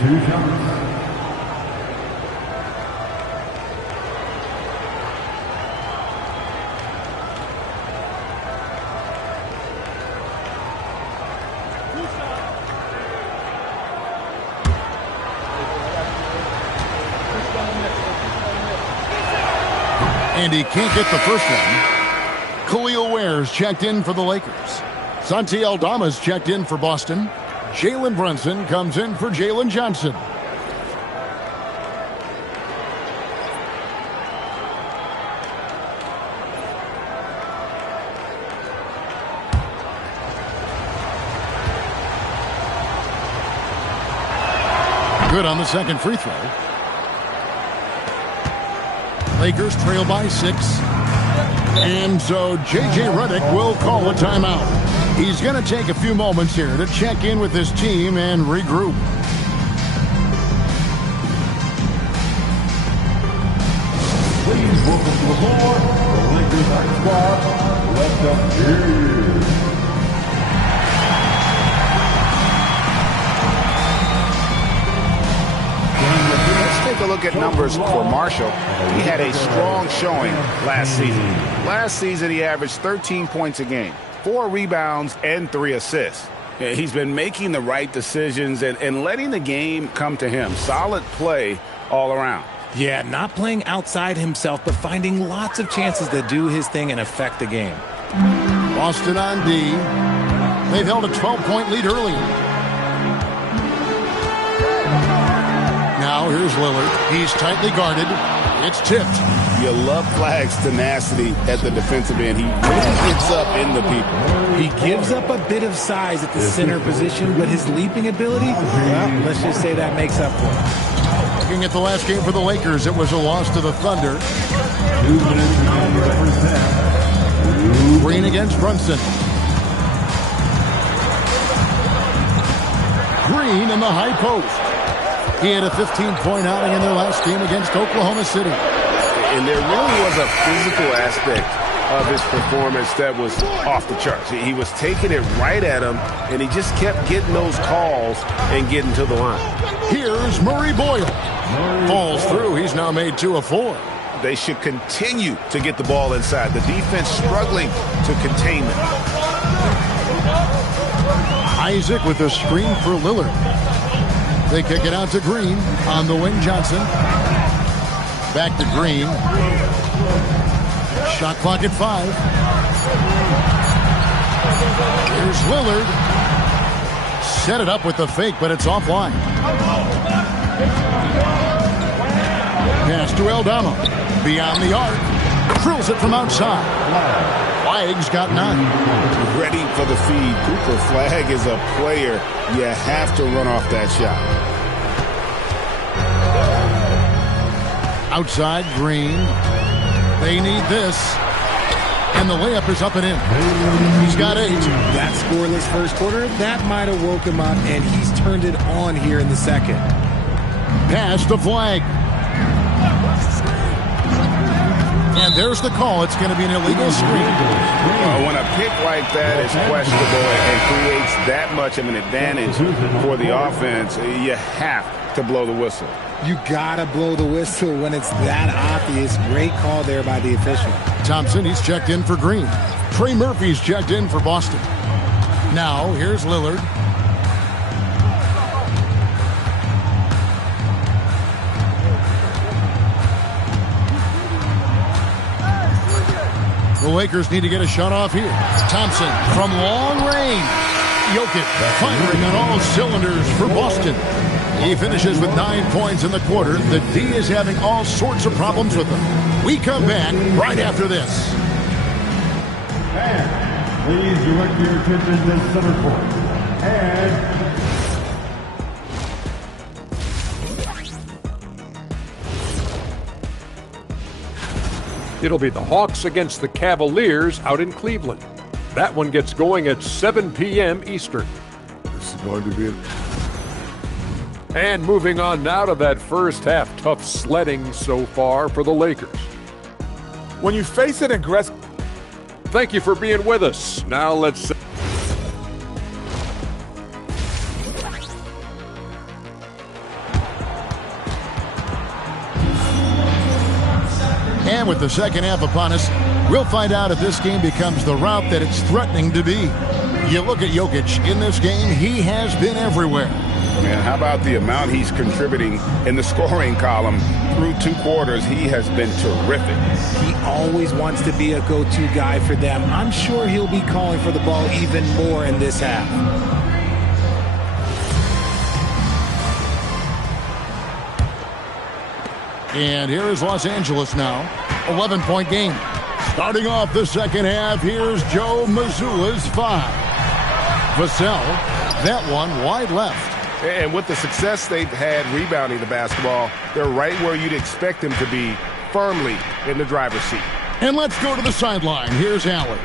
And he can't get the first one. Khalil Ware's checked in for the Lakers. Santi Aldama's checked in for Boston. Jalen Brunson comes in for Jalen Johnson. Good on the second free throw. Lakers trail by 6. And so J.J. Redick will call a timeout. He's going to take a few moments here to check in with his team and regroup. Please welcome to the floor, the Lakers Ice Squad. Let them hear you. look at numbers for Marshall, he had a strong showing last season. Last season, he averaged 13 points a game, 4 rebounds, and 3 assists. He's been making the right decisions and letting the game come to him. Solid play all around. Yeah, not playing outside himself, but finding lots of chances to do his thing and affect the game. Boston on D. They've held a 12-point lead early. Now here's Lillard. He's tightly guarded. It's tipped. You love Flagg's tenacity at the defensive end. He really gets up in the people. He gives up a bit of size at the center position, but his leaping ability, well, let's just say that makes up for it. Looking at the last game for the Lakers, it was a loss to the Thunder. 2 minutes remaining in the first half. Green against Brunson. Green in the high post. He had a 15-point outing in their last game against Oklahoma City. And there really was a physical aspect of his performance that was off the charts. He was taking it right at him, and he just kept getting those calls and getting to the line. Here's Murray Boyle. Falls through. He's now made 2 of 4. They should continue to get the ball inside. The defense struggling to contain them. Isaac with a screen for Lillard. They kick it out to Green. On the wing, Johnson. Back to Green. Shot clock at 5. Here's Lillard. Set it up with the fake, but it's offline. Pass to Aldama. Beyond the arc. Drills it from outside. Flagg's got 9. Ready for the feed. Cooper Flagg is a player. You have to run off that shot. Outside, Green. They need this. And the layup is up and in. He's got 8. That scoreless first quarter, that might have woke him up, and he's turned it on here in the second. Pass to Flagg. And there's the call. It's going to be an illegal screen. When a pick like that is questionable and creates that much of an advantage for the offense, you have to blow the whistle. You got to blow the whistle when it's that obvious. Great call there by the official. Thompson, he's checked in for Green. Trey Murphy's checked in for Boston. Now, here's Lillard. The Lakers need to get a shot off here. Thompson from long range. Jokic firing on all cylinders for Boston. He finishes with 9 points in the quarter. The D is having all sorts of problems with him. We come back right after this. And please direct your attention to center court. And it'll be the Hawks against the Cavaliers out in Cleveland. That one gets going at 7 p.m. Eastern. This is going to be And moving on now to that first half. Tough sledding so far for the Lakers. When you face an aggressive... Thank you for being with us. Now let's... And with the second half upon us, we'll find out if this game becomes the route that it's threatening to be. You look at Jokic in this game, he has been everywhere. Man, how about the amount he's contributing in the scoring column through 2 quarters? He has been terrific. He always wants to be a go-to guy for them. I'm sure he'll be calling for the ball even more in this half. And here is Los Angeles now. 11-point game. Starting off the second half, here's Joe Mazzulla's 5. Vassell, that one wide left. And with the success they've had rebounding the basketball, they're right where you'd expect them to be, firmly in the driver's seat. And let's go to the sideline. Here's Allie.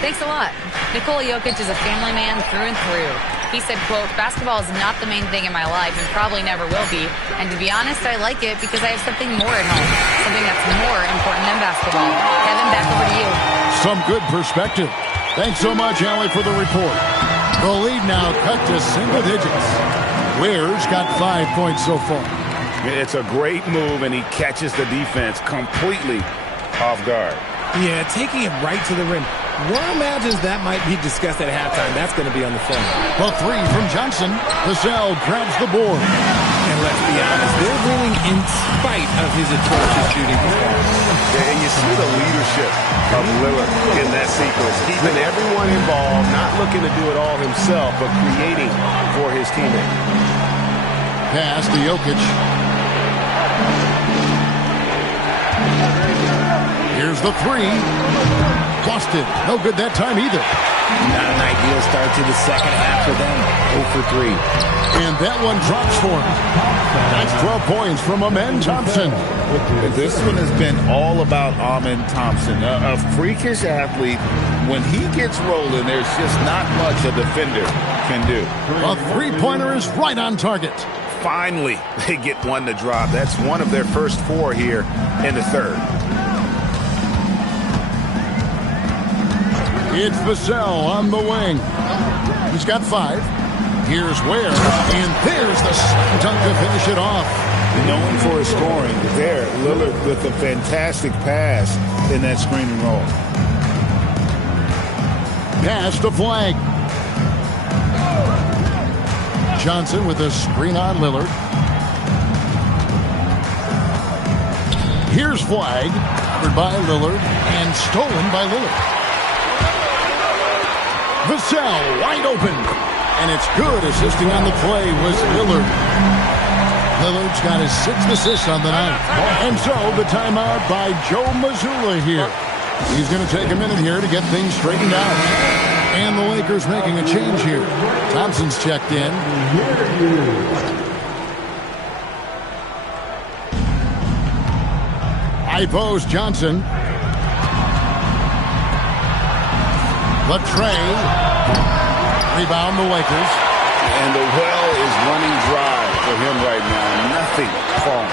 Thanks a lot. Nikola Jokic is a family man through and through. He said, quote, "Basketball is not the main thing in my life and probably never will be. And to be honest, I like it because I have something more at home, something that's more important than basketball." Kevin, back over to you. Some good perspective. Thanks so much, Allie, for the report. The lead now cut to single digits. Ware's got 5 points so far. It's a great move, and he catches the defense completely off guard. Yeah, taking it right to the rim. One imagines that might be discussed at halftime. That's going to be on the film. The three from Johnson. Vassell grabs the board. And let's be honest, they're winning in spite of his atrocious shooting performance. And you see the leadership of Lillard in that sequence. Keeping everyone involved, not looking to do it all himself, but creating for his teammates. Pass to Jokic. Here's the three. Lost it. No good that time either. Not an ideal start to the second half for them. 0 for 3. And that one drops for him. That's 12 points from Amen Thompson. This one has been all about Amen Thompson. A freakish athlete. When he gets rolling, there's just not much a defender can do. A three-pointer is right on target. Finally, they get one to drop. That's one of their first 4 here in the third. It's Vassell on the wing. He's got 5. Here's Ware, and there's the slam dunk to finish it off. Known for his scoring, there, Lillard with a fantastic pass in that screen and roll. Pass to Flag. Johnson with a screen on Lillard. Here's Flag, covered by Lillard, and stolen by Lillard. Vassell wide open, and it's good. Assisting on the play was Lillard. Lillard's got his 6th assist on the night. And so the timeout by Joe Mazzulla here. He's going to take a minute here to get things straightened out. And the Lakers making a change here. Thompson's checked in. High post Johnson. Latrey. Rebound the Lakers. And the well is running dry for him right now. Nothing falling.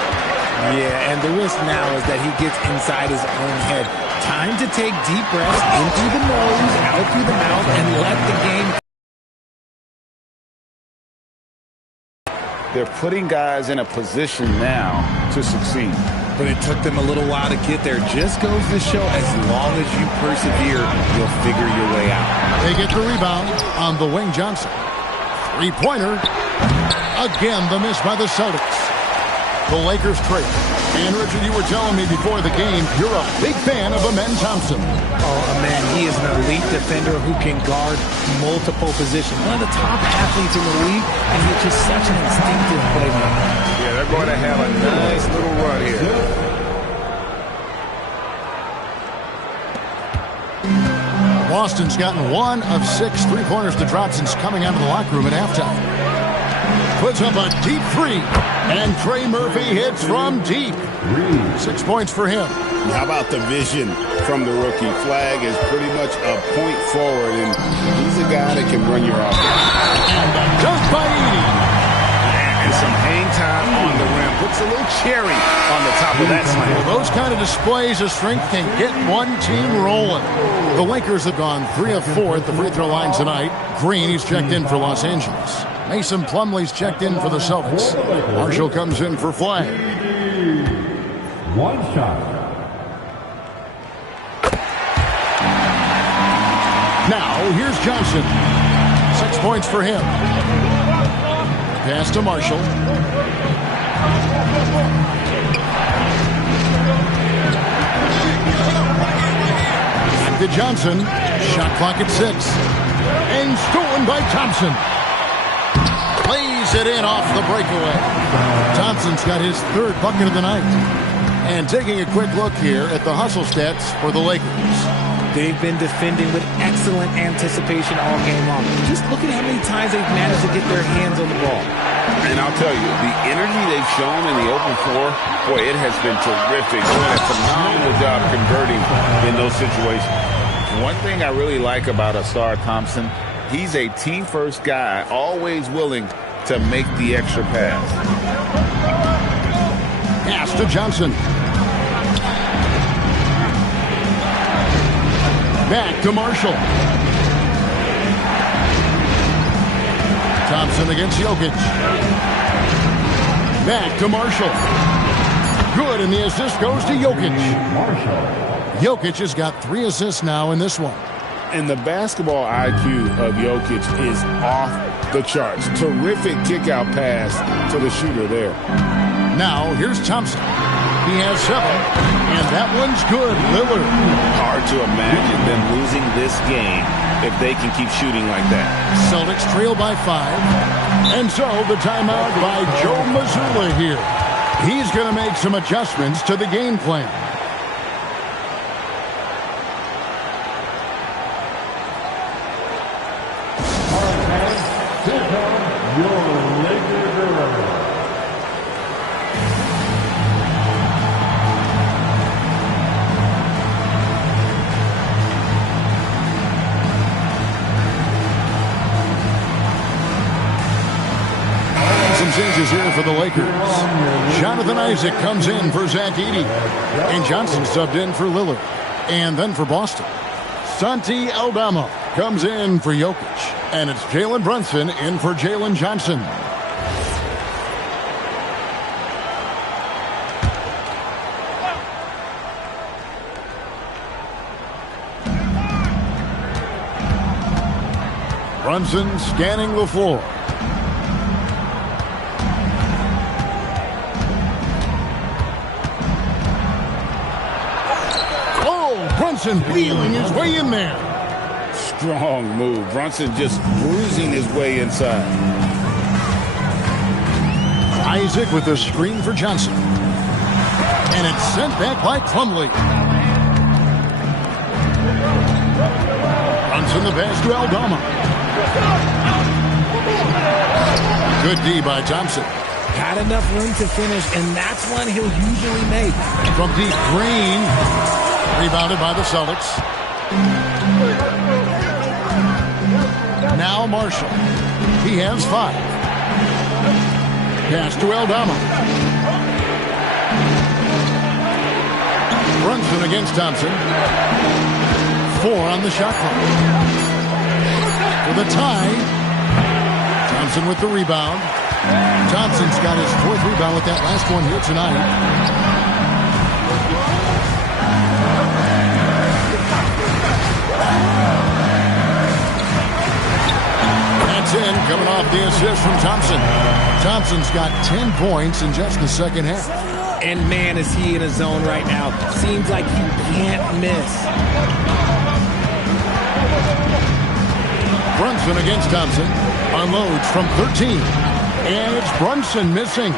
Yeah, and the risk now is that he gets inside his own head. Time to take deep breaths in through the nose, out through the mouth, and let the game. They're putting guys in a position now to succeed. But it took them a little while to get there. Just goes to show, as long as you persevere, you'll figure your way out. They get the rebound on the wing. Johnson. Three-pointer. Again, the miss by the Celtics. The Lakers trade. And Richard, you were telling me before the game, you're a big fan of Amen Thompson. Oh, man, he is an elite defender who can guard multiple positions. One of the top athletes in the league, and he's just such an instinctive playmaker. Yeah, they're going to have a nice little run here. Boston's gotten 1 of 6 three-pointers to drop since coming out of the locker room at halftime. Puts up a deep 3, and Trey Murphy hits from deep. 6 points for him. How about the vision from the rookie? Flag is pretty much a point forward, and he's a guy that can run your offense. And a dunk by Edey. And some hang time on the rim. Puts a little cherry on the top of that slam. Well, those kind of displays of strength can get one team rolling. The Lakers have gone 3 of 4 at the free throw line tonight. Green, he's checked in for Los Angeles. Mason Plumlee's checked in for the Celtics. Marshall comes in for Flag. 1 shot. Now, here's Johnson. 6 points for him. Pass to Marshall. Back to Johnson. Shot clock at 6. And stolen by Thompson. Plays it in off the breakaway. Thompson's got his 3rd bucket of the night. And taking a quick look here at the hustle stats for the Lakers. They've been defending with excellent anticipation all game long. Just look at how many times they've managed to get their hands on the ball. And I'll tell you, the energy they've shown in the open floor, boy, it has been terrific. Doing a phenomenal job converting in those situations. One thing I really like about Asar Thompson, he's a team-first guy, always willing to make the extra pass. Pass to Johnson. Back to Marshall. Thompson against Jokic. Back to Marshall. Good, and the assist goes to Jokic. Jokic has got 3 assists now in this one. And the basketball IQ of Jokic is off the charts. Terrific kick-out pass to the shooter there. Now, here's Thompson. He has 7, and that one's good. Lillard. Hard to imagine them losing this game if they can keep shooting like that. Celtics trail by 5. And so the timeout by Joe Mazzulla here. He's going to make some adjustments to the game plan. Changes here for the Lakers. Jonathan Isaac comes in for Zach Edey. And Johnson subbed in for Lillard. And then for Boston, Santi Aldama comes in for Jokic. And it's Jalen Brunson in for Jalen Johnson. Brunson scanning the floor. Brunson wheeling his way in there. Strong move. Brunson just bruising his way inside. Isaac with a screen for Johnson. And it's sent back by Plumlee. Brunson the pass to Aldama. Good D by Thompson. Got enough room to finish, and that's one he'll usually make. From deep, Green. Rebounded by the Celtics. Now Marshall. He has 5. Pass to Aldama. Brunson against Thompson. 4 on the shot clock. For the tie. Thompson with the rebound. Thompson's got his 4th rebound with that last one here tonight. In, coming off the assist from Thompson. Thompson's got 10 points in just the second half. And man, is he in a zone right now. Seems like you can't miss. Brunson against Thompson. Unloads from 13. And it's Brunson missing.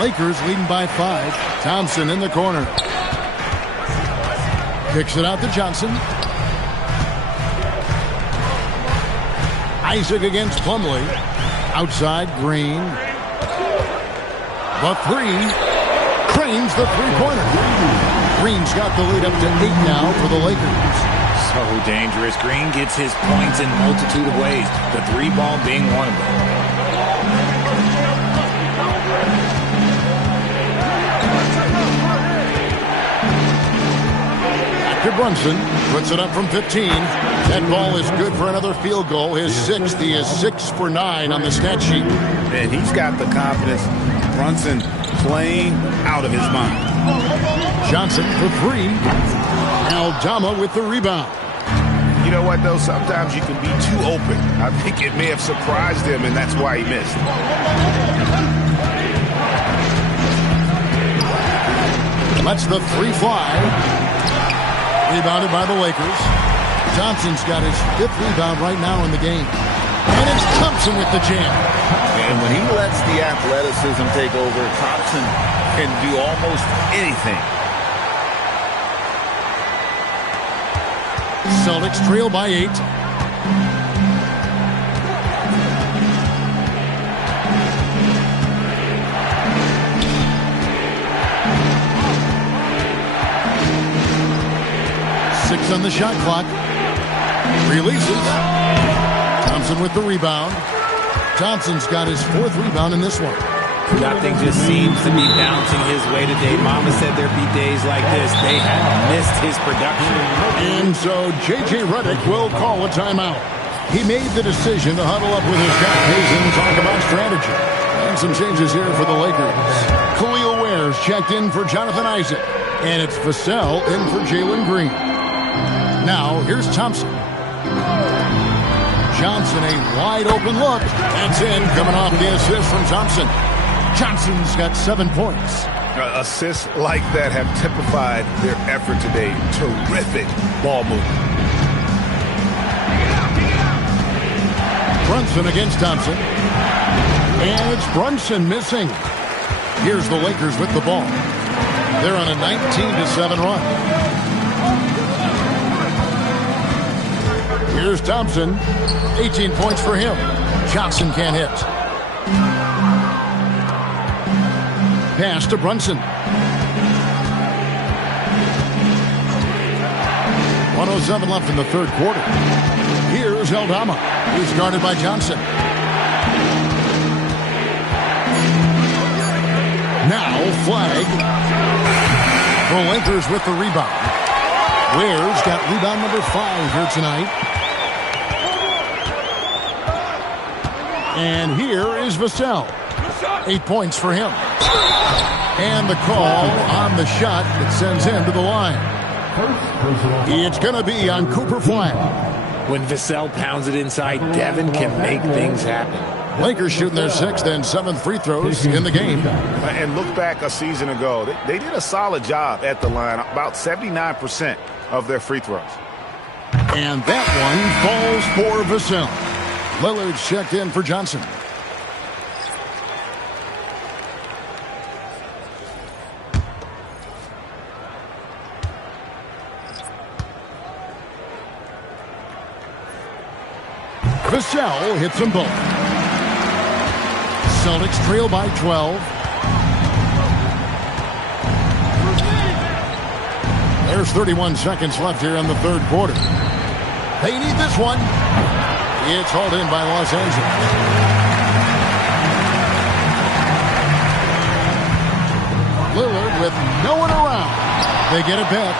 Lakers leading by 5. Thompson in the corner. Kicks it out to Johnson. Isaac against Plumlee. Outside, Green. The 3. Cranes the three-pointer. Green's got the lead up to 8 now for the Lakers. So dangerous. Green gets his points in a multitude of ways. The 3-ball being one of them. Brunson puts it up from 15. That ball is good for another field goal. His 6th. He is 6 for 9 on the stat sheet. And he's got the confidence. Brunson playing out of his mind. Johnson for 3. Aldama with the rebound. You know what, though? Sometimes you can be too open. I think it may have surprised him, and that's why he missed. Lets the 3 fly. Rebounded by the Lakers. Johnson's got his 5th rebound right now in the game. And it's Thompson with the jam. And when he lets the athleticism take over, Thompson can do almost anything. Celtics trail by 8. On the shot clock. Releases. Thompson with the rebound. Thompson's got his 4th rebound in this one. Nothing just seems to be bouncing his way today. Mama said there'd be days like this. They have missed his production. And so J.J. Redick will call a timeout. He made the decision to huddle up with his guys and talk about strategy. And some changes here for the Lakers. Khalil Ware's checked in for Jonathan Isaac. And it's Vassell in for Jalen Green. Now, here's Thompson. Johnson, a wide open look. That's in, coming off the assist from Thompson. Johnson's got 7 points. Assists like that have typified their effort today. Terrific ball movement. Brunson against Thompson. And it's Brunson missing. Here's the Lakers with the ball. They're on a 19-7 run. Here's Thompson. 18 points for him. Johnson can't hit. Pass to Brunson. 1:07 left in the third quarter. Here's Eldama. He's guarded by Johnson. Now flag. The Lakers with the rebound. Ware's got rebound number 5 here tonight. And here is Vassell. 8 points for him. And the call on the shot that sends him to the line. It's going to be on Cooper Flag. When Vassell pounds it inside, Devin can make things happen. Lakers shooting their 6th and 7th free throws in the game. And look back a season ago. They did a solid job at the line. About 79% of their free throws. And that one falls for Vassell. Lillard's checked in for Johnson. Vassell hits them both. Celtics trail by 12. There's 31 seconds left here in the third quarter. They need this one. It's hauled in by Los Angeles. Lillard with no one around. They get it back.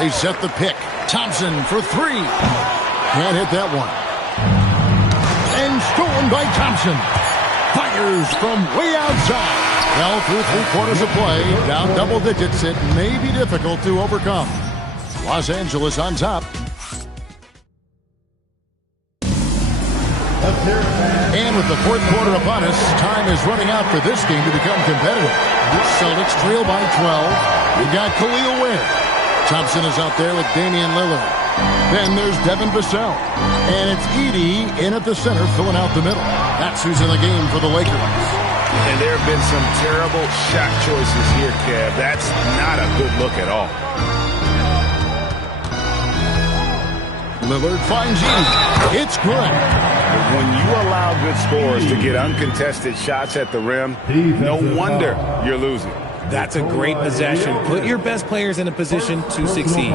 They set the pick. Thompson for 3. Can't hit that one. And stolen by Thompson. Fires from way outside. Well, through 3 quarters of play, down double digits, it may be difficult to overcome. Los Angeles on top. And with the fourth quarter upon us, time is running out for this game to become competitive. Celtics trail by 12. We've got Khalil Ware. Thompson is out there with Damian Lillard. Then there's Devin Vassell. And it's Edey in at the center, filling out the middle. That's who's in the game for the Lakers. And there have been some terrible shot choices here, Kev. That's not a good look at all. Lillard finds Edey. It's good. When you allow good scorers to get uncontested shots at the rim, no wonder you're losing. That's a great possession. Put your best players in a position to succeed.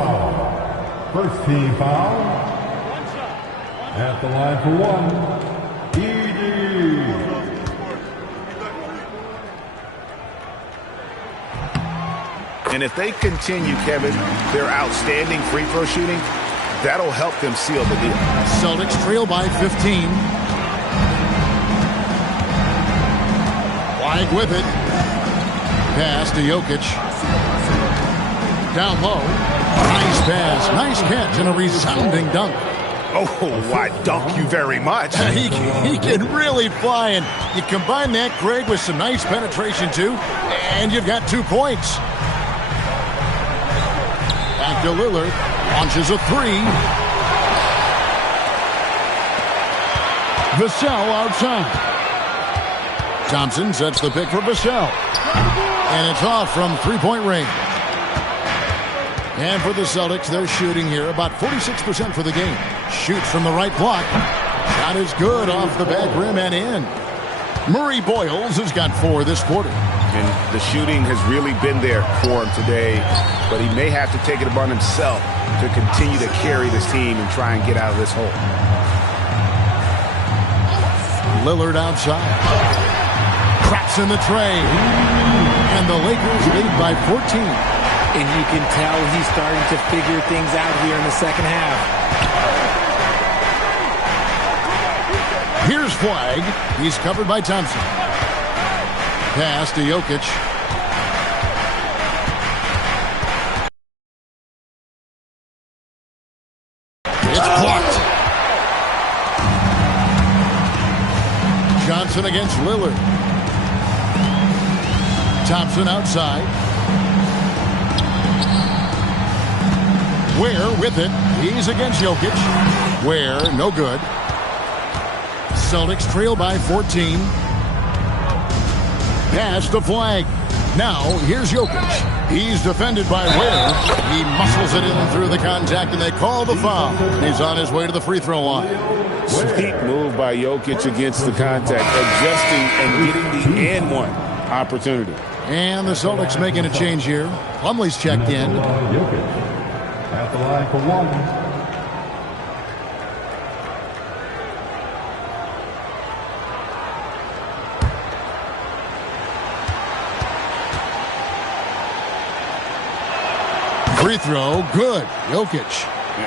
First team foul. At the line for 1, Edey. And if they continue, Kevin, their outstanding free throw shooting, that'll help them seal the deal. Celtics trail by 15. Flag with it. Pass to Jokic. Down low. Nice pass. Nice catch and a resounding dunk. Oh, why dunk you very much. He can really fly, and you combine that, Greg, with some nice penetration, too, and you've got 2 points. Back to Lillard. Launches a 3. Vassell outside. Thompson sets the pick for Vassell. And it's off from 3-point range. And for the Celtics, they're shooting here about 46% for the game. Shoots from the right block. Shot is good off the back rim and in. Murray Boyles has got 4 this quarter. And the shooting has really been there for him today, but he may have to take it upon himself to continue to carry this team and try and get out of this hole. Lillard outside. Traps in the tray. And the Lakers lead by 14. And you can tell he's starting to figure things out here in the second half. Here's Flag. He's covered by Thompson. Pass to Jokic. It's blocked. Johnson against Lillard. Thompson outside. Ware with it. He's against Jokic. Ware, no good. Celtics trail by 14. Pass to Flag. Now, here's Jokic. He's defended by Ware. He muscles it in through the contact, and they call the foul. He's on his way to the free throw line. Sweet move by Jokic against the contact, adjusting and getting the and one opportunity. And the Celtics making a change here. Plumlee's checked in. At the line for one. Free throw, good. Jokic.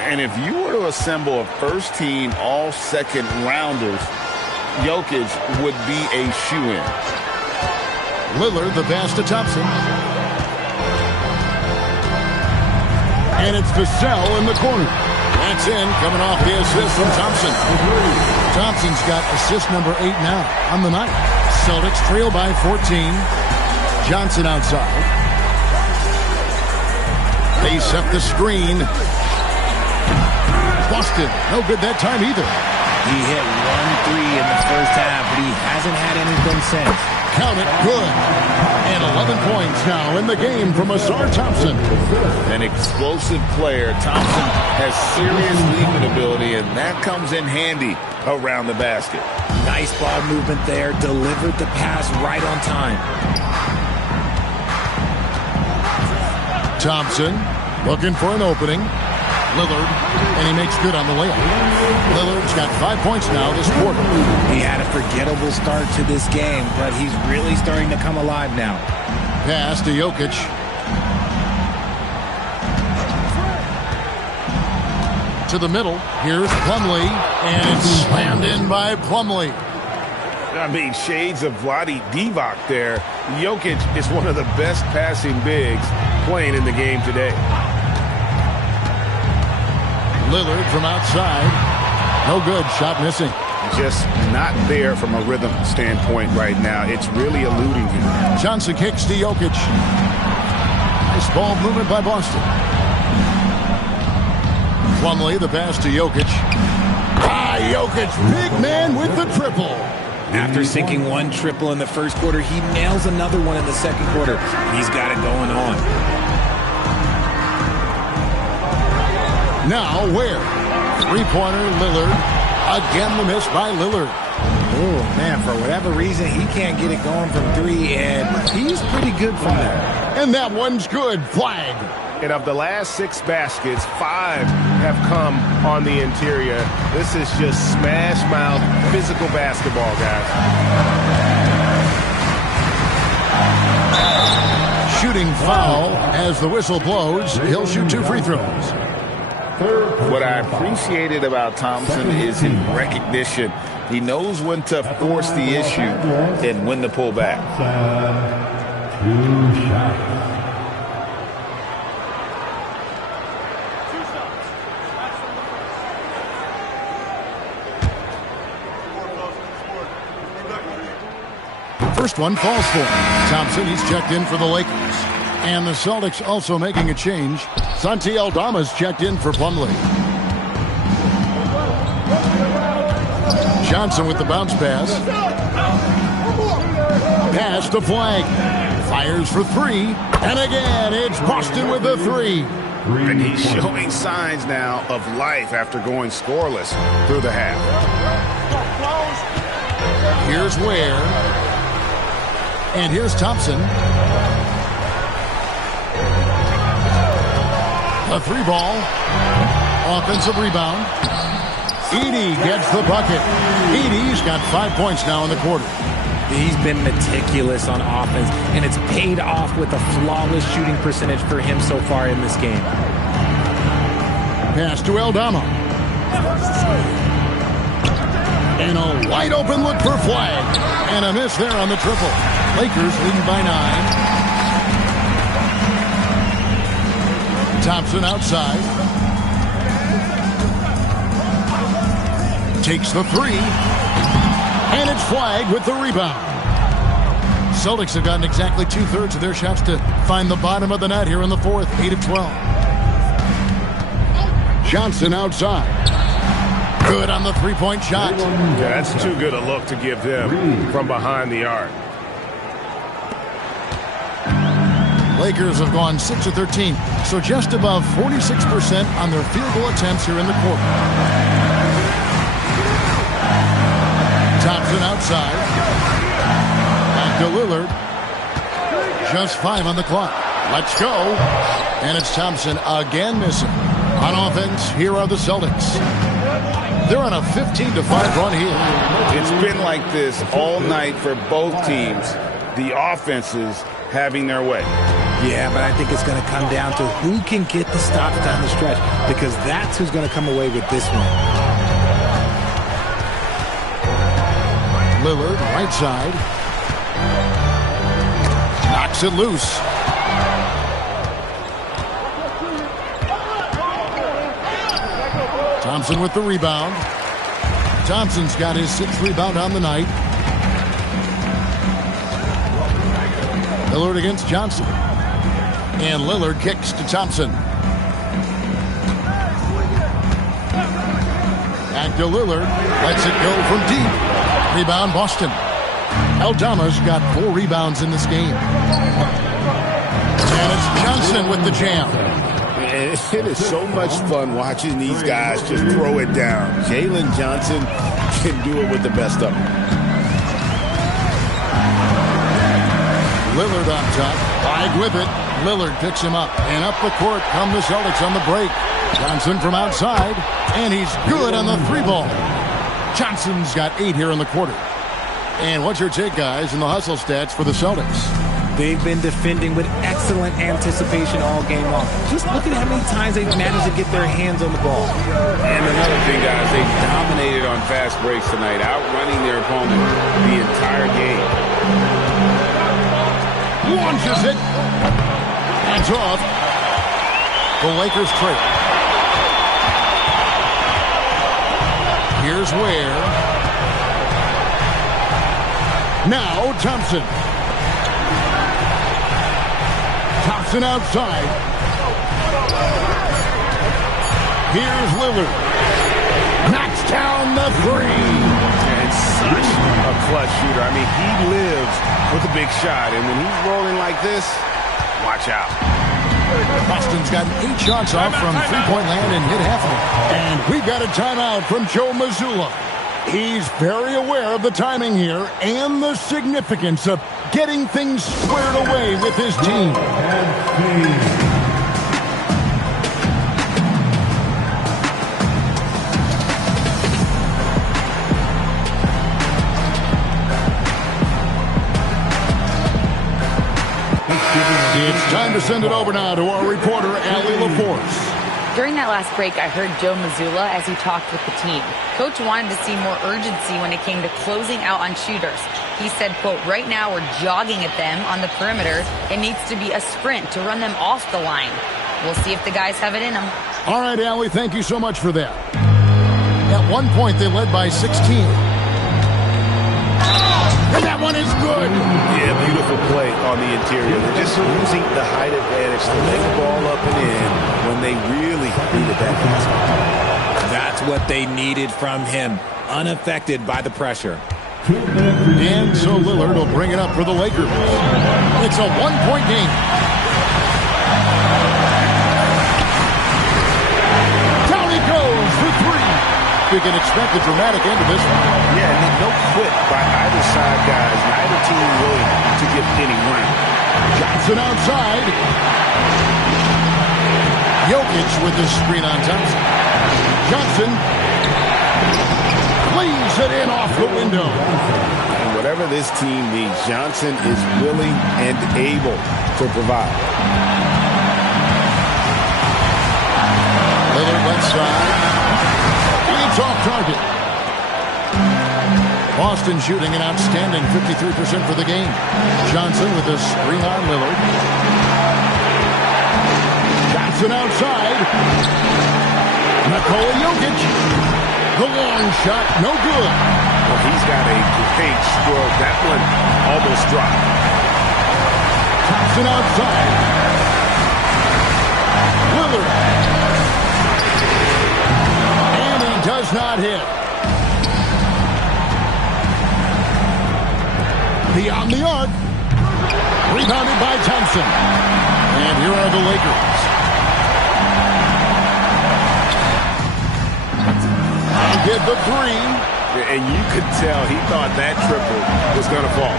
And if you were to assemble a first-team all-second rounders, Jokic would be a shoo-in. Lillard, the pass to Thompson. And it's Vassell in the corner. That's in, coming off the assist from Thompson. Thompson's got assist number 8 now on the night. Celtics trail by 14. Johnson outside. They set the screen. Boston, no good that time either. He hit 1 3 in the first half, but he hasn't had anything since. Count it, good. And 11 points now in the game from Ausar Thompson. An explosive player. Thompson has serious leaping ability, and that comes in handy around the basket. Nice ball movement there. Delivered the pass right on time. Thompson looking for an opening. Lillard, and he makes good on the layup. Lillard's got 5 points now this quarter. He had a forgettable start to this game, but he's really starting to come alive now. Pass to Jokic. To the middle. Here's Plumlee, and it's slammed in by Plumlee. I mean, shades of Vlade Divac there. Jokic is one of the best passing bigs playing in the game today. Lillard from outside. No good. Shot missing. Just not there from a rhythm standpoint right now. It's really eluding him. Johnson kicks to Jokic. Nice ball movement by Boston. Plumlee, the pass to Jokic. Jokic, big man with the triple. After sinking 1 triple in the first quarter, he nails another one in the second quarter. He's got it going on. Now Ware. Three-pointer, Lillard. Again the miss by Lillard. Oh, man, for whatever reason, he can't get it going from 3, and he's pretty good from there. And that one's good. Flag. And of the last 6 baskets, 5 have come on the interior. This is just smash mouth physical basketball, guys. Shooting foul as the whistle blows. He'll shoot 2 free throws. What I appreciated about Thompson is his recognition. He knows when to force the issue and when to pull back. 2 shots. First one falls for Thompson. He's checked in for the Lakers. And the Celtics also making a change. Santi Aldama's checked in for Plumlee. Johnson with the bounce pass. Pass to Flag. Fires for 3. And again, it's Boston with the 3. And he's showing signs now of life after going scoreless through the half. Here's Ware. And here's Thompson. A 3-ball. Offensive rebound. Edey gets the bucket. Edey's got 5 points now in the quarter. He's been meticulous on offense, and it's paid off with a flawless shooting percentage for him so far in this game. Pass to Aldama. And a wide open look for Flag. And a miss there on the triple. Lakers leading by 9. Thompson outside. Takes the 3. And it's Flag with the rebound. Celtics have gotten exactly 2/3 of their shots to find the bottom of the net here in the fourth. 8 of 12. Johnson outside. Good on the three-point shot. Yeah, that's too good a look to give them from behind the arc. Lakers have gone 6 of 13, so just above 46% on their field goal attempts here in the quarter. Thompson outside. Back to Lillard. Just 5 on the clock. Let's go. And it's Thompson again missing. On offense, here are the Celtics. They're on a 15-5 run here. It's been like this all night for both teams. The offenses having their way. Yeah, but I think it's going to come down to who can get the stops down the stretch, because that's who's going to come away with this one. Lillard, right side. Knocks it loose. Thompson with the rebound. Thompson's got his 6th rebound on the night. Lillard against Johnson. And Lillard kicks to Thompson. Back to Lillard. Lets it go from deep. Rebound Boston. Aldama's got 4 rebounds in this game. And it's Johnson with the jam. It is so much fun watching these guys just throw it down. Jalen Johnson can do it with the best of them. Lillard on top. Wide with it. Lillard picks him up. And up the court come the Celtics on the break. Johnson from outside. And he's good on the 3-ball. Johnson's got 8 here in the quarter. And what's your take, guys, in the hustle stats for the Celtics? They've been defending with excellent anticipation all game long. Just look at how many times they've managed to get their hands on the ball. And another thing, guys, they dominated on fast breaks tonight, outrunning their opponent the entire game. Launches it. Hands off. The Lakers trail. Here's where. Now Thompson. Thompson outside. Here's Lillard. Knocks down the 3. And such a clutch shooter. I mean, he lives with a big shot. And when he's rolling like this, watch out. Boston's gotten 8 shots off from three-point land and hit half of them. And we've got a timeout from Joe Mazzulla. He's very aware of the timing here and the significance of getting things squared away with his team. It's time to send it over now to our reporter, Allie LaForce. During that last break, I heard Joe Mazzulla as he talked with the team. Coach wanted to see more urgency when it came to closing out on shooters. He said, quote, right now we're jogging at them on the perimeter. It needs to be a sprint to run them off the line. We'll see if the guys have it in them. All right, Allie, thank you so much for that. At one point, they led by 16. And that one is good. Yeah, beautiful play on the interior. They're just using the height advantage to lay the ball up and in when they really needed that basket. That's what they needed from him. Unaffected by the pressure. And so Lillard will bring it up for the Lakers. It's a one-point game. Down he goes for 3. We can expect a dramatic end to this one. Yeah, and no quit by either side, guys. Neither team willing to give any ground. Johnson outside. Jokic with the screen on Thompson. Johnson leaves it in off the window. And whatever this team needs, Johnson is willing and able to provide. Lillard left side. It's off target. Boston shooting an outstanding 53% for the game. Johnson with a screen on Lillard. Johnson outside. Nikola Jokic. The long shot, no good. Well, he's got a great stroke. That one almost dropped. Thompson outside. Lillard. And he does not hit. Beyond the arc. Rebounded by Thompson. And here are the Lakers. And get the three. And you could tell he thought that triple was going to fall.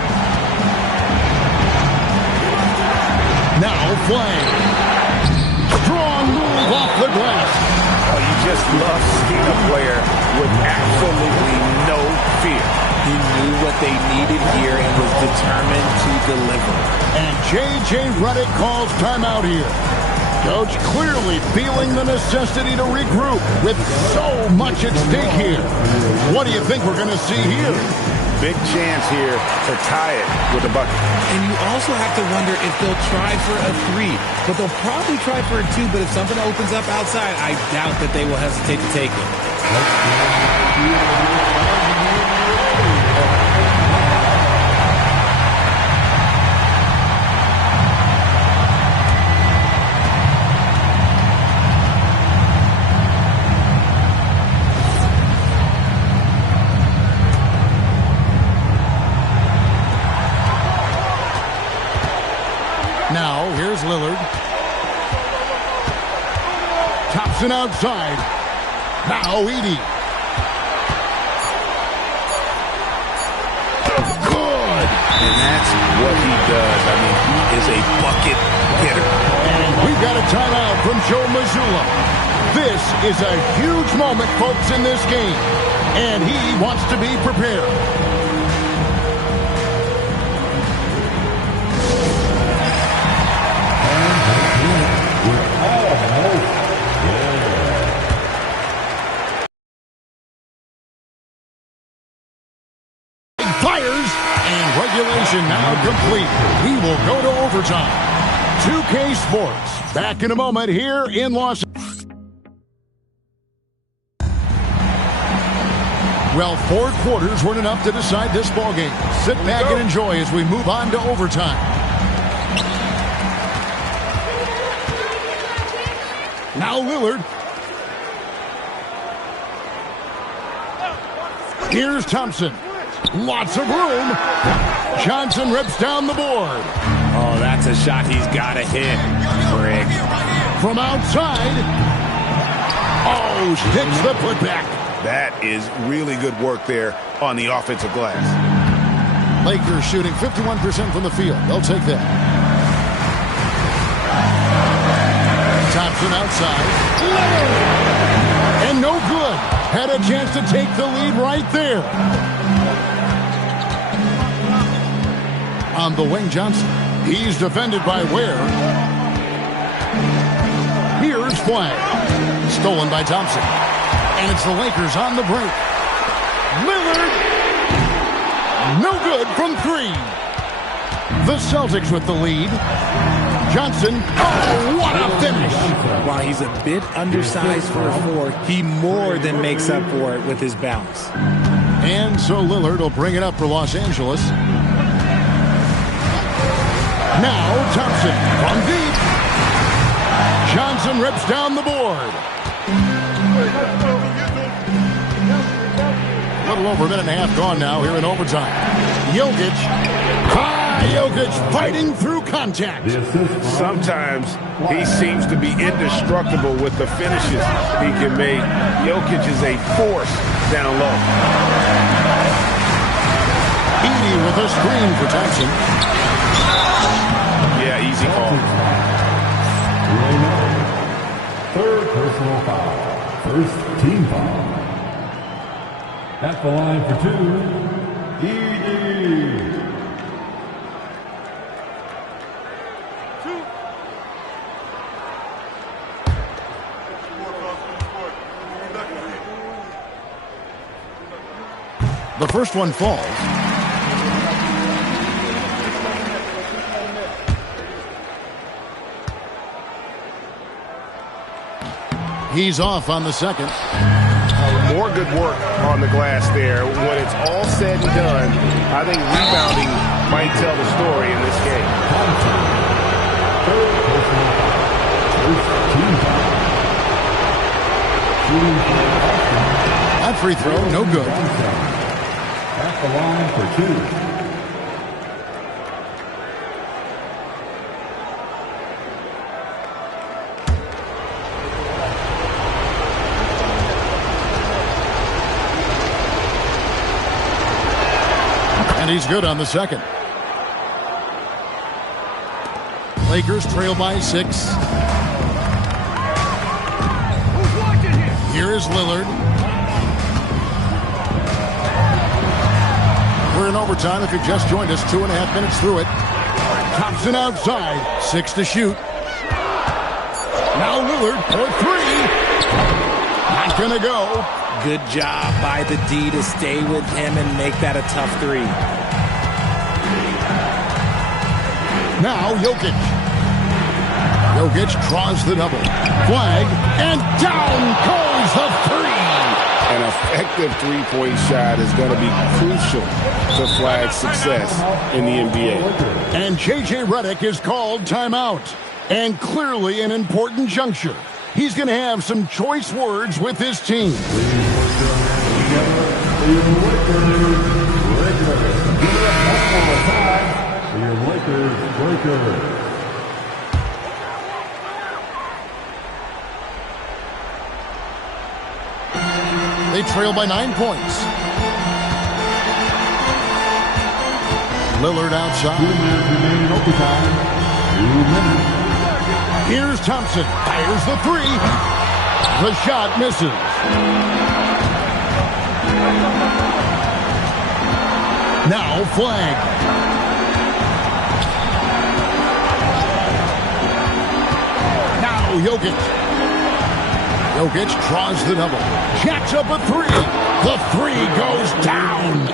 Now Flame. Strong move off the glass. Oh, you just love seeing a player with absolutely no fear. He knew what they needed here and was determined to deliver. And J.J. Redick calls timeout here. Coach clearly feeling the necessity to regroup with so much at stake here. What do you think we're going to see here? Big chance here to tie it with a bucket. And you also have to wonder if they'll try for a three. But they'll probably try for a two. But if something opens up outside, I doubt that they will hesitate to take it. Now, here's Lillard. Thompson outside. Now, Edey. Good. And that's what he does. I mean, he is a bucket hitter. And we've got a timeout from Joe Mazzulla. This is a huge moment, folks, in this game. And he wants to be prepared. Fires, and regulation now complete. We will go to overtime. 2K Sports, back in a moment here in Los Angeles. Well, 4 quarters weren't enough to decide this ballgame. Sit back and enjoy as we move on to overtime. Now Lillard. Here's Thompson. Lots of room. Johnson rips down the board. Oh, that's a shot he's got to hit. Greg. From outside. Oh, hits the putback. That is really good work there on the offensive glass. Lakers shooting 51% from the field. They'll take that. Thompson outside. And no good. Had a chance to take the lead right there. On the wing, Johnson. He's defended by Ware. Here's Flag. Stolen by Thompson. And it's the Lakers on the break. Lillard. No good from 3. The Celtics with the lead. Johnson. Oh, what a finish. While he's a bit undersized for a 4, he more than makes up for it with his bounce. And so Lillard will bring it up for Los Angeles. Now Thompson from deep. Johnson rips down the board. A little over a minute and a half gone now here in overtime. Jokic. Jokic fighting through contact. Sometimes he seems to be indestructible with the finishes he can make. Jokic is a force down low. Edey with a screen for Thompson. Yeah, easy call. Third personal foul. First team foul. At the line for 2, Edey. The first one falls. He's off on the second. More good work on the glass there. When it's all said and done, I think rebounding might tell the story in this game. That free throw, no good. At the line for two. And he's good on the second. Lakers trail by 6. Here is Lillard. We're in overtime. If you just joined us, 2.5 minutes through it. Thompson outside, 6 to shoot. Now Lillard for 3. Not gonna go. Good job by the D to stay with him and make that a tough 3. Now Jokic. Jokic draws the double. Flag, and down goes the 3. An effective three-point shot is going to be crucial to Flag's success in the NBA. And J.J. Redick is called timeout. And clearly an important juncture. He's going to have some choice words with his team. They trail by 9 points. Lillard outside. 2 minutes remaining overtime. 2 minutes. Here's Thompson. Fires the 3. The shot misses. Now Flag. Now Jokic. Jokic draws the double. Jacks up a 3. The 3 goes down.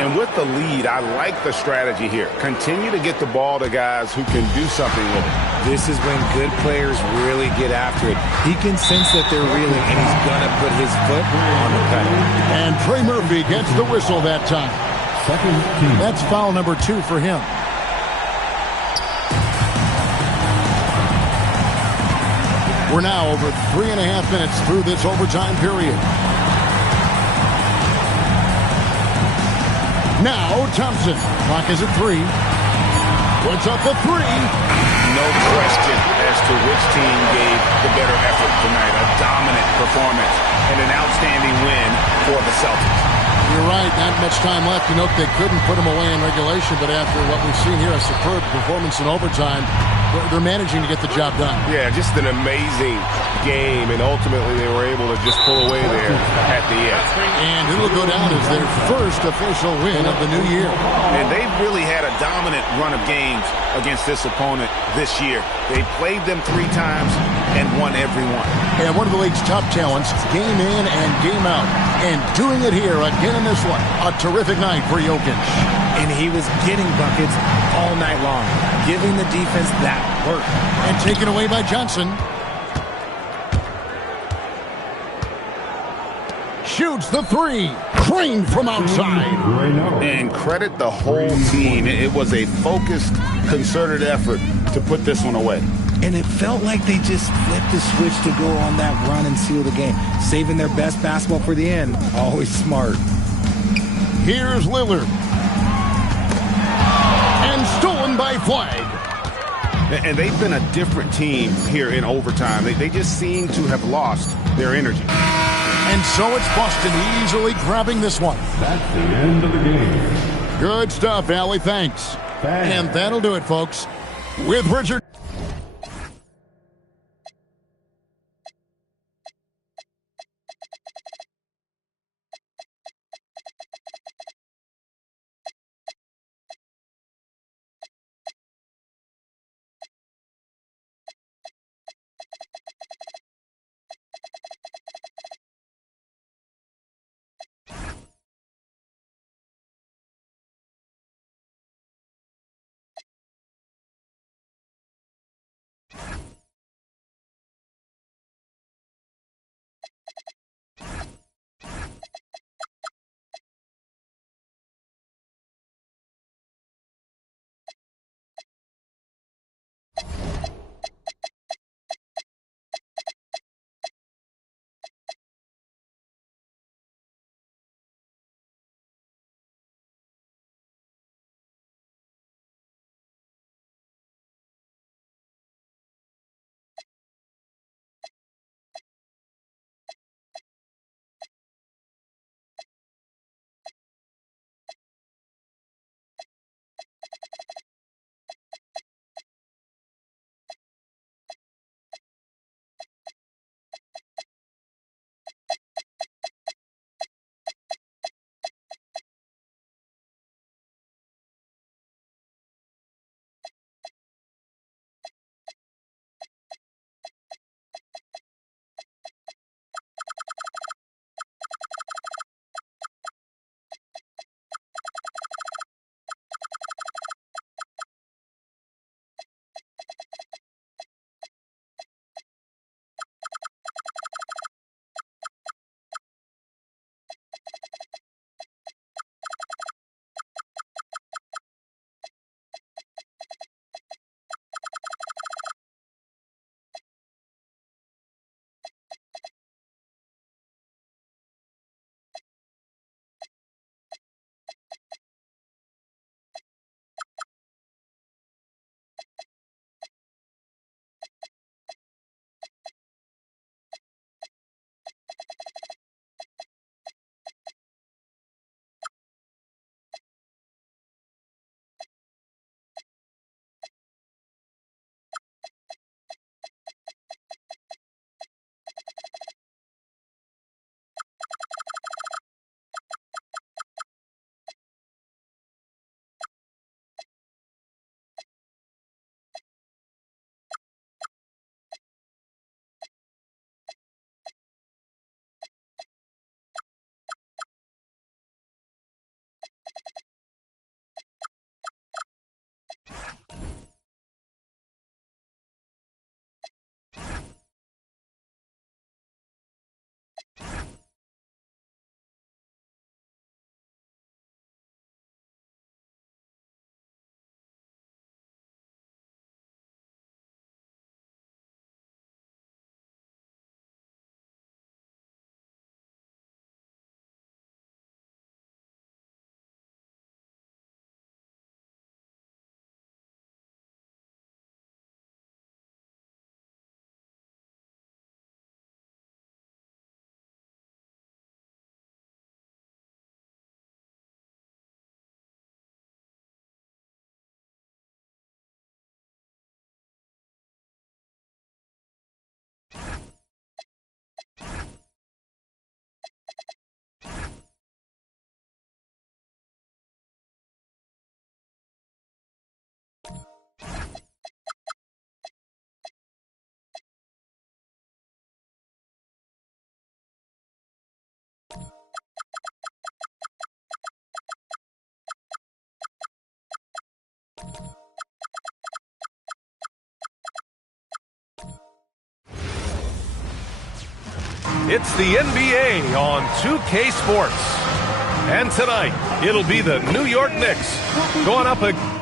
And with the lead, I like the strategy here. Continue to get the ball to guys who can do something with it. This is when good players really get after it. He can sense that they're reeling, and he's going to put his foot on the pedal. And Trey Murphy gets the whistle that time. Second team. That's foul number 2 for him. We're now over 3.5 minutes through this overtime period. Now Thompson. Clock is at 3. Puts up a 3. No question as to which team gave the better effort tonight. A dominant performance and an outstanding win for the Celtics. You're right. Not much time left. You know, they couldn't put them away in regulation, but after what we've seen here, a superb performance in overtime, they're managing to get the job done. Yeah, just an amazing game, and ultimately they were able to just pull away there at the end. And it'll go down as their first official win of the new year. And they've really had a dominant run of games against this opponent this year. They played them 3 times and won every one. And one of the league's top talents, game in and game out. And doing it here again in this one. A terrific night for Jokic. And he was getting buckets all night long, giving the defense that work. And taken away by Johnson. Shoots the 3. Crane from outside. And credit the whole team. It was a focused, concerted effort to put this one away. And it felt like they just flipped the switch to go on that run and seal the game. Saving their best basketball for the end. Always smart. Here's Lillard. And stolen by Flag. And they've been a different team here in overtime. They just seem to have lost their energy. And so it's Boston easily grabbing this one. That's the end of the game. Good stuff, Allie. Thanks. And that'll do it, folks. With Richard. It's the NBA on 2K Sports. And tonight, it'll be the New York Knicks going up against...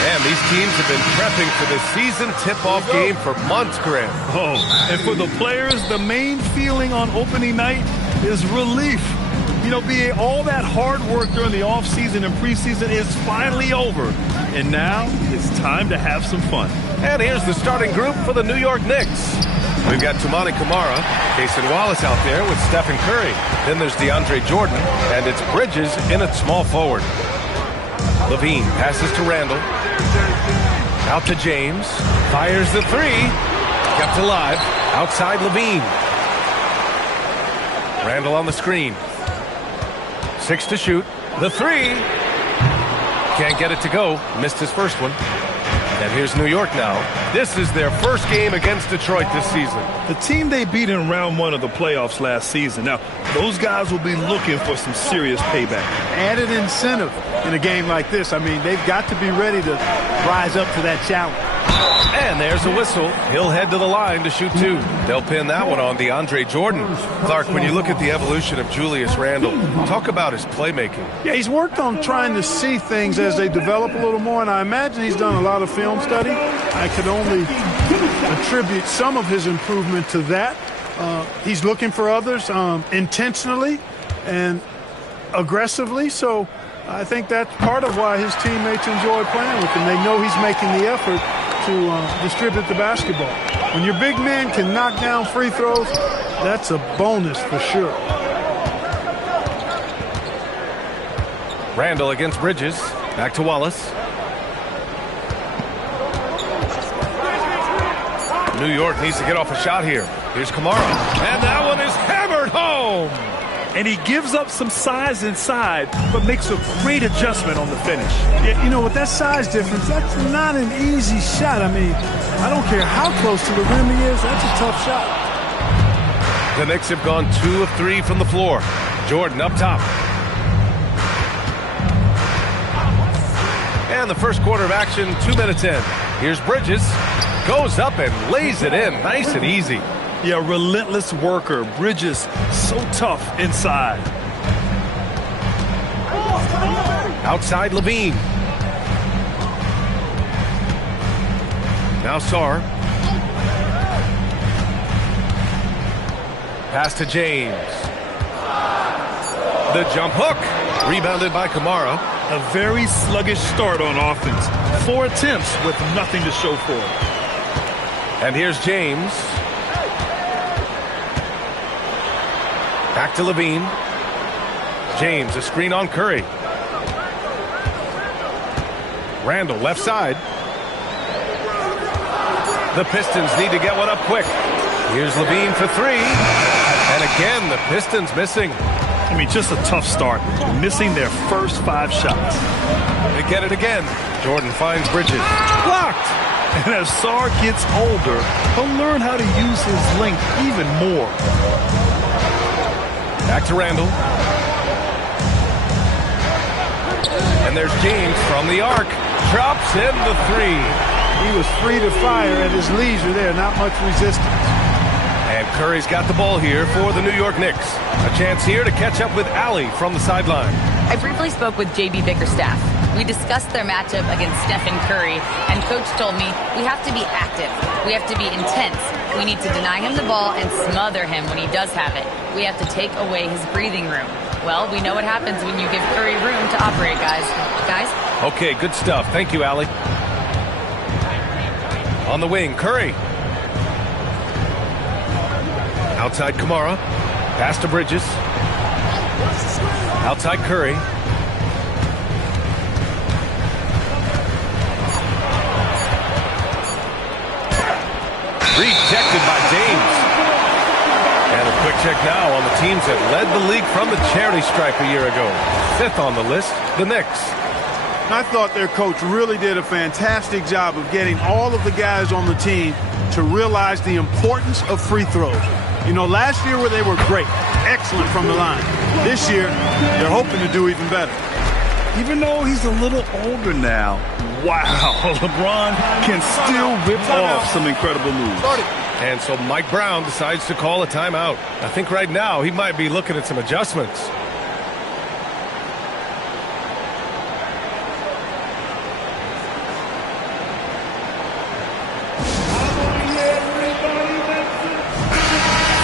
And these teams have been prepping for the season tip-off game for months, Graham. Oh, and for the players, the main feeling on opening night is relief. You know, BA, all that hard work during the offseason and preseason is finally over. And now it's time to have some fun. And here's the starting group for the New York Knicks. We've got Tumani Kamara, Cason Wallace out there with Stephen Curry. Then there's DeAndre Jordan, and it's Bridges in at small forward. Levine passes to Randall. Out to James. Fires the three. Kept alive. Outside Levine. Randall on the screen. 6 to shoot. The three. Can't get it to go. Missed his first one. And here's New York now. This is their first game against Detroit this season. The team they beat in round 1 of the playoffs last season. Now, those guys will be looking for some serious payback. Added incentive in a game like this. I mean, they've got to be ready to rise up to that challenge. And there's a whistle. He'll head to the line to shoot 2. They'll pin that one on DeAndre Jordan. Clark, when you look at the evolution of Julius Randle, talk about his playmaking. Yeah, he's worked on trying to see things as they develop a little more, and I imagine he's done a lot of film study. I could only attribute some of his improvement to that. He's looking for others intentionally and aggressively, so I think that's part of why his teammates enjoy playing with him. They know he's making the effort to distribute the basketball. When your big man can knock down free throws, that's a bonus for sure. Randall against Bridges. Back to Wallace. New York needs to get off a shot here. Here's Kamara. And that one is hammered home. And he gives up some size inside, but makes a great adjustment on the finish. Yeah, you know, with that size difference, that's not an easy shot. I mean, I don't care how close to the rim he is, that's a tough shot. The Knicks have gone 2 of 3 from the floor. Jordan up top. And the first quarter of action, 2 minutes in. Here's Bridges. Goes up and lays it in, nice and easy. Yeah, relentless worker. Bridges, so tough inside. Outside Levine. Now Sarr. Pass to James. The jump hook. Rebounded by Kamara. A very sluggish start on offense. 4 attempts with nothing to show for it. And here's James. Back to Levine. James, a screen on Curry. Randall, left side. The Pistons need to get one up quick. Here's Levine for 3. And again, the Pistons missing. I mean, just a tough start, missing their first 5 shots. They get it again. Jordan finds Bridges. Blocked! And as Sarr gets older, he'll learn how to use his length even more. Back to Randall. And there's James from the arc. Drops in the 3. He was free to fire at his leisure there, not much resistance. And Curry's got the ball here for the New York Knicks. A chance here to catch up with Allie from the sideline. I briefly spoke with J.B. Bickerstaff. We discussed their matchup against Stephen Curry, and Coach told me we have to be active. We have to be intense. We need to deny him the ball and smother him when he does have it. We have to take away his breathing room. Well, we know what happens when you give Curry room to operate, guys. Okay, good stuff. Thank you, Allie. On the wing, Curry. Outside Kamara. Pass to Bridges. Outside Curry. Rejected by James. And a quick check now on the teams that led the league from the charity stripe a year ago. 5th on the list, the Knicks. I thought their coach really did a fantastic job of getting all of the guys on the team to realize the importance of free throws. You know, last year where they were great, excellent from the line. This year, they're hoping to do even better. Even though he's a little older now, wow, LeBron can still rip off some incredible moves. And so Mike Brown decides to call a timeout. I think right now he might be looking at some adjustments.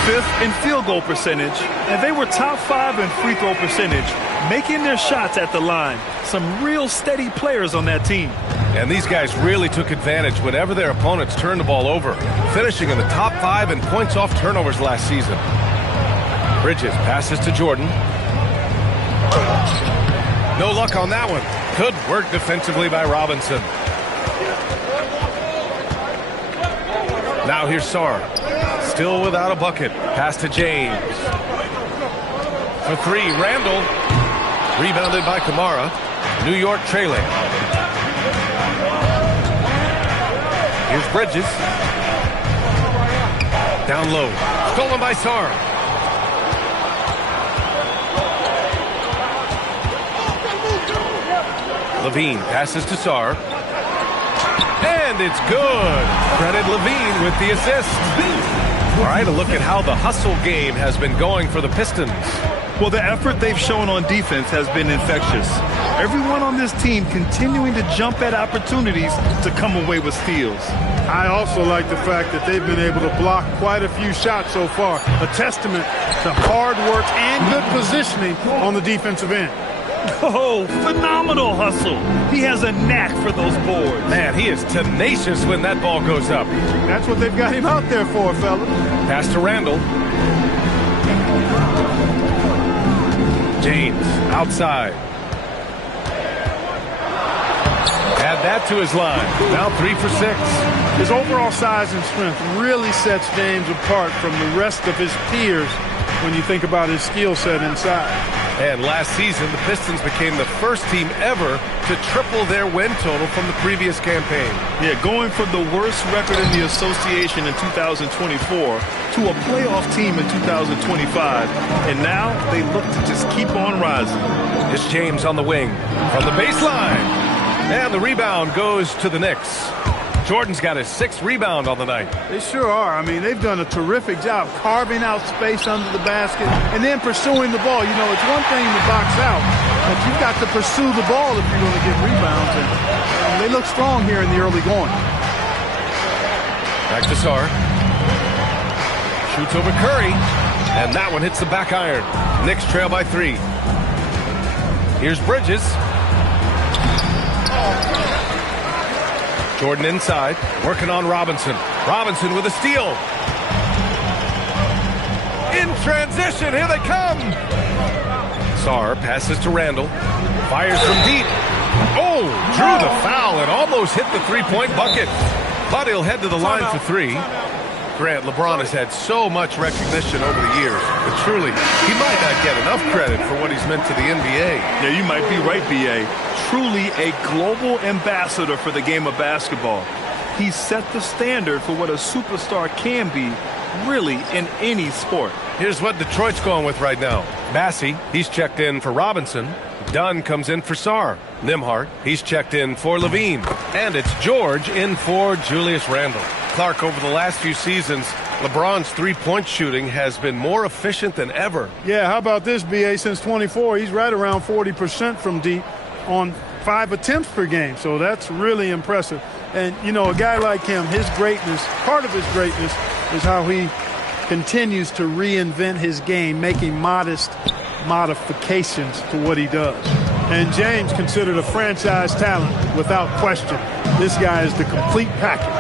Fifth in field goal percentage, and they were top 5 in free throw percentage, making their shots at the line. Some real steady players on that team. And these guys really took advantage whenever their opponents turned the ball over, finishing in the top 5 in points off turnovers last season. Bridges passes to Jordan. No luck on that one. Good work defensively by Robinson. Now here's Sarr. Still without a bucket. Pass to James. For 3, Randall. Rebounded by Kamara. New York trailing. Here's Bridges. Down low. Stolen by Sarr. Levine passes to Sarr. And it's good. Credit Levine with the assist. All right, a look at how the hustle game has been going for the Pistons. Well, the effort they've shown on defense has been infectious. Everyone on this team continuing to jump at opportunities to come away with steals. I also like the fact that they've been able to block quite a few shots so far. A testament to hard work and good positioning on the defensive end. Oh, phenomenal hustle. He has a knack for those boards. Man, he is tenacious when that ball goes up. That's what they've got him out there for, fellas. Pass to Randall. James, outside. Add that to his line. Now 3 for 6. His overall size and strength really sets James apart from the rest of his peers when you think about his skill set inside. And last season, the Pistons became the first team ever to triple their win total from the previous campaign. Yeah, going from the worst record in the association in 2024 to a playoff team in 2025. And now they look to just keep on rising. It's James on the wing from the baseline. And the rebound goes to the Knicks. Jordan's got his 6th rebound on the night. They sure are. I mean, they've done a terrific job carving out space under the basket and then pursuing the ball. You know, it's one thing to box out, but you've got to pursue the ball if you're going to get rebounds. And they look strong here in the early going. Back to Sarr. Shoots over Curry. And that one hits the back iron. Knicks trail by 3. Here's Bridges. Jordan inside, working on Robinson. Robinson with a steal. In transition, here they come. Sarr passes to Randall. Fires from deep. Oh, drew the foul and almost hit the 3-point bucket. But he'll head to the line for 3. Grant, LeBron has had so much recognition over the years, but truly, he might not get enough credit for what he's meant to the NBA. Yeah, you might be right, B.A. Truly a global ambassador for the game of basketball. He set the standard for what a superstar can be, really, in any sport. Here's what Detroit's going with right now. Massey, he's checked in for Robinson. Dunn comes in for Sarr. Nimhart, he's checked in for Levine. And it's George in for Julius Randle. Clark, over the last few seasons, LeBron's three-point shooting has been more efficient than ever. Yeah, how about this, B.A.? Since 24, he's right around 40% from deep on 5 attempts per game. So that's really impressive. And, you know, a guy like him, his greatness, part of his greatness is how he continues to reinvent his game, making modest modifications to what he does. And James considered a franchise talent without question. This guy is the complete package.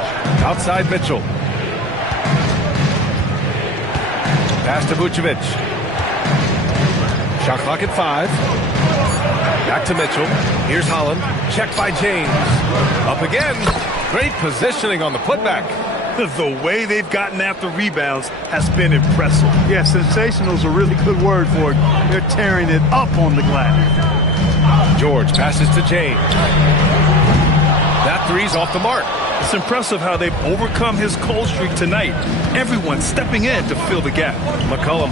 Outside Mitchell. Pass to Vucevic. Shot clock at 5. Back to Mitchell. Here's Holland. Checked by James. Up again. Great positioning on the putback. The way they've gotten after rebounds has been impressive. Yeah, sensational is a really good word for it. They're tearing it up on the glass. George passes to James. That three's off the mark. It's impressive how they've overcome his cold streak tonight. Everyone stepping in to fill the gap. McCollum.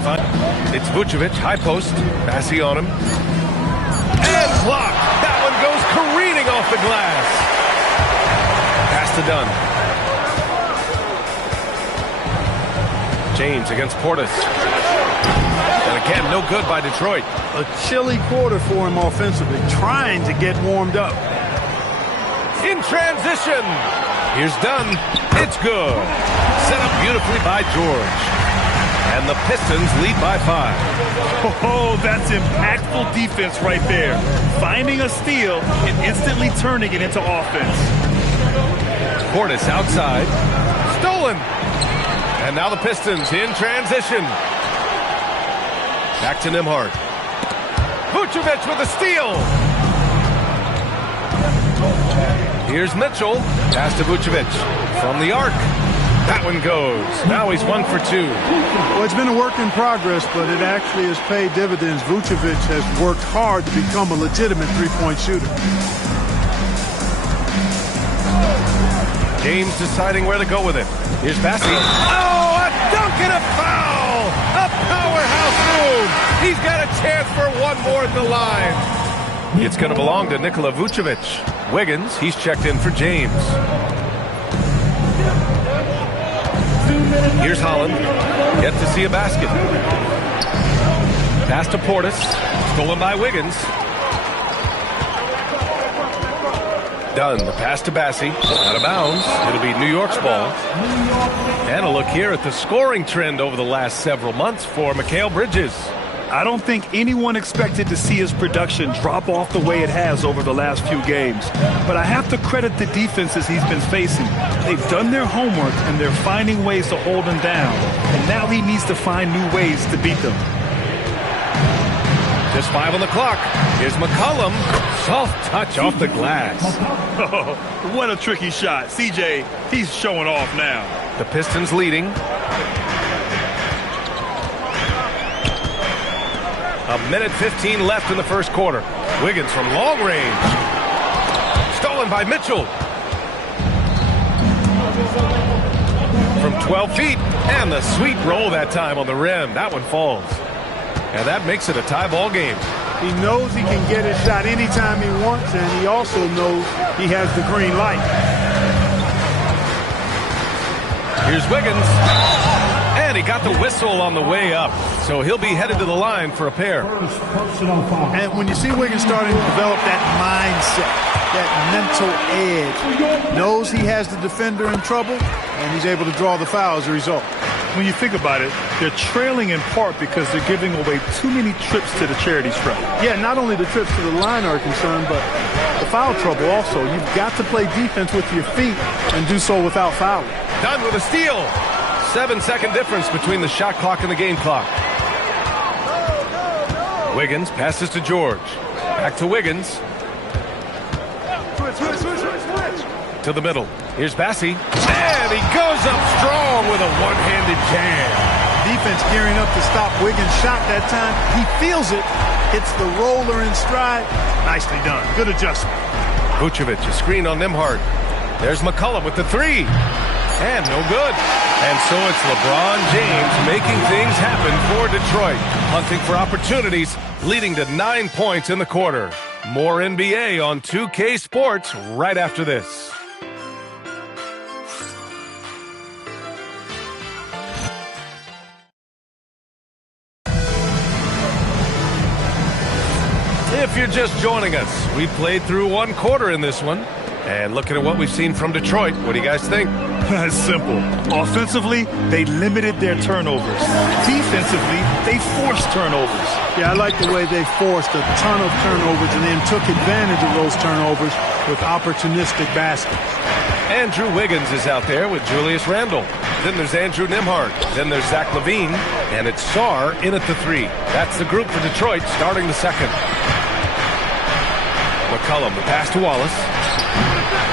It's Vucevic, high post. Massey on him. And blocked. That one goes careening off the glass. Pass to Dunn. James against Portis. And again, no good by Detroit. A chilly quarter for him offensively, trying to get warmed up. In transition. Here's Dunn. It's good. Set up beautifully by George. And the Pistons lead by 5. Oh, that's impactful defense right there. Finding a steal and instantly turning it into offense. Portis outside. Stolen. And now the Pistons in transition. Back to Nimhart. Vucevic with a steal. Here's Mitchell. Pass to Vucevic. From the arc. That one goes. Now he's 1 for 2. Well, it's been a work in progress, but it actually has paid dividends. Vucevic has worked hard to become a legitimate three-point shooter. James deciding where to go with it. Here's Massey. Oh, a dunk and a foul! A powerhouse move! He's got a chance for one more at the line. It's going to belong to Nikola Vucevic. Wiggins, he's checked in for James. Here's Holland. Yet to see a basket. Pass to Portis. Stolen by Wiggins. Dunn, the pass to Bassey. Out of bounds. It'll be New York's ball. And a look here at the scoring trend over the last several months for Mikal Bridges. I don't think anyone expected to see his production drop off the way it has over the last few games. But I have to credit the defenses he's been facing. They've done their homework, and they're finding ways to hold him down. And now he needs to find new ways to beat them. Just 5 on the clock. Here's McCollum. Soft touch off the glass. Oh, what a tricky shot. CJ, he's showing off now. The Pistons leading. A minute 15 left in the first quarter. Wiggins from long range. Stolen by Mitchell. From 12 feet. And the sweet roll that time on the rim. That one falls. And that makes it a tie ball game. He knows he can get his shot anytime he wants, and he also knows he has the green light. Here's Wiggins. And he got the whistle on the way up. So he'll be headed to the line for a pair. And when you see Wiggins starting to develop that mindset, that mental edge, knows he has the defender in trouble, and he's able to draw the foul as a result. When you think about it, they're trailing in part because they're giving away too many trips to the charity stripe. Yeah, not only the trips to the line are concerned, but the foul trouble also. You've got to play defense with your feet and do so without fouling. Done with a steal. 7-second difference between the shot clock and the game clock. Wiggins passes to George. Back to Wiggins. to the middle. Here's Bassi. And he goes up strong with a one-handed jam. Defense gearing up to stop Wiggins' shot that time. He feels it. Hits the roller in stride. Nicely done. Good adjustment. Vucevic, a screen on Nembhard. There's McCollum with the three. And no good. And so it's LeBron James making things happen for Detroit. Hunting for opportunities, leading to 9 points in the quarter. More NBA on 2K Sports right after this. If you're just joining us, we played through 1 quarter in this one. And looking at what we've seen from Detroit, what do you guys think? It's simple. Offensively, they limited their turnovers. Defensively, they forced turnovers. Yeah, I like the way they forced a ton of turnovers and then took advantage of those turnovers with opportunistic baskets. Andrew Wiggins is out there with Julius Randle. Then there's Andrew Nembhard. Then there's Zach LaVine. And it's Sarr in at the 3. That's the group for Detroit starting the second. McCollum, the pass to Wallace.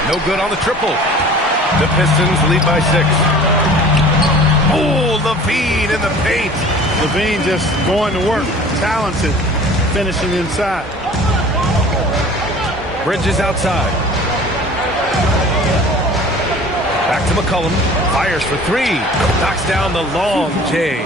No good on the triple. The Pistons lead by 6. Oh, LaVine in the paint. LaVine just going to work. Talented. Finishing inside. Bridges outside. Back to McCollum. Fires for 3. Knocks down the long J.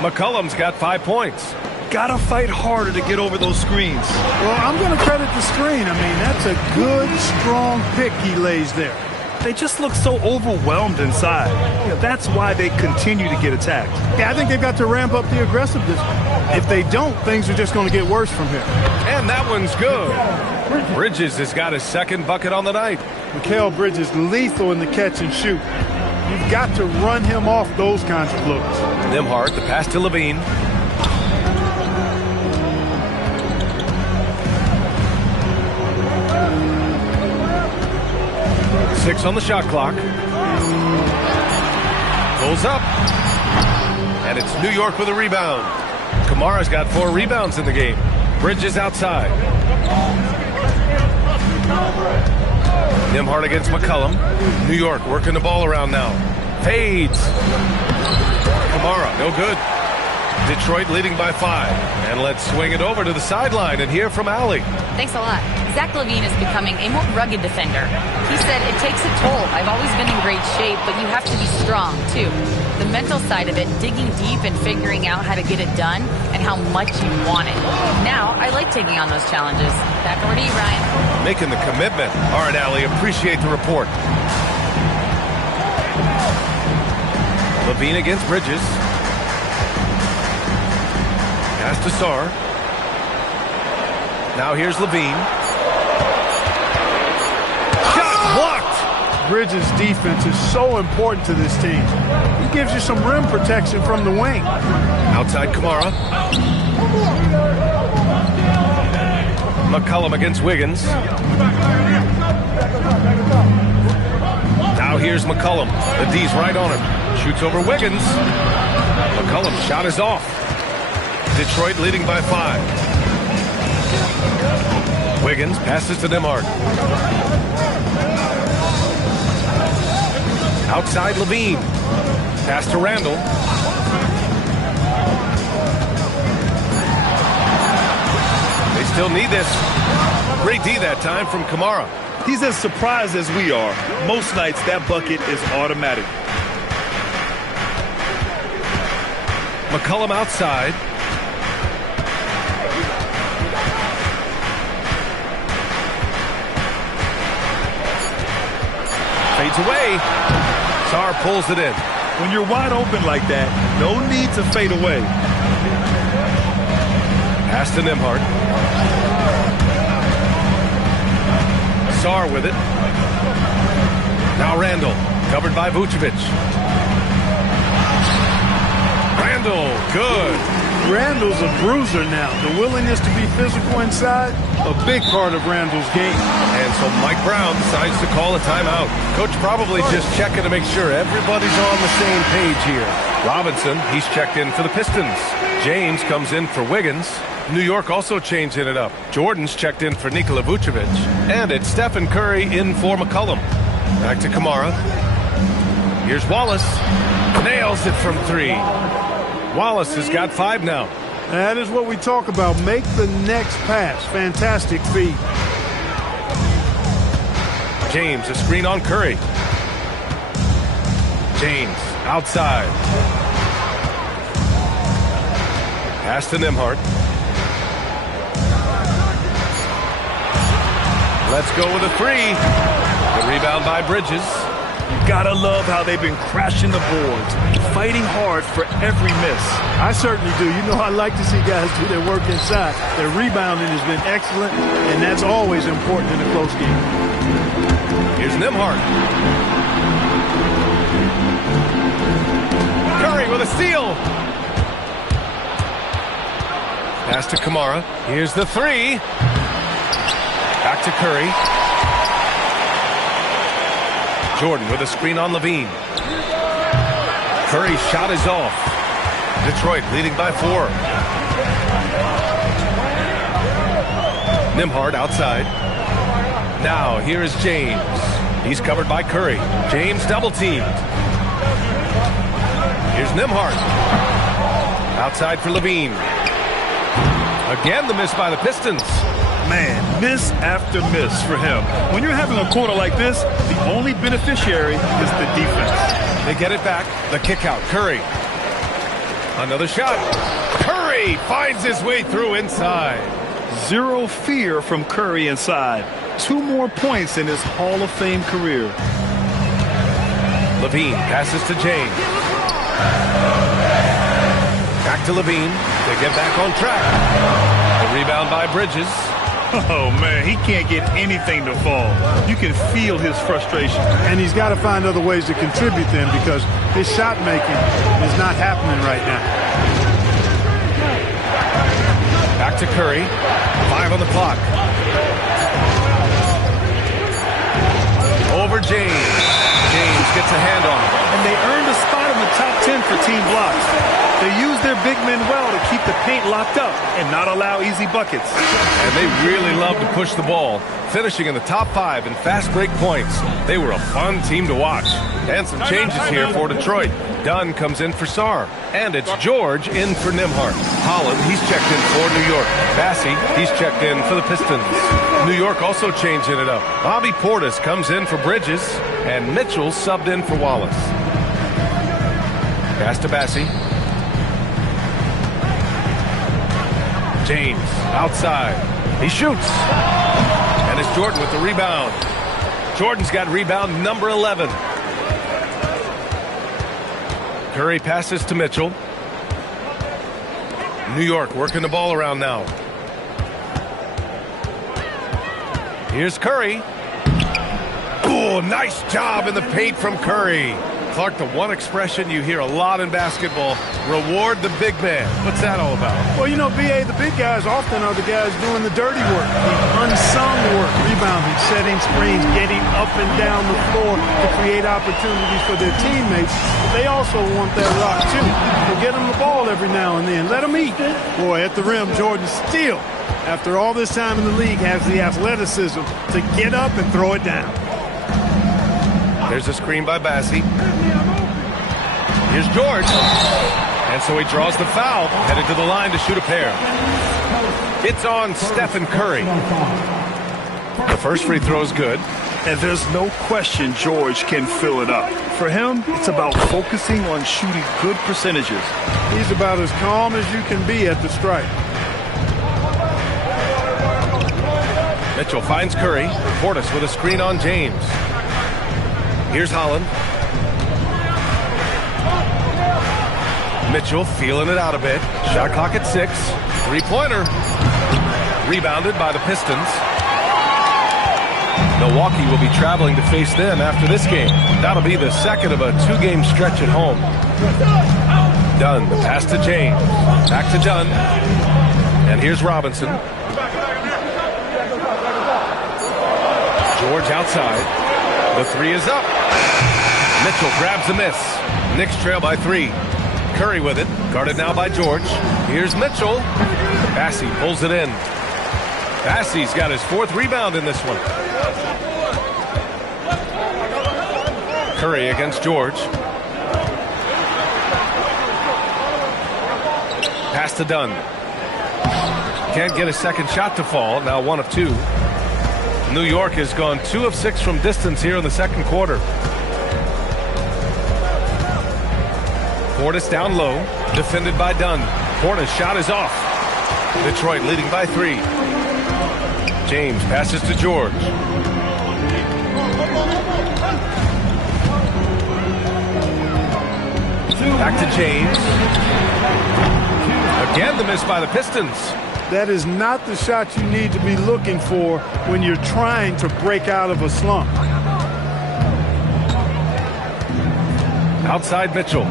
McCollum's got 5 points. Gotta fight harder to get over those screens. Well, I'm going to credit the screen. I mean, that's a good, strong pick he lays there. They just look so overwhelmed inside. That's why they continue to get attacked. Yeah, I think they've got to ramp up the aggressiveness. If they don't, things are just going to get worse from here. And that one's good. Bridges has got his second bucket on the night. Mikal Bridges lethal in the catch and shoot. You've got to run him off those kinds of looks. Nembhard, the pass to LaVine. 6 on the shot clock. Pulls up. And it's New York with a rebound. Kamara's got 4 rebounds in the game. Bridges outside. Nembhard against McCollum. New York working the ball around now. Fades. Kamara, no good. Detroit leading by 5. And let's swing it over to the sideline and hear from Allie. Thanks a lot. Zach LaVine is becoming a more rugged defender. He said, it takes a toll. I've always been in great shape, but you have to be strong, too. The mental side of it, digging deep and figuring out how to get it done and how much you want it. Now, I like taking on those challenges. Back over to you, Ryan. Making the commitment. All right, Allie, appreciate the report. LaVine against Bridges. Pass to Sarr. Now here's LaVine. Shot blocked. Bridges' defense is so important to this team. He gives you some rim protection from the wing. Outside Kamara. McCollum against Wiggins. Now here's McCollum. The D's right on him. Shoots over Wiggins. McCollum's shot is off. Detroit leading by 5. Wiggins passes to Nembhard. Outside LaVine. Pass to Randle. They still need this. Great D that time from Kamara. He's as surprised as we are. Most nights that bucket is automatic. McCollum outside. Fades away. Sarr pulls it in. When you're wide open like that, no need to fade away. Pass to Nembhard. Sarr with it. Now Randle, covered by Vucevic. Randle, good. Randle's a bruiser now. The willingness to be physical inside, a big part of Randle's game. And so Mike Brown decides to call a timeout. Coach probably just checking to make sure everybody's on the same page here. Robinson, he's checked in for the Pistons. James comes in for Wiggins. New York also changing it up. Jordan's checked in for Nikola Vucevic. And it's Stephen Curry in for McCollum. Back to Kamara. Here's Wallace. Nails it from 3. Wallace has got 5 now. That is what we talk about. Make the next pass. Fantastic feed. James, a screen on Curry. James, outside. Pass to Nembhard. Let's go with a 3. The rebound by Bridges. You gotta love how they've been crashing the boards, fighting hard for every miss. I certainly do. You know, I like to see guys do their work inside. Their rebounding has been excellent, and that's always important in a close game. Here's Nembhard. Curry with a steal. Pass to Kamara. Here's the 3. Back to Curry. Jordan with a screen on Levine. Curry's shot is off. Detroit leading by 4. Nembhard outside. Now here is James. He's covered by Curry. James double teamed. Here's Nembhard. Outside for Levine. Again the miss by the Pistons. Man, miss after miss for him. When you're having a quarter like this, the only beneficiary is the defense. They get it back. The kick out. Curry. Another shot. Curry finds his way through inside. Zero fear from Curry inside. 2 more points in his Hall of Fame career. Levine passes to James. Back to Levine. They get back on track. The rebound by Bridges. Oh, man, he can't get anything to fall. You can feel his frustration. And he's got to find other ways to contribute then, because his shot making is not happening right now. Back to Curry. 5 on the clock. Over James. James gets a hand on him. And they earned a spot in the top 10 for team blocks. They use their big men well to keep the paint locked up and not allow easy buckets. And they really love to push the ball, finishing in the top 5 in fast break points. They were a fun team to watch. And some changes here for Detroit. Dunn comes in for Sarr. And it's George in for Nembhard. Holland, he's checked in for New York. Bassey, he's checked in for the Pistons. New York also changing it up. Bobby Portis comes in for Bridges. And Mitchell subbed in for Wallace. Pass to Bassey. James outside. He shoots. And it's Jordan with the rebound. Jordan's got rebound number 11. Curry passes to Mitchell. New York working the ball around now. Here's Curry. Oh, nice job in the paint from Curry. Clark, the one expression you hear a lot in basketball, reward the big man. What's that all about? Well, you know, B.A., the big guys often are the guys doing the dirty work, the unsung work, rebounding, setting screens, getting up and down the floor to create opportunities for their teammates. But they also want that rock, too. So get them the ball every now and then. Let them eat. Boy, at the rim, Jordan still, after all this time in the league, has the athleticism to get up and throw it down. There's a screen by Bassey. Here's George. And so he draws the foul, headed to the line to shoot a pair. It's on Stephen Curry. The first free throw is good. And there's no question George can fill it up. For him, it's about focusing on shooting good percentages. He's about as calm as you can be at the stripe. Mitchell finds Curry. Portis with a screen on James. Here's Holland. Mitchell feeling it out a bit. Shot clock at 6. Three-pointer. Rebounded by the Pistons. Milwaukee will be traveling to face them after this game. That'll be the second of a 2-game stretch at home. Dunn, the pass to James. Back to Dunn. And here's Robinson. George outside. The 3 is up. Mitchell grabs a miss. Knicks trail by 3. Curry with it. Guarded now by George. Here's Mitchell. Bassey pulls it in. Bassey's got his 4th rebound in this one. Curry against George. Pass to Dunn. Can't get a second shot to fall. Now 1 of 2. New York has gone 2 of 6 from distance here in the second quarter. Portis down low, defended by Dunn. Portis' shot is off. Detroit leading by 3. James passes to George. Back to James. Again, the miss by the Pistons. That is not the shot you need to be looking for when you're trying to break out of a slump. Outside Mitchell.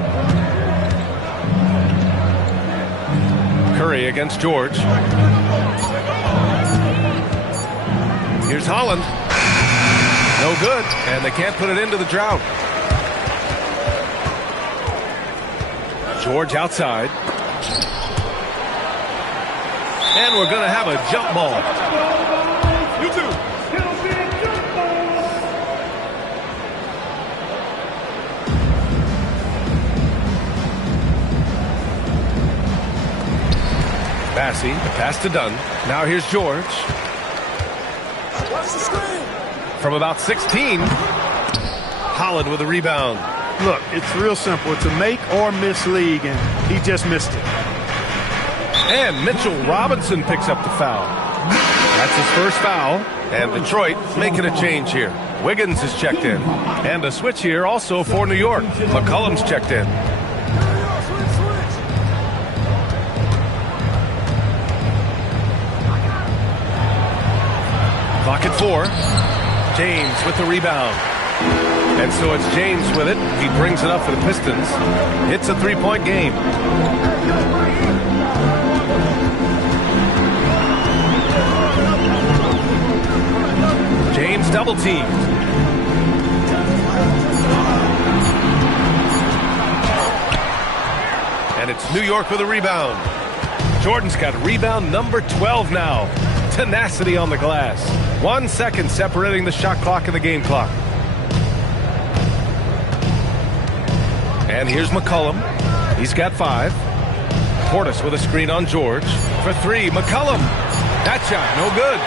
Curry against George. Here's Holland. No good, and they can't put it into the drought. George outside. And we're going to have a jump ball. You two. It'll be a jump ball. Bassey, the pass to Dunn. Now here's George. From about 16. Holland with a rebound. Look, it's real simple. It's a make or miss league, and he just missed it. And Mitchell Robinson picks up the foul. That's his first foul. And Detroit making a change here. Wiggins is checked in. And a switch here also for New York. McCollum's checked in. Clock at 4. James with the rebound. And so it's James with it. He brings it up for the Pistons. It's a 3-point game. James double teamed. And it's New York with a rebound. Jordan's got rebound number 12 now. Tenacity on the glass. 1 second separating the shot clock and the game clock. And here's McCollum. He's got 5. Portis with a screen on George. For 3, McCollum. That shot, no good.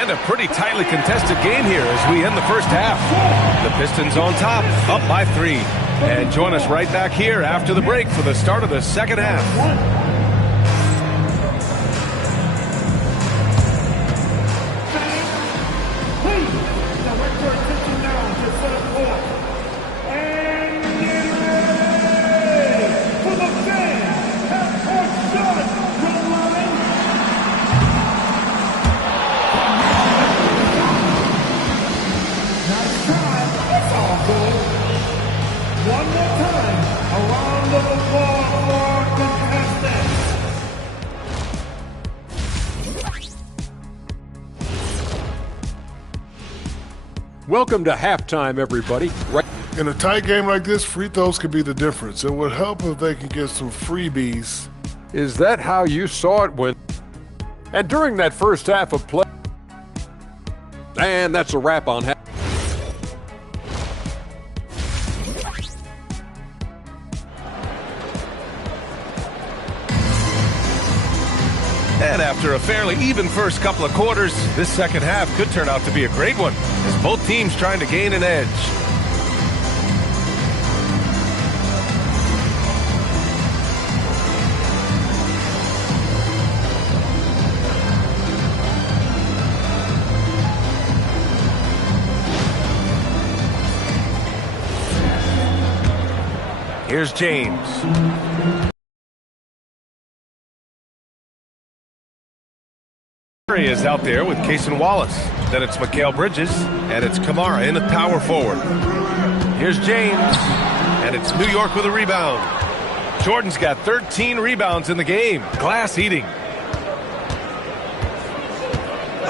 And a pretty tightly contested game here as we end the first half. The Pistons on top, up by 3. And join us right back here after the break for the start of the second half. Welcome to halftime, everybody. In a tight game like this, free throws could be the difference. It would help if they can get some freebies. Is that how you saw it when? And during that first half of play. And that's a wrap on half. And after a fairly even first couple of quarters, this second half could turn out to be a great one, as both teams trying to gain an edge. Here's James. Curry is out there with Cason Wallace. Then it's Mikal Bridges, and it's Kamara in the power forward. Here's James, and it's New York with a rebound. Jordan's got 13 rebounds in the game. Glass eating.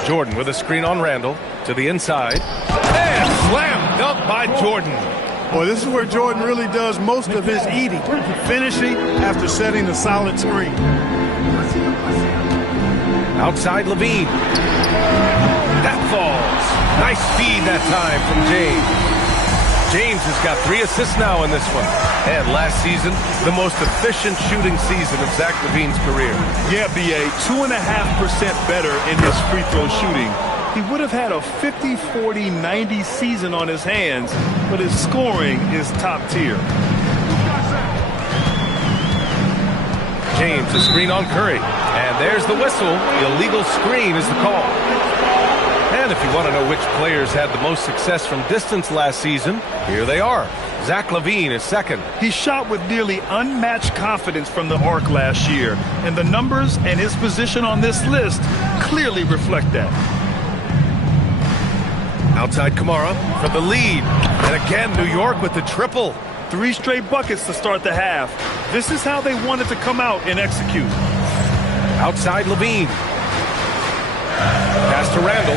Jordan with a screen on Randall to the inside. And slam dunk by Jordan. Boy, this is where Jordan really does most of his eating, finishing after setting a solid screen. Outside Levine. That falls. Nice speed that time from James. James has got 3 assists now in this one. And last season, the most efficient shooting season of Zach LaVine's career. Yeah, B.A., 2.5% better in his free throw shooting. He would have had a 50, 40, 90 season on his hands, but his scoring is top tier. James, a screen on Curry. And there's the whistle. Illegal screen is the call. And if you want to know which players had the most success from distance last season, here they are. Zach LaVine is second. He shot with nearly unmatched confidence from the arc last year, and the numbers and his position on this list clearly reflect that. Outside Kamara for the lead. And again, New York with the triple. 3 straight buckets to start the half. This is how they wanted to come out and execute. Outside LaVine. Pass to Randall.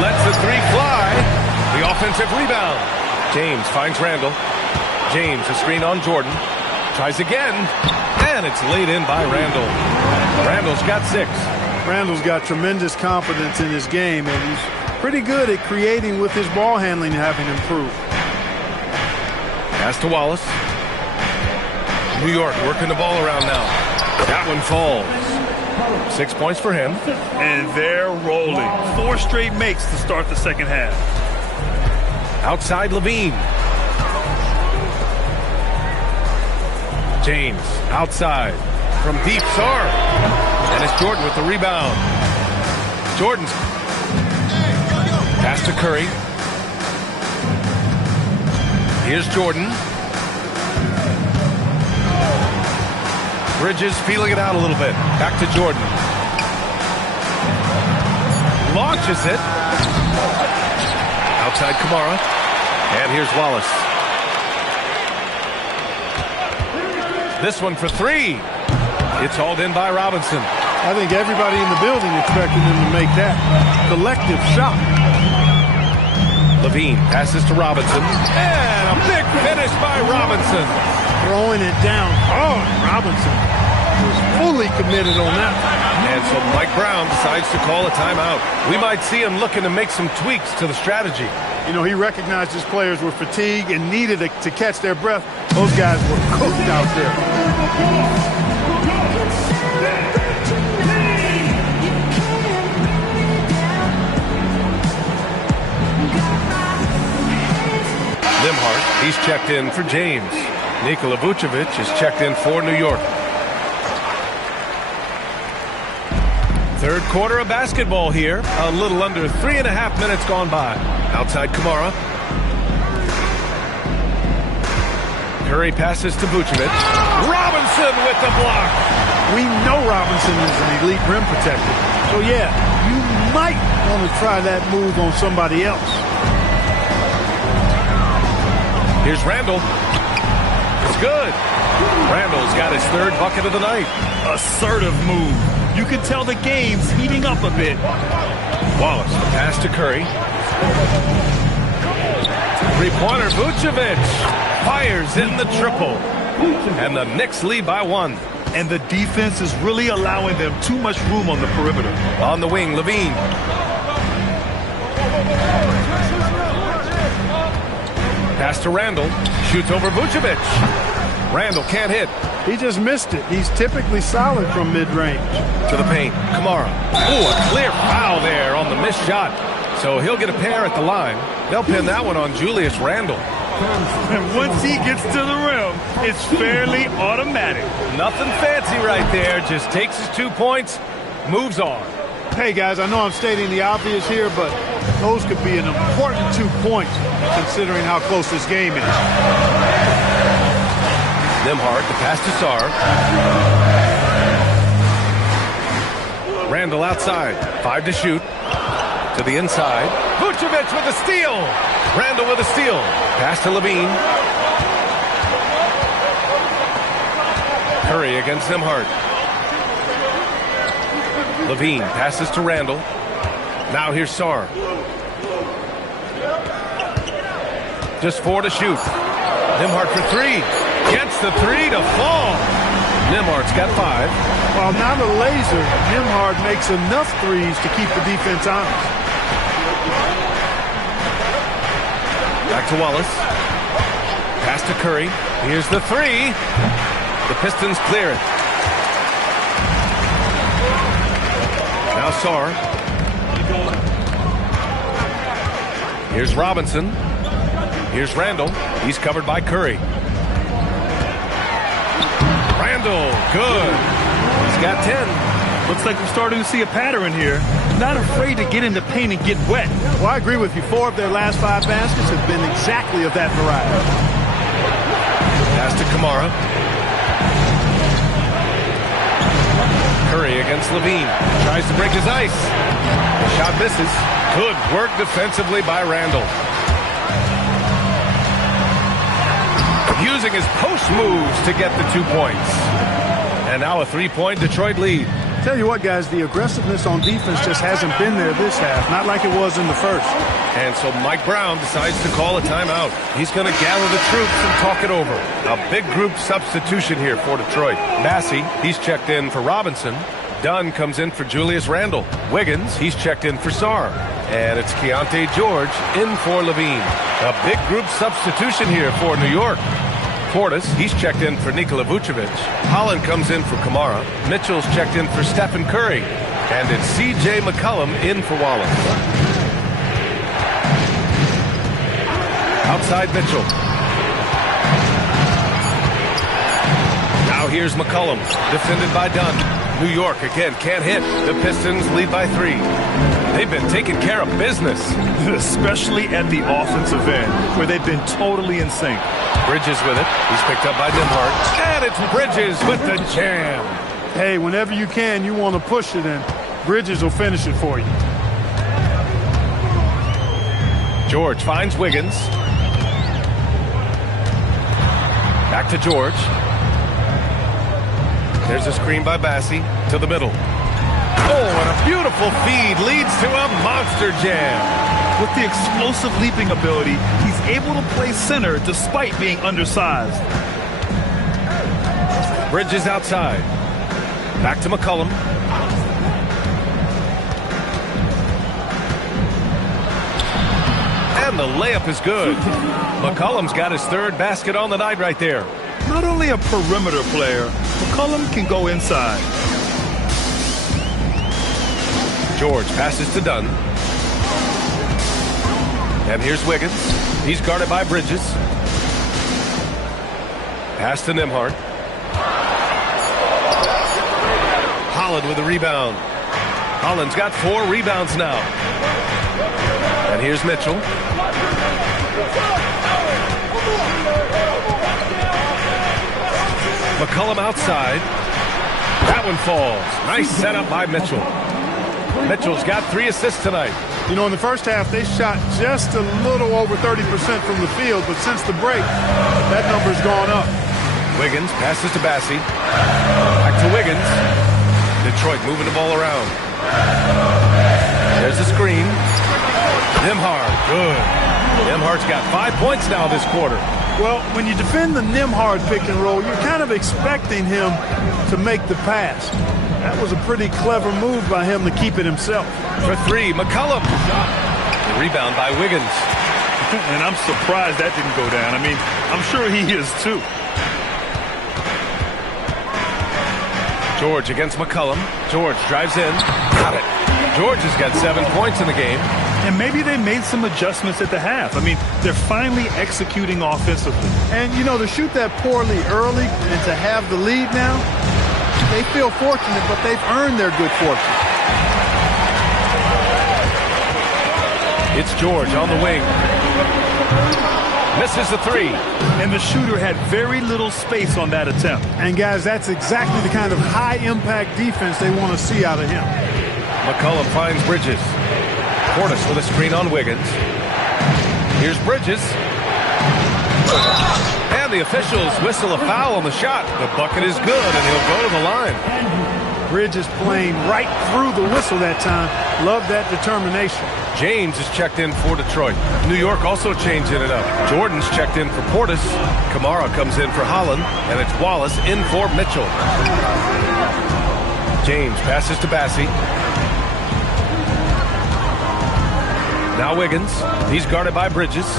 Lets the 3 fly. The offensive rebound. James finds Randall. James, a screen on Jordan. Tries again. And it's laid in by Randall. Randall's got 6. Randall's got tremendous confidence in his game, and he's pretty good at creating with his ball handling having improved. Pass to Wallace. New York working the ball around now. That one falls. 6 points for him. And they're rolling. 4 straight makes to start the second half. Outside LaVine. James outside from deep. Sarr. And it's Jordan with the rebound. Jordan's pass to Curry. Here's Jordan. Bridges feeling it out a little bit. Back to Jordan. Launches it. Outside Kamara. And here's Wallace. This one for 3. It's hauled in by Robinson. I think everybody in the building expected him to make that collective shot. LaVine passes to Robinson. And a big finish by Robinson. Throwing it down. Oh, Robinson was fully committed on that. And so Mike Brown decides to call a timeout. We might see him looking to make some tweaks to the strategy. You know, he recognized his players were fatigued and needed to catch their breath. Those guys were cooked out there. Limhart, he's checked in for James. Nikola Vucevic is checked in for New York. Third quarter of basketball here. A little under 3.5 minutes gone by. Outside Kamara. Curry passes to Vucevic. Robinson with the block. We know Robinson is an elite rim protector. So, yeah, you might want to try that move on somebody else. Here's Randall. It's good. Randall's got his 3rd bucket of the night. Assertive move. You can tell the game's heating up a bit. Wallace, the pass to Curry. 3-pointer, Vucevic fires in the triple. And the Knicks lead by 1. And the defense is really allowing them too much room on the perimeter. On the wing, LaVine. Pass to Randall. Shoots over Vucevic. Randall can't hit. He just missed it. He's typically solid from mid-range. To the paint. Kamara. Oh, a clear foul there on the missed shot. So he'll get a pair at the line. They'll pin that one on Julius Randall. And once he gets to the rim, it's fairly automatic. Nothing fancy right there. Just takes his 2 points, moves on. Hey, guys, I know I'm stating the obvious here, but those could be an important 2 points considering how close this game is. Limhart, the pass to Sarr. Randall outside. 5 to shoot. To the inside. Vucevic with a steal. Randall with a steal. Pass to LaVine. Curry against Limhart. LaVine passes to Randall. Now here's Sarr. Just 4 to shoot. Nembhard for three. Gets the three to fall. Nembhard's got 5. While not a laser, Nembhard makes enough threes to keep the defense honest. Back to Wallace. Pass to Curry. Here's the three. The Pistons clear it. Now Sarr. Here's Robinson. Here's Randall. He's covered by Curry. Randall, good. He's got 10. Looks like we're starting to see a pattern here. Not afraid to get in the paint and get wet. Well, I agree with you. 4 of their last 5 baskets have been exactly of that variety. Pass to Kamara. Curry against Levine. Tries to break his ice. The shot misses. Good work defensively by Randall. Using his post moves to get the 2 points. And now a 3-point Detroit lead. Tell you what, guys, the aggressiveness on defense just hasn't been there this half. Not like it was in the first. And so Mike Brown decides to call a timeout. He's going to gather the troops and talk it over. A big group substitution here for Detroit. Massey, he's checked in for Robinson. Dunn comes in for Julius Randle. Wiggins, he's checked in for Sarr. And it's Keontae George in for Levine. A big group substitution here for New York. Portis, he's checked in for Nikola Vucevic. Holland comes in for Kamara. Mitchell's checked in for Stephen Curry. And it's C.J. McCollum in for Wallace. Outside Mitchell. Now here's McCollum, defended by Dunn. New York again can't hit. The Pistons lead by 3. They've been taking care of business. Especially at the offensive end, where they've been totally in sync. Bridges with it. He's picked up by Nembhard. And it's Bridges with the jam. Hey, whenever you can, you want to push it in. Bridges will finish it for you. George finds Wiggins. Back to George. There's a screen by Bassey to the middle. Oh, and a beautiful feed leads to a monster jam. With the explosive leaping ability, he's able to play center despite being undersized. Bridges outside. Back to McCollum. And the layup is good. McCollum's got his 3rd basket on the night right there. Not only a perimeter player, McCollum can go inside. George passes to Dunn. And here's Wiggins. He's guarded by Bridges. Pass to Nembhard. Holland with a rebound. Holland's got 4 rebounds now. And here's Mitchell. McCollum outside. That one falls. Nice setup by Mitchell. Mitchell's got 3 assists tonight. You know, in the first half, they shot just a little over 30% from the field, but since the break, that number's gone up. Wiggins passes to Bassey. Back to Wiggins. Detroit moving the ball around. There's the screen. Nembhard, good. Nembhard's got 5 points now this quarter. Well, when you defend the Nembhard pick and roll, you're kind of expecting him to make the pass. That was a pretty clever move by him to keep it himself. For 3, McCollum. The rebound by Wiggins. And I'm surprised that didn't go down. I mean, I'm sure he is too. George against McCollum. George drives in. Got it. George has got 7 points in the game. And maybe they made some adjustments at the half. I mean, they're finally executing offensively. And, you know, to shoot that poorly early and to have the lead now, they feel fortunate, but they've earned their good fortune. It's George on the wing. Misses the 3. And the shooter had very little space on that attempt. And, guys, that's exactly the kind of high-impact defense they want to see out of him. McCollum finds Bridges. Portis with a screen on Wiggins. Here's Bridges. And the officials whistle a foul on the shot. The bucket is good, and he'll go to the line. Bridges playing right through the whistle that time. Love that determination. James is checked in for Detroit. New York also changing it up. Jordan's checked in for Portis. Kamara comes in for Holland. And it's Wallace in for Mitchell. James passes to Bassie. Now Wiggins. He's guarded by Bridges.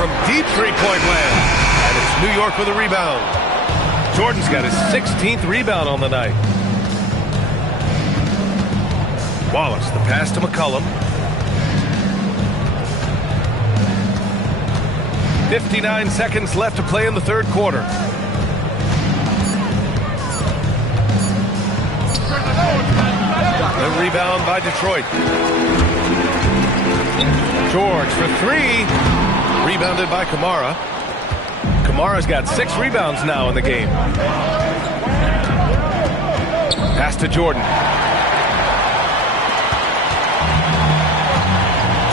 From deep three-point land. And it's New York with a rebound. Jordan's got his 16th rebound on the night. Wallace, the pass to McCollum. 59 seconds left to play in the third quarter. The rebound by Detroit. George for three. Rebounded by Kamara. Kamara's got 6 rebounds now in the game. Pass to Jordan.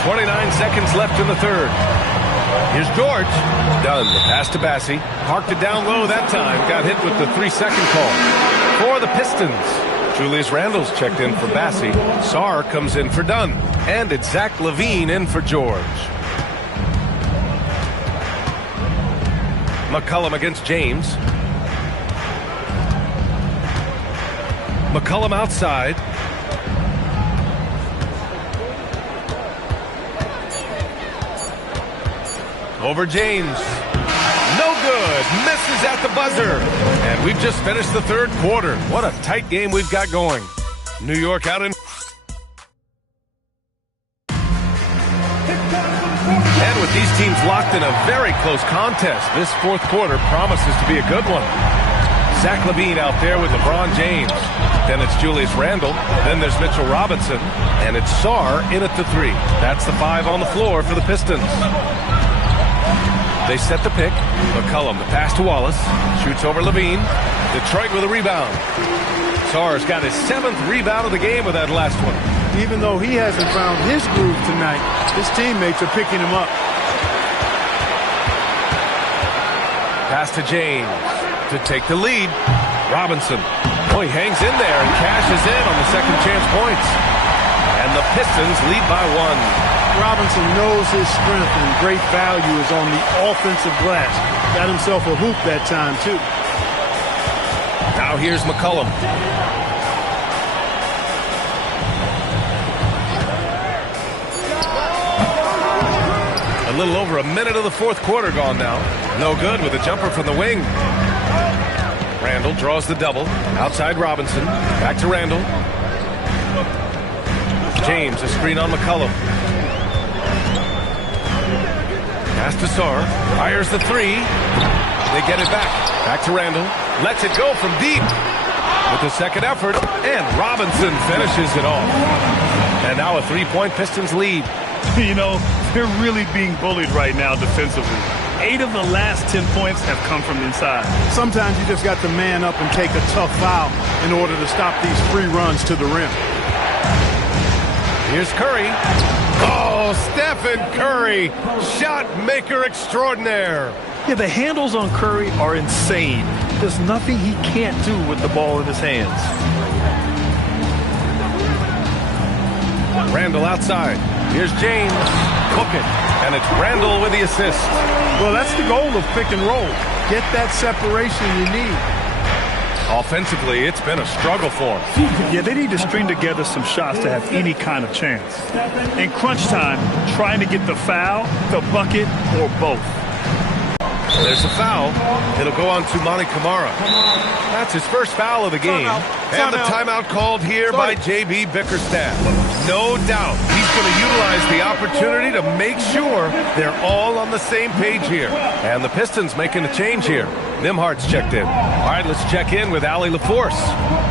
29 seconds left in the third. Here's George. Done. The pass to Bassie. Parked it down low that time. Got hit with the 3-second call. For the Pistons, Julius Randle's checked in for Bassie. Sarr comes in for Dunn. And it's Zach LaVine in for George. McCollum against James. McCollum outside. Over James. No good. Misses at the buzzer. And we've just finished the third quarter. What a tight game we've got going. New York out in... And with these teams locked in a very close contest, this fourth quarter promises to be a good one. Zach LaVine out there with LeBron James. Then it's Julius Randle. Then there's Mitchell Robinson. And it's Sarr in at the 3. That's the 5 on the floor for the Pistons. They set the pick. McCollum, the pass to Wallace. Shoots over LaVine. Detroit with a rebound. Sarr's got his 7th rebound of the game with that last one. Even though he hasn't found his groove tonight, his teammates are picking him up. Pass to James to take the lead. Robinson. Oh, he hangs in there and cashes in on the second chance points. And the Pistons lead by 1. Robinson knows his strength and great value is on the offensive glass. Got himself a hoop that time, too. Now here's McCollum. A little over a minute of the fourth quarter gone now. No good with a jumper from the wing. Randle draws the double. Outside Robinson. Back to Randle. James, a screen on McCollum. Pass to Sarr. Fires the 3. They get it back. Back to Randle. Lets it go from deep. With the second effort. And Robinson finishes it off. And now a 3-point Pistons lead. You know, they're really being bullied right now defensively. 8 of the last 10 points have come from inside. Sometimes you just got to man up and take a tough foul in order to stop these free runs to the rim. Here's Curry. Oh, Stephen Curry, shot maker extraordinaire. Yeah, the handles on Curry are insane. There's nothing he can't do with the ball in his hands. Randle outside. Here's James. Cook it. And it's Randle with the assist. Well, that's the goal of pick and roll. Get that separation you need. Offensively, it's been a struggle for them. Yeah, they need to string together some shots to have any kind of chance. In crunch time, trying to get the foul, the bucket, or both. There's a foul. It'll go on to Monty Kamara. That's his first foul of the game. And the timeout called here by J.B. Bickerstaff. No doubt he's going to utilize the opportunity to make sure they're all on the same page here. And the Pistons making a change here. Nimhart's checked in. All right, let's check in with Allie LaForce.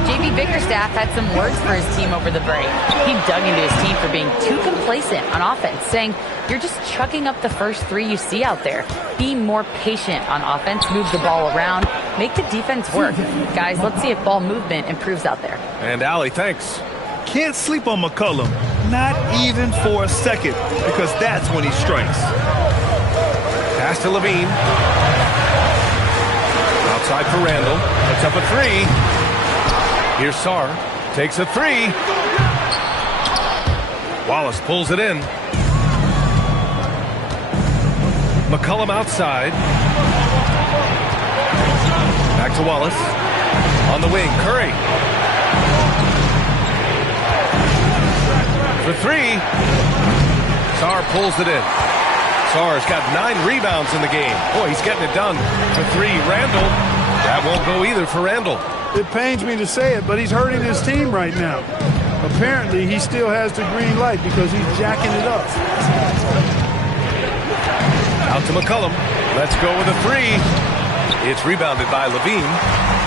J.B. Bickerstaff had some words for his team over the break. He dug into his team for being too complacent on offense, saying, "You're just chucking up the first 3 you see out there. Be more patient on offense, move the ball around, make the defense work. Guys, let's see if ball movement improves out there." And Allie, thanks. Can't sleep on McCollum, not even for a second, because that's when he strikes. Pass to LaVine. Outside for Randle. Puts up a 3. Here's Sarr. Takes a 3. Wallace pulls it in. McCollum outside. Back to Wallace. On the wing, Curry. For three. Sarr pulls it in. Sarr's got 9 rebounds in the game. Boy, he's getting it done. For three, Randall. That won't go either for Randall. It pains me to say it, but he's hurting his team right now. Apparently, he still has the green light because he's jacking it up. Out to McCollum. Let's go with a three. It's rebounded by Levine.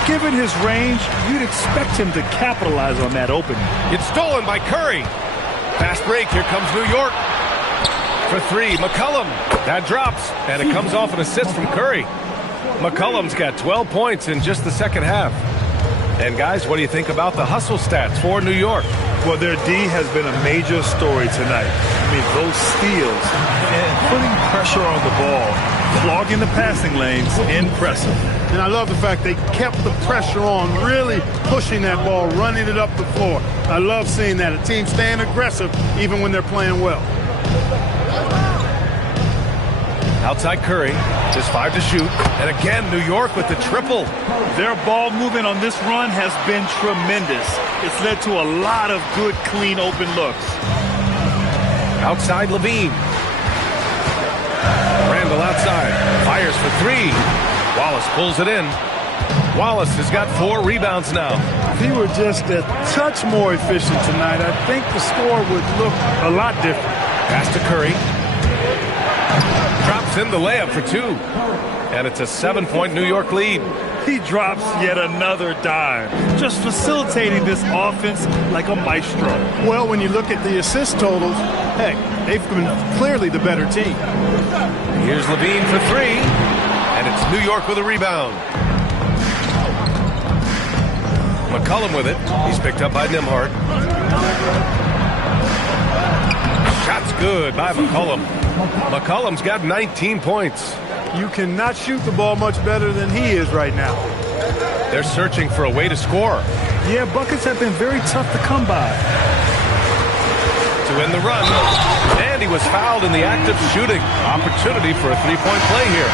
Given his range, you'd expect him to capitalize on that opening. It's stolen by Curry. Fast break. Here comes New York. For three, McCollum. That drops, and it comes off an assist from Curry. McCollum's got 12 points in just the second half. And guys, what do you think about the hustle stats for New York? Well, their D has been a major story tonight. I mean, those steals and putting pressure on the ball, clogging the passing lanes, impressive. And I love the fact they kept the pressure on, really pushing that ball, running it up the floor. I love seeing that. A team staying aggressive even when they're playing well. Outside Curry, just 5 to shoot. And again, New York with the triple. Their ball movement on this run has been tremendous. It's led to a lot of good, clean, open looks. Outside Levine. Randall outside. Fires for three. Wallace pulls it in. Wallace has got 4 rebounds now. If he were just a touch more efficient tonight, I think the score would look a lot different. Pass to Curry. Drops in the layup for 2. And it's a 7-point New York lead. He drops yet another dime, just facilitating this offense like a maestro. Well, when you look at the assist totals, heck, they've been clearly the better team. Here's Levine for 3. And it's New York with a rebound. McCollum with it. He's picked up by Nembhard. Shot's good by McCollum. McCollum's got 19 points. You cannot shoot the ball much better than he is right now. They're searching for a way to score. Yeah, buckets have been very tough to come by. To end the run. And he was fouled in the act of shooting. Opportunity for a 3-point play here.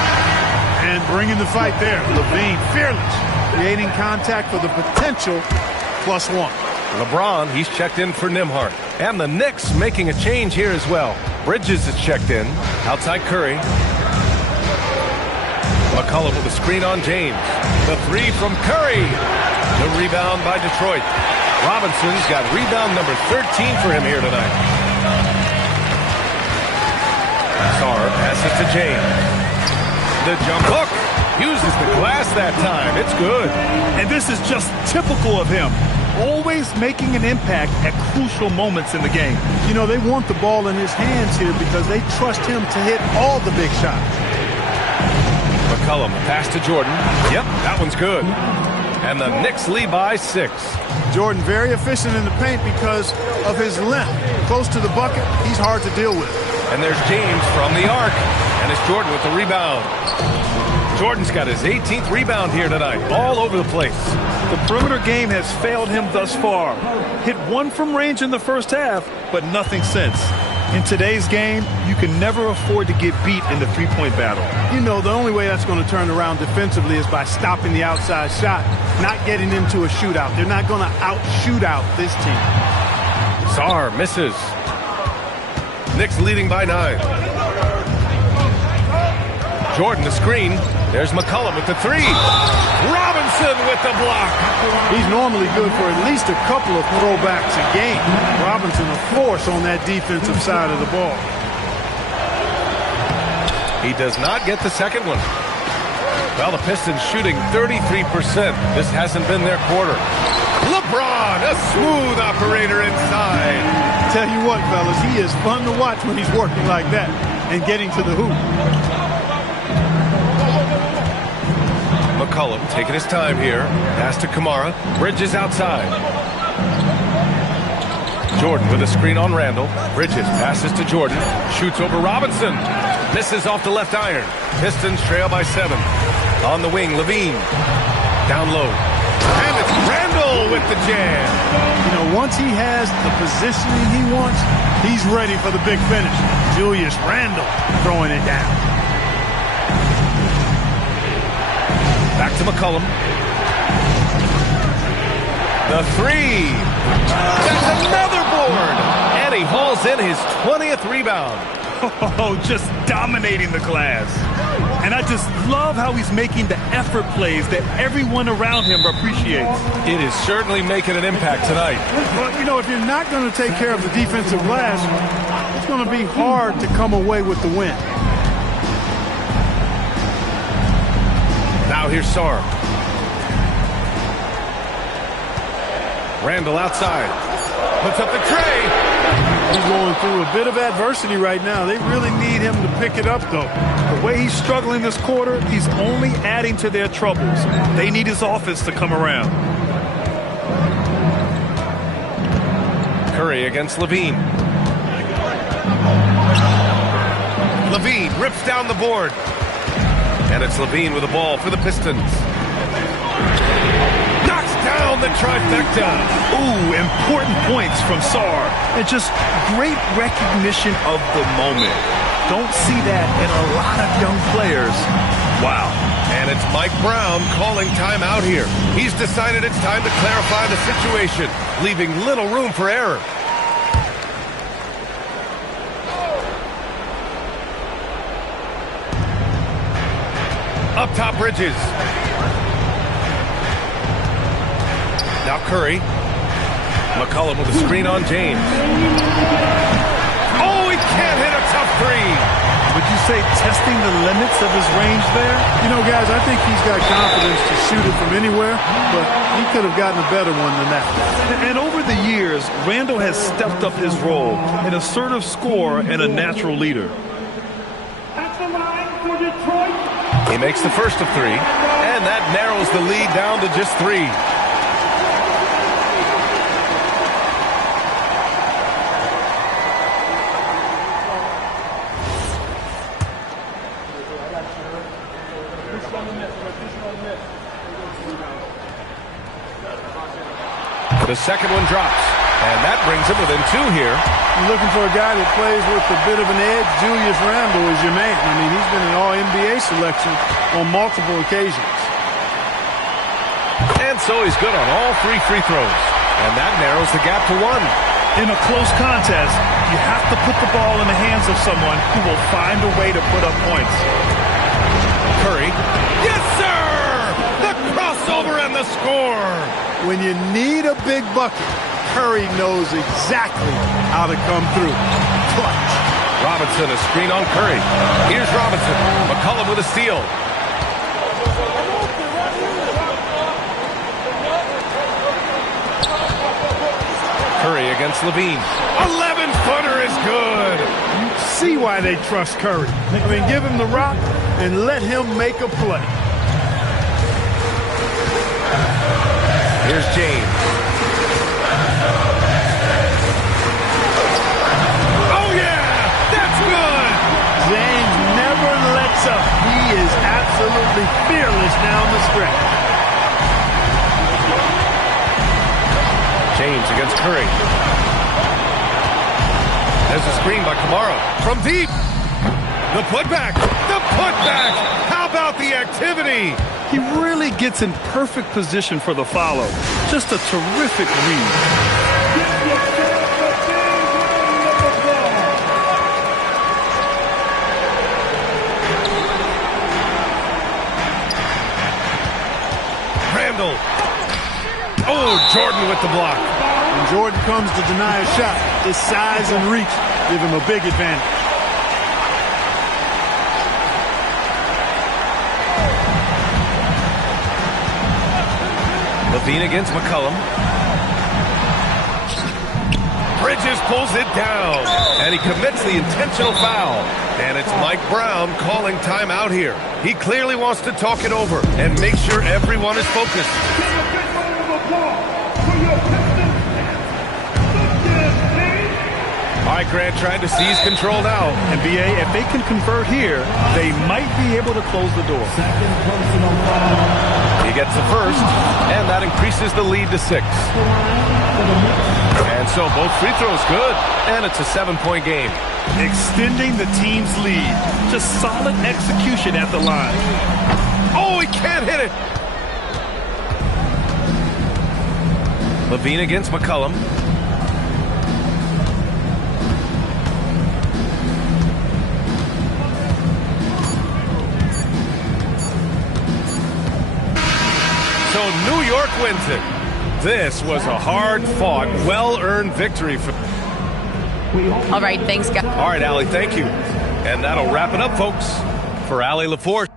And bringing the fight there. Levine, fearless. Creating contact for the potential +1. LeBron, he's checked in for Nembhard. And the Knicks making a change here as well. Bridges is checked in. Outside Curry. McCollum with a screen on James. The 3 from Curry. The rebound by Detroit. Robinson's got rebound number 13 for him here tonight. Sarr passes to James. The jump hook. Uses the glass that time. It's good. And this is just typical of him. Always making an impact at crucial moments in the game. You know, they want the ball in his hands here because they trust him to hit all the big shots. McCollum, pass to Jordan. Yep, that one's good. And the Knicks lead by 6. Jordan very efficient in the paint because of his length. Close to the bucket, he's hard to deal with. And there's James from the arc. And it's Jordan with the rebound. Jordan's got his 18th rebound here tonight, all over the place. The perimeter game has failed him thus far. Hit 1 from range in the first half, but nothing since. In today's game, you can never afford to get beat in the three-point battle. You know, the only way that's going to turn around defensively is by stopping the outside shot, not getting them to a shootout. They're not going to out-shoot out this team. Sarr misses. Knicks leading by 9. Jordan the screen. There's McCollum with the 3. Robinson with the block. He's normally good for at least a couple of throwbacks a game. Robinson a force on that defensive side of the ball. He does not get the second one. Well, the Pistons shooting 33%. This hasn't been their quarter. LeBron, a smooth operator inside. Tell you what, fellas, he is fun to watch when he's working like that and getting to the hoop. McCollum taking his time here. Pass to Kamara. Bridges outside. Jordan with a screen on Randall. Bridges passes to Jordan. Shoots over Robinson. Misses off the left iron. Pistons trail by 7. On the wing, Levine. Down low. And it's Randall with the jam. You know, once he has the positioning he wants, he's ready for the big finish. Julius Randle throwing it down. Back to McCollum. The three. That's another board. And he hauls in his 20th rebound. Oh, just dominating the glass. And I just love how he's making the effort plays that everyone around him appreciates. It is certainly making an impact tonight. Well, you know, if you're not going to take care of the defensive glass, it's going to be hard to come away with the win. Now here's Sarr. Randle outside. Puts up the tray. He's going through a bit of adversity right now. They really need him to pick it up, though. The way he's struggling this quarter, he's only adding to their troubles. They need his offense to come around. Curry against Levine. Levine rips down the board. And it's Levine with the ball for the Pistons. Knocks down the trifecta. Ooh, important points from Sarr. And just great recognition of the moment. Don't see that in a lot of young players. Wow. And it's Mike Brown calling timeout here. He's decided it's time to clarify the situation, leaving little room for error. Up top, Bridges. Now Curry. McCollum with a screen on James. Oh, he can't hit a tough three. Would you say testing the limits of his range there? You know, guys, I think he's got confidence to shoot it from anywhere, but he could have gotten a better one than that. And over the years, Randle has stepped up his role, an assertive scorer and a natural leader. At the line for Detroit. He makes the first of three, and that narrows the lead down to just three. The second one drops, and that brings him within two here. You're looking for a guy that plays with a bit of an edge. Julius Randle is your man. I mean, he's been an All-NBA selection on multiple occasions. And so he's good on all three free throws, and that narrows the gap to one. In a close contest, you have to put the ball in the hands of someone who will find a way to put up points. Curry. Yes, sir! The crossover and the score! When you need a big bucket, Curry knows exactly how to come through. Clutch. Robinson, a screen on Curry. Here's Robinson. McCollum with a steal. Curry against Levine. 11-footer is good. You see why they trust Curry. I mean, give him the rock and let him make a play. Here's James. Oh, yeah! That's good! James never lets up. He is absolutely fearless down the stretch. James against Curry. There's a screen by Kamara. From deep. The putback. The putback. How about the activity? He really gets in perfect position for the follow. Just a terrific read. Randle. Oh, Jordan with the block. When Jordan comes to deny a shot, his size and reach give him a big advantage. Levine against McCollum. Bridges pulls it down, and he commits the intentional foul. And it's Mike Brown calling timeout here. He clearly wants to talk it over and make sure everyone is focused. All right, Mike Grant trying to seize control now. And BA, if they can convert here, they might be able to close the door. He gets the first, and that increases the lead to 6. And so both free throws good, and it's a 7-point game. Extending the team's lead. Just solid execution at the line. Oh, he can't hit it. Levine against McCollum. So New York wins it. This was a hard-fought, well-earned victory for... All right, thanks, guys. All right, Allie, thank you. And that'll wrap it up, folks. For Allie LaForce.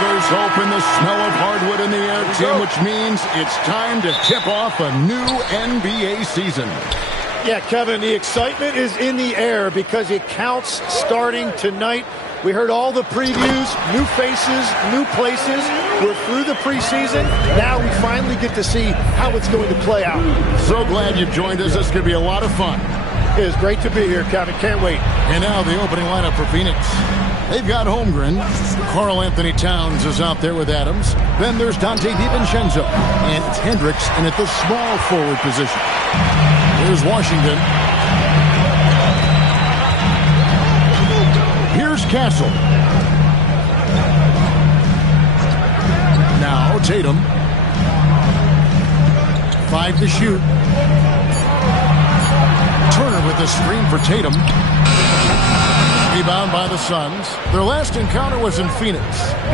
There's hope in the smell of hardwood in the air, Tim, which means it's time to tip off a new NBA season. Yeah, Kevin, the excitement is in the air because it counts starting tonight. We heard all the previews, new faces, new places. We're through the preseason. Now we finally get to see how it's going to play out. So glad you've joined us. This could be a lot of fun. It is great to be here, Kevin. Can't wait. And now the opening lineup for Phoenix. They've got Holmgren. Karl Anthony Towns is out there with Adams. Then there's Dante DiVincenzo and Hendricks in at the small forward position. Here's Washington. Here's Castle. Now Tatum. 5 to shoot. Turner with the screen for Tatum. Rebound by the Suns. Their last encounter was in Phoenix.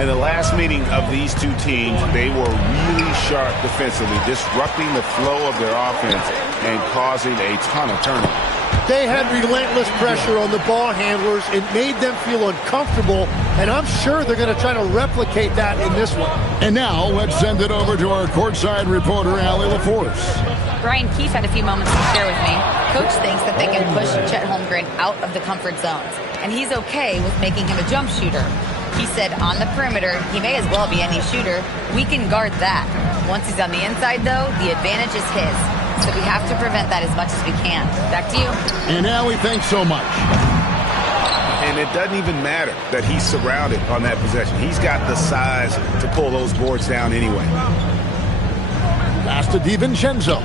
In the last meeting of these two teams, they were really sharp defensively, disrupting the flow of their offense and causing a ton of turnovers. They had relentless pressure on the ball handlers. It made them feel uncomfortable, and I'm sure they're going to try to replicate that in this one. And now, let's send it over to our courtside reporter, Allie LaForce. Brian Keefe had a few moments to share with me. Coach thinks that they can push Chet Holmgren out of the comfort zones, and he's okay with making him a jump shooter. He said on the perimeter, he may as well be any shooter. We can guard that. Once he's on the inside, though, the advantage is his. So we have to prevent that as much as we can. Back to you. And Allie, thanks so much. And it doesn't even matter that he's surrounded on that possession. He's got the size to pull those boards down anyway. Pass to DiVincenzo.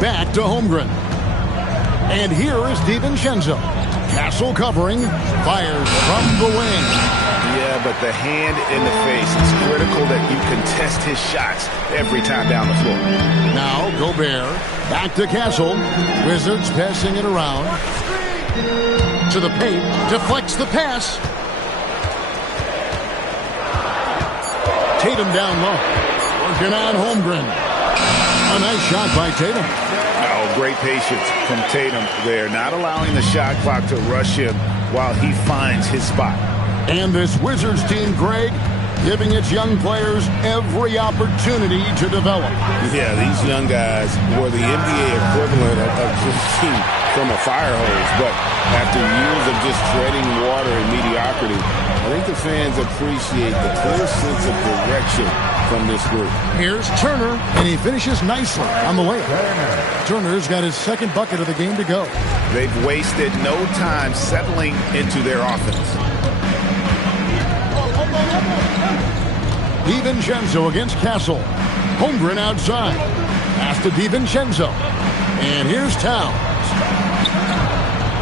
Back to Holmgren. And here is DiVincenzo. Castle covering. Fires from the wing. Yeah, but the hand in the face is critical that you contest his shots every time down the floor. Now Gobert. Back to Castle. Wizards passing it around. To the paint. Deflects the pass. Tatum down low. Working on Holmgren. A nice shot by Tatum. Oh, great patience from Tatum there. Not allowing the shot clock to rush him while he finds his spot. And this Wizards team, Greg, giving its young players every opportunity to develop. Yeah, these young guys were the NBA equivalent of drinking from a fire hose. But after years of just treading water and mediocrity, I think the fans appreciate the clear sense of direction from this group. Here's Turner, and he finishes nicely on the layup. Turner's got his second bucket of the game to go. They've wasted no time settling into their offense. DiVincenzo against Castle. Holmgren outside. Pass to DiVincenzo. And here's Towns.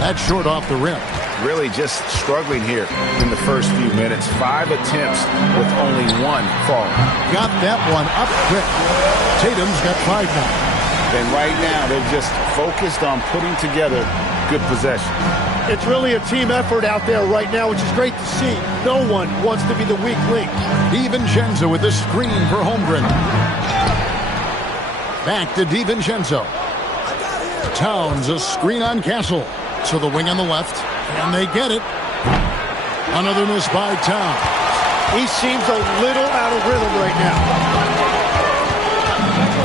That's short off the rim. Really just struggling here in the first few minutes. 5 attempts with only 1 fall. Got that one up quick. Tatum's got 5 now. And right now they're just focused on putting together good possession. It's really a team effort out there right now, which is great to see. No one wants to be the weak link. DiVincenzo with the screen for Holmgren. Back to DiVincenzo. Towns, a screen on Castle. To the wing on the left. And they get it. Another miss by Towns. He seems a little out of rhythm right now.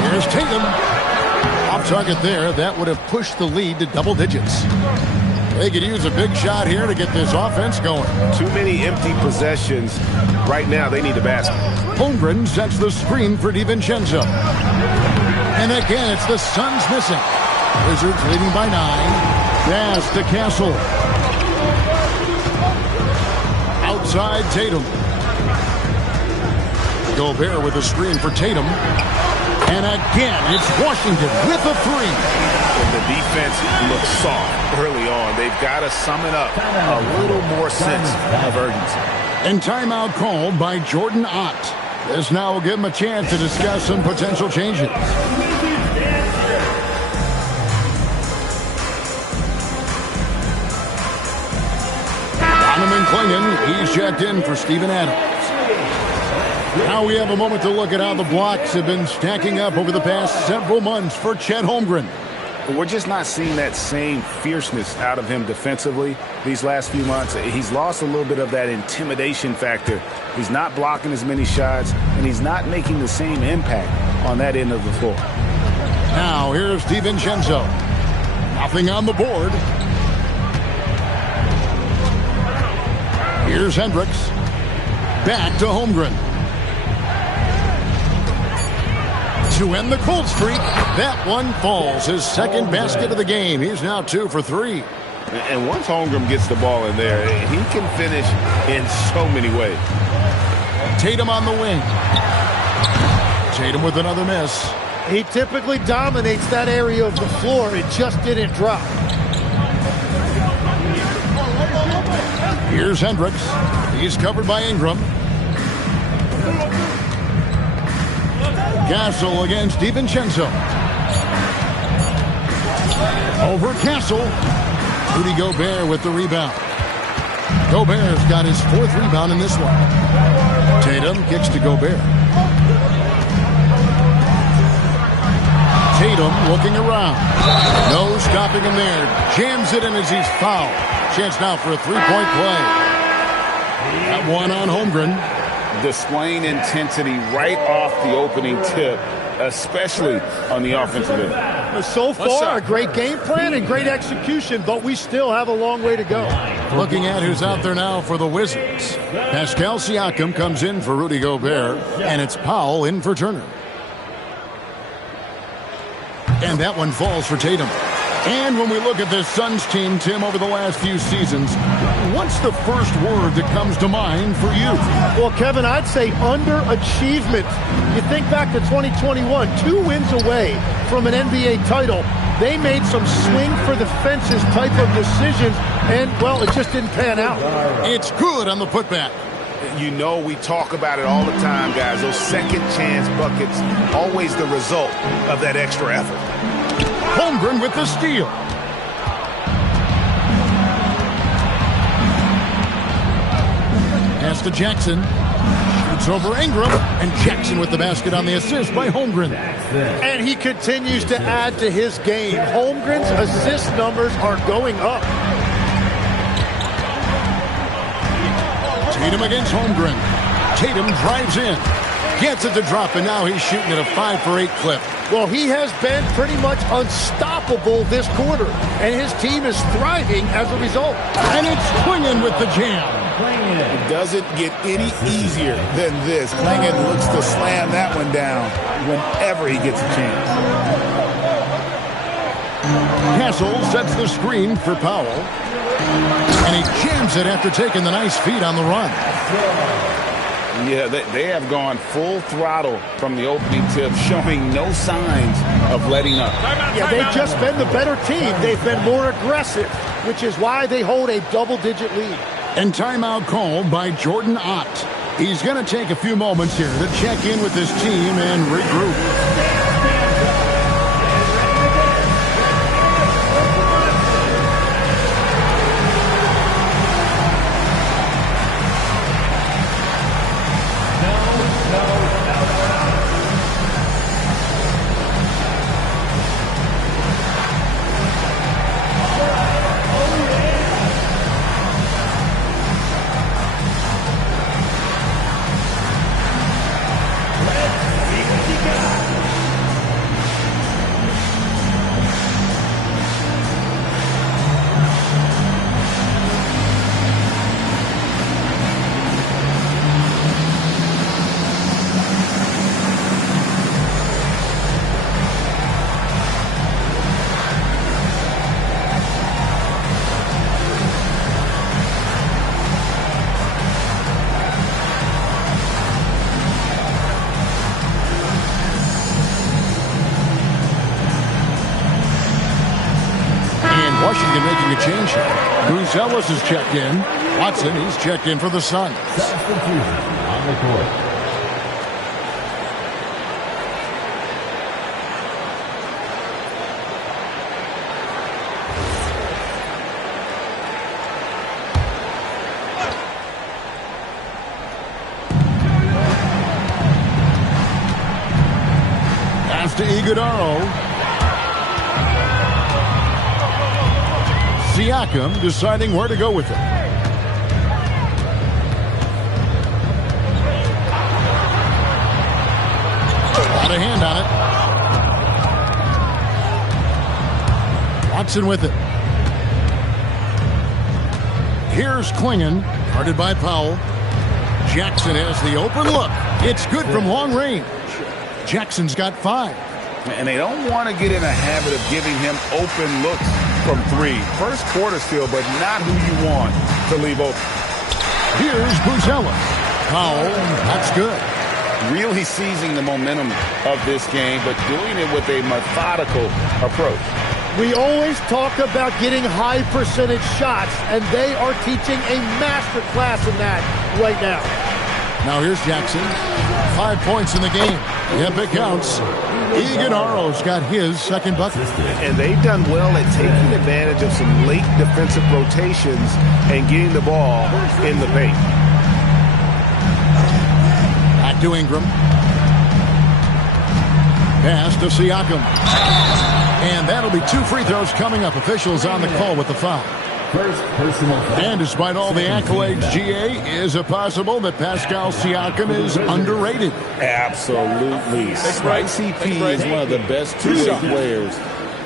Here's Tatum. Off target there. That would have pushed the lead to double digits. They could use a big shot here to get this offense going. Too many empty possessions. Right now, they need a basket. Holmgren sets the screen for DiVincenzo. And again, it's the Suns missing. Wizards leading by 9. Pass to Castle. Outside Tatum. Gobert with a screen for Tatum. And again, it's Washington with a 3. And the defense looks soft early on. They've got to sum it up. A little more sense of urgency. And timeout called by Jordan Ott. This now will give him a chance to discuss some potential changes. Donovan Clingan, he's checked in for Steven Adams. Now we have a moment to look at how the blocks have been stacking up over the past several months for Chet Holmgren. We're just not seeing that same fierceness out of him defensively these last few months. He's lost a little bit of that intimidation factor. He's not blocking as many shots, and he's not making the same impact on that end of the floor. Now here's DiVincenzo. Nothing on the board. Here's Hendricks. Back to Holmgren. To end the cold streak, that one falls. His second basket of the game. He's now 2 for 3. And once Holmgren gets the ball in there, he can finish in so many ways. Tatum on the wing. Tatum with another miss. He typically dominates that area of the floor. It just didn't drop. Here's Hendricks. He's covered by Ingram. Castle against DiVincenzo. Over Castle. Rudy Gobert with the rebound. Gobert's got his 4th rebound in this one. Tatum kicks to Gobert. Tatum looking around. No stopping him there. Jams it in as he's fouled. Chance now for a 3-point play. That one on Holmgren. Displaying intensity right off the opening tip, especially on the offensive end. So far, a great game plan and great execution, but we still have a long way to go. Looking at who's out there now for the Wizards. Pascal Siakam comes in for Rudy Gobert, and it's Powell in for Turner. And that one falls for Tatum. And when we look at this Suns team, Tim, over the last few seasons, what's the first word that comes to mind for you? Well, Kevin, I'd say underachievement. You think back to 2021, 2 wins away from an NBA title. They made some swing for the fences type of decisions, and, well, it just didn't pan out. It's good on the putback. You know, we talk about it all the time, guys. Those second chance buckets, always the result of that extra effort. Holmgren with the steal. Pass to Jackson. It's over Ingram. And Jackson with the basket on the assist by Holmgren. And he continues to add to his game. Holmgren's assist numbers are going up. Tatum against Holmgren. Tatum drives in. Gets it to drop, and now he's shooting at a 5 for 8 clip. Well, he has been pretty much unstoppable this quarter, and his team is thriving as a result. And it's Clingan with the jam. It doesn't get any easier than this. Clingan looks to slam that one down whenever he gets a chance. Castle sets the screen for Powell. And he jams it after taking the nice feed on the run. Yeah, they have gone full throttle from the opening tip, showing no signs of letting up. Yeah, they've just been the better team. They've been more aggressive, which is why they hold a double-digit lead. And timeout called by Jordan Ott. He's going to take a few moments here to check in with his team and regroup. Washington making a change here. Buzelis is checked in. Watson, he's checked in for the Suns. Substitution on the court. To Iguodaro. Siakam deciding where to go with it. Got a hand on it. Watson with it. Here's Klingon, guarded by Powell. Jackson has the open look. It's good from long range. Jackson's got 5. And they don't want to get in a habit of giving him open looks from 3. First quarter still, but not who you want to leave open. Here's Buzelis. Powell, that's good. Really seizing the momentum of this game, but doing it with a methodical approach. We always talk about getting high percentage shots, and they are teaching a master class in that right now. Now here's Jackson. 5 points in the game. Yep, it counts. Iguodaro's got his second bucket. And they've done well at taking advantage of some late defensive rotations and getting the ball in the paint. Back to Ingram. Pass to Siakam. And that'll be 2 free throws coming up. Officials on the call with the foul. First personal foul. And despite all the accolades, GA, is it possible that Pascal Siakam is underrated? Absolutely. Spicy P is one of the best two-way players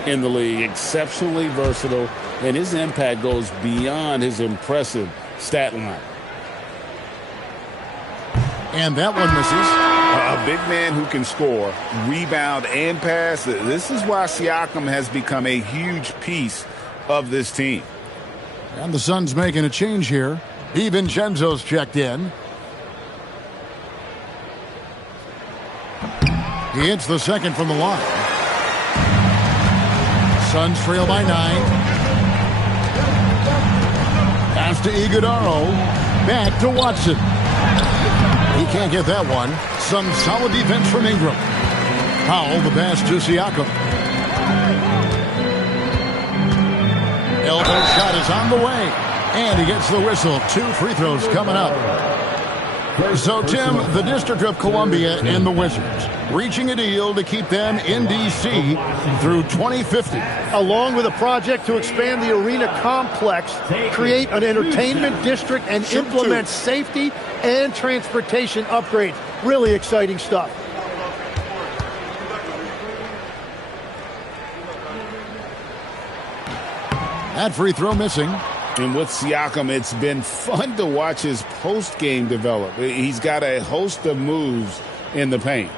in the league. Exceptionally versatile, and his impact goes beyond his impressive stat line. And that one misses. A big man who can score, rebound, and pass. This is why Siakam has become a huge piece of this team. And the Suns making a change here. DiVincenzo's checked in. He hits the second from the line. Suns trail by 9. Pass to Iguodaro. Back to Watson. He can't get that one. Some solid defense from Ingram. Powell, the pass to Siakam. Elbow shot is on the way. And he gets the whistle. 2 free throws coming up. So, Tim, the District of Columbia and the Wizards reaching a deal to keep them in D.C. through 2050. Along with a project to expand the arena complex, create an entertainment district, and implement safety and transportation upgrades. Really exciting stuff. That free throw missing. And with Siakam, it's been fun to watch his post-game develop. He's got a host of moves in the paint.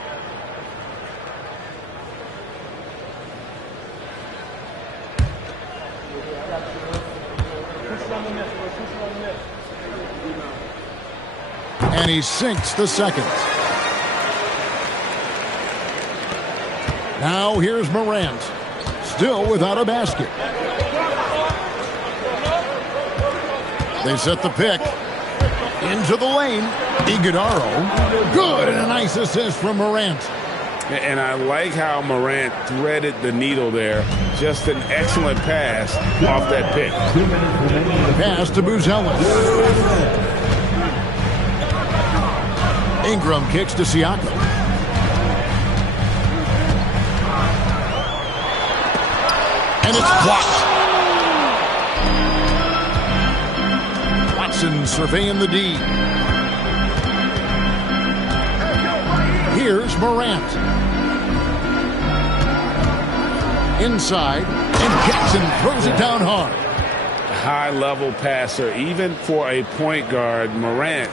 And he sinks the second. Now here's Morant. Still without a basket. They set the pick. Into the lane. Iguodaro. Good, and a nice assist from Morant. And I like how Morant threaded the needle there. Just an excellent pass off that pick. Pass to Buzelis. Ingram kicks to Siakam. And it's blocked. Watson surveying the D. Here's Morant. Inside, and Jackson throws it down hard. High-level passer. Even for a point guard, Morant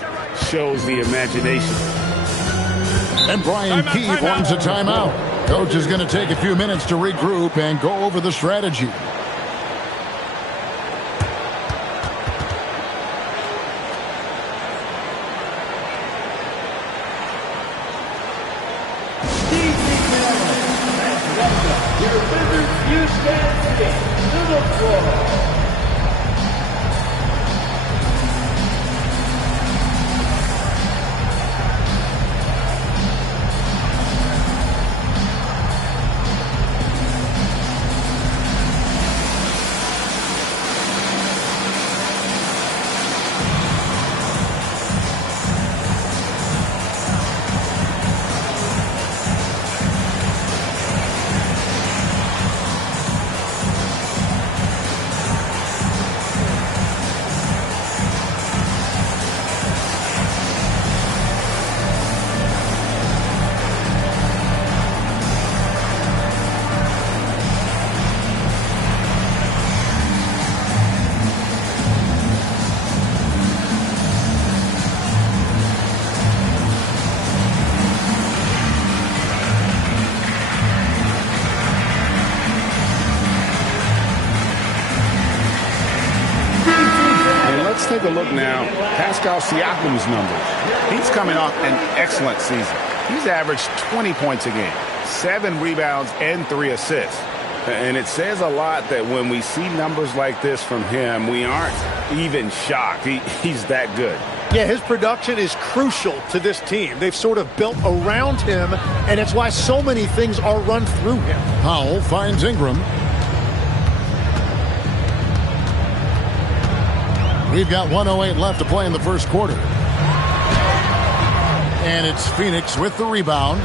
shows the imagination. And Brian Keefe wants a timeout. Coach is going to take a few minutes to regroup and go over the strategy. you stand to the floor. Take a look now. Pascal Siakam's numbers. He's coming off an excellent season. He's averaged 20 points a game, 7 rebounds, and 3 assists. And it says a lot that when we see numbers like this from him, we aren't even shocked. He's that good. Yeah, his production is crucial to this team. They've sort of built around him, and it's why so many things are run through him. Powell finds Ingram. We've got 1:08 left to play in the first quarter. And it's Phoenix with the rebound.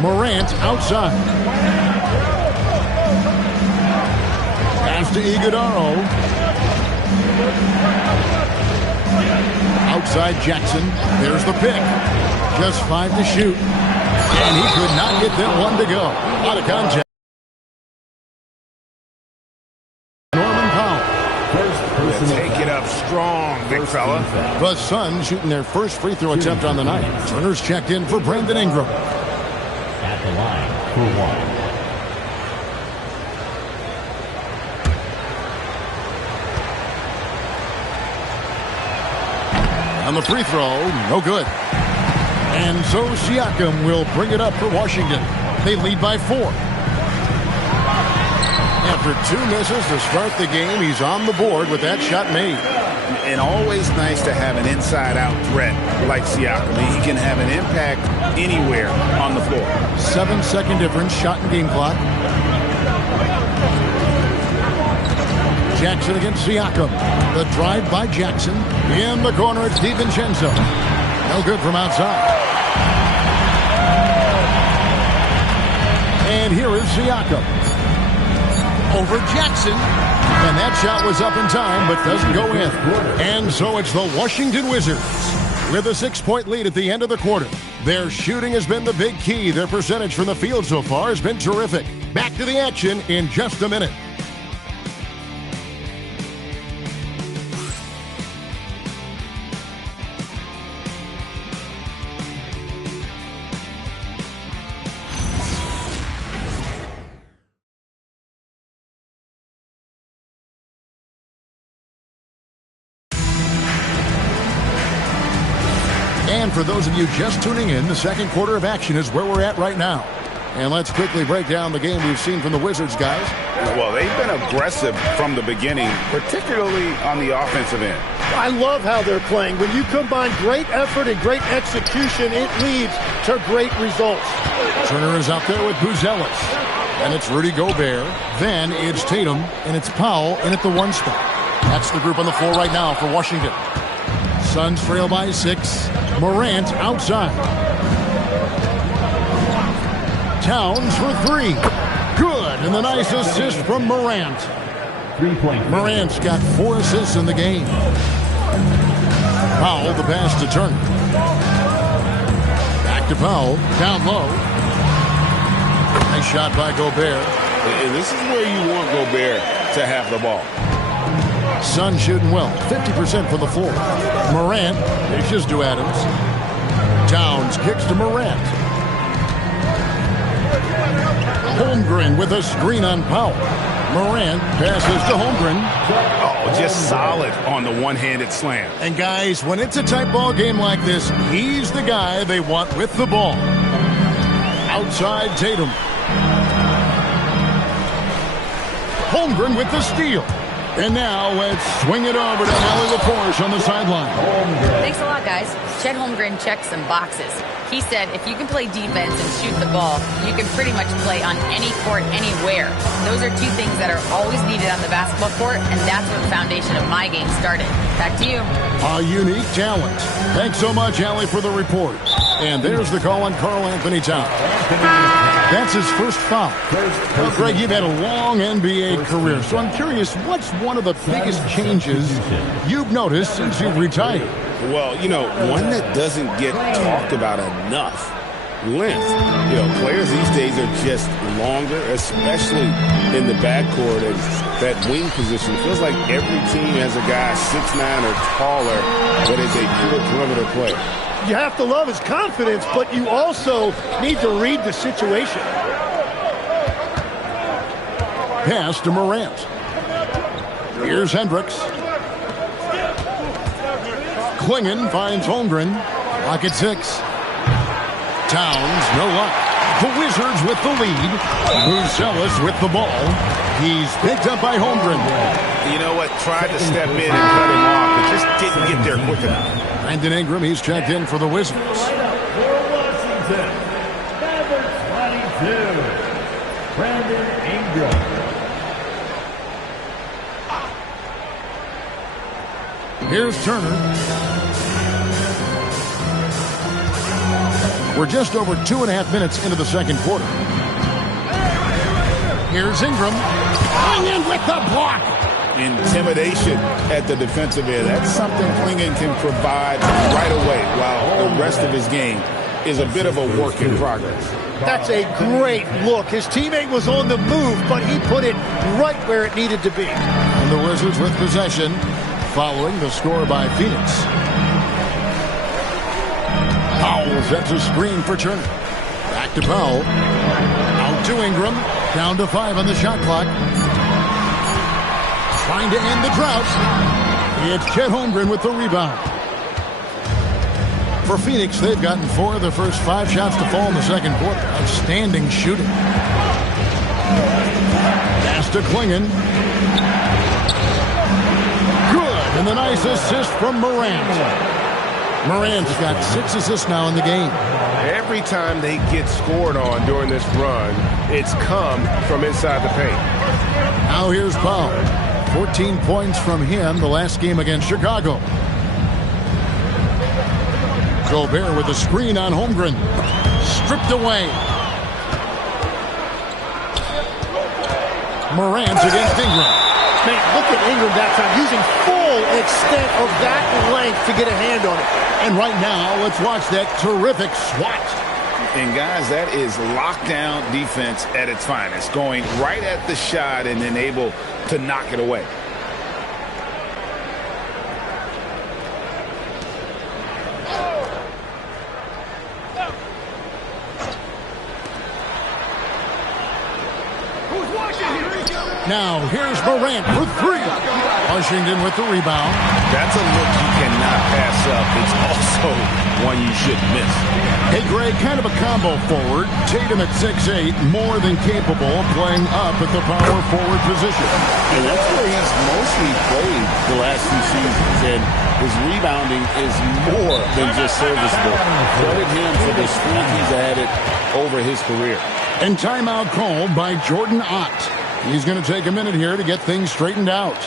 Morant outside. Pass to Iguodala. Outside Jackson. There's the pick. Just 5 to shoot. And he could not get that one to go. Out of contact. Take it up strong, big fella. The Suns shooting their first free throw attempt on the night. Turner's checked in for Brandon Ingram. At the line for one. On the free throw, no good. And so Siakam will bring it up for Washington. They lead by 4. After 2 misses to start the game, he's on the board with that shot made. And always nice to have an inside-out threat like Siakam. He can have an impact anywhere on the floor. 7-second difference, shot and game clock. Jackson against Siakam. The drive by Jackson. In the corner, it's DiVincenzo. No good from outside. And here is Siakam. Over Jackson. And that shot was up in time, but doesn't go in. And so it's the Washington Wizards with a 6-point lead at the end of the quarter. Their shooting has been the big key. Their percentage from the field so far has been terrific. Back to the action in just a minute. And for those of you just tuning in, the second quarter of action is where we're at right now. And let's quickly break down the game we've seen from the Wizards, guys. Well, they've been aggressive from the beginning, particularly on the offensive end. I love how they're playing. When you combine great effort and great execution, it leads to great results. Turner is out there with Buzelis. And it's Rudy Gobert. Then it's Tatum, and it's Powell in at the 1 spot. That's the group on the floor right now for Washington. Suns trail by 6. Morant outside. Towns for 3. Good. And the nice assist from Morant. Morant's got 4 assists in the game. Powell, the pass to Turner. Back to Powell. Down low. Nice shot by Gobert. And this is where you want Gobert to have the ball. Sun shooting well, 50% from the floor. Morant dishes to Adams. Towns kicks to Morant. Holmgren with a screen on Powell. Morant passes to Holmgren. Oh, just solid on the one-handed slam. And guys, when it's a tight ball game like this, he's the guy they want with the ball. Outside Tatum. Holmgren with the steal. And now let's swing it over to Allie LaForge on the sideline. Thanks a lot, guys. Chet Holmgren checked some boxes. He said if you can play defense and shoot the ball, you can pretty much play on any court, anywhere. Those are two things that are always needed on the basketball court, and that's where the foundation of my game started. Back to you. A unique talent. Thanks so much, Allie, for the report. And there's the call on Karl Anthony Towns. That's his first foul. Well, Greg, you've had a long NBA career, so I'm curious, what's one of the biggest changes you've noticed since you've retired? Well, you know, one that doesn't get talked about enough, length. You know, players these days are just longer, especially in the backcourt. And that wing position feels like every team has a guy 6'9" or taller that is a pure perimeter player. You have to love his confidence, but you also need to read the situation. Pass to Morant. Here's Hendricks. Klingon finds Holmgren. Lock at 6. Towns, no luck. The Wizards with the lead. Buzelis with the ball. He's picked up by Holmgren. You know what? Tried to step in and cut him off, but just didn't get there quick enough. Brandon Ingram, he's checked in for the Wizards. For Washington, number 22, Brandon Ingram. Here's Turner. We're just over 2.5 minutes into the second quarter. Here's Ingram. Going in with the block. Intimidation at the defensive end. That's something Klingon can provide right away, while the rest of his game is a bit of a work in progress. That's a great look. His teammate was on the move, but he put it right where it needed to be. And the Wizards with possession, following the score by Phoenix. Powell sets a screen for Turner. Back to Powell. Out to Ingram. Down to 5 on the shot clock. Trying to end the drought. It's Chet Holmgren with the rebound. For Phoenix, they've gotten 4 of the first 5 shots to fall in the second quarter. Outstanding shooting. Pass to Klingon. Good. And the nice assist from Morant. Morant's got 6 assists now in the game. Every time they get scored on during this run, it's come from inside the paint. Now here's Powell. 14 points from him the last game against Chicago. Gobert with a screen on Holmgren. Stripped away. Morant against Ingram. Man, look at Ingram that time, using full extent of that length to get a hand on it. And right now, let's watch that terrific swat. And guys, that is lockdown defense at its finest. Going right at the shot and then able to knock it away. Now, here's Morant for 3. Washington with the rebound. That's a look you cannot pass up. It's also one you shouldn't miss. Hey, Greg, kind of a combo forward. Tatum at 6'8", more than capable of playing up at the power forward position. And that's where he's mostly played the last few seasons. And his rebounding is more than just serviceable. Credit him for the strength he's added over his career. And timeout called by Jordan Ott. He's going to take a minute here to get things straightened out.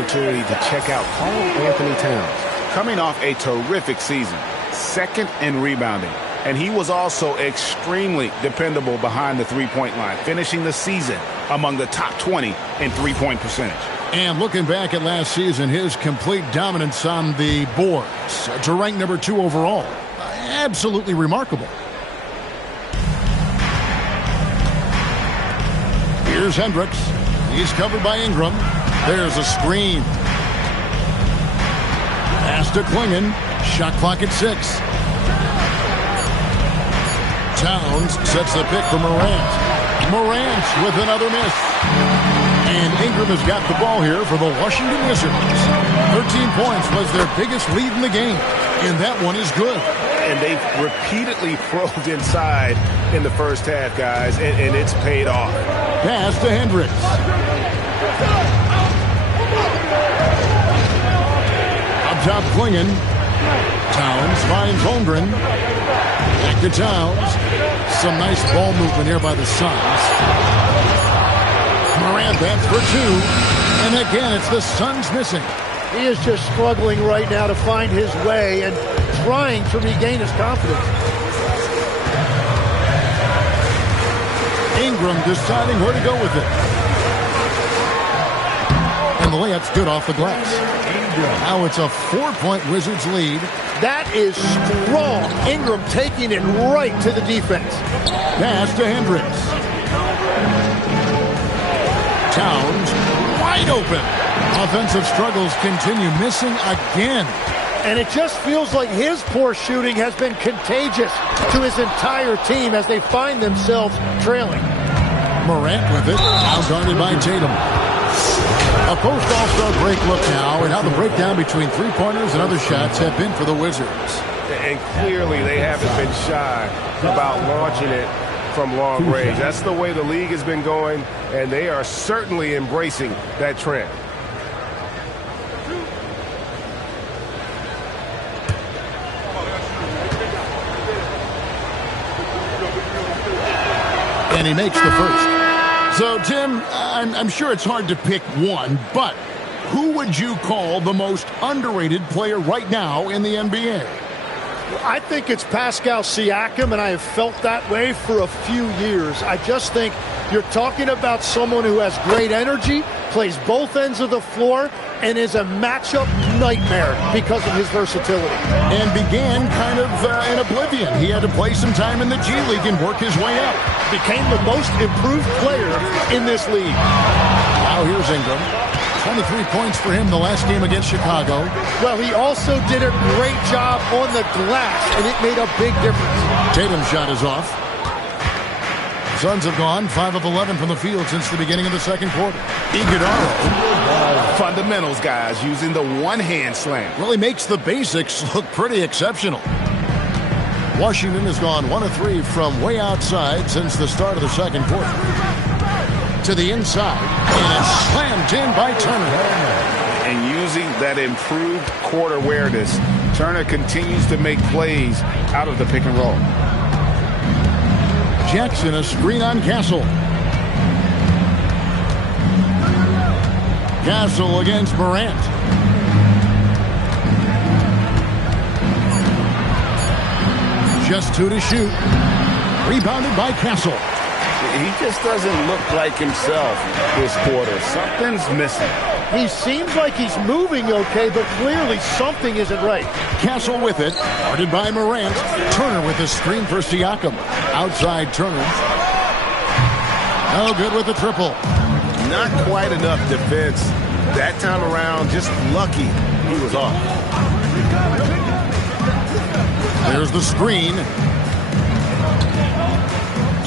opportunity to check out Carl Anthony Towns. Coming off a terrific season, second in rebounding. And he was also extremely dependable behind the three-point line, finishing the season among the top 20 in three-point percentage. And looking back at last season, his complete dominance on the boards to rank number 2 overall. Absolutely remarkable. Here's Hendricks. He's covered by Ingram. There's a screen. Pass to Klingon. Shot clock at 6. Towns sets the pick for Morant. Morant with another miss. And Ingram has got the ball here for the Washington Wizards. 13 points was their biggest lead in the game. And that one is good. And they've repeatedly probed inside in the first half, guys, and it's paid off. Pass to Hendricks. Up top, Klingon. Towns finds Holmgren. Back to Towns. Some nice ball movement here by the Suns. Morant bats for 2. And again, it's the Suns missing. He is just struggling right now to find his way and trying to regain his confidence. Ingram deciding where to go with it. And the layup's good off the glass. Now it's a 4-point Wizards lead. That is strong. Ingram taking it right to the defense. Pass to Hendricks. Towns wide open. Offensive struggles continue, missing again. And it just feels like his poor shooting has been contagious to his entire team as they find themselves trailing. Morant with it, now guarded by Tatum. A post-All-Star break look now, and how the breakdown between three-pointers and other shots have been for the Wizards. And clearly they haven't been shy about launching it from long range. That's the way the league has been going, and they are certainly embracing that trend. And he makes the first. So, Tim, I'm sure it's hard to pick one, but who would you call the most underrated player right now in the NBA? I think it's Pascal Siakam, and I have felt that way for a few years. I just think you're talking about someone who has great energy, plays both ends of the floor, and is a matchup nightmare because of his versatility. And began kind of in oblivion. He had to play some time in the G League and work his way up. Became the most improved player in this league. Now here's Ingram. 23 points for him the last game against Chicago. Well, he also did a great job on the glass, and it made a big difference. Tatum's shot is off. Suns have gone 5 of 11 from the field since the beginning of the second quarter. Iguodala. Fundamentals, guys, using the one-hand slam. Really makes the basics look pretty exceptional. Washington has gone 1 of 3 from way outside since the start of the second quarter. To the inside, and it's slammed in by Turner. And using that improved court awareness, Turner continues to make plays out of the pick and roll. Jackson, a screen on Castle. Castle against Morant. Just 2 to shoot. Rebounded by Castle. He just doesn't look like himself this quarter. Something's missing. He seems like he's moving okay, but clearly something isn't right. Castle with it. Guarded by Morant. Turner with a screen for Siakam. Outside Turner. No good with the triple. Not quite enough defense. That time around, just lucky he was off. There's the screen.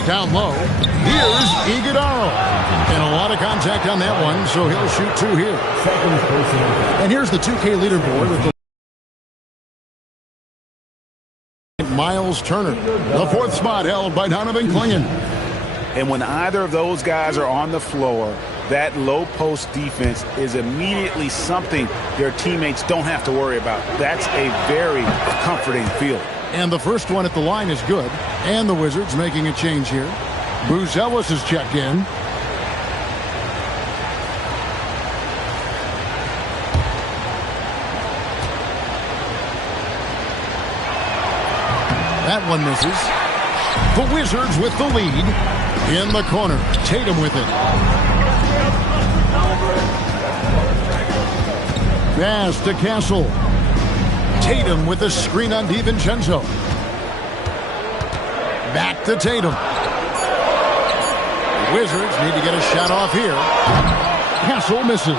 Down low. Here's Iguodala. And a lot of contact on that one, so he'll shoot 2 here. And here's the 2K leaderboard with the Miles Turner. The 4th spot held by Donovan Klingon. And when either of those guys are on the floor, that low post defense is immediately something their teammates don't have to worry about. That's a very comforting feeling. And the first one at the line is good. And the Wizards making a change here. Booz Ellis has checked in. That one misses. The Wizards with the lead. In the corner, Tatum with it. Pass to Castle. Tatum with a screen on DiVincenzo. Back to Tatum. The Wizards need to get a shot off here. Castle misses.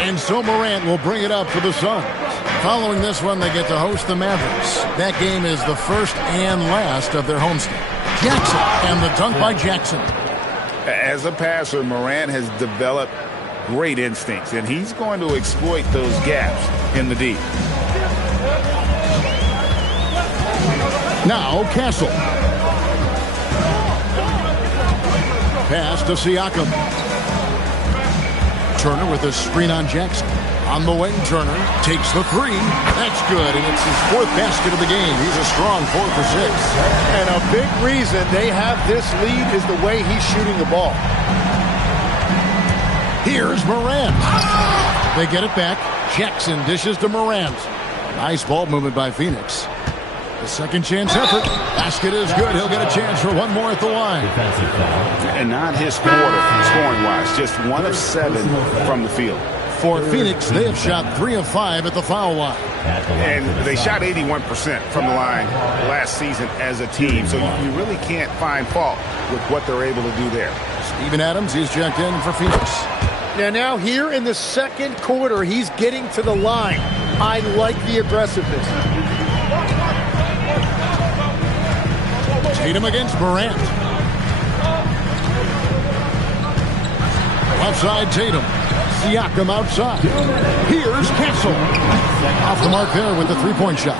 And so Morant will bring it up for the Suns. Following this one, they get to host the Mavericks. That game is the first and last of their homestand. Jackson, and the dunk by Jackson. As a passer, Morant has developed great instincts, and he's going to exploit those gaps in the D. Now Castle. Pass to Siakam. Turner with a screen on Jackson. On the wing, Turner takes the three. That's good, and it's his fourth basket of the game. He's a strong 4 for 6. And a big reason they have this lead is the way he's shooting the ball. Here's Morant. They get it back. Jackson dishes to Morant. Nice ball movement by Phoenix. The second chance effort. Basket is good. He'll get a chance for one more at the line. And not his quarter, scoring-wise. Just 1 of 7 from the field. For Phoenix, they have shot 3 of 5 at the foul line. And they shot 81% from the line last season as a team. So you really can't find fault with what they're able to do there. Steven Adams is checked in for Phoenix. Now here in the second quarter, he's getting to the line. I like the aggressiveness. Tatum against Morant. Outside Tatum. Siakam outside. Here's Castle. Off the mark there with the three-point shot.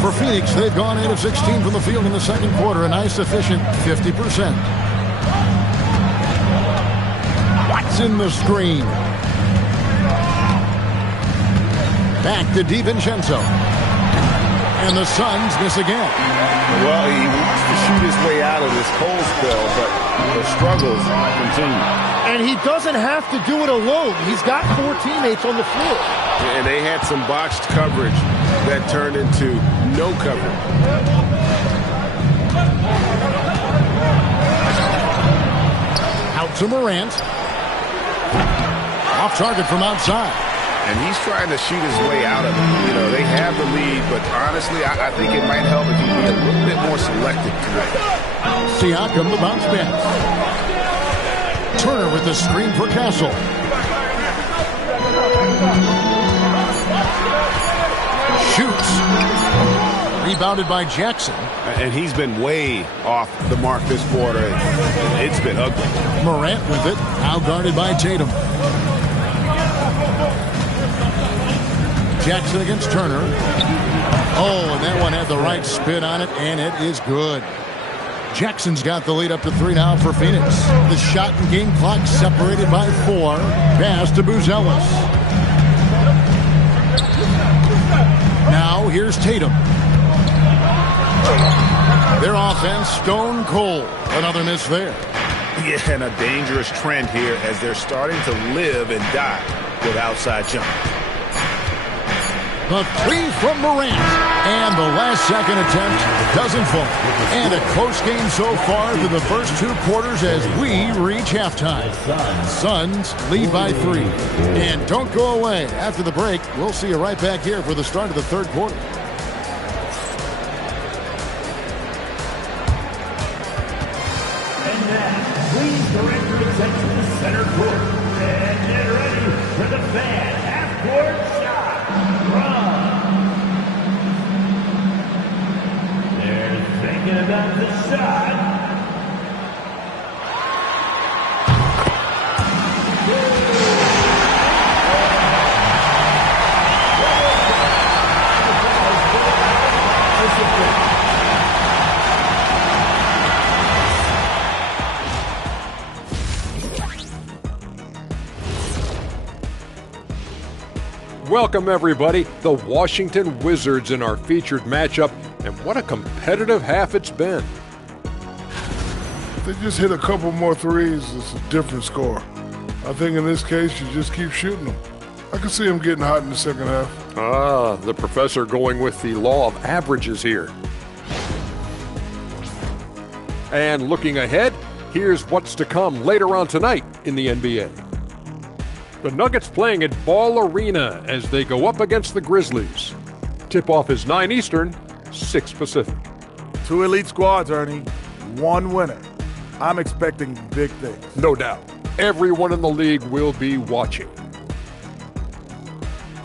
For Phoenix, they've gone 8 of 16 from the field in the second quarter. A nice, efficient 50%. Watson the screen. Back to DiVincenzo. And the Suns miss again. Well, he wants to shoot his way out of this cold spell, but the struggles continue. And he doesn't have to do it alone. He's got 4 teammates on the floor. And they had some boxed coverage that turned into no coverage. Out to Morant. Off target from outside. And he's trying to shoot his way out of it. You know, they have the lead, but honestly, I think it might help if he be a little bit more selective tonight. Siakam, the bounce pass. Turner with the screen for Castle. Shoots. Rebounded by Jackson. And he's been way off the mark this quarter. It's been ugly. Morant with it. Now guarded by Tatum. Jackson against Turner. Oh, and that one had the right spin on it, and it is good. Jackson's got the lead up to 3 now for Phoenix. The shot and game clock separated by 4. Pass to Buzelis. Now here's Tatum. Their offense stone cold. Another miss there. Yeah, and a dangerous trend here as they're starting to live and die with outside jump. The 3 from Morant. And the last second attempt doesn't fall. And a close game so far through the first 2 quarters as we reach halftime. Suns lead by 3. And don't go away. After the break, we'll see you right back here for the start of the third quarter. And now, please direct your attention to center court. And get ready for the fan half-court shot. They're thinking about the shot. Welcome, everybody. The Washington Wizards in our featured matchup, and what a competitive half it's been. If they just hit a couple more threes, it's a different score. I think in this case, you just keep shooting them. I can see them getting hot in the second half. The professor going with the law of averages here. And looking ahead, here's what's to come later on tonight in the NBA. The Nuggets playing at Ball Arena as they go up against the Grizzlies. Tip-off is 9 Eastern, 6 Pacific. 2 elite squads, Ernie. 1 winner. I'm expecting big things. No doubt. Everyone in the league will be watching.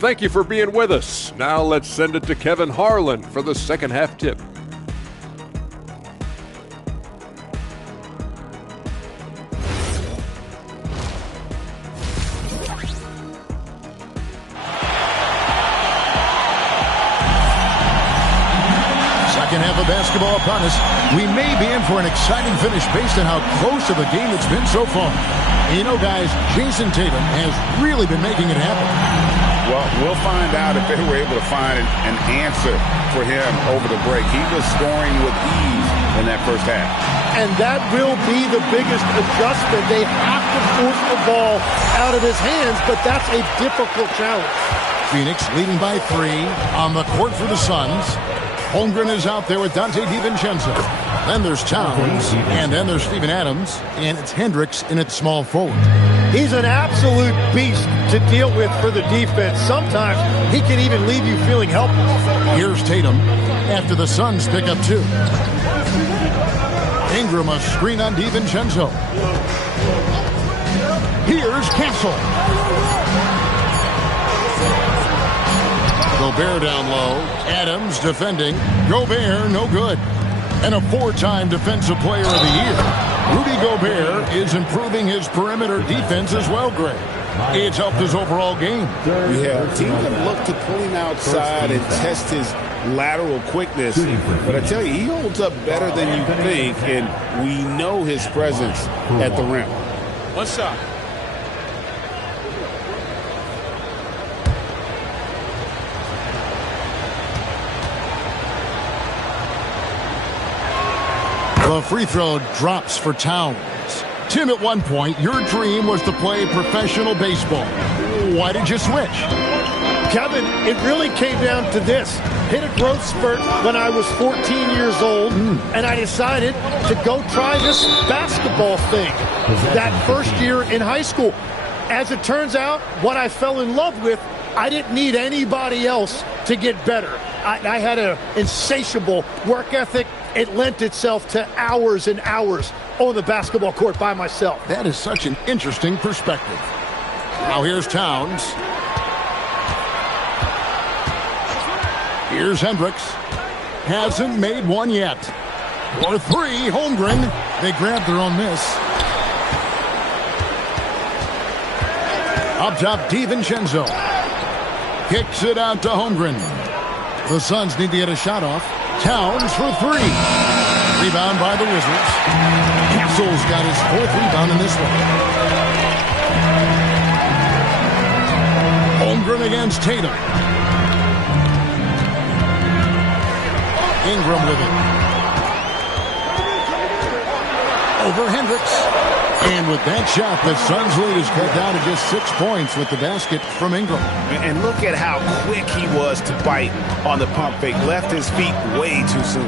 Thank you for being with us. Now let's send it to Kevin Harlan for the second half tip. Second half of basketball upon us. We may be in for an exciting finish based on how close of a game it's been so far. You know, guys, Jason Tatum has really been making it happen. Well, we'll find out if they were able to find an answer for him over the break. He was scoring with ease in that first half. And that will be the biggest adjustment. They have to force the ball out of his hands, but that's a difficult challenge. Phoenix leading by 3 on the court for the Suns. Holmgren is out there with Dante DiVincenzo. Then there's Towns, and then there's Steven Adams, and it's Hendricks in its small forward. He's an absolute beast to deal with for the defense. Sometimes he can even leave you feeling helpless. Here's Tatum after the Suns pick up 2. Ingram a screen on DiVincenzo. Here's Castle. Gobert down low. Adams defending. Gobert no good. And a 4-time Defensive Player of the Year. Rudy Gobert is improving his perimeter defense as well, Greg. It's helped his overall game. Yeah, team can look to pull him outside and test his lateral quickness. But I tell you, he holds up better than you think, and we know his presence at the rim. One shot. The free throw drops for Towns. Tim, at one point, your dream was to play professional baseball. Why did you switch? Kevin, it really came down to this. Hit a growth spurt when I was 14 years old, and I decided to go try this basketball thing that first year in high school. As it turns out, what I fell in love with, I didn't need anybody else to get better. I had an insatiable work ethic. It lent itself to hours and hours on the basketball court by myself. That is such an interesting perspective. Now here's Towns. Here's Hendricks. Hasn't made one yet. For 3, Holmgren. They grabbed their own miss. Up top, DiVincenzo. Kicks it out to Holmgren. The Suns need to get a shot off. Towns for 3. Rebound by the Wizards. Castle's got his 4th rebound in this one. Holmgren against Tatum. Ingram with it. Over Hendricks. And with that shot, the Suns' lead is cut down to just 6 points with the basket from Ingram. And look at how quick he was to bite on the pump fake. Left his feet way too soon.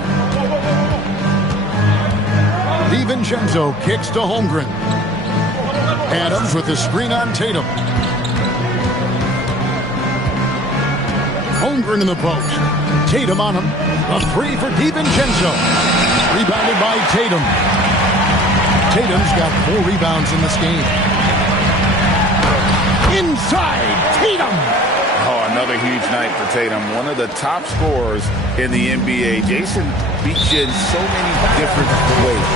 DiVincenzo kicks to Holmgren. Adams with the screen on Tatum. Holmgren in the post. Tatum on him. A 3 for DiVincenzo. Rebounded by Tatum. Tatum's got 4 rebounds in this game. Inside, Tatum! Oh, another huge night for Tatum. One of the top scorers in the NBA. Jason beats you in so many different ways.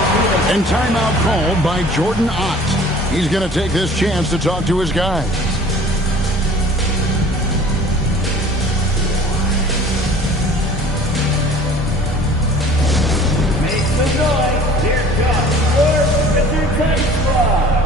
And timeout called by Jordan Ott. He's going to take this chance to talk to his guys. Make some noise. Here comes your entertainment squad.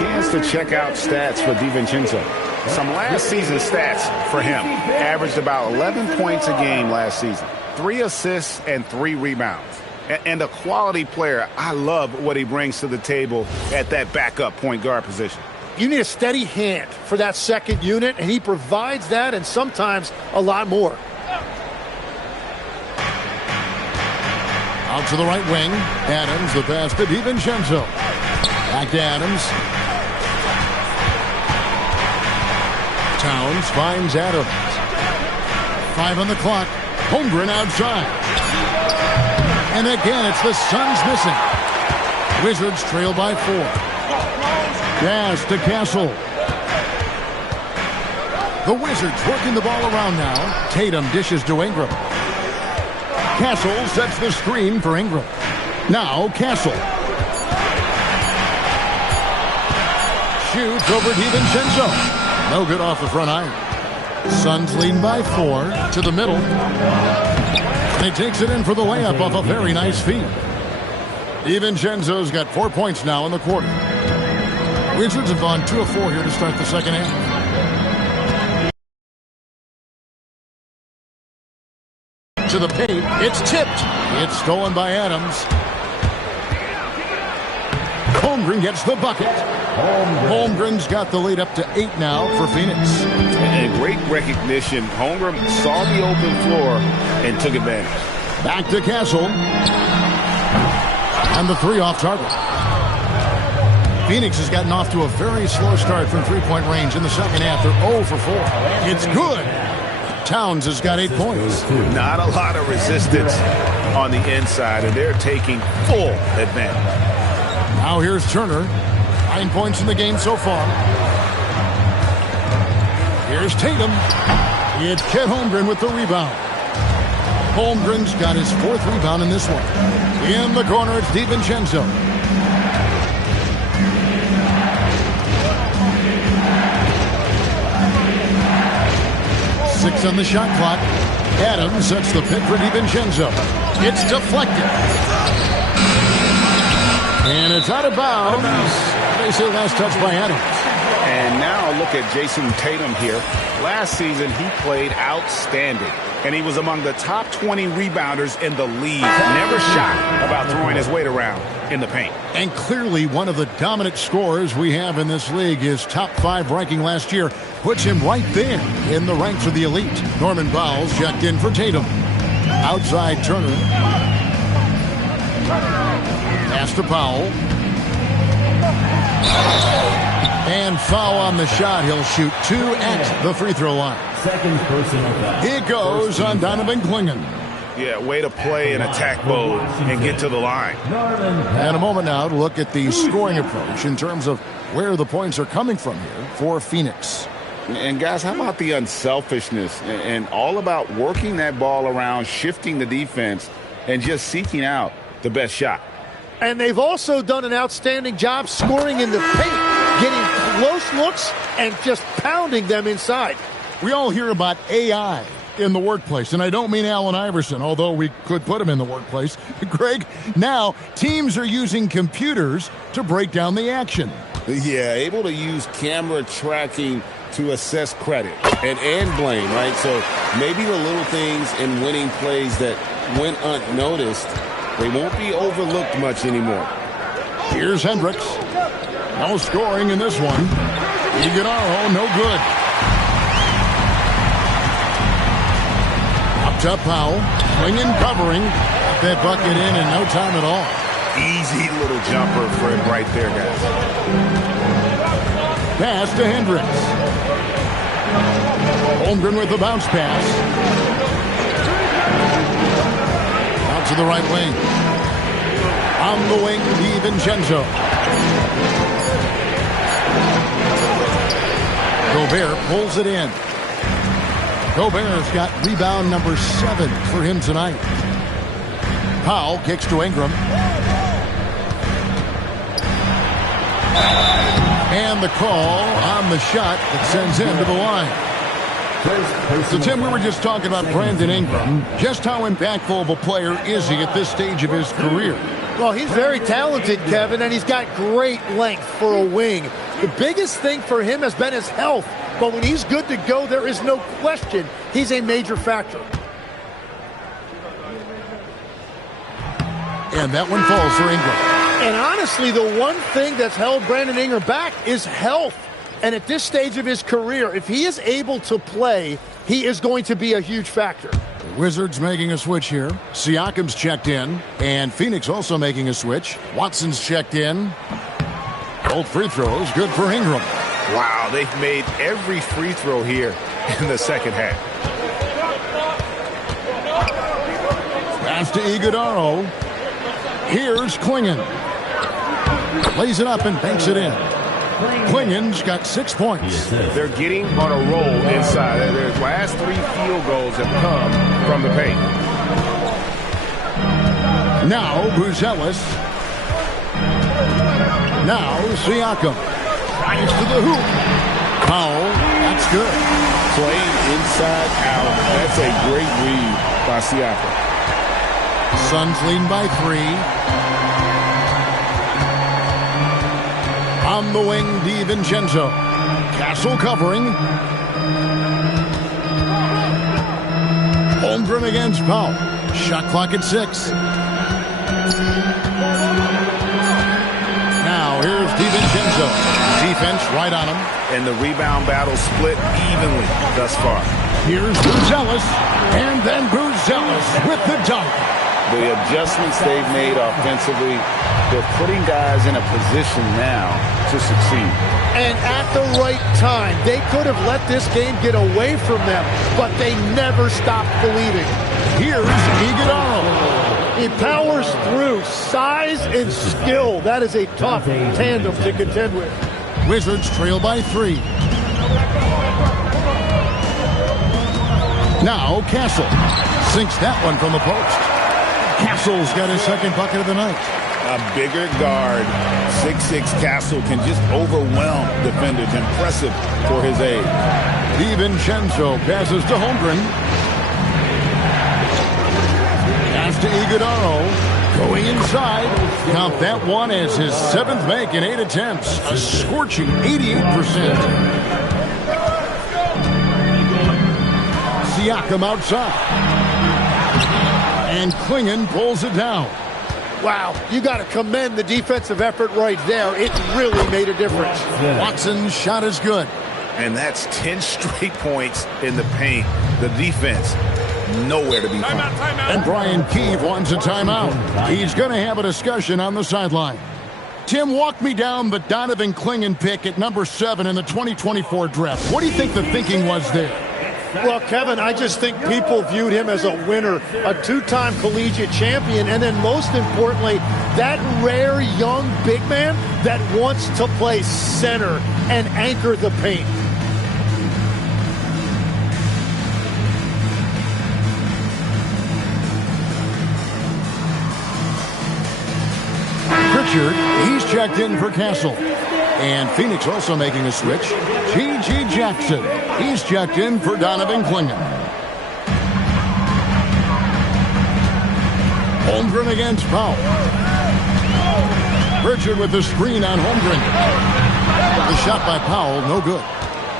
chance to check out stats for DiVincenzo. Some last season stats for him. Averaged about 11 points a game last season. 3 assists and 3 rebounds. And a quality player. I love what he brings to the table at that backup point guard position. You need a steady hand for that second unit, and he provides that and sometimes a lot more. Out to the right wing. Adams, the pass to DiVincenzo. Back to Adams. Towns finds Adams. 5 on the clock. Holmgren outside. And again, it's the Suns missing. Wizards trail by 4. Pass to Castle. The Wizards working the ball around now. Tatum dishes to Ingram. Castle sets the screen for Ingram. Now Castle. Shoots over DiVincenzo. No good off the front iron. Suns leading by 4 to the middle. And he takes it in for the layup off a very nice feed. DiVincenzo's got 4 points now in the quarter. Wizards have gone 2 of 4 here to start the second half. To the paint, it's tipped. It's stolen by Adams. Holmgren gets the bucket. Holmgren's got the lead up to 8 now for Phoenix. And great recognition. Holmgren saw the open floor and took advantage. Back to Castle. And the 3 off target. Phoenix has gotten off to a very slow start from three-point range in the second half. They're 0 for 4. It's good. Towns has got 8 points. Not a lot of resistance on the inside, and they're taking full advantage. Now here's Turner. 9 points in the game so far. Here's Tatum. It's Chet Holmgren with the rebound. Holmgren's got his 4th rebound in this one. In the corner, it's DiVincenzo. Six on the shot clock. Adams sets the pick for DiVincenzo. It's deflected. And it's out of bounds. They say last touch by Adams. And now look at Jason Tatum here. Last season, he played outstanding. And he was among the top 20 rebounders in the league. Never shy about throwing his weight around in the paint. And clearly one of the dominant scorers we have in this league. His top 5 ranking last year puts him right there in the ranks of the elite. Norman Powell's checked in for Tatum. Outside Turner. Pass to Powell. And foul on the shot. He'll shoot 2 at the free throw line. Second personal foul. It goes on Donovan Clingan. Yeah, way to play in attack mode and get to the line. And a moment now to look at the scoring approach in terms of where the points are coming from here for Phoenix. And guys, how about the unselfishness and all about working that ball around, shifting the defense, and just seeking out the best shot. And they've also done an outstanding job scoring in the paint, getting close looks and just pounding them inside. We all hear about AI in the workplace, and I don't mean Allen Iverson, although we could put him in the workplace. Greg, now teams are using computers to break down the action. Yeah, able to use camera tracking to assess credit and blame, right? So maybe the little things in winning plays that went unnoticed, they won't be overlooked much anymore. Here's Hendricks. No scoring in this one. Iguodala, no good. Up top, Powell. Clingan covering. That bucket in no time at all. Easy little jumper for him right there, guys. Pass to Hendricks. Holmgren with the bounce pass. Out to the right wing. On the wing, DiVincenzo. Gobert pulls it in. Gobert's got rebound number 7 for him tonight. Powell kicks to Ingram. And the call on the shot that sends him to the line. So, Tim, we were just talking about Brandon Ingram. Just how impactful of a player is he at this stage of his career? Well, he's very talented, Kevin, and he's got great length for a wing. The biggest thing for him has been his health. But when he's good to go, there is no question he's a major factor. And that one falls for Ingram. And honestly, the one thing that's held Brandon Ingram back is health. And at this stage of his career, if he is able to play, he is going to be a huge factor. The Wizards making a switch here. Siakam's checked in. And Phoenix also making a switch. Watson's checked in. Both free throws, good for Ingram. Wow, they've made every free throw here in the second half. Pass to Iguodaro. Here's Klingon. Lays it up and banks it in. Klingon's got 6 points. They're getting on a roll inside. Their last 3 field goals have come from the paint. Now Buzelis. Now Siakam. Drives to the hoop. Powell. That's good. Playing inside out. That's a great read by Siakam. Suns leading by 3. On the wing, DiVincenzo. Castle covering. Holmgren against Powell. Shot clock at 6. Now here's DiVincenzo. Defense right on him. And the rebound battle split evenly thus far. Here's Buzelis. And then Buzelis with the dunk. The adjustments they've made offensively, they're putting guys in a position now to succeed. And at the right time, they could have let this game get away from them, but they never stopped believing. Here's Iguodaro. He powers through. Size and skill. That is a tough tandem to contend with. Wizards trail by 3. Now Castle sinks that one from the post. Castle's got his second bucket of the night. A bigger guard, 6'6" Castle, can just overwhelm defenders. Impressive for his age. DiVincenzo passes to Holmgren. Pass to Iguodaro. Going inside. Count that one as his 7th make in 8 attempts. A scorching 88%. Siakam outside. And Klingon pulls it down. Wow, you got to commend the defensive effort right there. It really made a difference. Watson's shot is good. And that's 10 straight points in the paint. The defense, nowhere to be found. And Brian Keefe wants a timeout. He's going to have a discussion on the sideline. Tim, walk me down the Donovan Klingon pick at number 7 in the 2024 draft. What do you think the thinking was there? Well, Kevin, I just think people viewed him as a winner, a 2-time collegiate champion, and then most importantly, that rare young big man that wants to play center and anchor the paint. Pritchard, he's checked in for Castle. And Phoenix also making a switch. G.G. Jackson, he's checked in for Donovan Klingon. Holmgren against Powell. Pritchard with the screen on Holmgren. The shot by Powell, no good.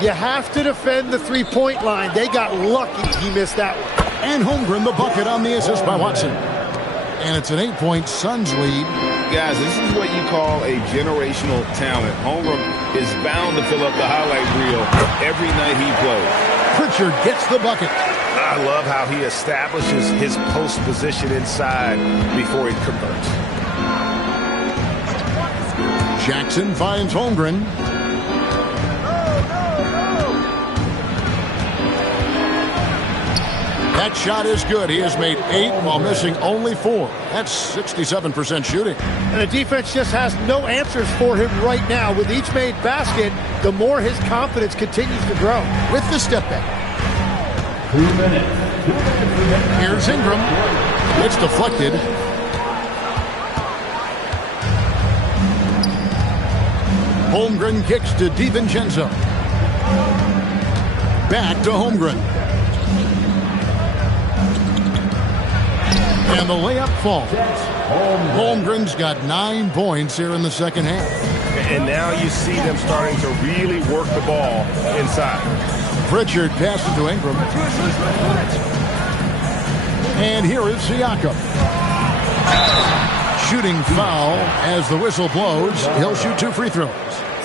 You have to defend the three-point line. They got lucky he missed that one. And Holmgren the bucket on the assist by Watson. And it's an 8-point Suns lead. Guys, this is what you call a generational talent. Holmgren is bound to fill up the highlight reel every night he plays. Pritchard gets the bucket. I love how he establishes his post position inside before he converts. Jackson finds Holmgren. That shot is good. He has made 8 while missing only 4. That's 67% shooting. And the defense just has no answers for him right now. With each made basket, the more his confidence continues to grow. With the step back. 2 minutes. Here's Ingram. It's deflected. Holmgren kicks to DiVincenzo. Back to Holmgren. And the layup falls. Holmgren's got 9 points here in the second half. And now you see them starting to really work the ball inside. Pritchard passes to Ingram. And here is Siakam. Shooting foul as the whistle blows. He'll shoot 2 free throws.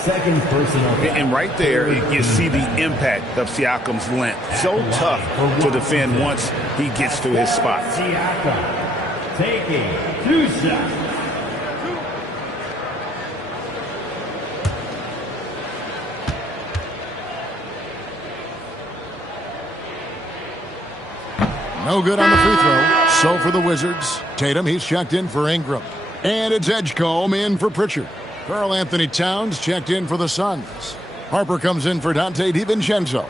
Second personal. And right there, you see the impact of Siakam's length. So tough to defend once he gets to his spot. Siakam taking 2 shots. No good on the free throw. So for the Wizards, Tatum, he's checked in for Ingram. And it's Edgecombe in for Pritchard. Karl Anthony Towns checked in for the Suns. Harper comes in for Dante DiVincenzo.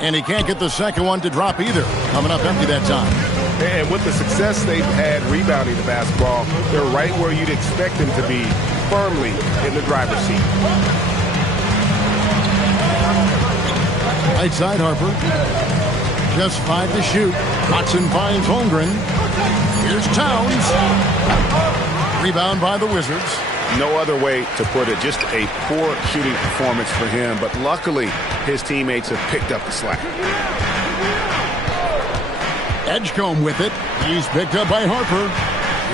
And he can't get the second one to drop either. Coming up empty that time. And with the success they've had rebounding the basketball, they're right where you'd expect them to be, firmly in the driver's seat. Right side, Harper. Just 5 to shoot. Watson finds Holmgren. Here's Towns. Rebound by the Wizards. No other way to put it. Just a poor shooting performance for him. But luckily, his teammates have picked up the slack. Edgecombe with it. He's picked up by Harper.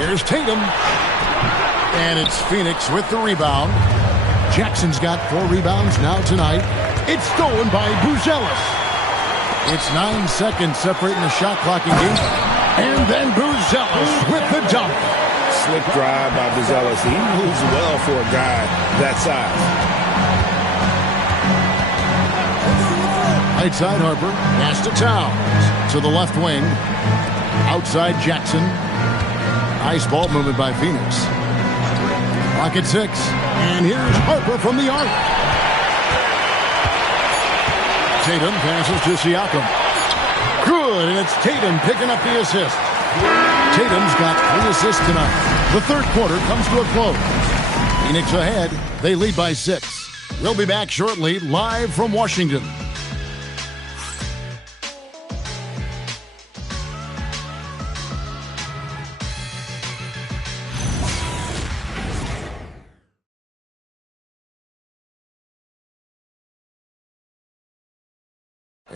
Here's Tatum. And it's Phoenix with the rebound. Jackson's got 4 rebounds now tonight. It's stolen by Buzelis. It's 9 seconds separating the shot clock and game. And then Buzelis with the dunk. Slick drive by Buzelis. He moves well for a guy that size. Right side, Harper. Pass to Towns. To the left wing. Outside Jackson. Nice ball movement by Phoenix. Clock at 6. And here's Harper from the arc. Tatum passes to Siakam. Good, and it's Tatum picking up the assist. Tatum's got 3 assists tonight. The third quarter comes to a close. Phoenix ahead. They lead by 6. We'll be back shortly, live from Washington.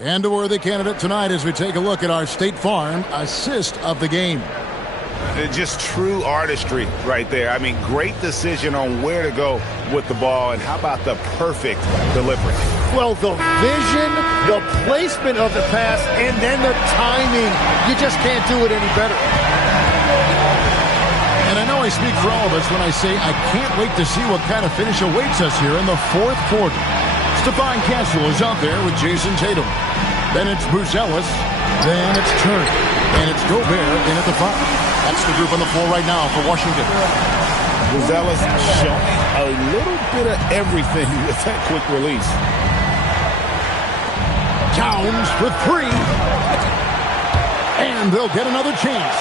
And a worthy candidate tonight as we take a look at our State Farm assist of the game. Just true artistry right there. I mean, great decision on where to go with the ball, and how about the perfect delivery? Well, the vision, the placement of the pass, and then the timing. You just can't do it any better. And I know I speak for all of us when I say I can't wait to see what kind of finish awaits us here in the fourth quarter. Stephon Castle is out there with Jason Tatum. Then it's Buzelis. Then it's Turner. And it's Gobert in at the 5. That's the group on the floor right now for Washington. Buzelis showing a little bit of everything with that quick release. Towns for 3. And they'll get another chance.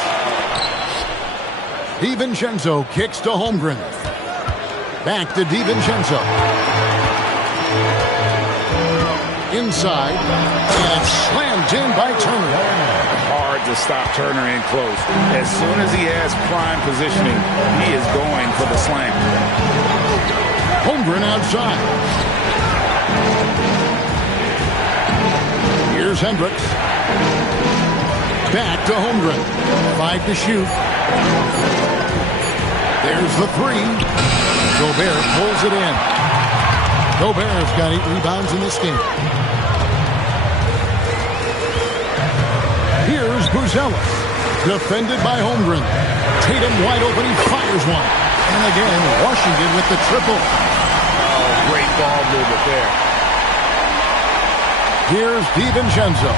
DiVincenzo kicks to Holmgren. Back to DiVincenzo. Inside, and it's slammed in by Turner. Hard to stop Turner in close. As soon as he has prime positioning, he is going for the slam. Holmgren outside. Here's Hendricks. Back to Holmgren. 5 to shoot. There's the 3. Gobert pulls it in. Gobert's got 8 rebounds in this game. Here's Buzelis, defended by Holmgren. Tatum wide open, he fires one. And again, Washington with the triple. Oh, great ball movement there. Here's DiVincenzo.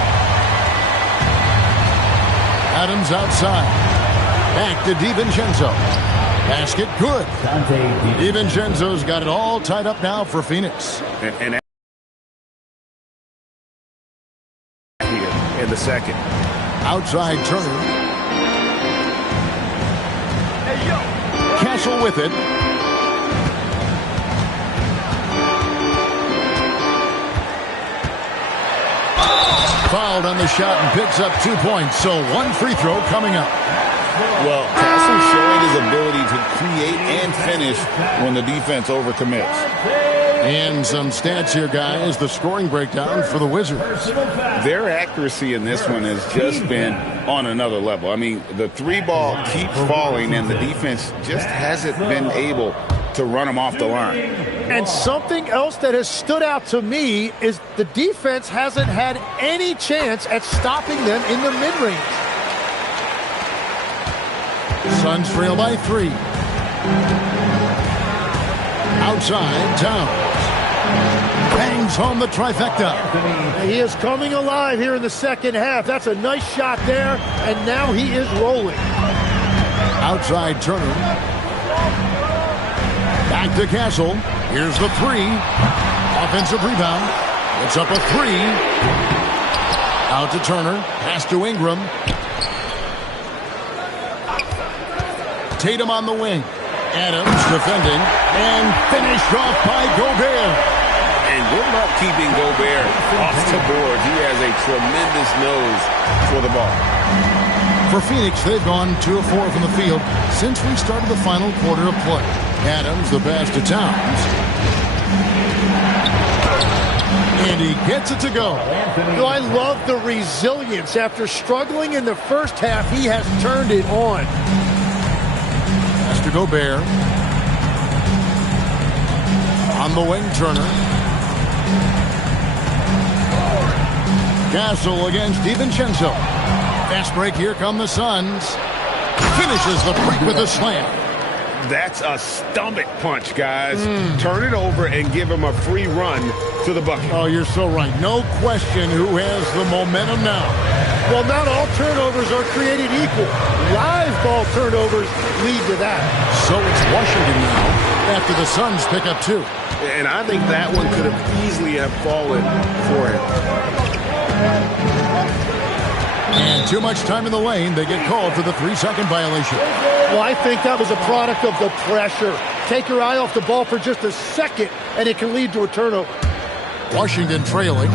Adams outside. Back to DiVincenzo. Basket good. DiVincenzo's got it all tied up now for Phoenix. And here in the second. Outside Turner. Castle with it. Fouled on the shot and picks up 2 points. So one free throw coming up. Well, Castle's showing his ability to create and finish when the defense overcommits. And some stats here, guys. The scoring breakdown for the Wizards. Their accuracy in this one has just been on another level. I mean, the three ball keeps falling, and the defense just hasn't been able to run them off the line. And something else that has stood out to me is the defense hasn't had any chance at stopping them in the mid-range. Suns trail by 3. Outside, Towns bangs home the trifecta. He is coming alive here in the second half. That's a nice shot there, and now he is rolling. Outside, Turner. Back to Castle. Here's the 3. Offensive rebound. It's up a 3. Out to Turner. Pass to Ingram. Tatum on the wing. Adams defending. And finished off by Gobert. And good luck keeping Gobert off the board. He has a tremendous nose for the ball. For Phoenix, they've gone 2 of 4 from the field since we started the final quarter of play. Adams, the pass to Towns. And he gets it to go. I love the resilience. After struggling in the first half, he has turned it on. Pass to Gobert. On the wing, Turner. Castle against DiVincenzo. Fast break, here come the Suns. Finishes the break with a slam. That's a stomach punch, guys. Turn it over and give him a free run to the bucket. Oh, you're so right. No question who has the momentum now. Well, not all turnovers are created equal. Live ball turnovers lead to that. So it's Washington now after the Suns pick up 2. And I think that one could have easily have fallen for him. And too much time in the lane. They get called for the 3-second violation. Well, I think that was a product of the pressure. Take your eye off the ball for just a second, and it can lead to a turnover. Washington trailing.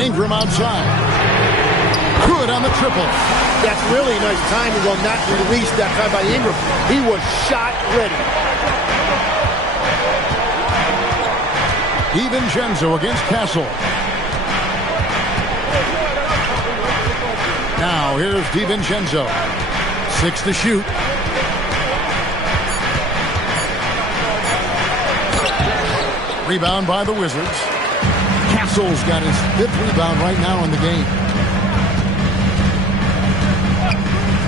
Ingram outside. Good on the triple. That's really nice timing on that release that time by Ingram. He was shot ready. DiVincenzo against Castle. Now here's DiVincenzo. 6 to shoot. Rebound by the Wizards. Castle's got his 5th rebound right now in the game.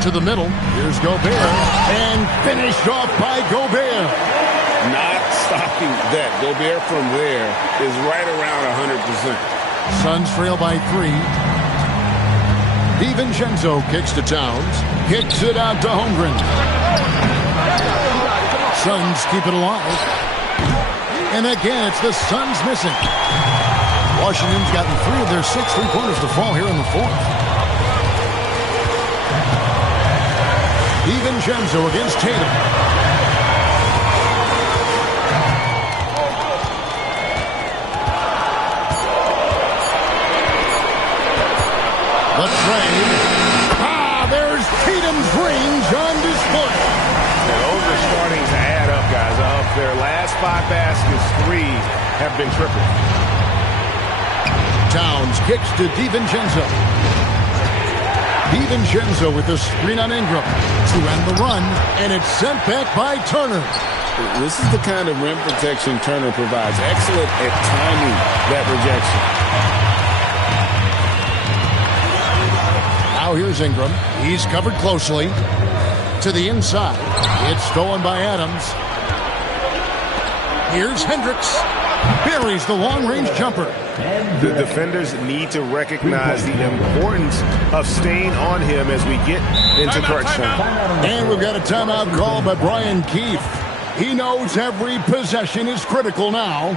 To the middle. Here's Gobert. And finished off by Gobert. Not stopping that. Gobert from there is right around 100%. Suns trail by 3. DiVincenzo kicks to Towns. Kicks it out to Holmgren. Suns keep it alive. And again, it's the Suns missing. Washington's gotten 3 of their 6 3-pointers to fall here in the 4th. DiVincenzo against Tatum. The trade. There's Tatum's range on display. And those are starting to add up, guys. Of their last 5 baskets, 3 have been tripled. Towns kicks to DiVincenzo. DiVincenzo with the screen on Ingram. To end the run, and it's sent back by Turner. This is the kind of rim protection Turner provides. Excellent at timing that rejection. Now here's Ingram. He's covered closely. To the inside. It's stolen by Adams. Here's Hendricks. Buries the long-range jumper. The defenders need to recognize the importance of staying on him as we get into crunch time. And we've got a timeout called by Brian Keefe. He knows every possession is critical now.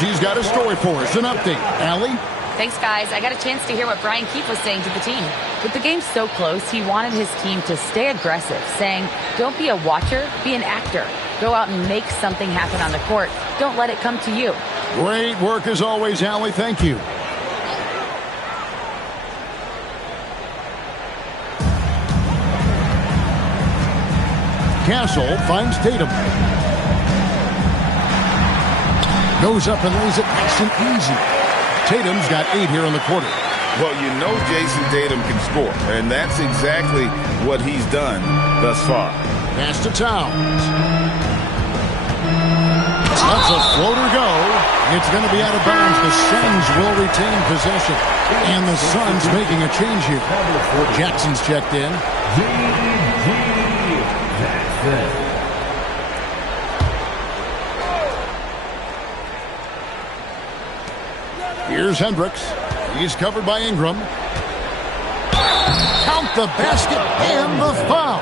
She's got a story for us. An update. Allie? Thanks, guys. I got a chance to hear what Brian Keefe was saying to the team. With the game so close, he wanted his team to stay aggressive, saying, don't be a watcher, be an actor. Go out and make something happen on the court. Don't let it come to you. Great work as always, Allie. Thank you. Castle finds Tatum. Goes up and lays it nice and easy. Tatum's got 8 here in the quarter. Well, you know Jason Tatum can score, and that's exactly what he's done thus far. Pass to Towns. That's a floater go. It's going to be out of bounds. The Suns will retain possession. And the Suns making a change here. Jackson's checked in. Here's Hendricks. He's covered by Ingram. Count the basket and the foul.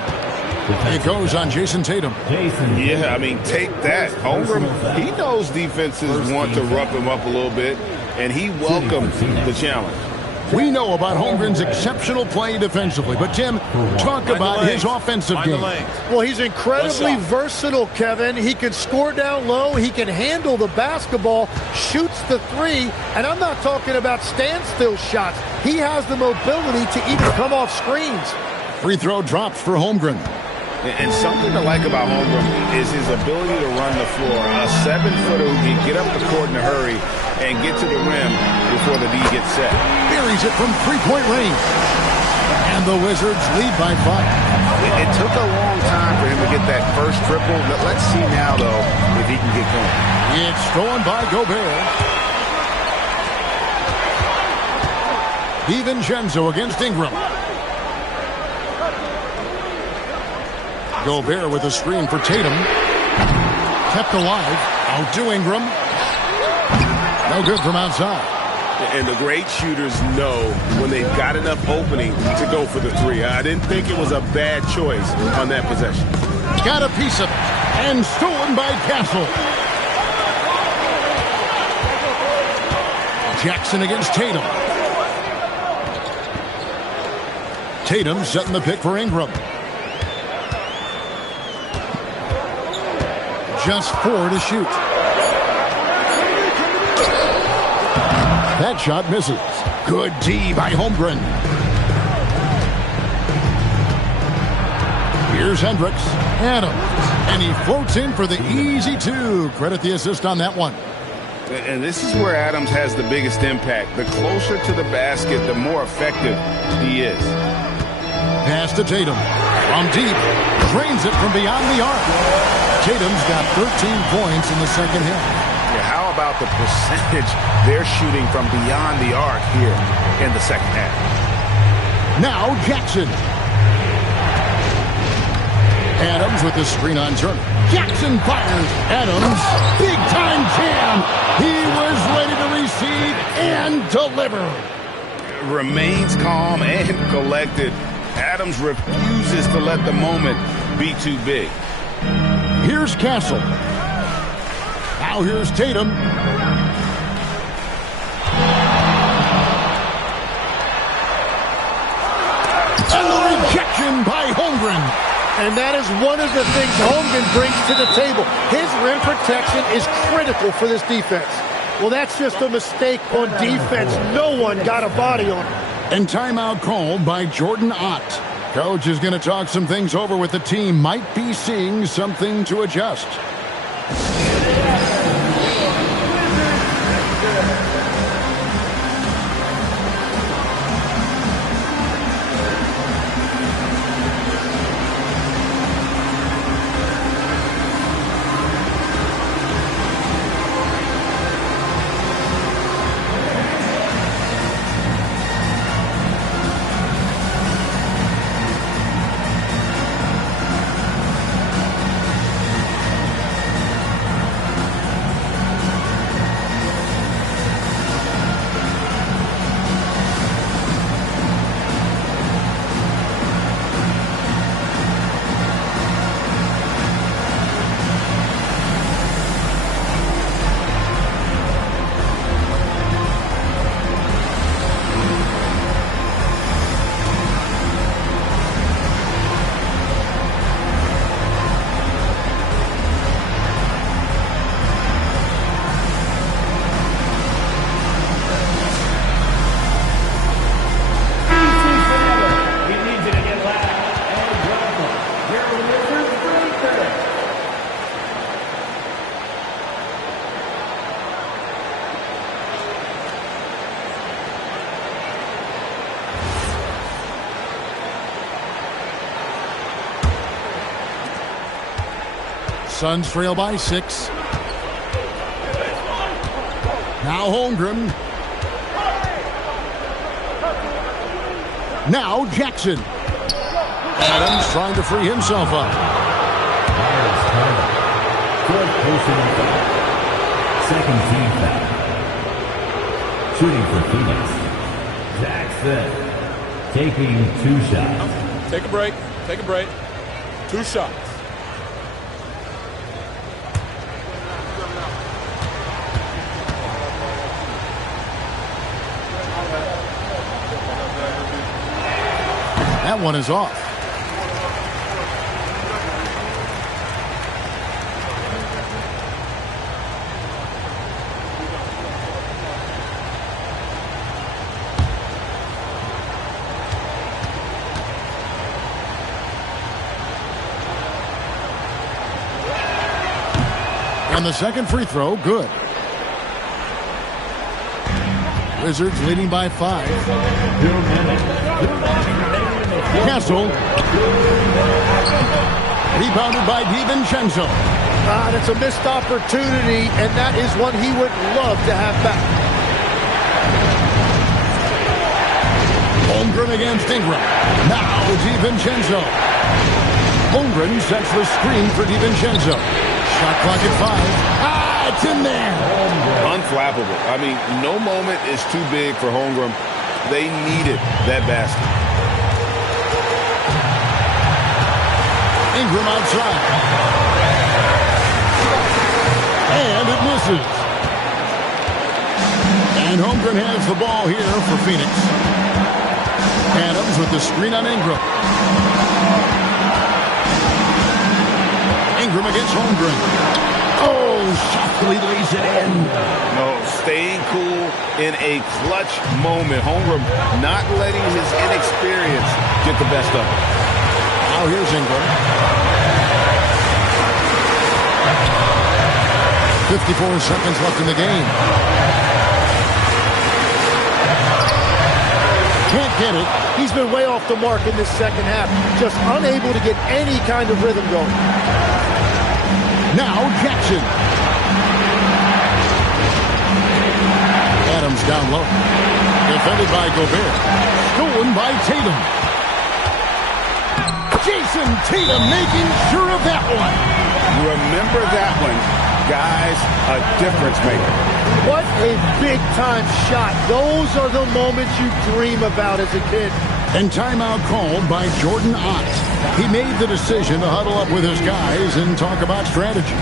It goes on Jason Tatum. Yeah, I mean, take that. Ingram, he knows defenses want to rough him up a little bit, and he welcomes the challenge. We know about Holmgren's exceptional play defensively, but Tim, talk about his offensive game. Well, he's incredibly versatile, Kevin. He can score down low. He can handle the basketball, shoots the three, and I'm not talking about standstill shots. He has the mobility to even come off screens. Free throw drops for Holmgren. And something to like about Holmgren is his ability to run the floor. A 7-footer who can get up the court in a hurry and get to the rim before the D gets set. Buries it from three-point range. And the Wizards lead by 5. It took a long time for him to get that first triple. Let's see now, though, if he can get going. It's stolen by Gobert. DiVincenzo against Ingram. Gobert with a screen for Tatum. Kept alive. Out to Ingram. No good from outside. And the great shooters know when they've got enough opening to go for the three. I didn't think it was a bad choice on that possession. Got a piece of it. And stolen by Castle. Jackson against Tatum. Tatum setting the pick for Ingram. Just 4 to shoot. That shot misses. Good D by Holmgren. Here's Hendricks. Adams. And he floats in for the easy 2. Credit the assist on that one. And this is where Adams has the biggest impact. The closer to the basket, the more effective he is. Pass to Tatum. From deep. Drains it from beyond the arc. Tatum's got 13 points in the second half. Yeah, how about the percentage they're shooting from beyond the arc here in the second half? Now Jackson. Adams with the screen on Turner. Jackson fires. Adams, big time jam. He was ready to receive and deliver. Remains calm and collected. Adams refuses to let the moment be too big. Here's Castle. Now here's Tatum. And the rejection by Holmgren. And that is one of the things Holmgren brings to the table. His rim protection is critical for this defense. Well, that's just a mistake on defense. No one got a body on him. And timeout called by Jordan Ott. Coach is going to talk some things over with the team. Might be seeing something to adjust. Suns trail by 6. Now Holmgren. Now Jackson. Adams trying to free himself up. Second team foul. Shooting for Phoenix. Jackson taking 2 shots. Take a break. Take a break. 2 shots. That one is off. And the second free throw, good. Wizards leading by 5. Castle. Rebounded by DiVincenzo. That's a missed opportunity, and that is one he would love to have back. Holmgren against Ingram. Now DiVincenzo. Holmgren sets the screen for DiVincenzo. Shot clock at 5. It's in there. Unflappable. I mean, no moment is too big for Holmgren. They needed that basket. Ingram outside. And it misses. And Holmgren has the ball here for Phoenix. Adams with the screen on Ingram. Ingram against Holmgren. Oh, softly lays it in. No, staying cool in a clutch moment. Holmgren not letting his inexperience get the best of him. Now here's Ingram. 54 seconds left in the game. Can't get it. He's been way off the mark in this second half. Just unable to get any kind of rhythm going. Now Jackson. Adams down low. Defended by Gobert. Stolen by Tatum. Jason Tatum making sure of that one. Remember that one, guys, a difference maker. What a big-time shot. Those are the moments you dream about as a kid. And timeout called by Jordan Ott. He made the decision to huddle up with his guys and talk about strategy.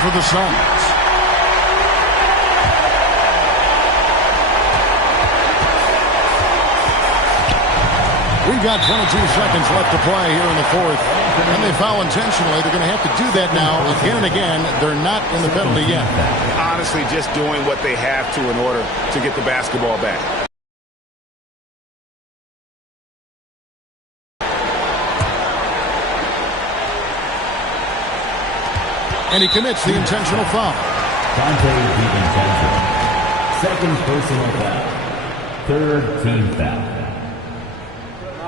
For the Suns. We've got 22 seconds left to play here in the fourth. And they foul intentionally. They're going to have to do that now again and again. They're not in the penalty yet. Honestly, just doing what they have to in order to get the basketball back. And he commits the intentional foul. Second personal foul. Third team foul.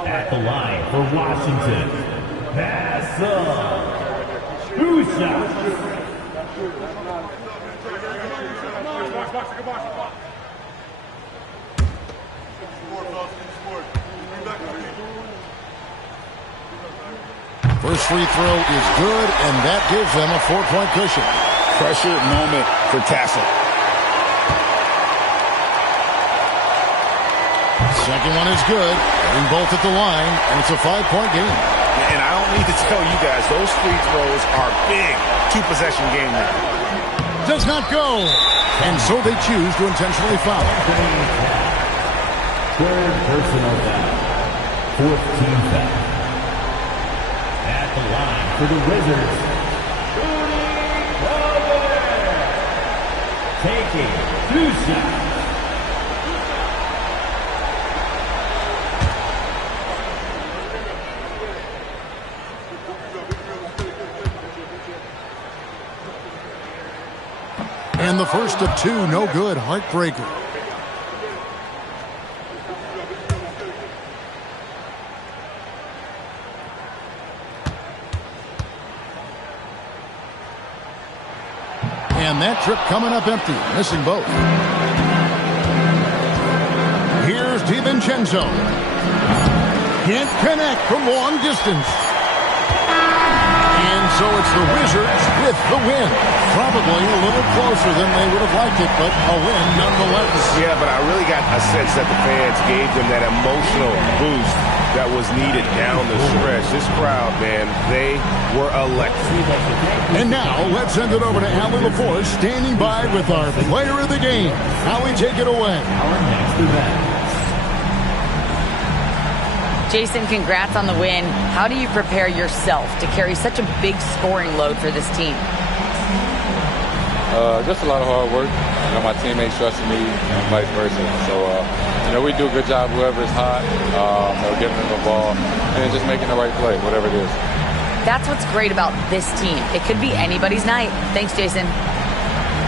At the line for Washington, Pascal. 2 shots. First free throw is good, and that gives them a 4-point cushion. Pressure moment for Castle. Second one is good. Getting both at the line, and it's a 5-point game. And I don't need to tell you guys, those free throws are big. 2-possession game now. Does not go. And so they choose to intentionally foul. Third personal foul. Fourth team foul. At the line for the Wizards. taking 2 shots. And the first of 2, no good. Heartbreaker. And that trip coming up empty, missing both. Here's DiVincenzo. Can't connect from long distance. And so it's the Wizards with the win. Probably a little closer than they would have liked it, but a win nonetheless. Yeah, but I really got a sense that the fans gave them that emotional boost that was needed down the stretch. This crowd, man, they were electric. And now let's send it over to Allie LaForce, standing by with our player of the game. Allie, take it away. Our next event. Jason, congrats on the win. How do you prepare yourself to carry such a big scoring load for this team? Just a lot of hard work. You know, my teammates trusting me and vice versa. So, you know, we do a good job whoever's hot, getting them the ball, and just making the right play, whatever it is. That's what's great about this team. It could be anybody's night. Thanks, Jason.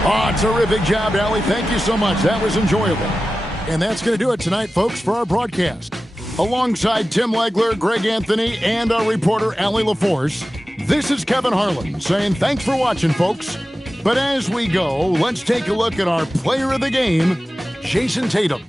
Oh, terrific job, Allie. Thank you so much. That was enjoyable. And that's going to do it tonight, folks, for our broadcast. Alongside Tim Legler, Greg Anthony, and our reporter, Allie LaForce, this is Kevin Harlan saying thanks for watching, folks. But as we go, let's take a look at our player of the game, Jason Tatum.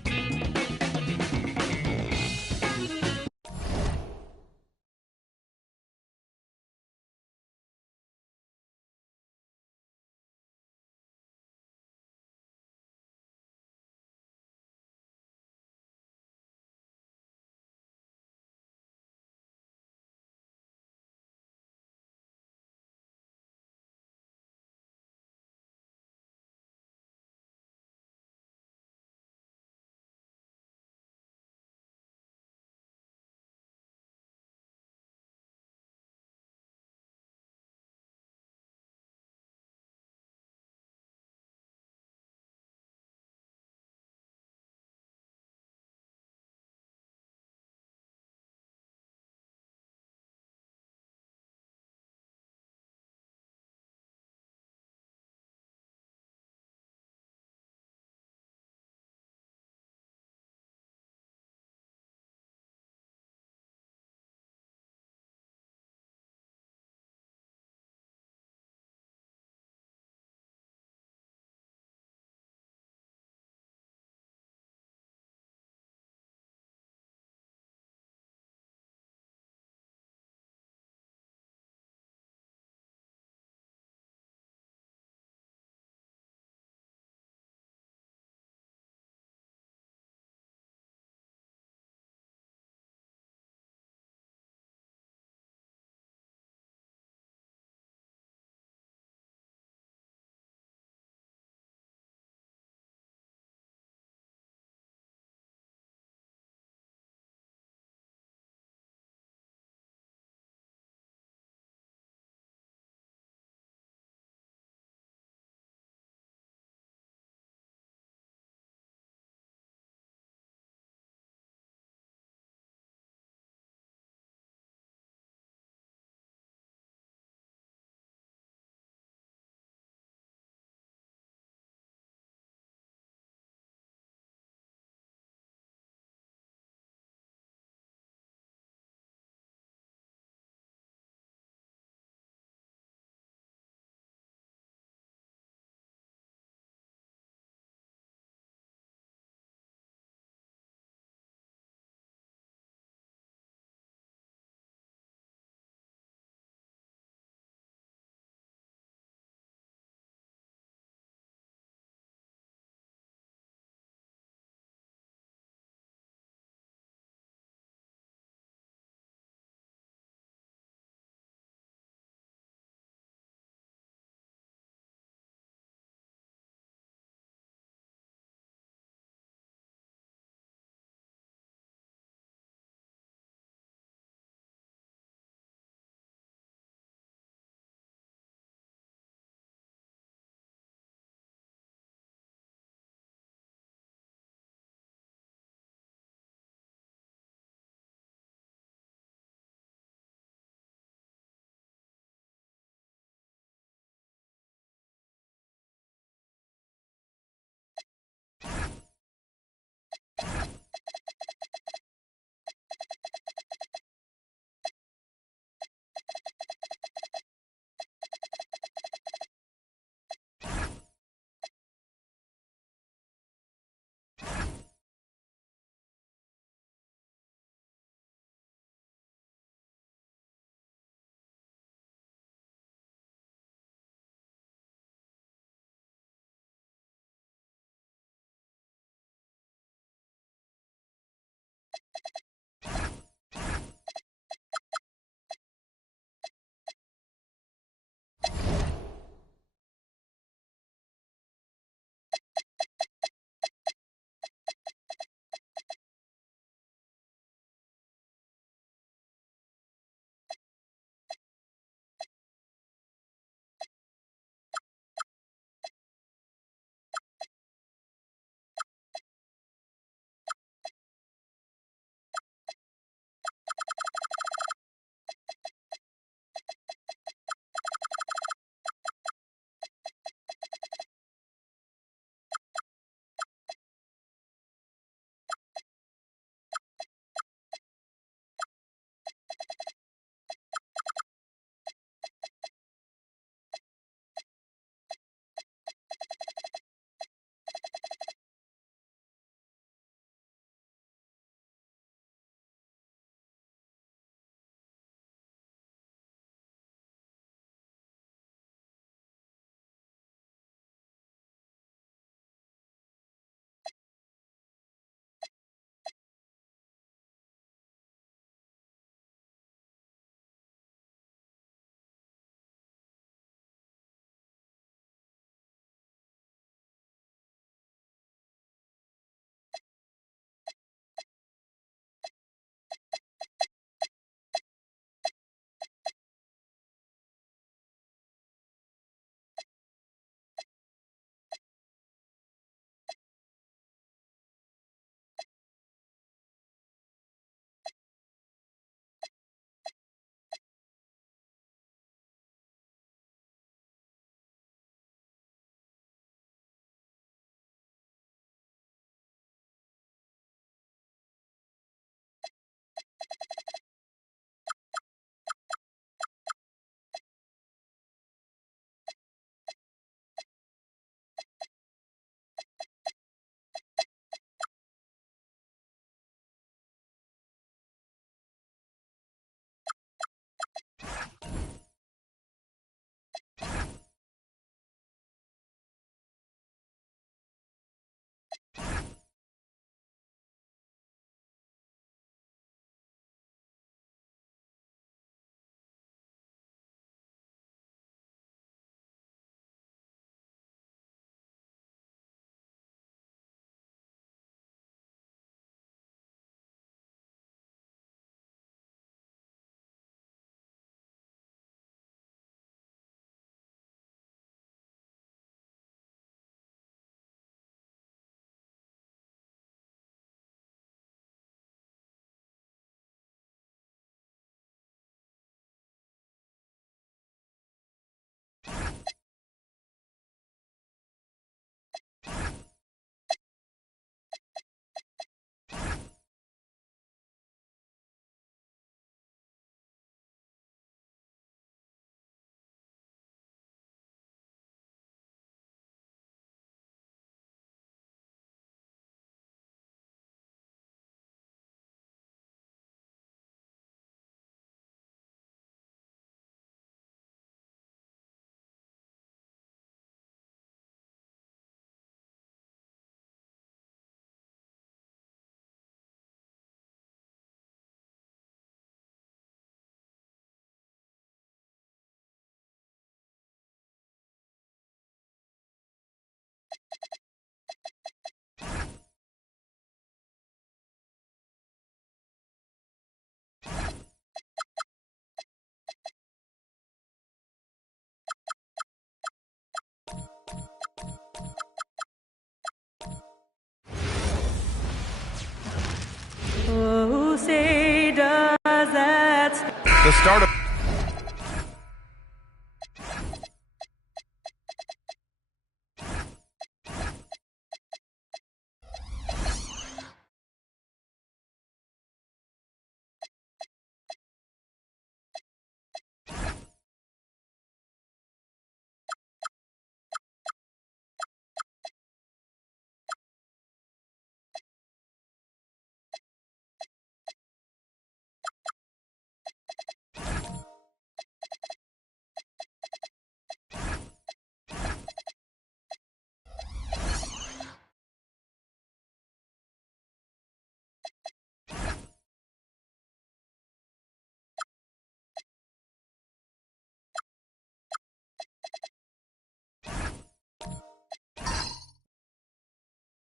The start of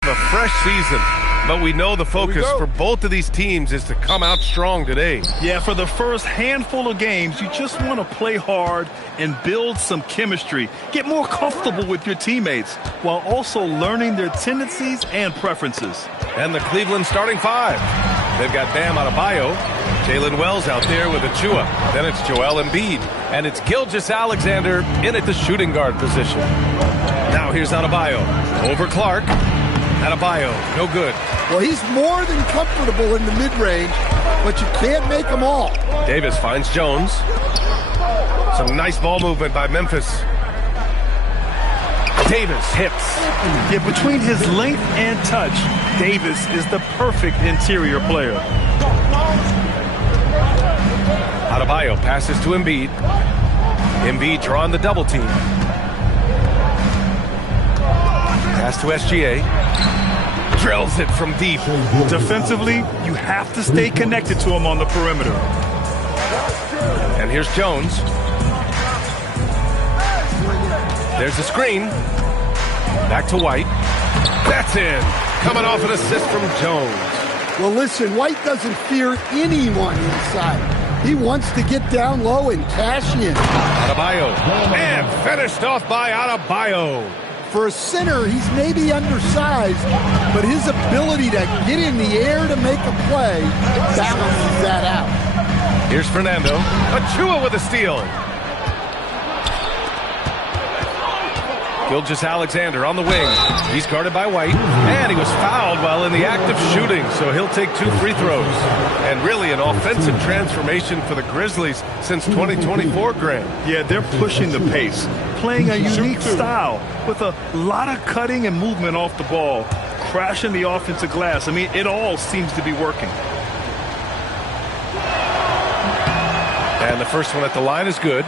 a fresh season, but we know the focus for both of these teams is to come out strong today. Yeah, for the first handful of games, you just want to play hard and build some chemistry. Get more comfortable with your teammates while also learning their tendencies and preferences. And the Cleveland starting five. They've got Bam Adebayo, Jalen Wells out there with Achua. Then it's Joel Embiid, and it's Gilgeous-Alexander in at the shooting guard position. Now here's Adebayo over Clark. Adebayo, no good. Well, he's more than comfortable in the mid-range, but you can't make them all. Davis finds Jones. Some nice ball movement by Memphis. Davis hits. Yeah, between his length and touch, Davis is the perfect interior player. Adebayo passes to Embiid. Embiid drawing the double team. Pass to SGA. Drills it from deep. Defensively, you have to stay connected to him on the perimeter. And here's Jones. There's a screen. Back to White. That's in. Coming off an assist from Jones. Well, listen, White doesn't fear anyone inside. He wants to get down low and cash in. Adebayo. And finished off by Adebayo. For a center, he's maybe undersized, but his ability to get in the air to make a play balances that out. Here's Fernando. Achua with a steal. Gilgeous-Alexander on the wing. He's guarded by White. And he was fouled while in the act of shooting, so he'll take 2 free throws. And really an offensive transformation for the Grizzlies since 2024, Grant. Yeah, they're pushing the pace, playing a unique style with a lot of cutting and movement off the ball, crashing the offensive glass. I mean, it all seems to be working. And the first one at the line is good.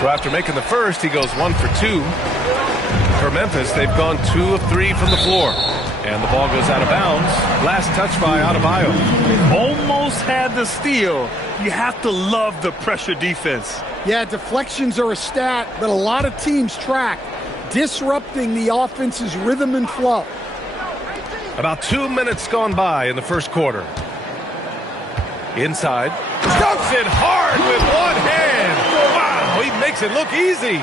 So after making the first, he goes 1 for 2. For Memphis, they've gone 2 of 3 from the floor. And the ball goes out of bounds. Last touch by Adebayo. Almost had the steal. You have to love the pressure defense. Yeah, deflections are a stat that a lot of teams track, disrupting the offense's rhythm and flow. About 2 minutes gone by in the first quarter. Inside. Dunks it hard with one hand. Wow, he makes it look easy.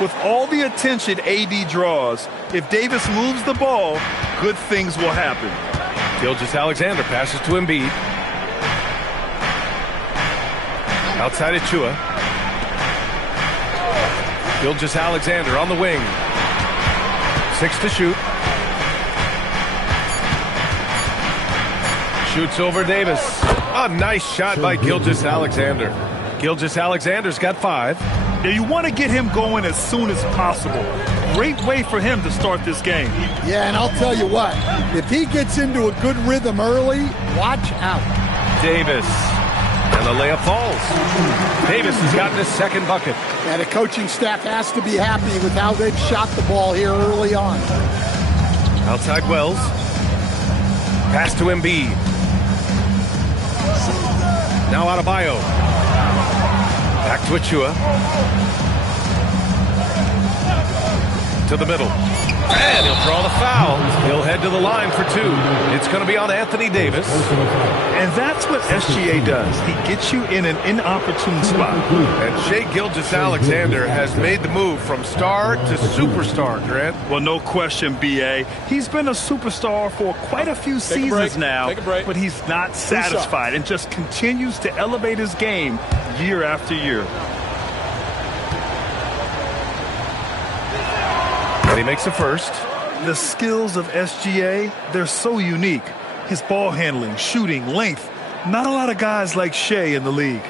With all the attention AD draws, if Davis moves the ball, good things will happen. Gilgeous-Alexander passes to Embiid. Outside Achua. Gilgeous-Alexander on the wing. 6 to shoot. Shoots over Davis. A nice shot by Gilgeous-Alexander. Gilgeous-Alexander's got 5. Yeah, you want to get him going as soon as possible. Great way for him to start this game. Yeah, and I'll tell you what, if he gets into a good rhythm early, watch out. Davis. And the layup falls. Davis has gotten his second bucket. And the coaching staff has to be happy with how they've shot the ball here early on. Outside Wells. Pass to Embiid. Now Adebayo. Back to Achua. To the middle. And he'll draw the foul. He'll head to the line for 2. It's going to be on Anthony Davis. And that's what SGA does. He gets you in an inopportune spot. And Shai Gilgeous-Alexander has made the move from star to superstar, Grant. Well, no question, B.A. He's been a superstar for quite a few seasons now, but he's not satisfied and just continues to elevate his game year after year. And he makes the first. The skills of SGA, they're so unique. His ball handling, shooting, length. Not a lot of guys like Shai in the league.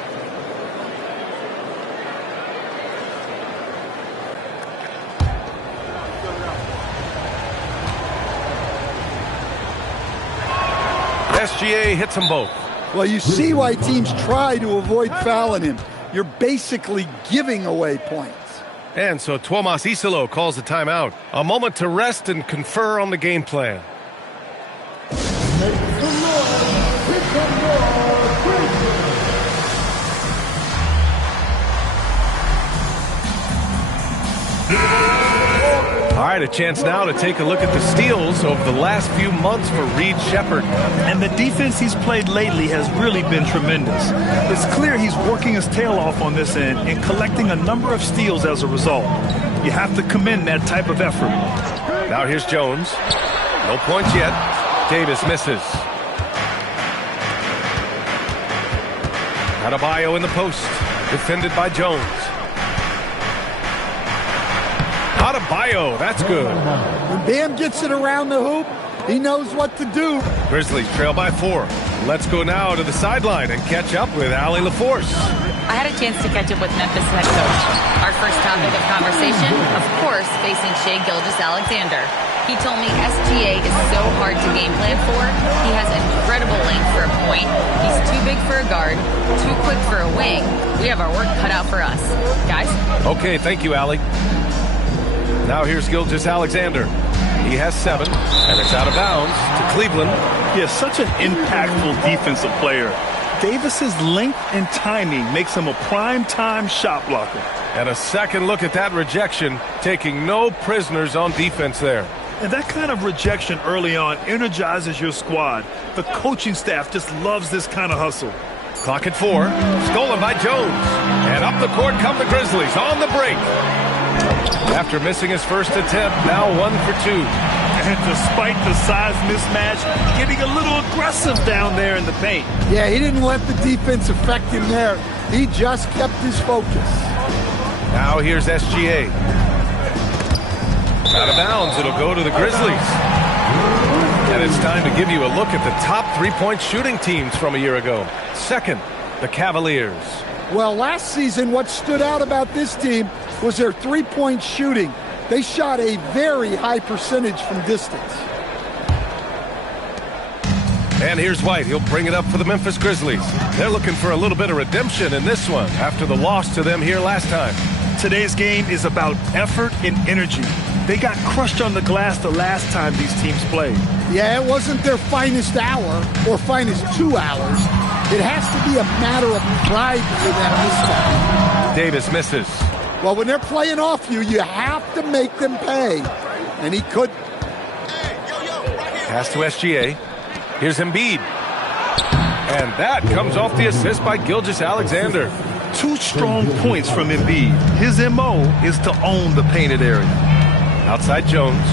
SGA hits them both. Well, you see why teams try to avoid fouling him. You're basically giving away points. And so Tuomas Isalo calls the timeout. A moment to rest and confer on the game plan. All right, a chance now to take a look at the steals over the last few months for Reed Shepherd. And the defense he's played lately has really been tremendous. It's clear he's working his tail off on this end and collecting a number of steals as a result. You have to commend that type of effort. Now here's Jones. No points yet. Davis misses. Adebayo in the post. Defended by Jones. Adebayo, that's good. When Bam gets it around the hoop, he knows what to do. Grizzlies trail by 4. Let's go now to the sideline and catch up with Allie LaForce. I had a chance to catch up with Memphis head coach. Our first topic of conversation, of course, facing Shai Gilgeous-Alexander. He told me SGA is so hard to game plan for. He has incredible length for a point. He's too big for a guard, too quick for a wing. We have our work cut out for us. Guys? Okay, thank you, Allie. Now here's Gilgeous-Alexander. He has 7, and it's out of bounds to Cleveland. He is such an impactful defensive player. Davis's length and timing makes him a prime-time shot blocker. And a second look at that rejection, taking no prisoners on defense there. And that kind of rejection early on energizes your squad. The coaching staff just loves this kind of hustle. Clock at 4. Stolen by Jones. And up the court come the Grizzlies on the break. After missing his first attempt, now 1 for 2. And despite the size mismatch, getting a little aggressive down there in the paint. Yeah, he didn't let the defense affect him there. He just kept his focus. Now here's SGA. Out of bounds, it'll go to the Grizzlies. And it's time to give you a look at the top three-point shooting teams from a year ago. Second, the Cavaliers. Well, last season, what stood out about this team was their three-point shooting. They shot a very high percentage from distance. And here's White. He'll bring it up for the Memphis Grizzlies. They're looking for a little bit of redemption in this one after the loss to them here last time. Today's game is about effort and energy. They got crushed on the glass the last time these teams played. Yeah, it wasn't their finest hour or finest 2 hours. It has to be a matter of pride for them this time. Davis misses. Well, when they're playing off you, you have to make them pay. And he could. Pass to SGA. Here's Embiid. And that comes off the assist by Gilgeous-Alexander. 2 strong points from Embiid. His M.O. is to own the painted area. Outside Jones.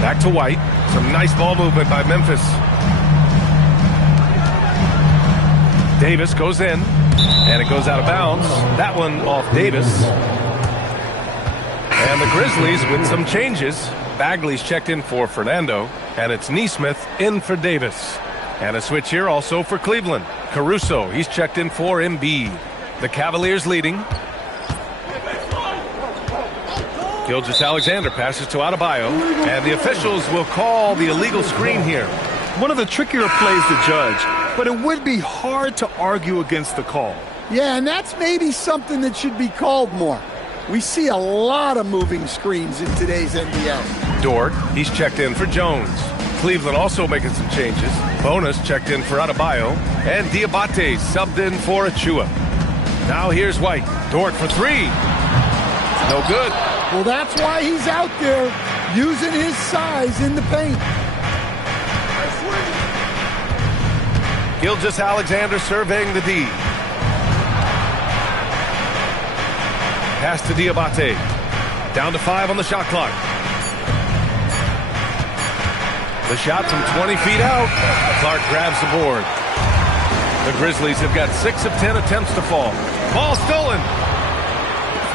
Back to White. Some nice ball movement by Memphis. Davis goes in. And it goes out of bounds. That one off Davis. And the Grizzlies with some changes. Bagley's checked in for Fernando. And it's Nesmith in for Davis. And a switch here also for Cleveland. Caruso, he's checked in for Embiid. The Cavaliers leading. Gilgeous-Alexander passes to Adebayo. And the officials will call the illegal screen here. One of the trickier plays to judge, but it would be hard to argue against the call. Yeah, and that's maybe something that should be called more. We see a lot of moving screens in today's NBA. Dort, he's checked in for Jones. Cleveland also making some changes. Bonus checked in for Adebayo. And Diabate subbed in for Achua. Now here's White. Dort for 3. No good. Well, that's why he's out there using his size in the paint. Gilgeous-Alexander surveying the D. Pass to Diabate. Down to 5 on the shot clock. The shot from 20 feet out. Clark grabs the board. The Grizzlies have got 6 of 10 attempts to fall. Ball stolen.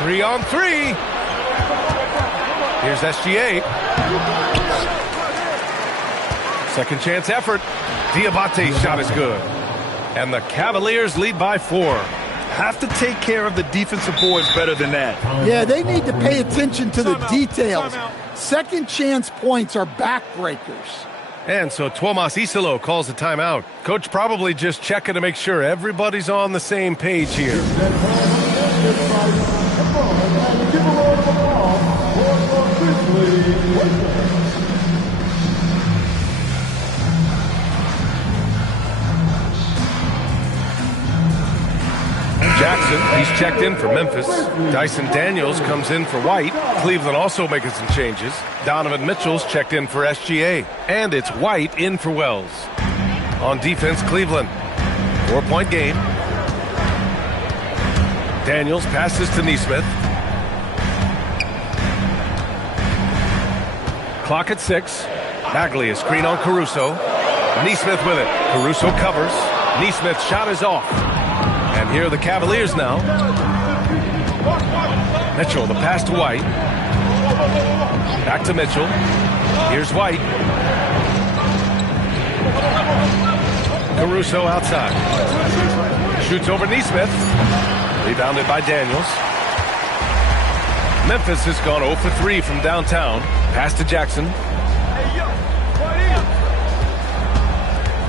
3 on 3. Here's SGA. Second chance effort. Diabate's shot is good. And the Cavaliers lead by 4. Have to take care of the defensive boards better than that. Yeah, they need to pay attention to the details. Second chance points are backbreakers. And so Tuomas Isalo calls the timeout. Coach probably just checking to make sure everybody's on the same page here. Jackson, he's checked in for Memphis. Dyson Daniels comes in for White. Cleveland also making some changes. Donovan Mitchell's checked in for SGA. And it's White in for Wells. On defense, Cleveland. 4-point game. Daniels passes to Nesmith. Clock at 6. Bagley, a screen on Caruso. Nesmith with it. Caruso covers. Nesmith's shot is off. And here are the Cavaliers now. Mitchell, the pass to White. Back to Mitchell. Here's White. Caruso outside. Shoots over Nesmith. Rebounded by Daniels. Memphis has gone 0 for 3 from downtown. Pass to Jackson.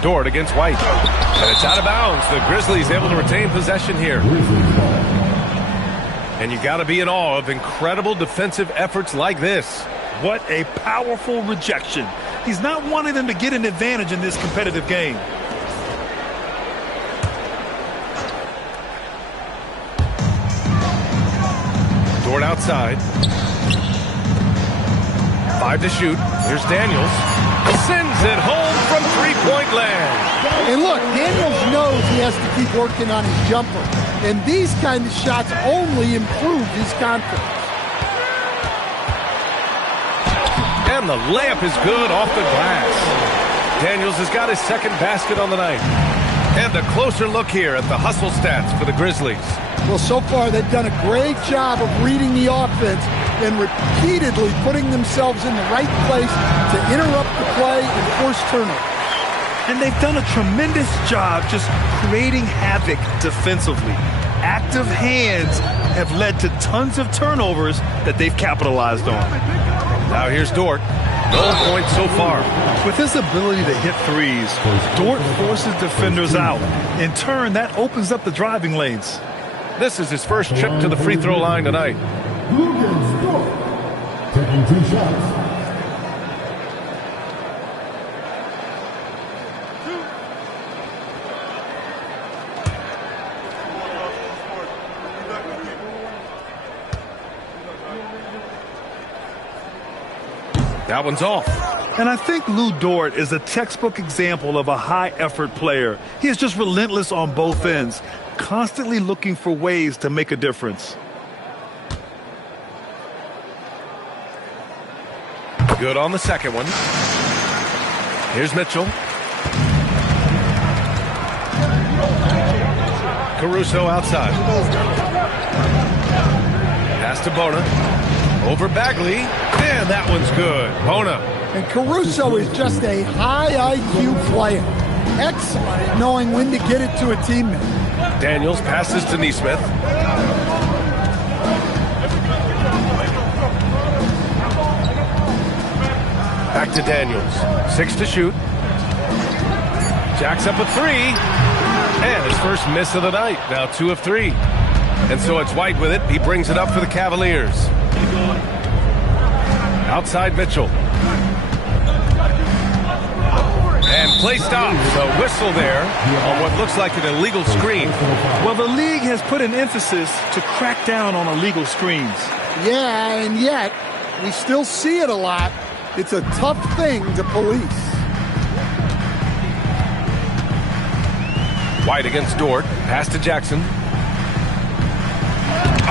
Dort against White. And it's out of bounds. The Grizzlies able to retain possession here. And you got to be in awe of incredible defensive efforts like this. What a powerful rejection. He's not wanting them to get an advantage in this competitive game. Dort outside. 5 to shoot. Here's Daniels. Sends it home from three-point land. And look, Daniels knows he has to keep working on his jumper. And these kind of shots only improve his confidence. And the layup is good off the glass. Daniels has got his second basket on the night. And a closer look here at the hustle stats for the Grizzlies. Well, so far they've done a great job of reading the offense and repeatedly putting themselves in the right place to interrupt the play and force turnovers. And they've done a tremendous job just creating havoc defensively. Active hands have led to tons of turnovers that they've capitalized on. Now here's Dort. No points so far. With his ability to hit threes, Dort forces defenders out. In turn, that opens up the driving lanes. This is his first trip to the free throw line tonight. Taking 2 shots. That one's off. And I think Lou Dort is a textbook example of a high-effort player. He is just relentless on both ends, constantly looking for ways to make a difference. Good on the second one. Here's Mitchell. Caruso outside. Pass to Bona. Over Bagley. And that one's good. Bona. And Caruso is just a high IQ player. Excellent at knowing when to get it to a teammate. Daniels passes to Nesmith. Back to Daniels. 6 to shoot. Jacks up a 3. And his first miss of the night. Now 2 of 3. And so it's White with it. He brings it up for the Cavaliers. Outside Mitchell. And play stops. A whistle there on what looks like an illegal screen. Well, the league has put an emphasis to crack down on illegal screens. Yeah, and yet we still see it a lot. It's a tough thing to police. White against Dort. Pass to Jackson.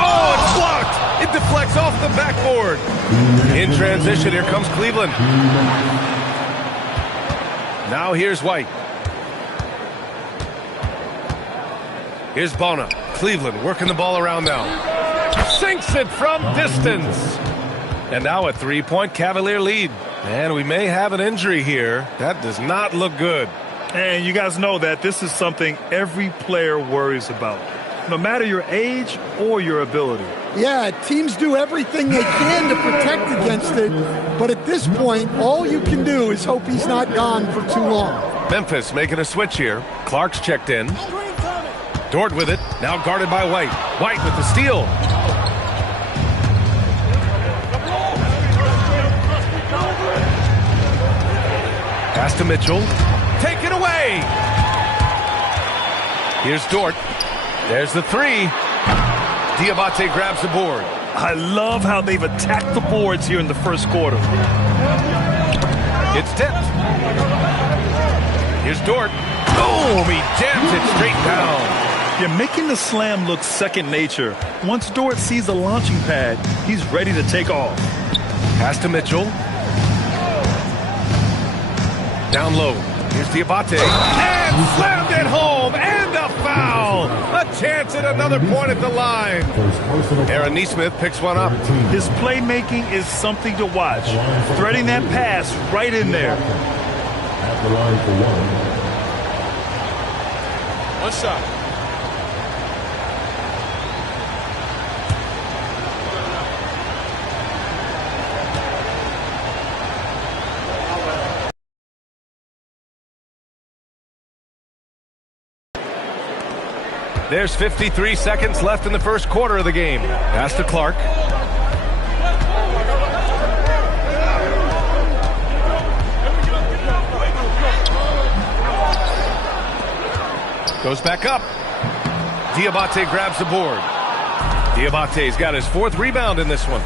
Oh, it's blocked. It deflects off the backboard. In transition, here comes Cleveland. Now here's White. Here's Bona. Cleveland working the ball around now. Sinks it from distance. And now a three-point Cavalier lead. And we may have an injury here. That does not look good. And you guys know that this is something every player worries about, no matter your age or your ability. Yeah, teams do everything they can to protect against it, but at this point, all you can do is hope he's not gone for too long. Memphis making a switch here. Clark's checked in. Dort with it, now guarded by White. White with the steal. Pass to Mitchell. Taken away. Here's Dort. There's the three. Diabate grabs the board. I love how they've attacked the boards here in the first quarter. It's tipped. Here's Dort. Boom! He jams it straight down. You're making the slam look second nature. Once Dort sees the launching pad, he's ready to take off. Pass to Mitchell. Down low. Here's Diabate. And slammed it home. And a foul. A chance at another point at the line. Aaron Nesmith picks one up. His playmaking is something to watch. Threading that pass right in there. At the line for one. One shot. There's 53 seconds left in the first quarter of the game. Pass to Clark. Goes back up. Diabate grabs the board. Diabate's got his fourth rebound in this one.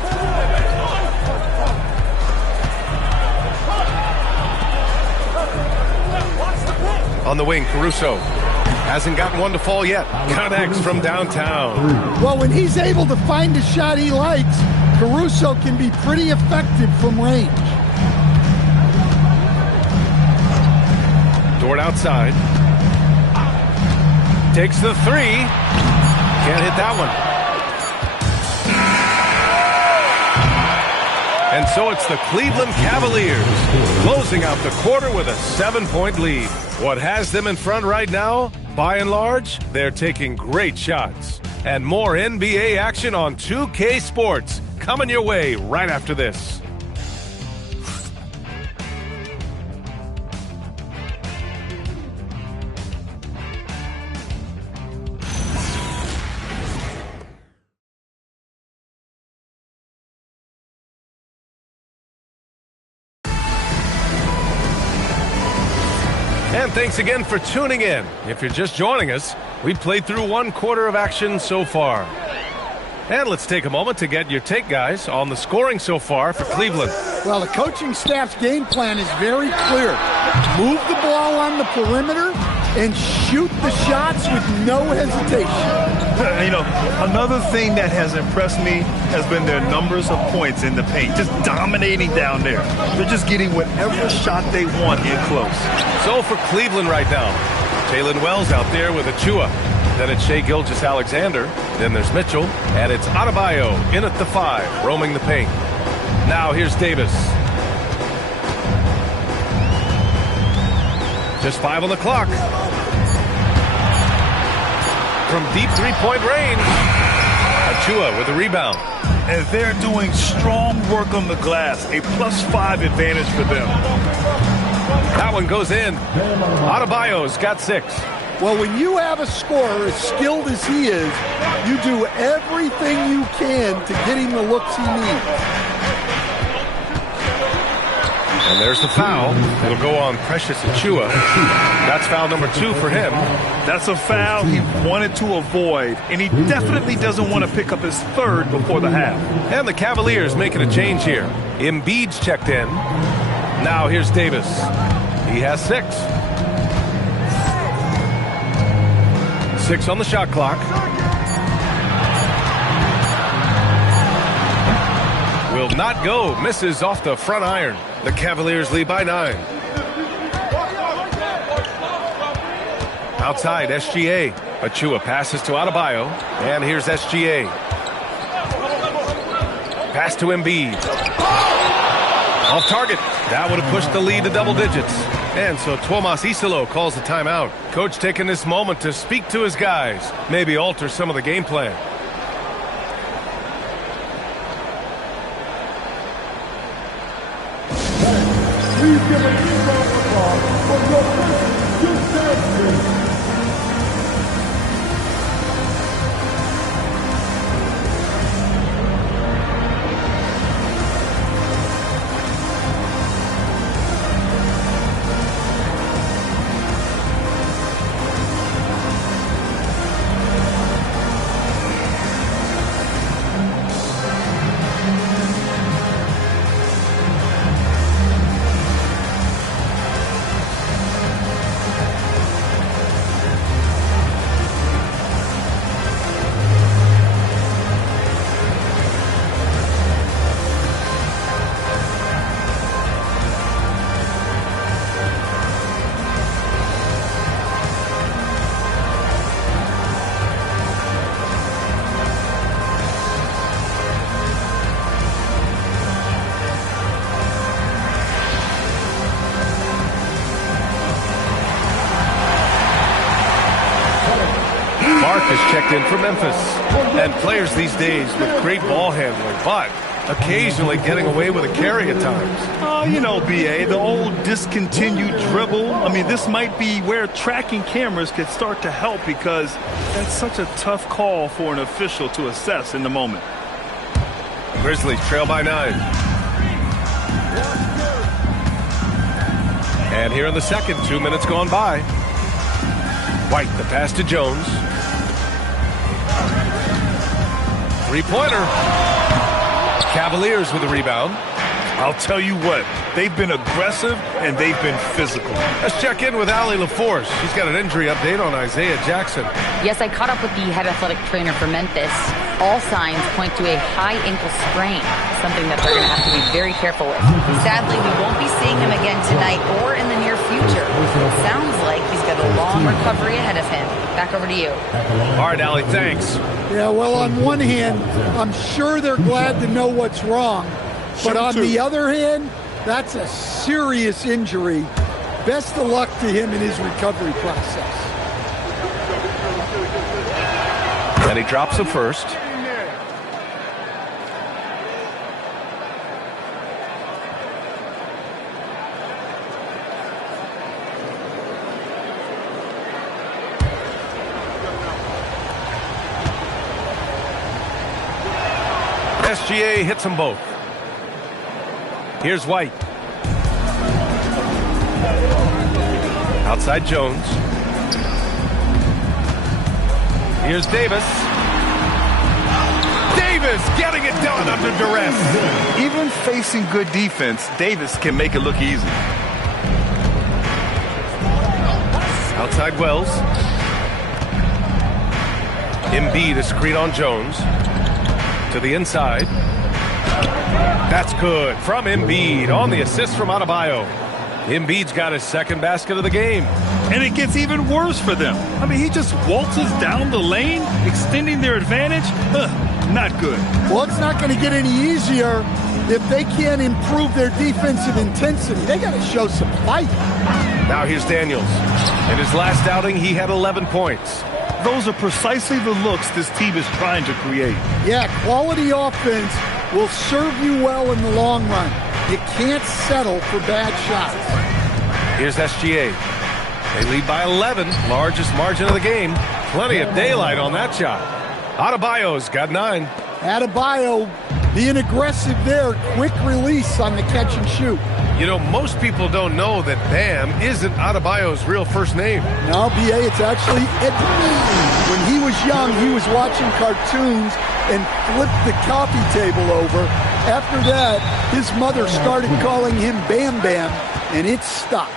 On the wing, Caruso. Hasn't gotten one to fall yet. Connects from downtown. Well, when he's able to find a shot he likes, Caruso can be pretty effective from range. Dort outside. Takes the three. Can't hit that one. And so it's the Cleveland Cavaliers closing out the quarter with a 7-point lead. What has them in front right now? By and large, they're taking great shots. And more NBA action on 2K Sports coming your way right after this. And thanks again for tuning in. If you're just joining us, we've played through one quarter of action so far. And let's take a moment to get your take, guys, on the scoring so far for Cleveland. Well, the coaching staff's game plan is very clear. Move the ball on the perimeter and shoot the shots with no hesitation. You know, another thing that has impressed me has been their numbers of points in the paint, just dominating down there. They're just getting whatever shot they want in close. So for Cleveland right now, Jalen Wells out there with Achua. Then it's Shai Gilgeous-Alexander. Then there's Mitchell. And it's Adebayo in at the 5, roaming the paint. Now here's Davis. Just 5 on the clock. From deep three-point range, Achua with a rebound. And they're doing strong work on the glass, a +5 advantage for them. That one goes in. Adebayo's got 6. Well, when you have a scorer as skilled as he is, you do everything you can to get him the looks he needs. And there's the foul. It'll go on Precious Achiuwa. That's foul number 2 for him. That's a foul he wanted to avoid, and he definitely doesn't want to pick up his 3rd before the half. And the Cavaliers making a change here. Embiid's checked in. Now here's Davis. He has 6. 6 on the shot clock. Will not go. Misses off the front iron. The Cavaliers lead by 9. Outside, SGA. Achiuwa passes to Adebayo. And here's SGA. Pass to Embiid. Off target. That would have pushed the lead to double digits. And so Tuomas Isalo calls the timeout. Coach taking this moment to speak to his guys. Maybe alter some of the game plan. Please give a huge round of applause for your first two. Is checked in for Memphis. And players these days with great ball handling, but occasionally getting away with a carry at times. Oh, you know, BA, the old discontinued dribble. I mean, this might be where tracking cameras could start to help because that's such a tough call for an official to assess in the moment. Grizzlies trail by 9. And here in the second, 2 minutes gone by. White, the pass to Jones. Three-pointer. Cavaliers with the rebound. I'll tell you what, they've been aggressive and they've been physical. Let's check in with Allie LaForce. She's got an injury update on Isaiah Jackson. Yes, I caught up with the head athletic trainer for Memphis. All signs point to a high ankle sprain, something that they're going to have to be very careful with. Sadly, we won't be seeing him again tonight or in the near future. It sounds like he's got a long recovery ahead of him. Back over to you. All right, Allie, thanks. Yeah, well, on one hand, I'm sure they're glad to know what's wrong. But on the other hand, that's a serious injury. Best of luck to him in his recovery process. And he drops the first. SGA hits them both. Here's White. Outside Jones. Here's Davis. Davis getting it done under duress. Even facing good defense, Davis can make it look easy. Outside Wells. Embiid a screen on Jones. To the inside. That's good from Embiid on the assist from Adebayo. Embiid's got his second basket of the game. And it gets even worse for them. I mean, he just waltzes down the lane, extending their advantage. Not good. Well, it's not going to get any easier if they can't improve their defensive intensity. They got to show some fight. Now here's Daniels. In his last outing, he had 11 points. Those are precisely the looks this team is trying to create. Yeah, quality offense will serve you well in the long run. You can't settle for bad shots. Here's SGA. They lead by 11, largest margin of the game. Plenty of daylight on that shot. Adebayo's got 9. Adebayo being aggressive there, quick release on the catch and shoot. You know, most people don't know that Bam isn't Adebayo's real first name. No, B.A., it's actually Edwin. When he was young, he was watching cartoons and flipped the coffee table over. After that, his mother started calling him Bam Bam, and it stuck.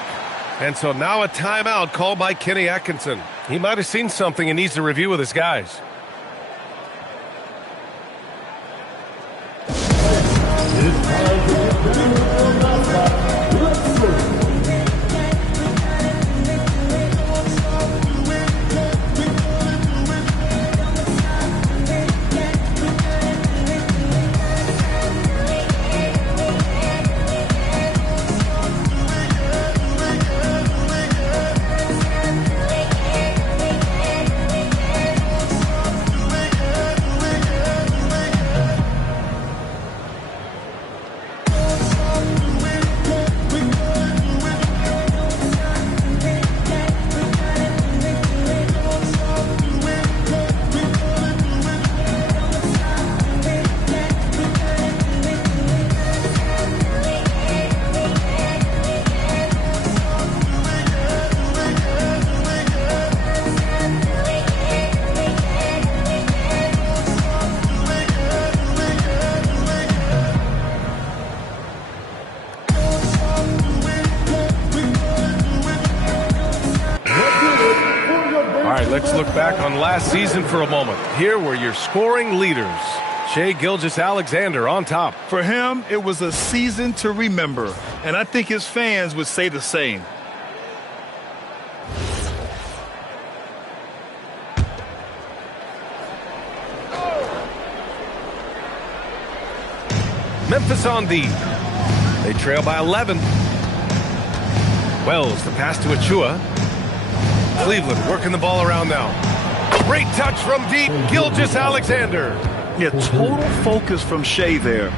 And so now a timeout called by Kenny Atkinson. He might have seen something and needs to review with his guys. Let's look back on last season for a moment. Here were your scoring leaders. Shai Gilgeous-Alexander on top. For him, it was a season to remember, and I think his fans would say the same. Memphis on D. They trail by 11. Wells, the pass to Achua. Cleveland working the ball around now. Great touch from deep, Gilgeous-Alexander. Yeah, total focus from Shai there.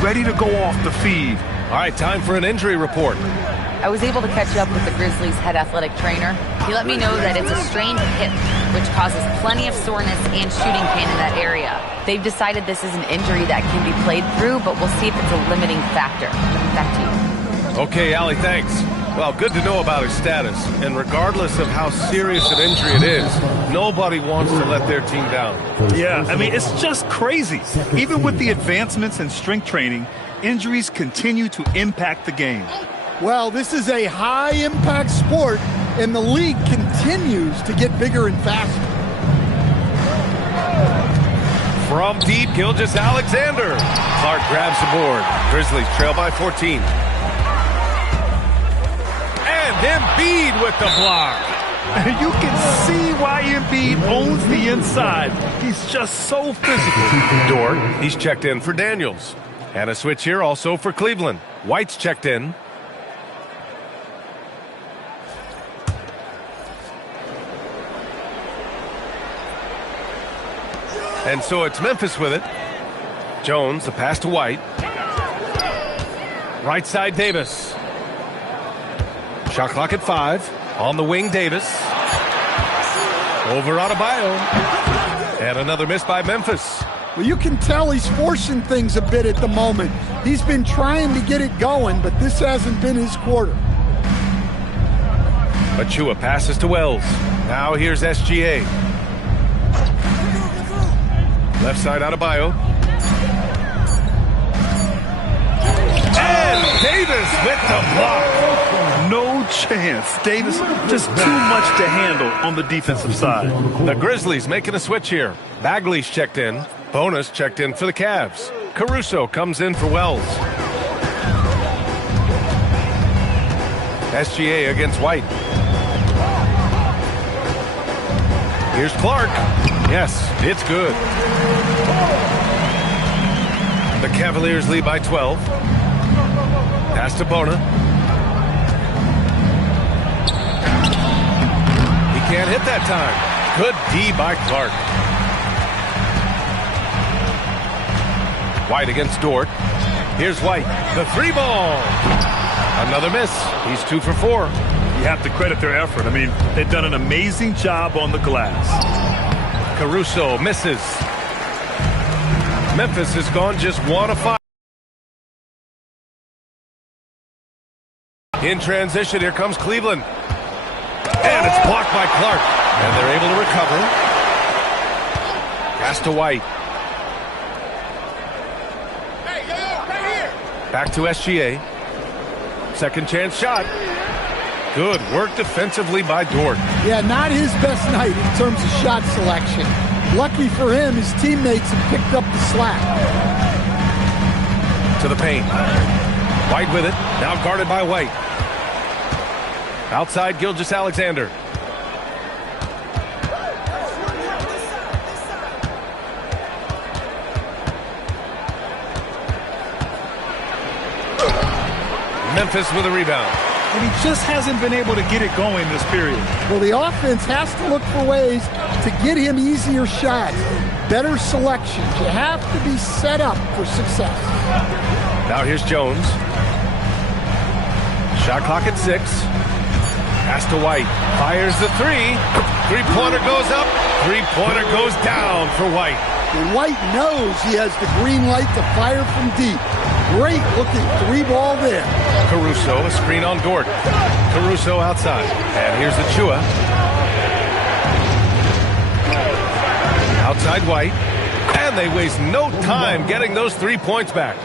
Ready to go off the feed. All right, time for an injury report. I was able to catch up with the Grizzlies' head athletic trainer. He let me know that it's a strained hip, which causes plenty of soreness and shooting pain in that area. They've decided this is an injury that can be played through, but we'll see if it's a limiting factor. Back to you. Okay, Allie, thanks. Well, good to know about his status. And regardless of how serious an injury it is, nobody wants to let their team down. Yeah, I mean, it's just crazy. Even with the advancements in strength training, injuries continue to impact the game. Well, this is a high-impact sport, and the league continues to get bigger and faster. From deep, Gilgeous-Alexander. Clark grabs the board. Grizzlies trail by 14. And Embiid with the block. You can see why Embiid owns the inside. He's just so physical. Dort, he's checked in for Daniels. And a switch here also for Cleveland. White's checked in. And so it's Memphis with it. Jones, the pass to White. Right side, Davis. Shot clock at 5. On the wing, Davis. Over Adebayo. And another miss by Memphis. Well, you can tell he's forcing things a bit at the moment. He's been trying to get it going, but this hasn't been his quarter. Achua passes to Wells. Now here's SGA. Left side, Adebayo. And Davis with the block. No chance. Davis just too much to handle on the defensive side. The Grizzlies making a switch here. Bagley's checked in. Bonus checked in for the Cavs. Caruso comes in for Wells. SGA against White. Here's Clark. Yes, it's good. The Cavaliers lead by 12. Pass to Bona. He can't hit that time. Good D by Clark. White against Dort. Here's White. The 3-ball. Another miss. He's 2 for 4. You have to credit their effort. I mean, they've done an amazing job on the glass. Caruso misses. Memphis has gone just 1 of 5. In transition, here comes Cleveland. And it's blocked by Clark. And they're able to recover. Pass to White. Back to SGA. Second chance shot. Good work defensively by Dort. Yeah, not his best night in terms of shot selection. Lucky for him, his teammates have picked up the slack. To the paint. White with it. Now guarded by White. Outside Gilgeous-Alexander. Memphis with a rebound. And he just hasn't been able to get it going this period. Well, the offense has to look for ways to get him easier shots, better selections. You have to be set up for success. Now here's Jones. Shot clock at 6. Pass to White. Fires the 3. Three-pointer goes up. Three-pointer goes down for White. And White knows he has the green light to fire from deep. Great looking 3-ball there. Caruso, a screen on Dort. Caruso outside. And here's the Chua. Outside White. And they waste no time getting those 3 points back.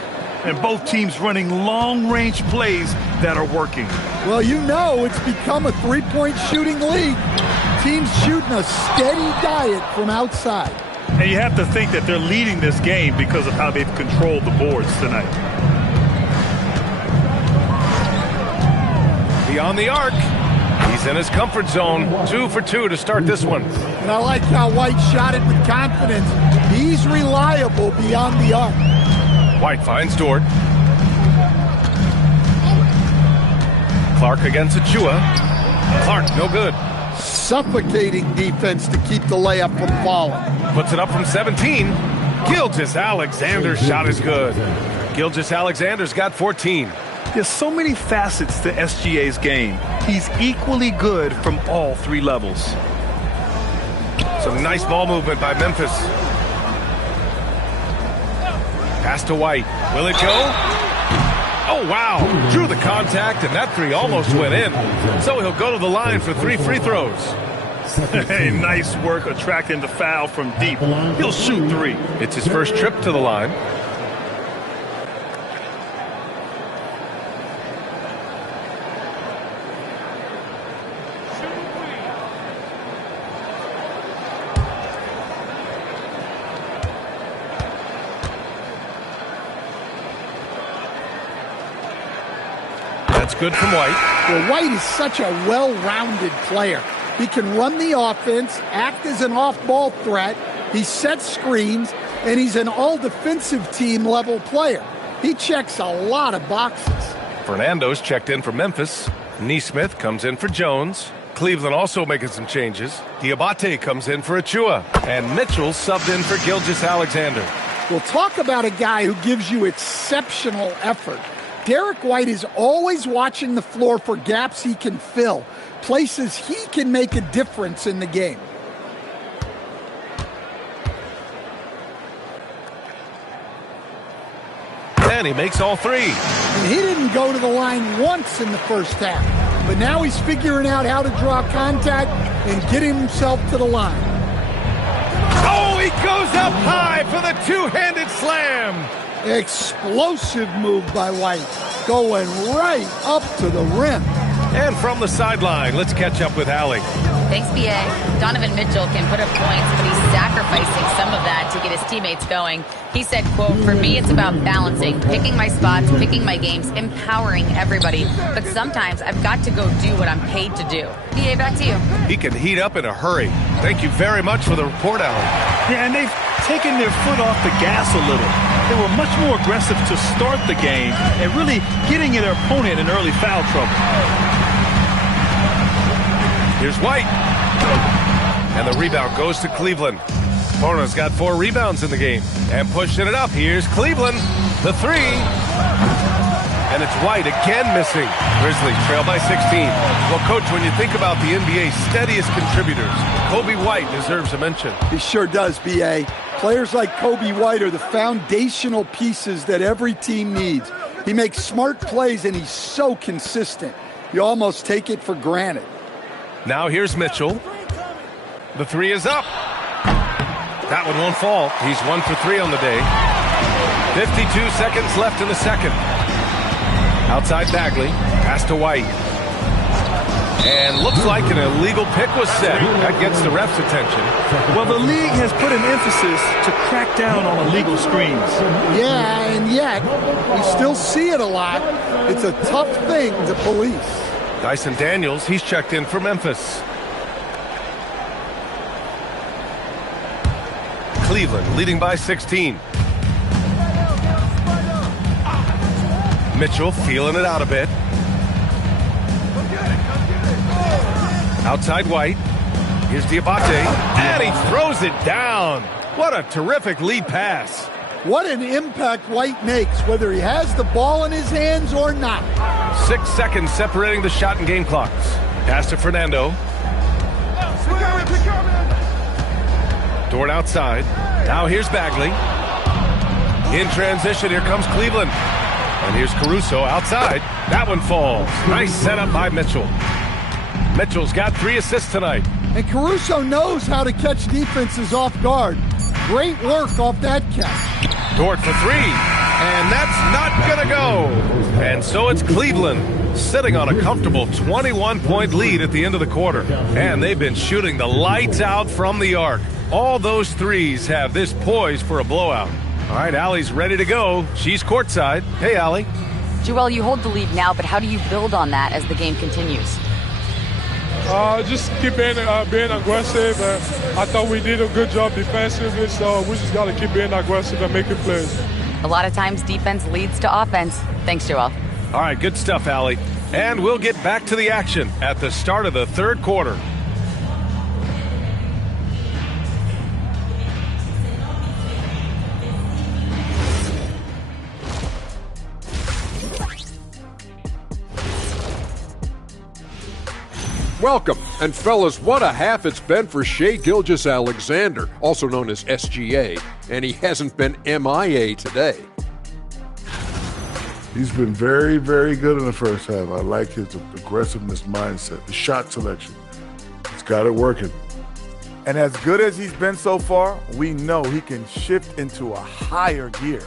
And both teams running long-range plays that are working. Well, you know it's become a three-point shooting league. Teams shooting a steady diet from outside. And you have to think that they're leading this game because of how they've controlled the boards tonight. Beyond the arc. He's in his comfort zone. 2 for 2 to start this one. And I like how White shot it with confidence. He's reliable beyond the arc. White finds Dort. Clark against Achua. Clark, no good. Suffocating defense to keep the layup from falling. Puts it up from 17. Gilgeous-Alexander's shot is good. Gilgeous-Alexander's got 14. There's so many facets to SGA's game. He's equally good from all 3 levels. Some nice ball movement by Memphis. Pass to White. Will it go? Oh, wow. Drew the contact, and that 3 almost went in. So he'll go to the line for 3 free throws. Hey, nice work attracting the foul from deep. He'll shoot 3. It's his first trip to the line. That's good from White. Well, White is such a well-rounded player. He can run the offense, act as an off-ball threat, he sets screens, and he's an all-defensive team level player. He checks a lot of boxes. Fernando's checked in for Memphis. Neesmith comes in for Jones. Cleveland also making some changes. Diabate comes in for Achua. And Mitchell subbed in for Gilgeous-Alexander. We'll talk about a guy who gives you exceptional effort. Derek White is always watching the floor for gaps he can fill, places he can make a difference in the game. And he makes all 3. And he didn't go to the line once in the first half, but now he's figuring out how to draw contact and get himself to the line. Oh, he goes up high for the two-handed slam. Explosive move by White, going right up to the rim. And from the sideline, let's catch up with Allie. Thanks, B.A. Donovan Mitchell can put up points, but he's sacrificing some of that to get his teammates going. He said, quote, "For me, it's about balancing, picking my spots, picking my games, empowering everybody. But sometimes I've got to go do what I'm paid to do." B.A., back to you. He can heat up in a hurry. Thank you very much for the report, Allie. Yeah, and they've taken their foot off the gas a little. They were much more aggressive to start the game and really getting their opponent in early foul trouble. Here's White. And the rebound goes to Cleveland. Porno's got 4 rebounds in the game. And pushing it up. Here's Cleveland. The 3. And it's White again missing. Grizzlies trail by 16. Well, Coach, when you think about the NBA's steadiest contributors, Kobe White deserves a mention. He sure does, B.A. Players like Kobe White are the foundational pieces that every team needs. He makes smart plays, and he's so consistent. you almost take it for granted. Now here's Mitchell. The three is up. That one won't fall. He's 1 for 3 on the day. 52 seconds left in the second. Outside Bagley. Pass to White. And looks like an illegal pick was set. That gets the ref's attention. Well, the league has put an emphasis to crack down on illegal screens. Yeah, and yet we still see it a lot. It's a tough thing to police. Dyson Daniels, he's checked in for Memphis. Cleveland leading by 16. Mitchell feeling it out a bit. Outside White. Here's Diabate. And he throws it down. What a terrific lead pass. What an impact White makes, whether he has the ball in his hands or not. 6 seconds separating the shot and game clocks. Pass to Fernando. Dort outside. Now here's Bagley. In transition, here comes Cleveland. And here's Caruso outside. That one falls. Nice setup by Mitchell. Mitchell's got 3 assists tonight. And Caruso knows how to catch defenses off guard. Great work off that catch. Dort for 3. And that's not going to go. And so it's Cleveland sitting on a comfortable 21-point lead at the end of the quarter. And they've been shooting the lights out from the arc. All those threes have this poised for a blowout. All right, Allie's ready to go. She's courtside. Hey, Allie. Joel, you hold the lead now, but how do you build on that as the game continues? Just keep being aggressive. I thought we did a good job defensively, so we just got to keep being aggressive and making plays. A lot of times defense leads to offense. Thanks, Joel. All right, good stuff, Allie. And we'll get back to the action at the start of the third quarter. Welcome, and fellas, what a half it's been for Shai Gilgeous-Alexander, also known as SGA, and he hasn't been MIA today. He's been very, very good in the first half. I like his aggressiveness mindset, the shot selection. He's got it working. And as good as he's been so far, we know he can shift into a higher gear.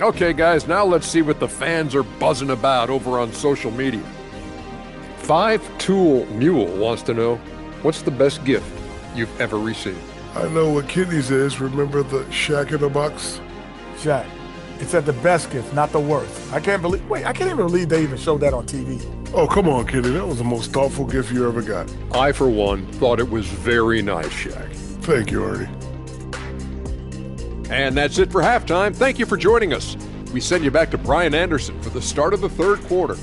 Okay, guys, now let's see what the fans are buzzing about over on social media. 5-Tool Mule wants to know, what's the best gift you've ever received? I know what kidneys is. Remember the Shaq in the box? Shaq. It said the best gift, not the worst. I can't even believe they even showed that on TV. Oh, come on, Kidney. That was the most thoughtful gift you ever got. I, for one, thought it was very nice, Shaq. Thank you, Ernie. And that's it for halftime. Thank you for joining us. We send you back to Brian Anderson for the start of the third quarter.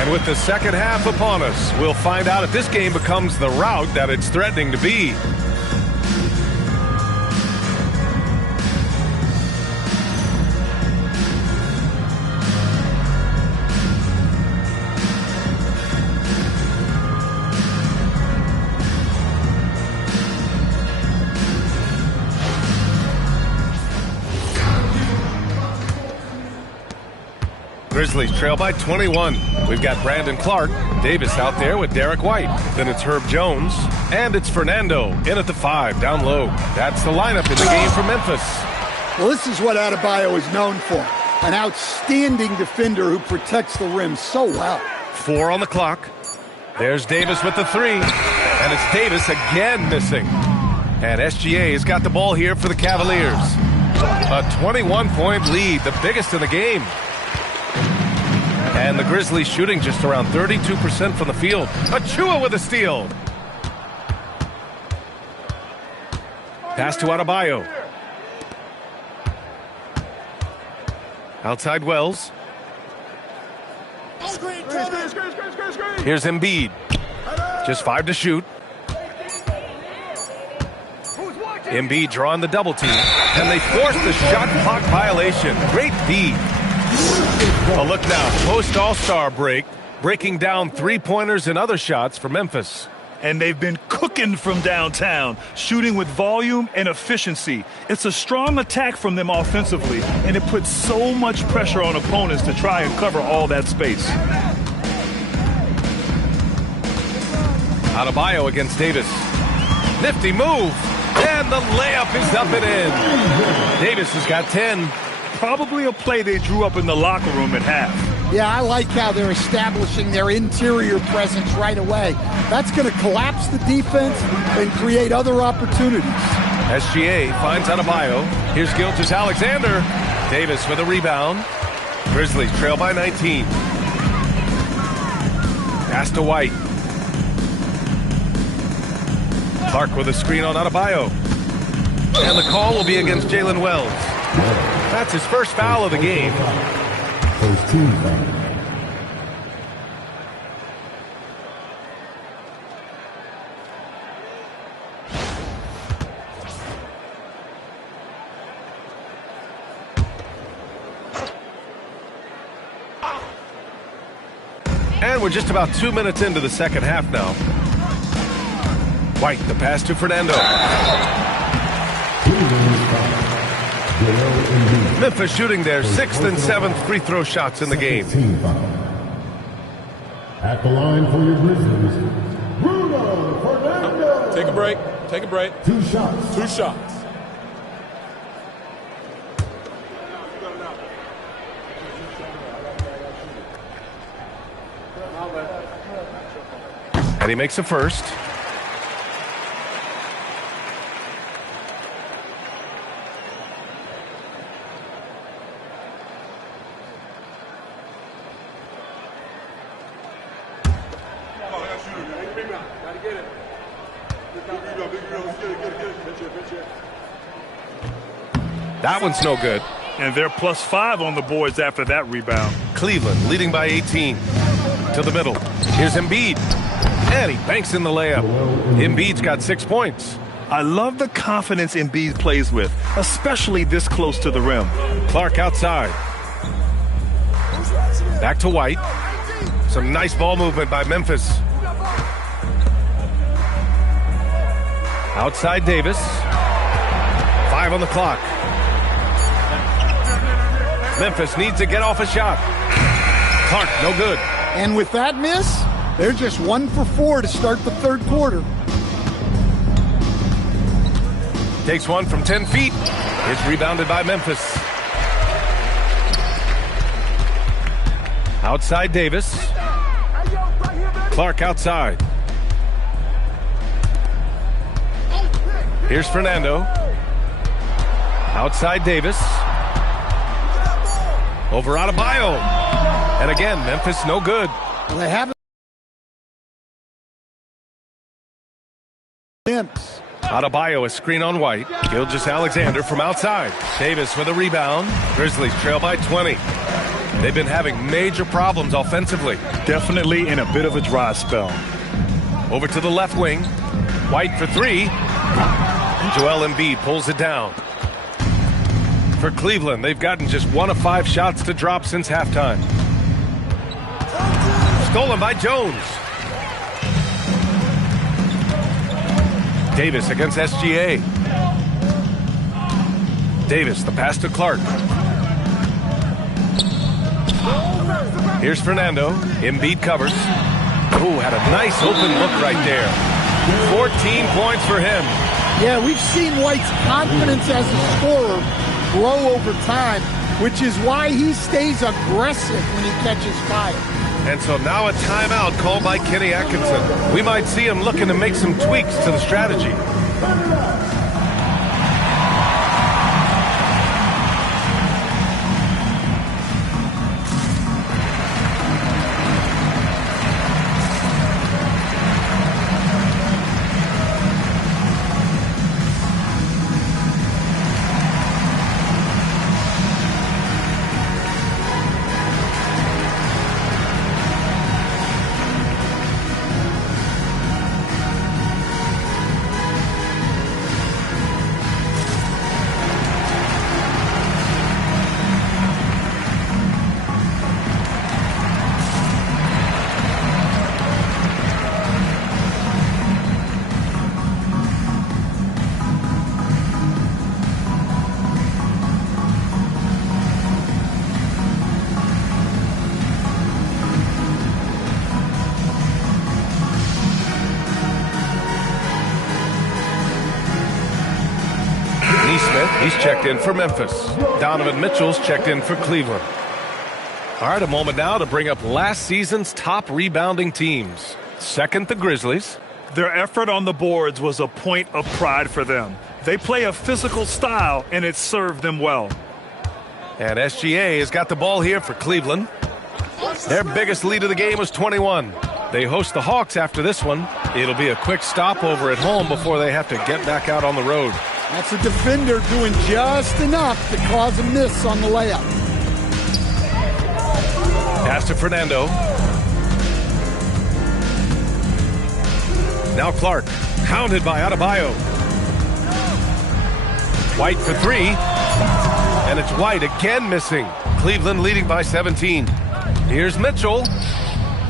And with the second half upon us, we'll find out if this game becomes the rout that it's threatening to be. Grizzlies trail by 21. We've got Brandon Clark, Davis out there with Derek White. Then it's Herb Jones, and it's Fernando in at the 5, down low. That's the lineup in the game for Memphis. Well, this is what Adebayo is known for. An outstanding defender who protects the rim so well. 4 on the clock. There's Davis with the 3, and it's Davis again missing. And SGA has got the ball here for the Cavaliers. A 21-point lead, the biggest in the game. And the Grizzlies shooting just around 32% from the field. Achua with a steal. Pass to Adebayo. Outside Wells. Here's Embiid. Just 5 to shoot. Embiid drawing the double team. And they force the shot clock violation. Great feed. A look now, post-All-Star break, breaking down three-pointers and other shots for Memphis. And they've been cooking from downtown, shooting with volume and efficiency. It's a strong attack from them offensively, and it puts so much pressure on opponents to try and cover all that space. Adebayo against Davis. Nifty move, and the layup is up and in. Davis has got 10. Probably a play they drew up in the locker room at half. Yeah, I like how they're establishing their interior presence right away. That's going to collapse the defense and create other opportunities. SGA finds Adebayo. Here's Gilgeous-Alexander. Davis with a rebound. Grizzlies trail by 19. Pass to White. Clark with a screen on Adebayo. And the call will be against Jalen Wells. That's his first foul of the game. First team foul. And we're just about 2 minutes into the second half now. White, the pass to Fernando. Memphis shooting their 6th and 7th free throw shots in the game. At the line for your Grizzlies, Bruno Fernando. Take a break. Take a break. 2 shots. 2 shots. And he makes a first. That one's no good. And they're +5 on the boards after that rebound. Cleveland leading by 18. To the middle. Here's Embiid. And he banks in the layup. Embiid's got 6 points. I love the confidence Embiid plays with, especially this close to the rim. Clark outside. Back to White. Some nice ball movement by Memphis. Outside Davis. 5 on the clock. Memphis needs to get off a shot. Clark, no good. And with that miss, they're just 1 for 4 to start the third quarter. Takes one from 10 feet. It's rebounded by Memphis. Outside Davis. Clark outside. Here's Fernando. Outside Davis. Over Adebayo. And again, Memphis no good. Well, they haven't. Imps. Adebayo, a screen on White. Gilgeous-Alexander from outside. Davis with a rebound. Grizzlies trail by 20. They've been having major problems offensively. Definitely in a bit of a dry spell. Over to the left wing. White for 3. And Joel Embiid pulls it down. For Cleveland, they've gotten just 1 of 5 shots to drop since halftime. Stolen by Jones. Davis against SGA. Davis, the pass to Clark. Here's Fernando. Embiid covers. Oh, had a nice open look right there. 14 points for him. Yeah, we've seen White's confidence as a scorer grow over time, which is why he stays aggressive when he catches fire. And so now a timeout called by Kenny Atkinson. We might see him looking to make some tweaks to the strategy. Neesmith, he's checked in for Memphis. Donovan Mitchell's checked in for Cleveland. All right, a moment now to bring up last season's top rebounding teams. Second, the Grizzlies. Their effort on the boards was a point of pride for them. They play a physical style, and it served them well. And SGA has got the ball here for Cleveland. Their biggest lead of the game was 21. They host the Hawks after this one. It'll be a quick stopover at home before they have to get back out on the road. That's a defender doing just enough to cause a miss on the layup. Pass to Fernando. Now Clark, hounded by Adebayo. White for three. And it's White again missing. Cleveland leading by 17. Here's Mitchell.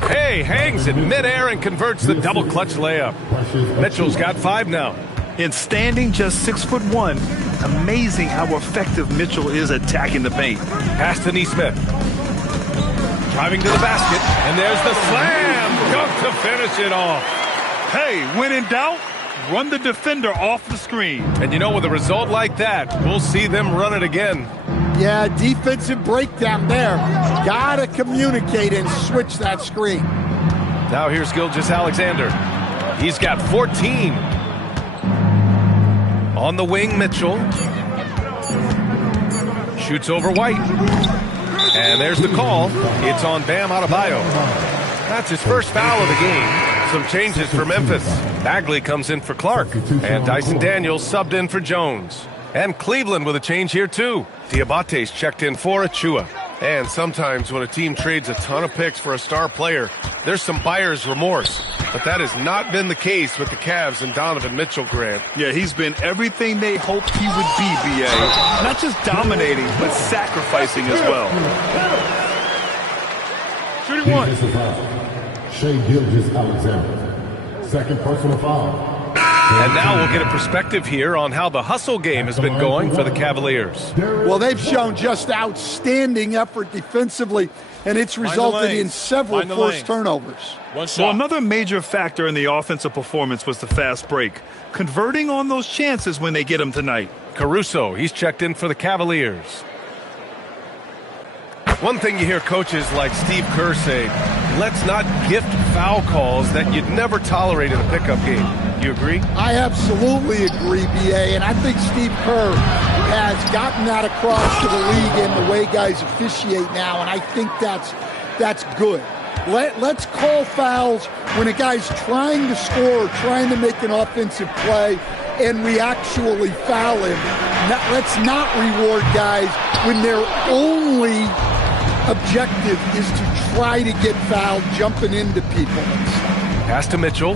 Hey, hangs in midair and converts the double clutch layup. Mitchell's got 5 now. In standing just 6'1", amazing how effective Mitchell is attacking the paint. Pass to Neesmith. Driving to the basket, and there's the slam dunk to finish it off. Hey, when in doubt, run the defender off the screen. And you know, with a result like that, we'll see them run it again. Yeah, defensive breakdown there. Gotta communicate and switch that screen. Now here's Gilgeous-Alexander. He's got 14. On the wing, Mitchell. Shoots over White. And there's the call. It's on Bam Adebayo. That's his first foul of the game. Some changes for Memphis. Bagley comes in for Clark. And Dyson Daniels subbed in for Jones. And Cleveland with a change here, too. Diabate's checked in for Achua. And sometimes when a team trades a ton of picks for a star player, there's some buyer's remorse. But that has not been the case with the Cavs and Donovan Mitchell, Grant. Yeah, he's been everything they hoped he would be, B.A. Not just dominating, but sacrificing as well. Shooting one. Shai Gilgeous-Alexander. Second personal foul. And now we'll get a perspective here on how the hustle game has been going for the Cavaliers. Well, they've shown just outstanding effort defensively, and it's resulted in several forced turnovers. Well, another major factor in the offensive performance was the fast break. Converting on those chances when they get them tonight. Caruso, he's checked in for the Cavaliers. One thing you hear coaches like Steve Kerr say, let's not gift foul calls that you'd never tolerate in a pickup game. You agree? I absolutely agree, B.A., and I think Steve Kerr has gotten that across to the league and the way guys officiate now, and I think that's good. Let's call fouls when a guy's trying to score or trying to make an offensive play and we actually foul him. Let's not reward guys when their only objective is to try to get fouled jumping into people. Pass to Mitchell.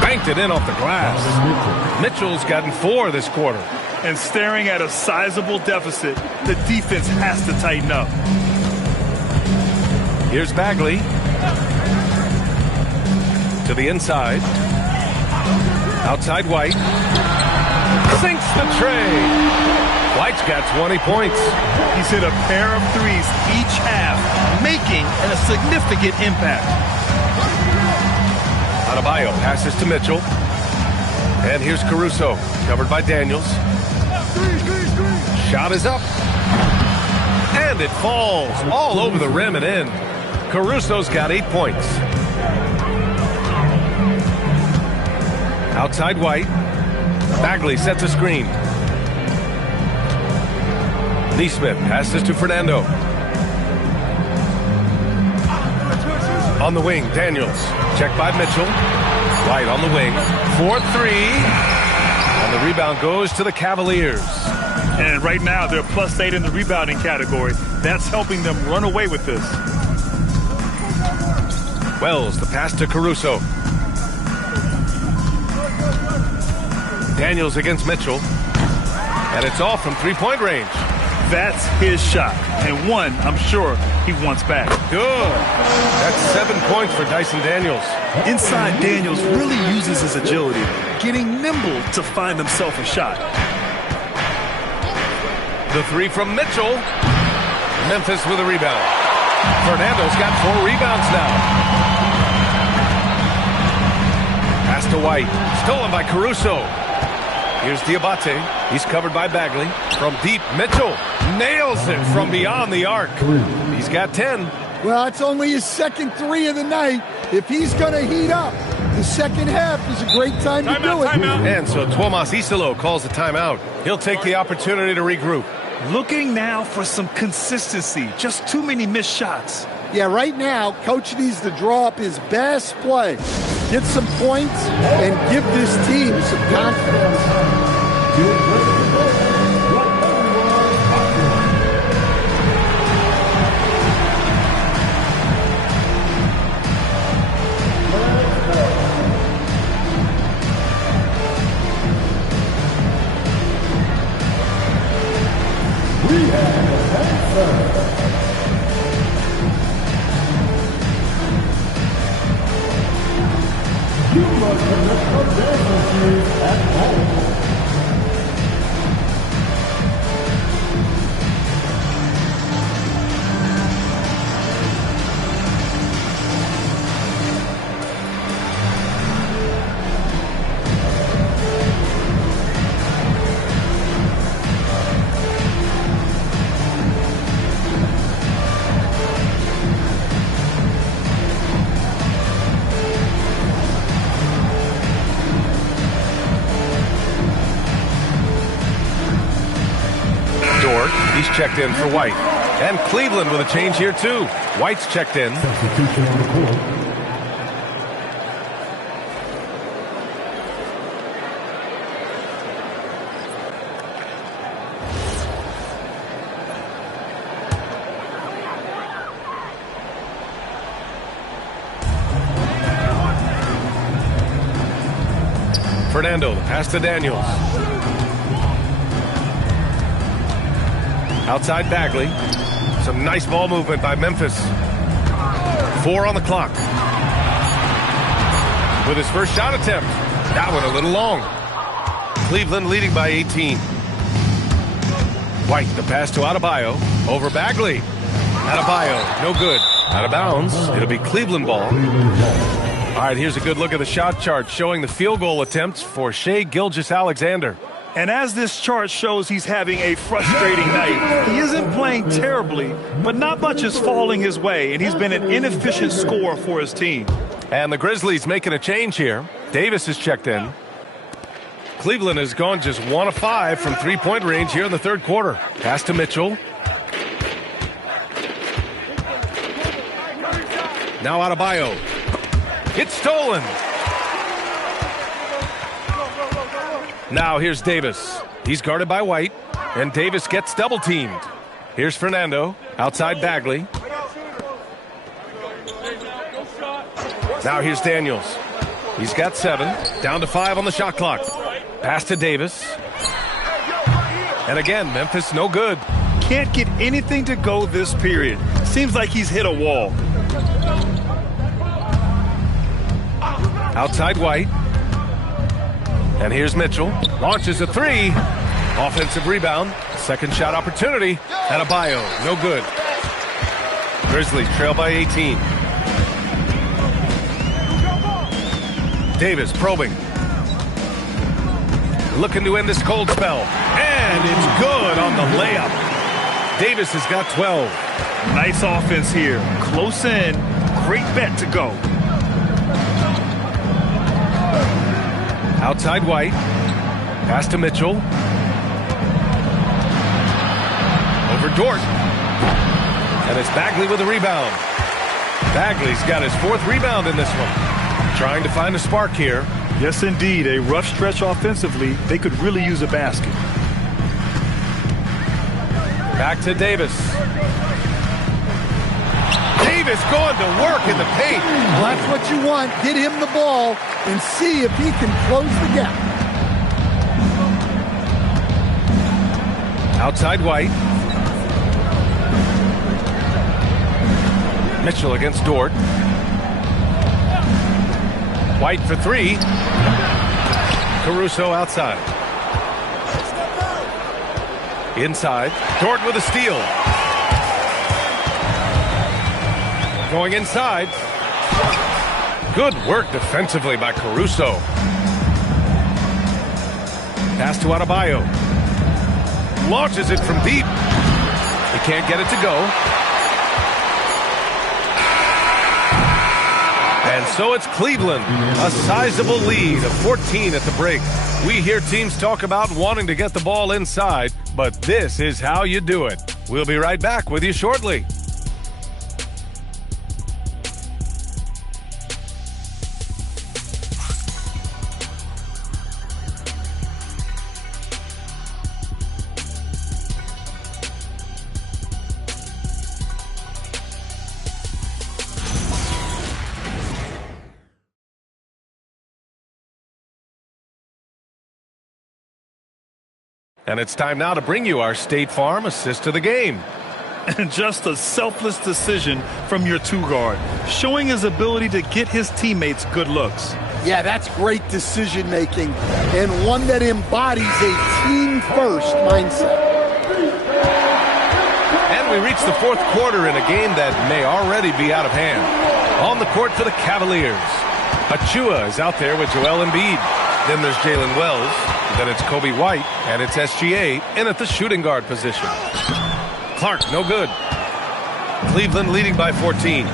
Banked it in off the glass. Mitchell's gotten 4 this quarter. And staring at a sizable deficit, the defense has to tighten up. Here's Bagley. To the inside. Outside White. Sinks the tray. White's got 20 points. He's hit a pair of threes each half, making a significant impact. Adebayo passes to Mitchell. And here's Caruso, covered by Daniels. Shot is up. And it falls all over the rim and in. Caruso's got 8 points. Outside White. Bagley sets a screen. Neesmith passes to Fernando. On the wing, Daniels. Checked by Mitchell. White on the wing. 4-3. And the rebound goes to the Cavaliers. And right now, they're +8 in the rebounding category. That's helping them run away with this. Wells, the pass to Caruso. Daniels against Mitchell. And it's off from three-point range. That's his shot. And one, I'm sure, he wants back. Good. That's 7 points for Dyson Daniels. Inside, Daniels really uses his agility, getting nimble to find himself a shot. The three from Mitchell. Memphis with a rebound. Fernando's got 4 rebounds now. to White. Stolen by Caruso. Here's Diabate. He's covered by Bagley. From deep, Mitchell nails it from beyond the arc. He's got 10. Well, it's only his second 3 of the night. If he's going to heat up, the second half is a great time to do it. And so Tuomas Isalo calls the timeout. He'll take the opportunity to regroup. Looking now for some consistency. Just too many missed shots. Yeah, right now, Coach needs to draw up his best play, get some points, and give this team some confidence. He's checked in for White. And Cleveland with a change here, too. White's checked in. Fernando, the pass to Daniels. Outside Bagley. Some nice ball movement by Memphis. 4 on the clock. With his first shot attempt. That one a little long. Cleveland leading by 18. White, the pass to Adebayo. Over Bagley. Adebayo, no good. Out of bounds. It'll be Cleveland ball. All right, here's a good look at the shot chart showing the field goal attempts for Shai Gilgeous-Alexander. And as this chart shows, he's having a frustrating night. He isn't playing terribly, but not much is falling his way, and he's been an inefficient scorer for his team. And the Grizzlies making a change here. Davis is checked in. Cleveland has gone just 1 of 5 from three-point range here in the third quarter. Pass to Mitchell. Now Adebayo. It's stolen. Now here's Davis. He's guarded by White, and Davis gets double-teamed. Here's Fernando, outside Bagley. Now here's Daniels. He's got 7, down to 5 on the shot clock. Pass to Davis. And again, Memphis no good. Can't get anything to go this period. Seems like he's hit a wall. Outside White. And here's Mitchell. Launches a 3. Offensive rebound. Second shot opportunity. Adebayo, no good. Grizzlies trail by 18. Davis probing. Looking to end this cold spell. And it's good on the layup. Davis has got 12. Nice offense here. Close in. Great bet to go. Outside White. Pass to Mitchell. Over Dort. And it's Bagley with a rebound. Bagley's got his 4th rebound in this one. Trying to find a spark here. Yes, indeed. A rough stretch offensively. They could really use a basket. Back to Davis. Davis going to work in the paint. Well, that's what you want. Get him the ball and see if he can close the gap. Outside White. Mitchell against Dort. White for 3. Caruso outside. Inside. Dort with a steal. Going inside. Good work defensively by Caruso. Pass to Adebayo. Launches it from deep. He can't get it to go. And so it's Cleveland, a sizable lead of 14 at the break. We hear teams talk about wanting to get the ball inside, but this is how you do it. We'll be right back with you shortly. And it's time now to bring you our State Farm assist to the game. And just a selfless decision from your two-guard, showing his ability to get his teammates good looks. Yeah, that's great decision-making, and one that embodies a team-first mindset. And we reach the fourth quarter in a game that may already be out of hand. On the court for the Cavaliers. Achua is out there with Joel Embiid. Then there's Jalen Wells. Then it's Kobe White, and it's SGA in at the shooting guard position. Clark, no good. Cleveland leading by 14.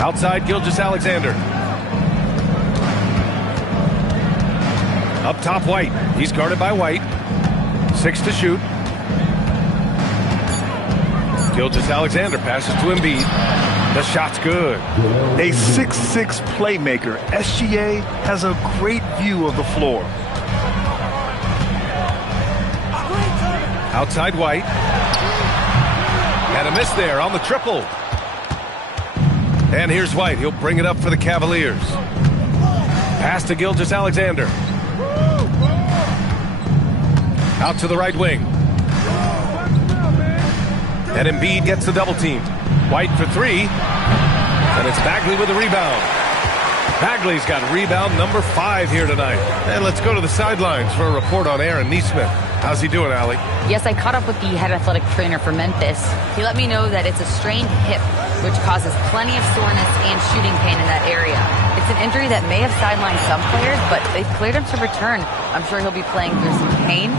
Outside, Gilgeous-Alexander. Up top, White. He's guarded by White. 6 to shoot. Gilgeous-Alexander passes to Embiid. The shot's good. A 6'6" playmaker, SGA has a great view of the floor. Outside White. And a miss there on the triple. And here's White. He'll bring it up for the Cavaliers. Pass to Gilgeous-Alexander. Out to the right wing. And Embiid gets the double team. White for 3. And it's Bagley with the rebound. Bagley's got rebound number 5 here tonight. And let's go to the sidelines for a report on Aaron Nesmith. How's he doing, Allie? Yes, I caught up with the head athletic trainer for Memphis. He let me know that it's a strained hip, which causes plenty of soreness and shooting pain in that area. It's an injury that may have sidelined some players, but they've cleared him to return. I'm sure he'll be playing through some pain,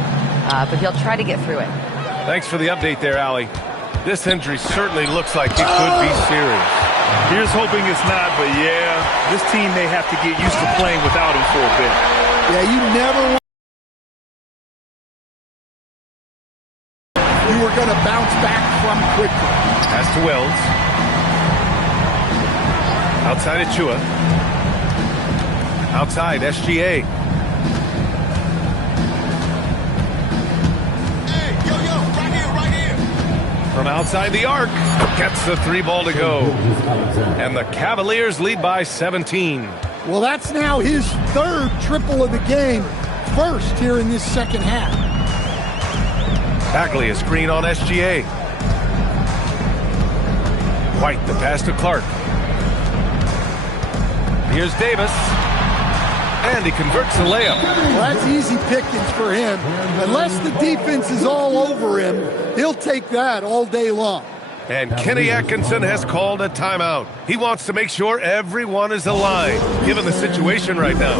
but he'll try to get through it. Thanks for the update there, Allie. This injury certainly looks like it could be serious. Here's hoping it's not, but yeah, this team may have to get used to playing without him for a bit. Yeah, you never want you were going to bounce back from quickly. Pass to Wells. Outside Achua. Outside SGA. From outside the arc, gets the 3 ball to go. And the Cavaliers lead by 17. Well, that's now his 3rd triple of the game, first here in this second half. Bagley, a screen on SGA. White, the pass to Clark. Here's Davis. And he converts the layup. Well, that's easy pickings for him. Unless the defense is all over him, he'll take that all day long. And Kenny Atkinson has called a timeout. He wants to make sure everyone is aligned, given the situation right now.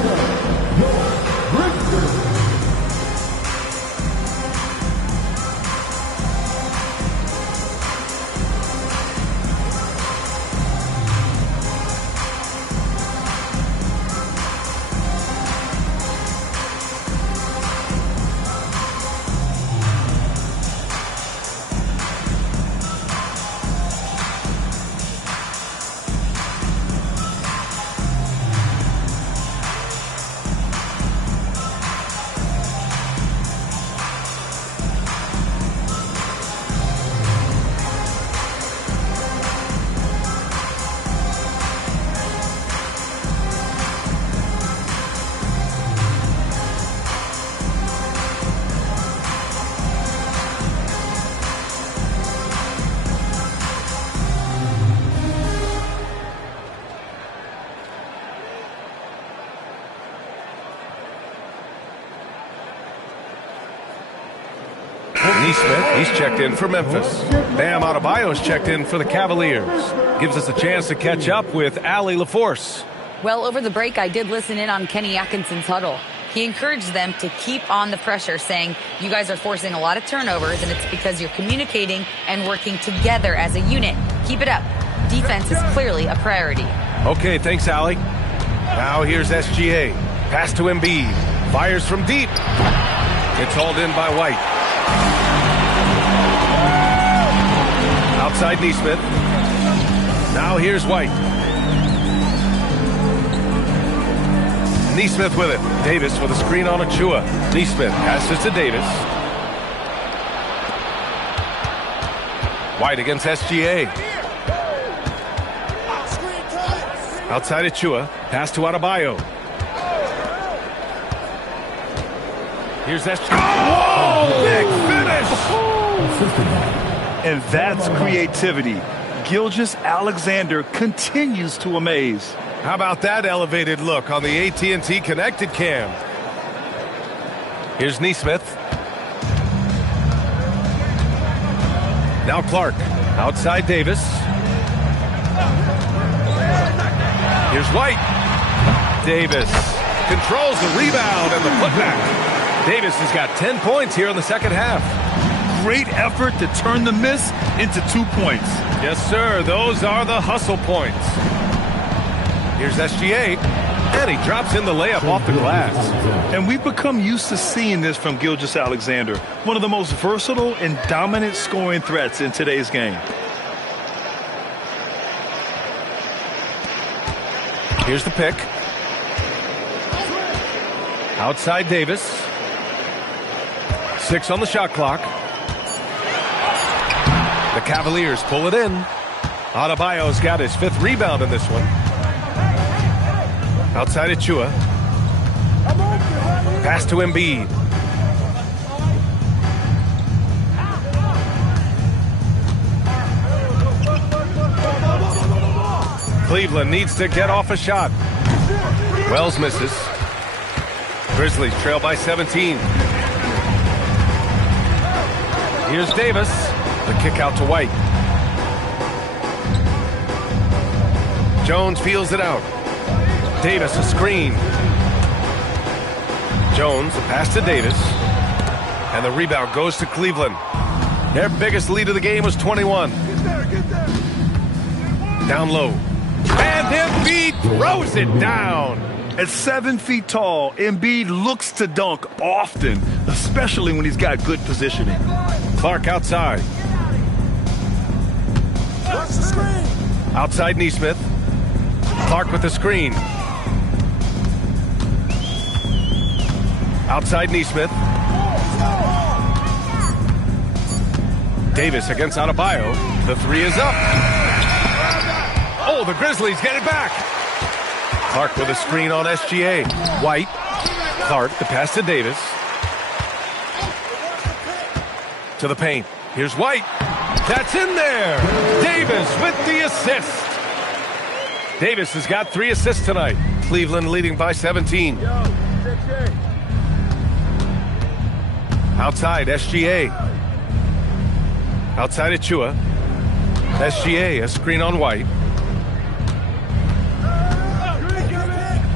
Nesmith, he's checked in for Memphis. Bam Adebayo's checked in for the Cavaliers. Gives us a chance to catch up with Allie LaForce. Well, over the break, I did listen in on Kenny Atkinson's huddle. He encouraged them to keep on the pressure, saying, you guys are forcing a lot of turnovers, and it's because you're communicating and working together as a unit. Keep it up. Defense is clearly a priority. Okay, thanks, Allie. Now here's SGA. Pass to Embiid. Fires from deep. It's hauled in by White. Outside Neesmith. Now here's White. Neesmith with it. Davis with a screen on Achua. Neesmith passes to Davis. White against SGA. Outside Achua. Pass to Adebayo. Here's SGA. Whoa! Big finish! And that's creativity. Gilgeous-Alexander continues to amaze. How about that elevated look on the AT&T connected cam? Here's Neesmith. Now Clark. Outside Davis. Here's White. Davis controls the rebound and the putback. Davis has got 10 points here in the second half. Great effort to turn the miss into 2 points. Yes, sir. Those are the hustle points. Here's SGA, and he drops in the layup off the glass. And we've become used to seeing this from Gilgeous-Alexander, one of the most versatile and dominant scoring threats in today's game. Here's the pick. Outside Davis. 6 on the shot clock. The Cavaliers pull it in. Adebayo's got his 5th rebound in this one. Outside Achua. Pass to Embiid. Cleveland needs to get off a shot. Wells misses. Grizzlies trail by 17. Here's Davis. The kick out to White. Jones feels it out. Davis a screen. Jones, the pass to Davis. And the rebound goes to Cleveland. Their biggest lead of the game was 21. Down low. And Embiid throws it down. At 7 feet tall, Embiid looks to dunk often, especially when he's got good positioning. Clark outside. Outside Neesmith. Clark with the screen. Outside Neesmith. Davis against Adebayo. The 3 is up. Oh, the Grizzlies get it back. Clark with a screen on SGA. White. Clark, the pass to Davis. To the paint. Here's White. That's in there. Davis with the assist. Davis has got 3 assists tonight. Cleveland leading by 17. Outside, SGA. Outside Achua. SGA, a screen on White.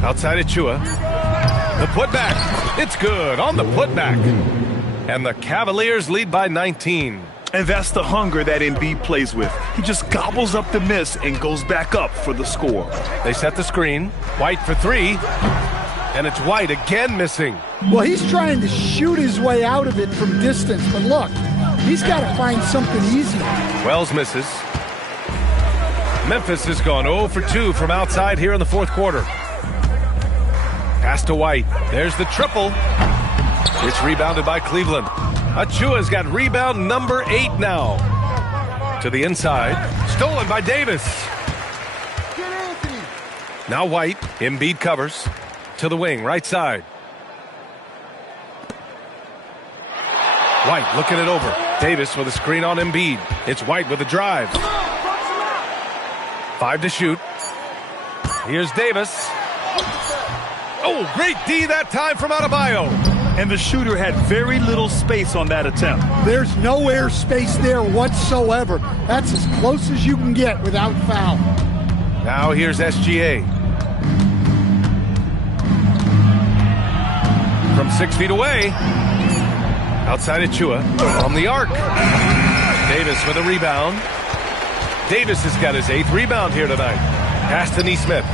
Outside Achua. The putback. It's good on the putback. And the Cavaliers lead by 19. And that's the hunger that Embiid plays with. He just gobbles up the miss and goes back up for the score. They set the screen. White for 3. And it's White again missing. Well, he's trying to shoot his way out of it from distance. But look, he's got to find something easy. Wells misses. Memphis has gone 0 for 2 from outside here in the 4th quarter. Pass to White. There's the triple. It's rebounded by Cleveland. Achua's got rebound number 8 now. To the inside. Stolen by Davis. Now White. Embiid covers. To the wing, right side. White looking it over. Davis with a screen on Embiid. It's White with a drive. 5 to shoot. Here's Davis. Oh, great D that time from Adebayo. And the shooter had very little space on that attempt. There's no air space there whatsoever. That's as close as you can get without foul. Now here's SGA. 6 feet away. Outside Achua from the arc. Davis with a rebound. Davis has got his 8th rebound here tonight. Pass to Neesmith.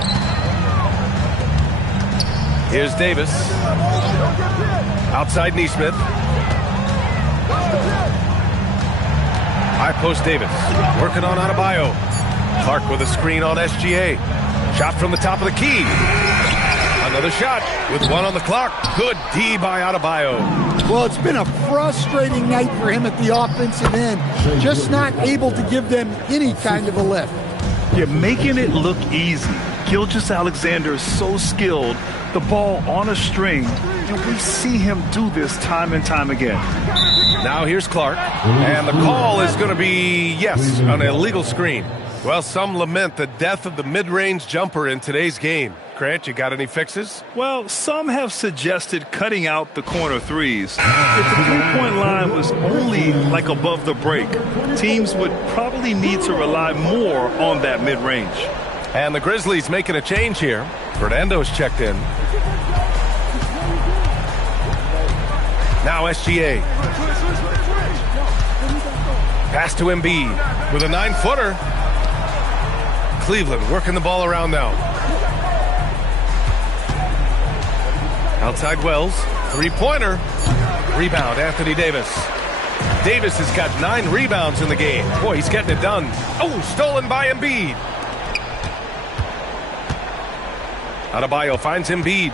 Here's Davis. Outside Neesmith. High post Davis. Working on Adebayo. Clark with a screen on SGA. Shot from the top of the key. Another shot with 1 on the clock. Good D by Adebayo. Well, it's been a frustrating night for him at the offensive end. Just not able to give them any kind of a lift. You're making it look easy. Gilgeous-Alexander is so skilled. The ball on a string. And we see him do this time and time again. Now here's Clark. And the call is going to be, yes, an illegal screen. Well, some lament the death of the mid-range jumper in today's game. Grant, you got any fixes? Well, some have suggested cutting out the corner threes. If the three-point line was only like above the break, teams would probably need to rely more on that mid-range. And the Grizzlies making a change here. Fernando's checked in. Now SGA. Pass to Embiid with a 9-footer. Cleveland working the ball around now. Outside Wells. 3-pointer. Rebound, Anthony Davis. Davis has got 9 rebounds in the game. Boy, he's getting it done. Oh, stolen by Embiid. Adebayo finds Embiid.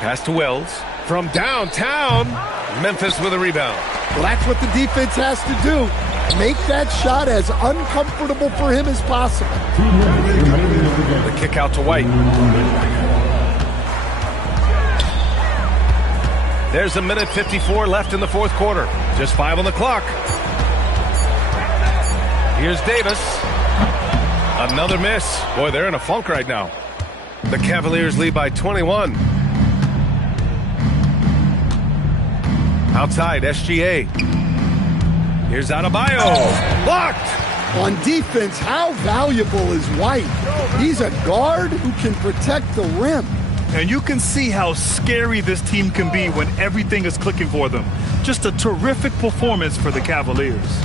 Pass to Wells. From downtown, Memphis with a rebound. Well, that's what the defense has to do. Make that shot as uncomfortable for him as possible. The kick out to White. There's 1:54 left in the 4th quarter. Just 5 on the clock. Here's Davis. Another miss. Boy, they're in a funk right now. The Cavaliers lead by 21. Outside, SGA. Here's Adebayo. Blocked! On defense, how valuable is White? He's a guard who can protect the rim. And you can see how scary this team can be when everything is clicking for them. Just a terrific performance for the Cavaliers.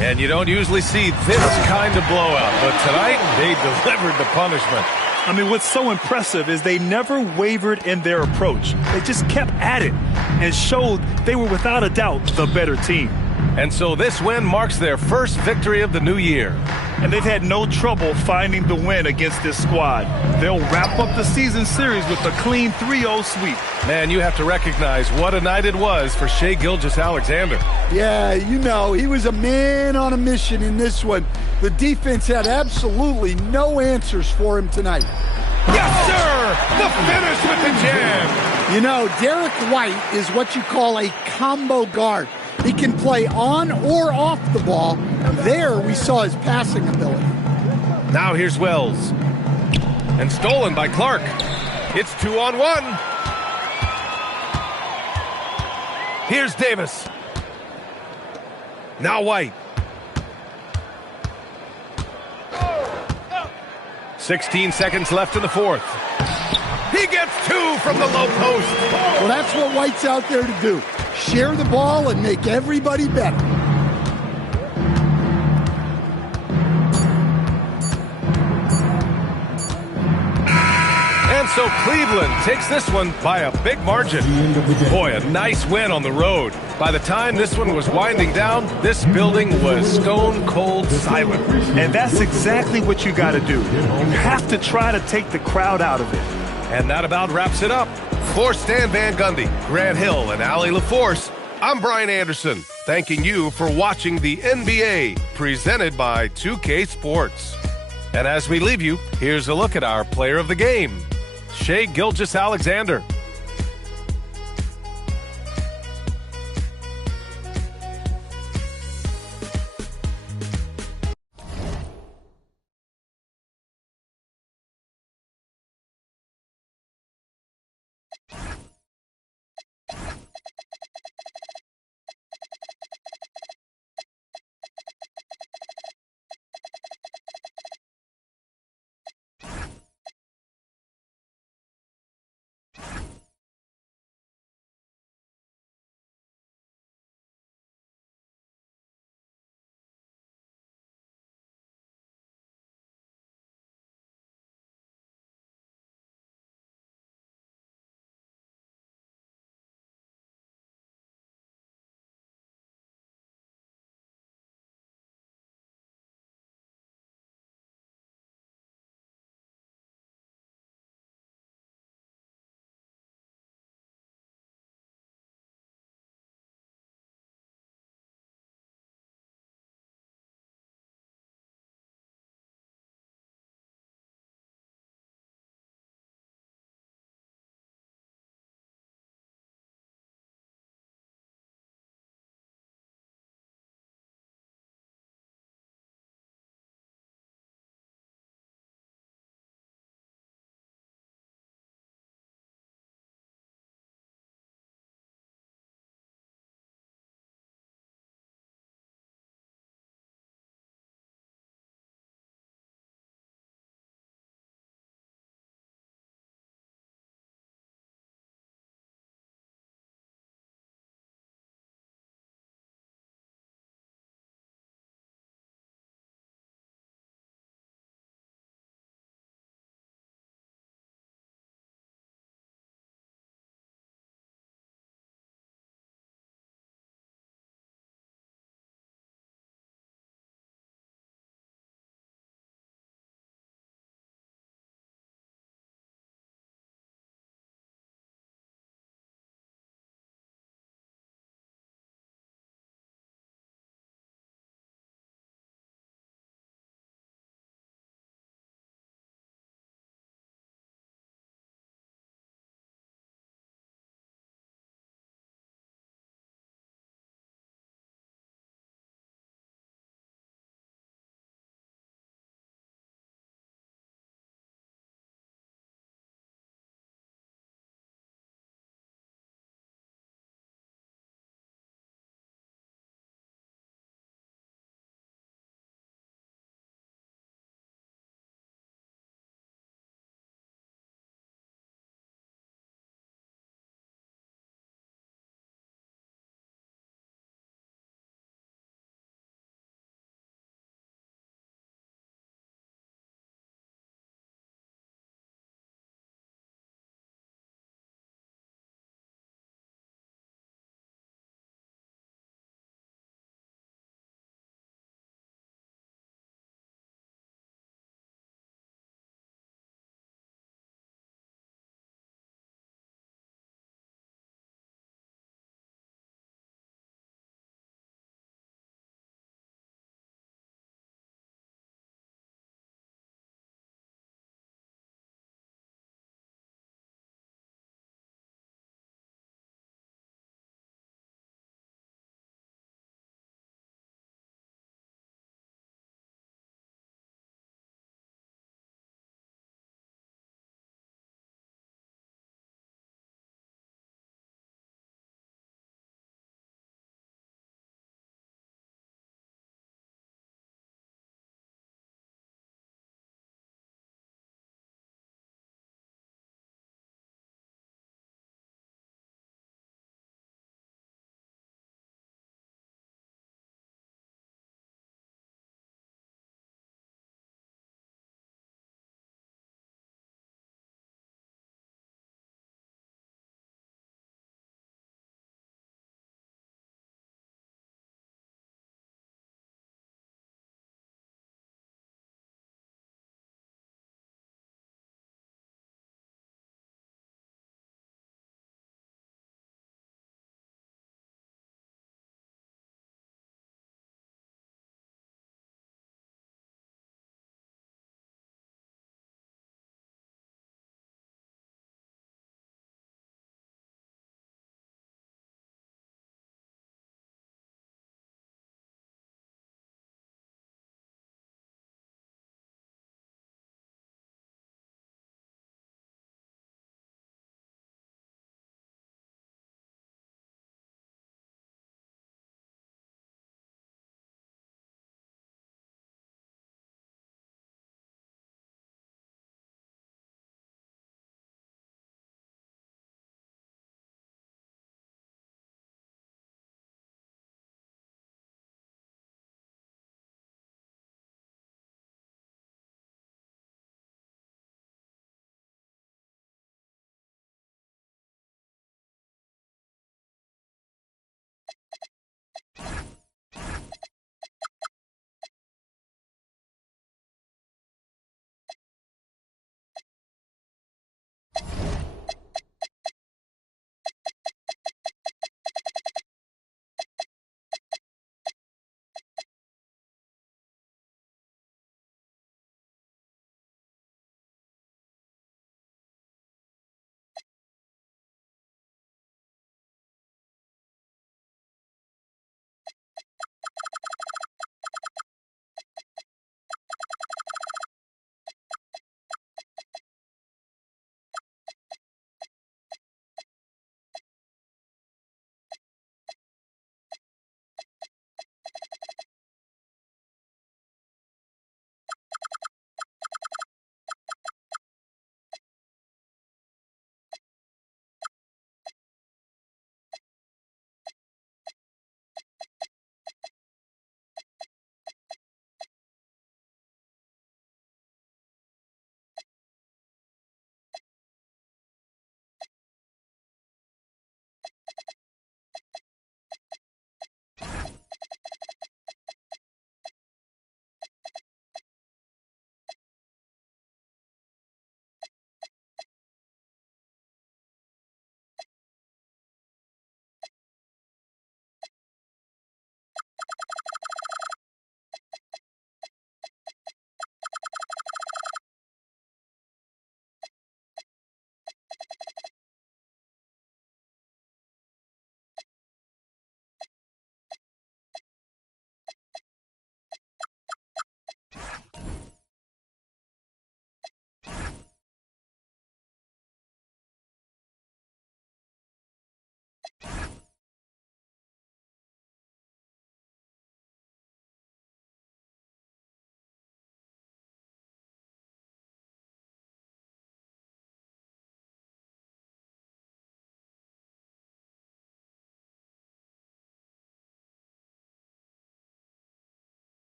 And you don't usually see this kind of blowout, but tonight they delivered the punishment. I mean, what's so impressive is they never wavered in their approach. They just kept at it and showed they were without a doubt the better team. And so this win marks their first victory of the new year. And they've had no trouble finding the win against this squad. They'll wrap up the season series with a clean 3-0 sweep. Man, you have to recognize what a night it was for Shai Gilgeous-Alexander. Yeah, you know, he was a man on a mission in this one. The defense had absolutely no answers for him tonight. Yes, sir! The finish with the jam! You know, Derek White is what you call a combo guard. He can play on or off the ball. There we saw his passing ability. Now here's Wells. And stolen by Clark. It's 2-on-1. Here's Davis. Now White. 16 seconds left in the 4th. He gets 2 from the low post. Well, that's what White's out there to do. Share the ball and make everybody better. And so Cleveland takes this one by a big margin. Boy, a nice win on the road. By the time this one was winding down, this building was stone cold silent. And that's exactly what you got to do. You have to try to take the crowd out of it. And that about wraps it up. For Stan Van Gundy, Grant Hill, and Allie LaForce, I'm Brian Anderson, thanking you for watching the NBA, presented by 2K Sports. And as we leave you, here's a look at our player of the game, Shai Gilgeous-Alexander.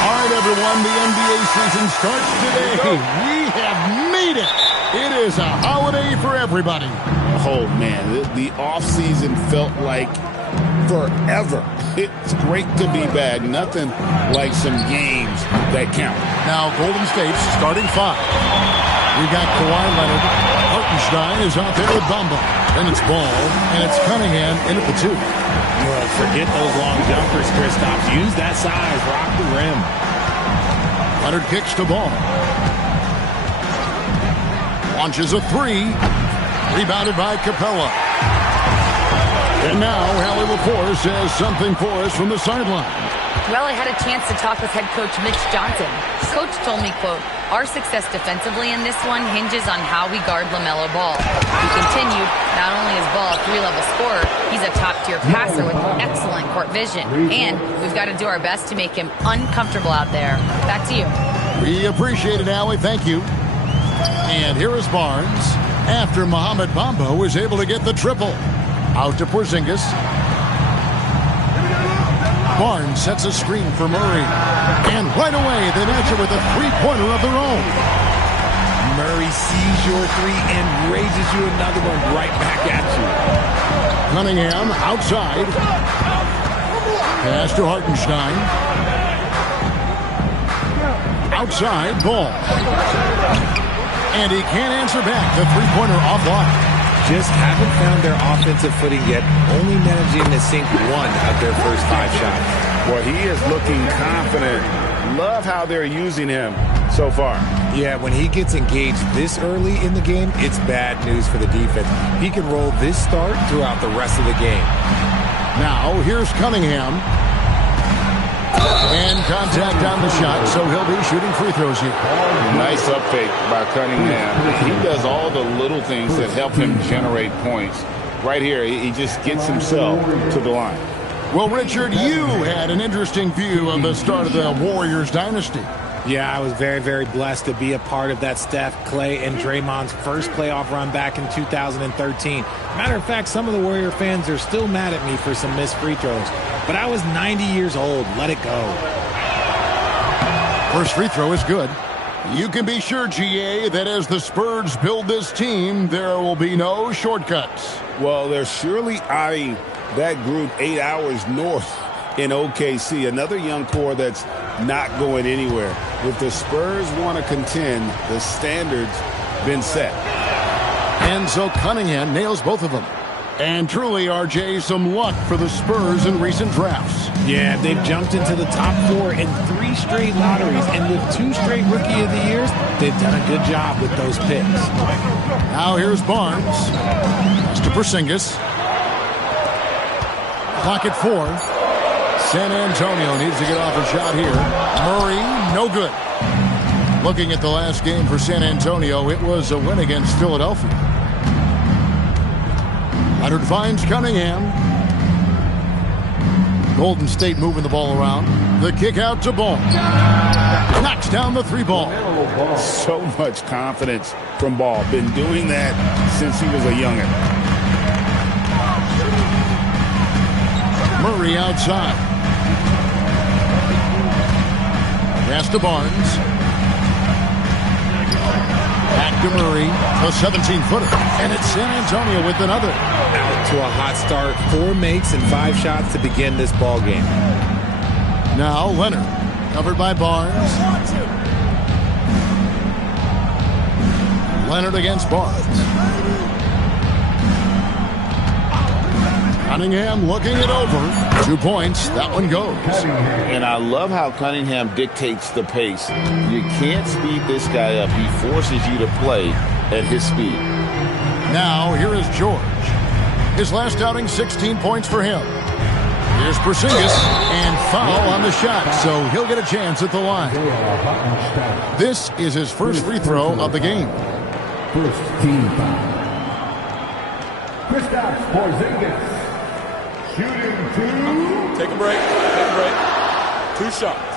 All right, everyone, the NBA season starts today. We have made it. It is a holiday for everybody. Oh, man, the offseason felt like forever. It's great to be back. Nothing like some games that count. Now, Golden State's starting five. We got Kawhi Leonard. Hartenstein is out there with Bamba. Then it's Ball, and it's Cunningham in at the 2. Well, forget those long jumpers, Kristaps. Use that size. Rock the rim. Leonard kicks to Ball. Launches a 3. Rebounded by Capella. And now, Hallie LaForce has something for us from the sideline. Well, I had a chance to talk with head coach Mitch Johnson. Coach told me, quote, our success defensively in this one hinges on how we guard LaMelo Ball. He continued, not only is Ball a 3-level scorer, he's a top-tier passer with excellent court vision. And we've got to do our best to make him uncomfortable out there. Back to you. We appreciate it, Allie. Thank you. And here is Barnes after Mohamed Bamba was able to get the triple. Out to Porzingis. Barnes sets a screen for Murray. And right away, they match it with a three-pointer of their own. Murray sees your 3 and raises you another one right back at you. Cunningham outside. Pass to Hartenstein. Outside, Ball. And he can't answer back. The three-pointer offline. Just haven't found their offensive footing yet, only managing to sink 1 of their first 5 shots. Well, he is looking confident. Love how they're using him so far. Yeah, when he gets engaged this early in the game, it's bad news for the defense. He can roll this start throughout the rest of the game. Now, here's Cunningham. And contact on the shot, so he'll be shooting free throws here. Nice up fake by Cunningham. He does all the little things that help him generate points. Right here, he just gets himself to the line. Well, Richard, you had an interesting view of the start of the Warriors dynasty. Yeah, I was very, very blessed to be a part of that Steph, Clay, and Draymond's first playoff run back in 2013. Matter of fact, some of the Warrior fans are still mad at me for some missed free throws. But I was 90 years old. Let it go. First free throw is good. You can be sure, GA, that as the Spurs build this team, there will be no shortcuts. Well, they're surely eyeing that group 8 hours north in OKC. Another young core that's not going anywhere. If the Spurs want to contend, the standard's been set. And so Cunningham nails both of them. And truly, RJ, some luck for the Spurs in recent drafts. Yeah, they've jumped into the top 4 in 3 straight lotteries. And with 2 straight Rookie of the Years, they've done a good job with those picks. Now here's Barnes. Pass to Porzingis. Clock at 4. San Antonio needs to get off a shot here. Murray, no good. Looking at the last game for San Antonio, it was a win against Philadelphia. Leonard finds Cunningham. Golden State moving the ball around. The kick out to Ball. Knocks down the 3 ball. So much confidence from Ball. Been doing that since he was a youngin'. Murray outside. Pass to Barnes. Back to Murray, a 17-footer. And it's San Antonio with another. Out to a hot start. 4 makes and 5 shots to begin this ball game. Now Leonard, covered by Barnes. Leonard against Barnes. Cunningham looking it over. 2 points. That one goes. And I love how Cunningham dictates the pace. You can't speed this guy up. He forces you to play at his speed. Now, here is George. His last outing, 16 points for him. Here's Porzingis, and foul on the shot, so he'll get a chance at the line. This is his first free throw of the game. First team foul. Kristaps Porzingis. Shooting 2. Take a break. Take a break. 2 shots.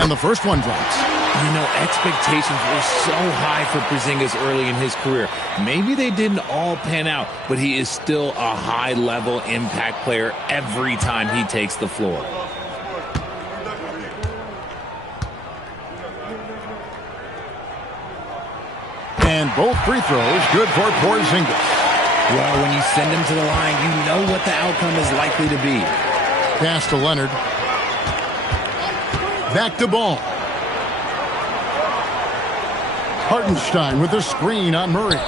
And the first one drops. You know, expectations were so high for Porzingis early in his career. Maybe they didn't all pan out, but he is still a high-level impact player every time he takes the floor. And both free throws good for Porzingis. Well, when you send him to the line, you know what the outcome is likely to be. Pass to Leonard. Back to Ball. Hartenstein with a screen on Murray.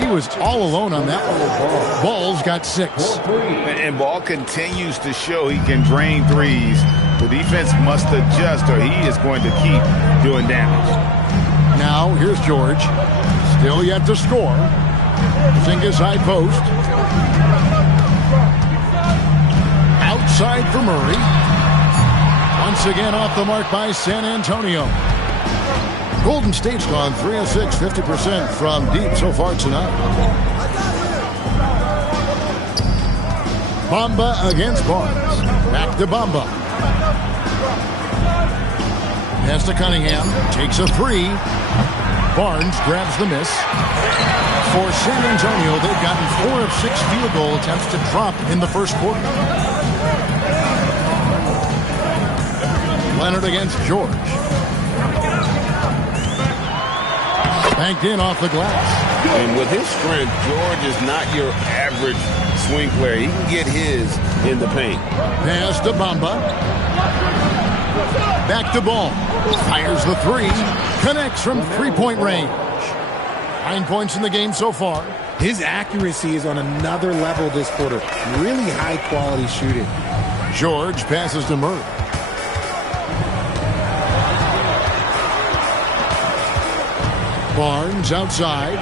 He was all alone on that one. Ball's got 6. And Ball continues to show he can drain threes. The defense must adjust or he is going to keep doing damage. Now, here's George. Still yet to score. Porzingis high post. Outside for Murray. Once again off the mark by San Antonio. Golden State's gone 3 of 6, 50% from deep so far tonight. Bamba against Barnes. Back to Bamba. Pass to Cunningham. Takes a 3. Barnes grabs the miss. For San Antonio, they've gotten 4 of 6 field goal attempts to drop in the first quarter. Leonard against George. Banked in off the glass. And with his strength, George is not your average swing player. He can get his in the paint. Pass to Bamba. Back to Ball. Fires the 3. Connects from 3-point range. 9 points in the game so far. His accuracy is on another level this quarter. Really high-quality shooting. George passes to Murray. Barnes outside.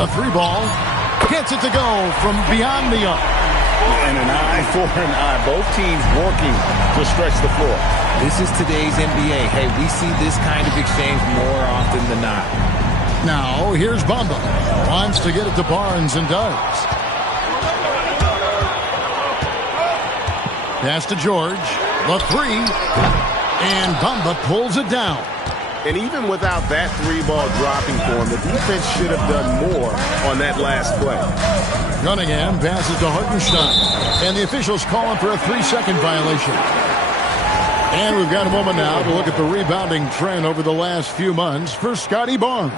A 3 ball. Gets it to go from beyond the arc. And an eye for an eye. Both teams working to stretch the floor. This is today's NBA. Hey, we see this kind of exchange more often than not. Now, here's Bamba. Wants to get it to Barnes and does. Pass to George. The 3. And Bamba pulls it down. And even without that 3-ball dropping for him, the defense should have done more on that last play. Cunningham passes to Hartenstein. And the officials call him for a 3-second violation. And we've got a moment now to look at the rebounding trend over the last few months for Scotty Barnes.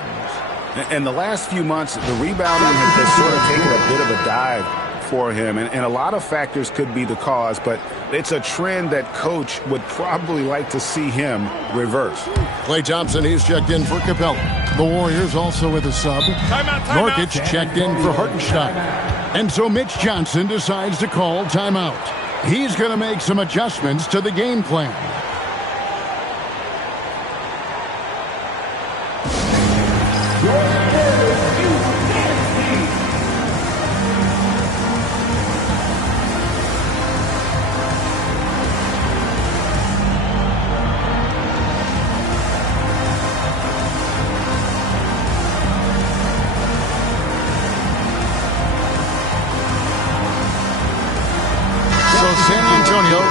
In the last few months, the rebounding has sort of taken a bit of a dive for him, and a lot of factors could be the cause, but it's a trend that coach would probably like to see him reverse. Klay Thompson, he's checked in for Capella. The Warriors also with a sub. Nurkic checked in for Hartenstein. And so Mitch Johnson decides to call timeout. He's going to make some adjustments to the game plan.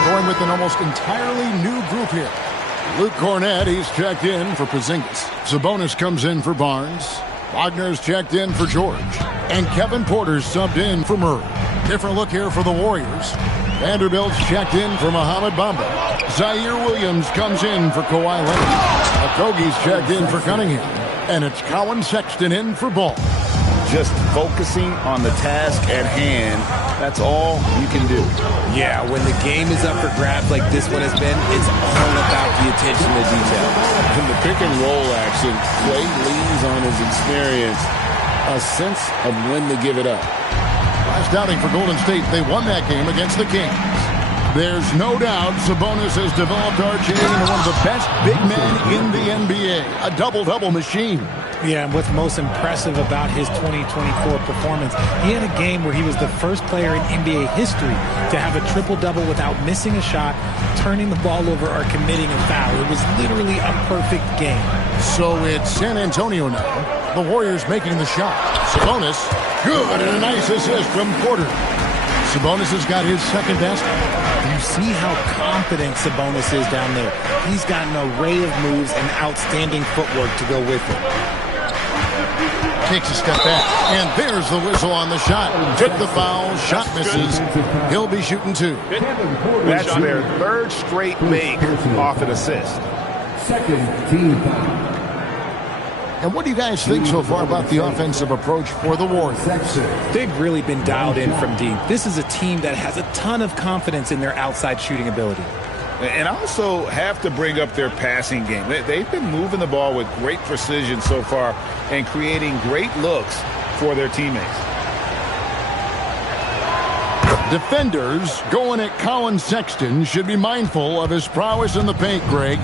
Going with an almost entirely new group here. Luke Cornett, he's checked in for Porzingis. Sabonis comes in for Barnes. Wagner's checked in for George. And Kevin Porter's subbed in for Murray. Different look here for the Warriors. Vanderbilt's checked in for Mohamed Bamba. Zaire Williams comes in for Kawhi Leonard. Okogie's checked in for Cunningham. And it's Colin Sexton in for Ball. Just focusing on the task at hand, that's all you can do. Yeah, when the game is up for grabs like this one has been, it's all about the attention to detail. In the pick and roll action, Klay leans on his experience, a sense of when to give it up. Last outing for Golden State, they won that game against the Kings. There's no doubt Sabonis has developed RJ into one of the best big men in the NBA. A double-double machine. Yeah, and what's most impressive about his 2024 performance, he had a game where he was the first player in NBA history to have a triple-double without missing a shot, turning the ball over, or committing a foul. It was literally a perfect game. So it's San Antonio now. The Warriors making the shot. Sabonis, good, and a nice assist from Porter. Sabonis has got his second best. You see how confident Sabonis is down there. He's got an array of moves and outstanding footwork to go with it. Takes a step back, and there's the whistle on the shot. Took the foul, shot misses. He'll be shooting two. That's their third straight make off an assist. Second team foul. And what do you guys think so far about the offensive approach for the Warriors? They've really been dialed in from deep. This is a team that has a ton of confidence in their outside shooting ability. And also have to bring up their passing game. They've been moving the ball with great precision so far and creating great looks for their teammates. Defenders going at Colin Sexton should be mindful of his prowess in the paint, Greg.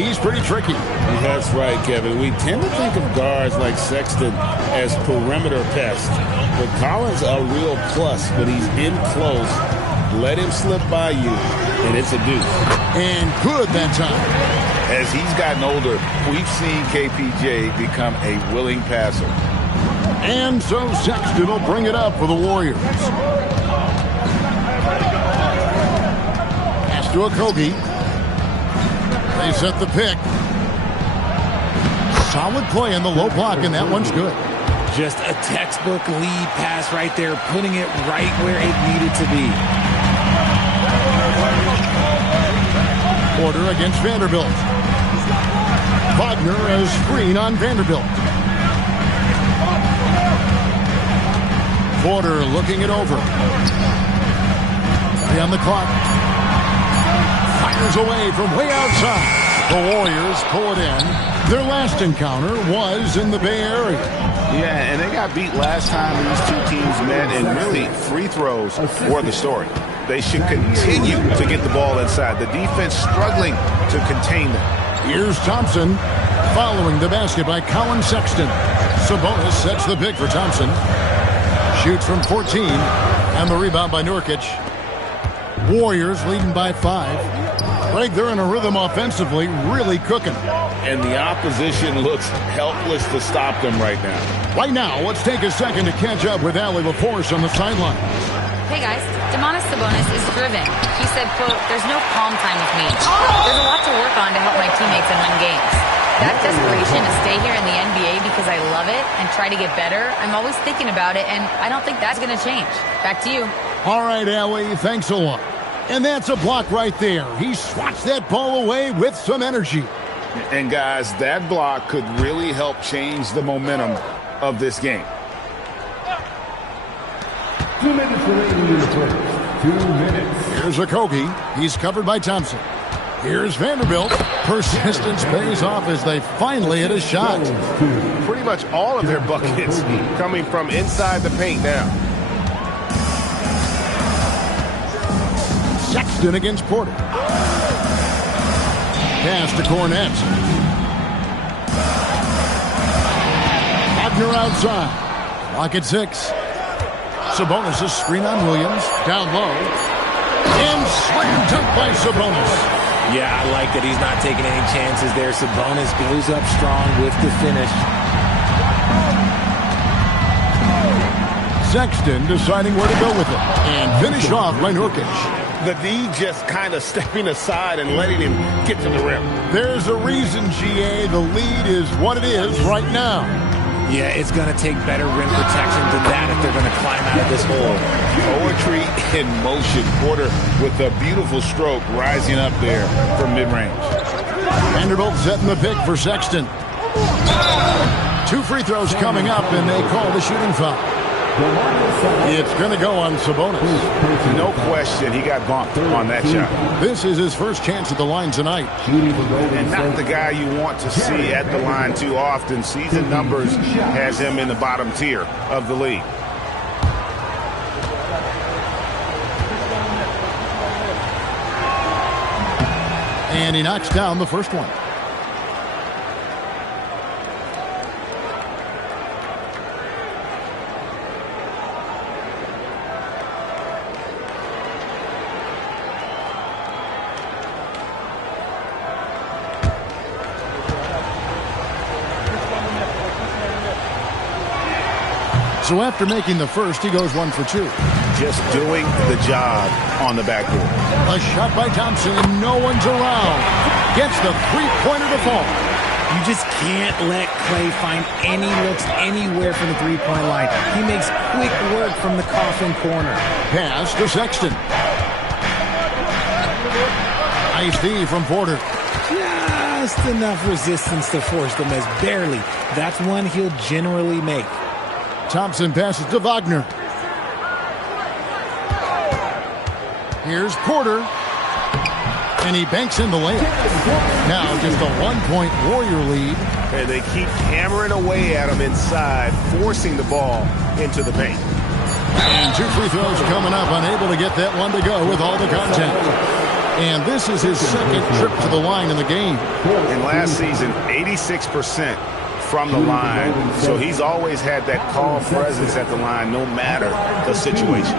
He's pretty tricky. That's right, Kevin. We tend to think of guards like Sexton as perimeter pests. But Colin's a real plus when he's in close. Let him slip by you, and it's a deuce. And good that time. As he's gotten older, we've seen KPJ become a willing passer. And so Sexton will bring it up for the Warriors. Pass to Okogie. They set the pick. Solid play in the low block, and that one's good. Just a textbook lead pass right there, putting it right where it needed to be. Porter against Vanderbilt. Wagner a screen on Vanderbilt. Porter looking it over. Play on the clock. Fires away from way outside. The Warriors pull it in. Their last encounter was in the Bay Area. Yeah, and they got beat last time these two teams met, and really free throws were the story. They should continue to get the ball inside. The defense struggling to contain them. Here's Thompson following the basket by Colin Sexton. Sabonis sets the pick for Thompson. Shoots from 14, and the rebound by Nurkic. Warriors leading by 5. Greg, they're in a rhythm offensively, really cooking. And the opposition looks helpless to stop them right now. Right now, let's take a second to catch up with Allie LaForce on the sideline. Hey guys, Domantas Sabonis is driven. He said, quote, "There's no calm time with me. There's a lot to work on to help my teammates and win games." That desperation to stay here in the NBA because I love it and try to get better, I'm always thinking about it, and I don't think that's going to change. Back to you. All right, Allie, thanks a lot. And that's a block right there. He swats that ball away with some energy. And, guys, that block could really help change the momentum of this game. 2 minutes remaining in the first. 2 minutes. Here's Okogie. He's covered by Thompson. Here's Vanderbilt. Persistence pays off as they finally hit a shot. Pretty much all of their buckets coming from inside the paint now. Sexton against Porter. Pass to Cornette. Wagner outside. Clock at 6. Sabonis' screen on Williams. Down low. And slam dunk by Sabonis. Yeah, I like that he's not taking any chances there. Sabonis goes up strong with the finish. Sexton deciding where to go with it. And finish off by Nurkic. The D just kind of stepping aside and letting him get to the rim. There's a reason, GA. The lead is what it is right now. Yeah, it's going to take better rim protection than that if they're going to climb out of this hole. Poetry in motion. Porter with a beautiful stroke rising up there from mid-range. Vanderbilt setting the pick for Sexton. 2 free throws coming up, and they call the shooting foul. It's going to go on Sabonis. No question, he got bumped on that shot. This is his first chance at the line tonight. And not the guy you want to see at the line too often. Season numbers has him in the bottom tier of the league. And he knocks down the first one. So after making the first, he goes 1 for 2. Just doing the job on the backboard. A shot by Thompson, and no one's around. Gets the three-pointer to fall. You just can't let Clay find any looks anywhere from the three-point line. He makes quick work from the coffin corner. Pass to Sexton. Nice D from Porter. Just enough resistance to force the miss. Barely. That's one he'll generally make. Thompson passes to Wagner. Here's Porter. And he banks in the layup. Now just a 1-point Warrior lead. And they keep hammering away at him inside, forcing the ball into the paint. And 2 free throws coming up, unable to get that one to go with all the contact. And this is his second trip to the line in the game. In last season, 86% from the line. So he's always had that calm presence at the line, no matter the situation.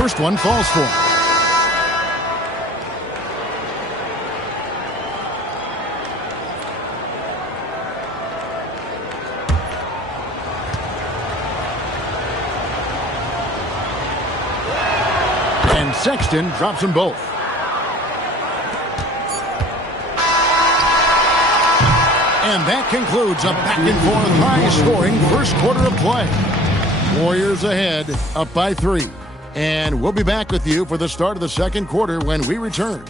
First one falls for him. And Sexton drops them both. And that concludes a back-and-forth high-scoring first quarter of play. Warriors ahead, up by 3. And we'll be back with you for the start of the second quarter when we return.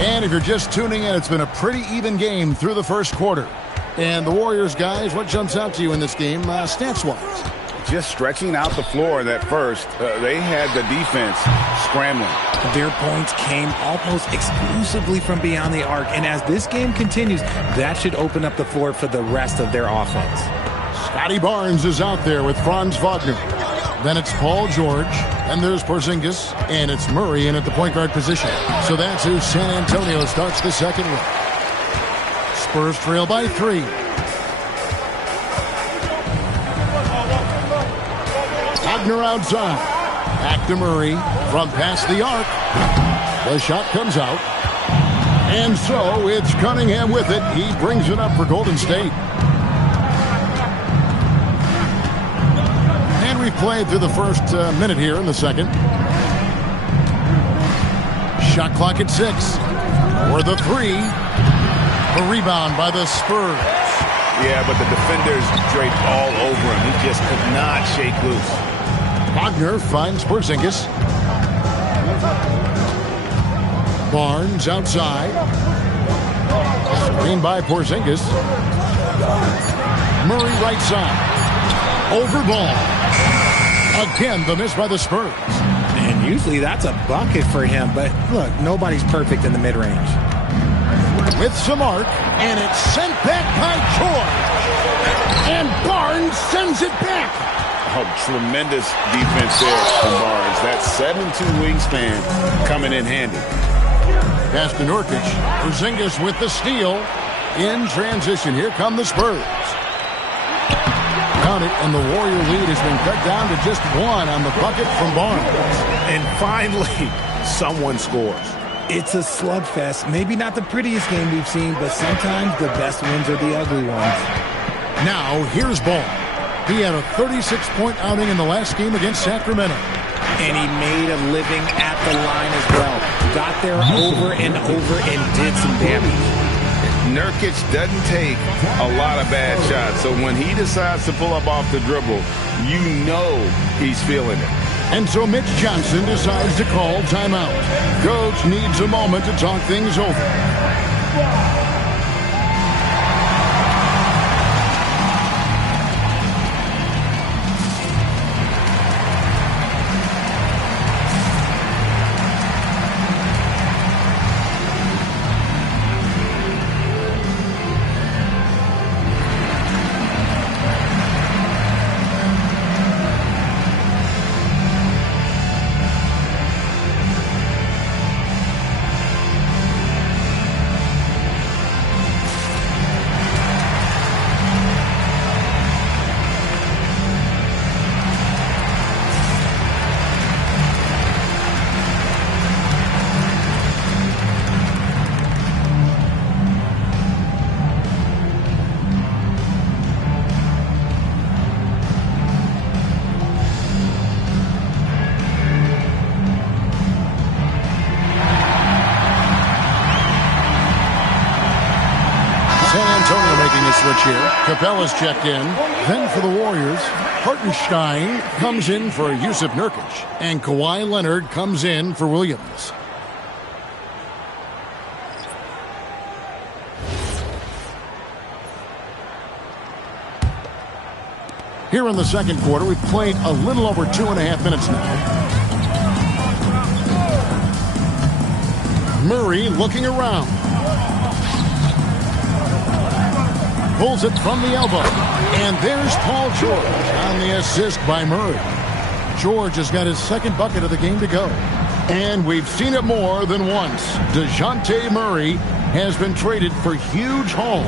And if you're just tuning in, it's been a pretty even game through the first quarter. And the Warriors, guys, what jumps out to you in this game, stats-wise? Just stretching out the floor that first. They had the defense scrambling. Their points came almost exclusively from beyond the arc. And as this game continues, that should open up the floor for the rest of their offense. Scotty Barnes is out there with Franz Wagner. Then it's Paul George. And there's Porzingis. And it's Murray in at the point guard position. So that's who San Antonio starts the second with. Spurs trail by 3. Wagner outside. Back to Murray from past the arc. The shot comes out. And so it's Cunningham with it. He brings it up for Golden State. And we've played through the first minute here in the second. Shot clock at 6. For the 3. The rebound by the Spurs. Yeah, but the defenders draped all over him. He just could not shake loose. Wagner finds Porzingis. Barnes outside. Screen by Porzingis. Murray right side. Over ball. Again, the miss by the Spurs. And usually that's a bucket for him, but look, nobody's perfect in the mid-range. With some arc, and it's sent back by George. And Barnes sends it back. Oh, tremendous defense there from Barnes. That 7'2" wingspan coming in handy. Pass to Nurkic. Porzingis with the steal. In transition, here come the Spurs. Count it, and the Warrior lead has been cut down to just 1 on the bucket from Barnes. And finally, someone scores. It's a slugfest. Maybe not the prettiest game we've seen, but sometimes the best wins are the ugly ones. Now, here's Ball. He had a 36-point outing in the last game against Sacramento. And he made a living at the line as well. Got there over and over and did some damage. Nurkic doesn't take a lot of bad shots, so when he decides to pull up off the dribble, you know he's feeling it. And so Mitch Johnson decides to call timeout. Coach needs a moment to talk things over. Switch here. Capella's checked in. Then for the Warriors, Hartenstein comes in for Yusuf Nurkic. And Kawhi Leonard comes in for Williams. Here in the second quarter, we've played a little over 2.5 minutes now. Murray looking around. Pulls it from the elbow. And there's Paul George on the assist by Murray. George has got his second bucket of the game to go. And we've seen it more than once. DeJounte Murray has been traded for huge hauls.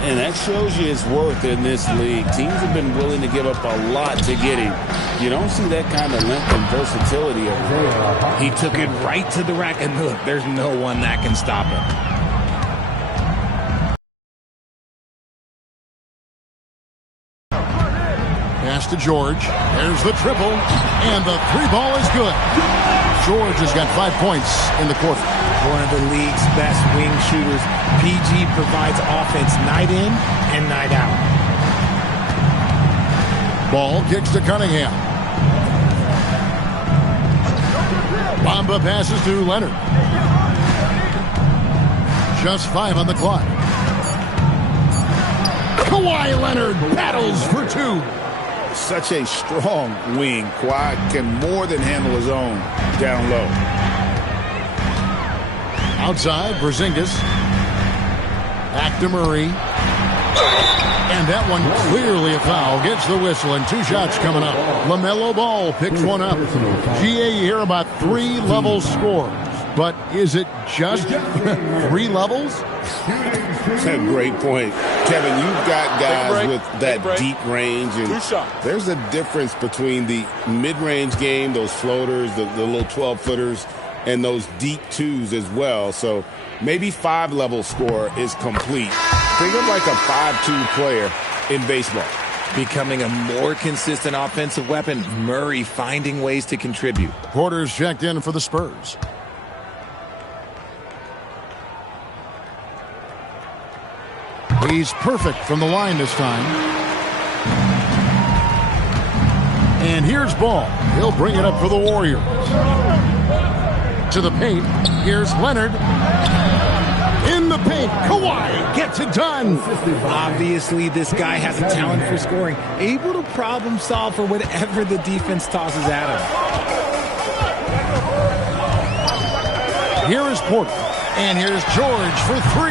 And that shows you his worth in this league. Teams have been willing to give up a lot to get him. You don't see that kind of length and versatility over there. He took it right to the rack, and look, there's no one that can stop him. Pass to George. There's the triple. And the three ball is good. George has got 5 points in the quarter. One of the league's best wing shooters. PG provides offense night in and night out. Ball kicks to Cunningham. Bamba passes to Leonard. Just 5 on the clock. Kawhi Leonard battles for 2. Such a strong wing. Kawhi can more than handle his own down low. Outside, Porzingis. Back to Murray. And that one clearly a foul. Gets the whistle, and 2 shots coming up. LaMelo Ball picks one up. GA, you hear about 3 level scores. But is it just 3 levels? That's a great point. Kevin, you've got guys with that deep range. And there's a difference between the mid-range game, those floaters, the little 12-footers, and those deep 2s as well. So maybe 5-level score is complete. Think of like a 5-2 player in baseball. Becoming a more consistent offensive weapon. Murray finding ways to contribute. Porter's checked in for the Spurs. He's perfect from the line this time. And here's Ball. He'll bring it up for the Warriors. To the paint. Here's Leonard. In the paint. Kawhi gets it done. Obviously, this guy has a talent for scoring. Able to problem solve for whatever the defense tosses at him. Here is Porter. And here's George for 3.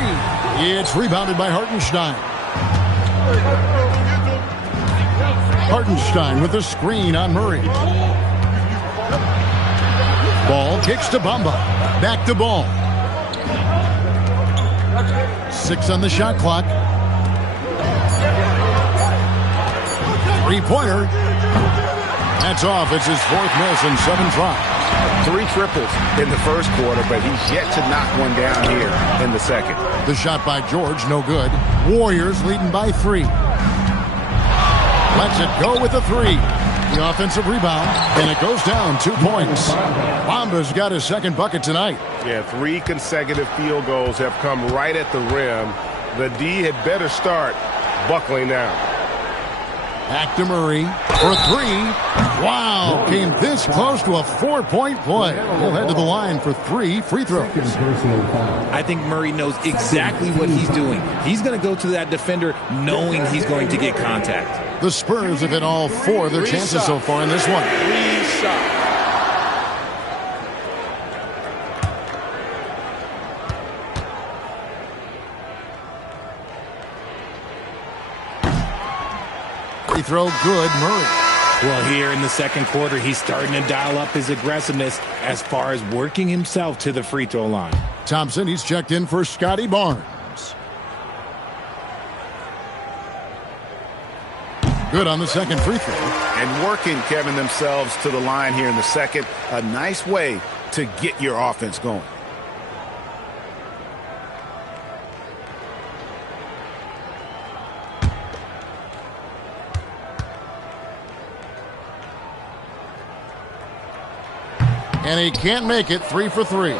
It's rebounded by Hartenstein. Hartenstein with a screen on Murray. Ball kicks to Bamba. Back to Ball. 6 on the shot clock. 3-pointer. That's off. It's his 4th miss and 7th try. 3 triples in the first quarter, but he's yet to knock one down here in the second. The shot by George, no good. Warriors leading by 3. Lets it go with a 3. The offensive rebound, and it goes down 2 points. Bamba's got his 2nd bucket tonight. Yeah, 3 consecutive field goals have come right at the rim. The D had better start buckling down. Back to Murray for 3. Wow, came this close to a 4-point play. He'll head to the line for 3 free throws. I think Murray knows exactly what he's doing. He's going to go to that defender knowing he's going to get contact. The Spurs have hit all 4 of their chances so far in this one. 3 shots. Free throw good, Murray. Well, here in the second quarter, he's starting to dial up his aggressiveness as far as working himself to the free throw line. Thompson, he's checked in for Scotty Barnes. Good on the second free throw. And working, Kevin, themselves to the line here in the second. A nice way to get your offense going. And he can't make it. 3 for 3.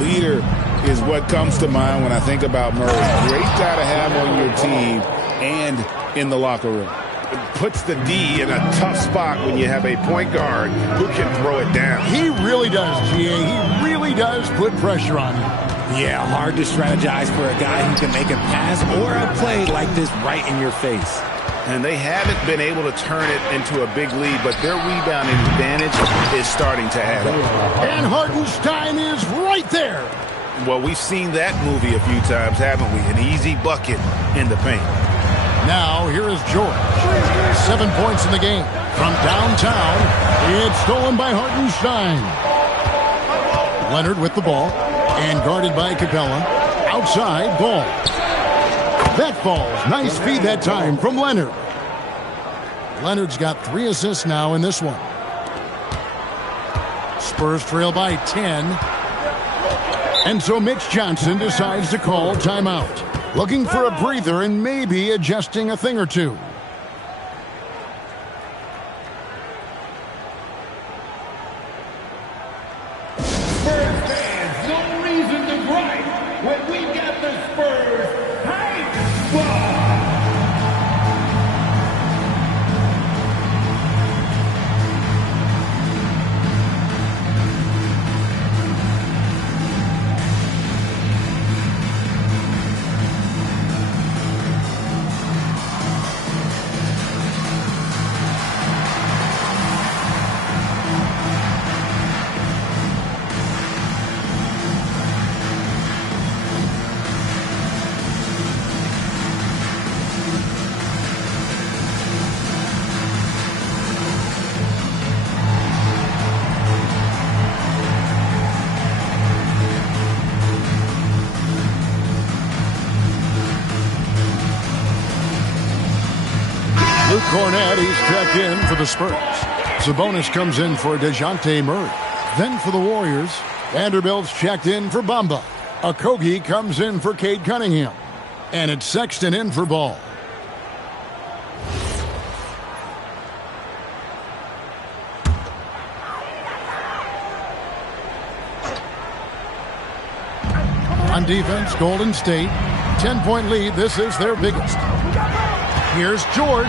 Leader is what comes to mind when I think about Murray. Great guy to have on your team and in the locker room. It puts the D in a tough spot when you have a point guard who can throw it down. He really does, GA. He really does put pressure on him. Yeah, hard to strategize for a guy who can make a pass or a play like this right in your face. And they haven't been able to turn it into a big lead, but their rebounding advantage is starting to add up. And Hartenstein is right there. Well, we've seen that movie a few times, haven't we? An easy bucket in the paint. Now, here is George. 7 points in the game. From downtown, it's stolen by Hartenstein. Leonard with the ball, and guarded by Capella. Outside, Ball. That falls. Nice feed that time from Leonard. Leonard's got 3 assists now in this one. Spurs trail by 10. And so Mitch Johnson decides to call timeout. Looking for a breather and maybe adjusting a thing or two. Spurs fans, no reason to gripe when we got the Spurs hype squad. Luke Cornett, he's checked in for the Spurs. Sabonis comes in for DeJounte Murray. Then for the Warriors, Vanderbilt's checked in for Bamba. Okogie comes in for Cade Cunningham. And it's Sexton in for Ball. On defense, Golden State. 10-point lead. This is their biggest. Here's George.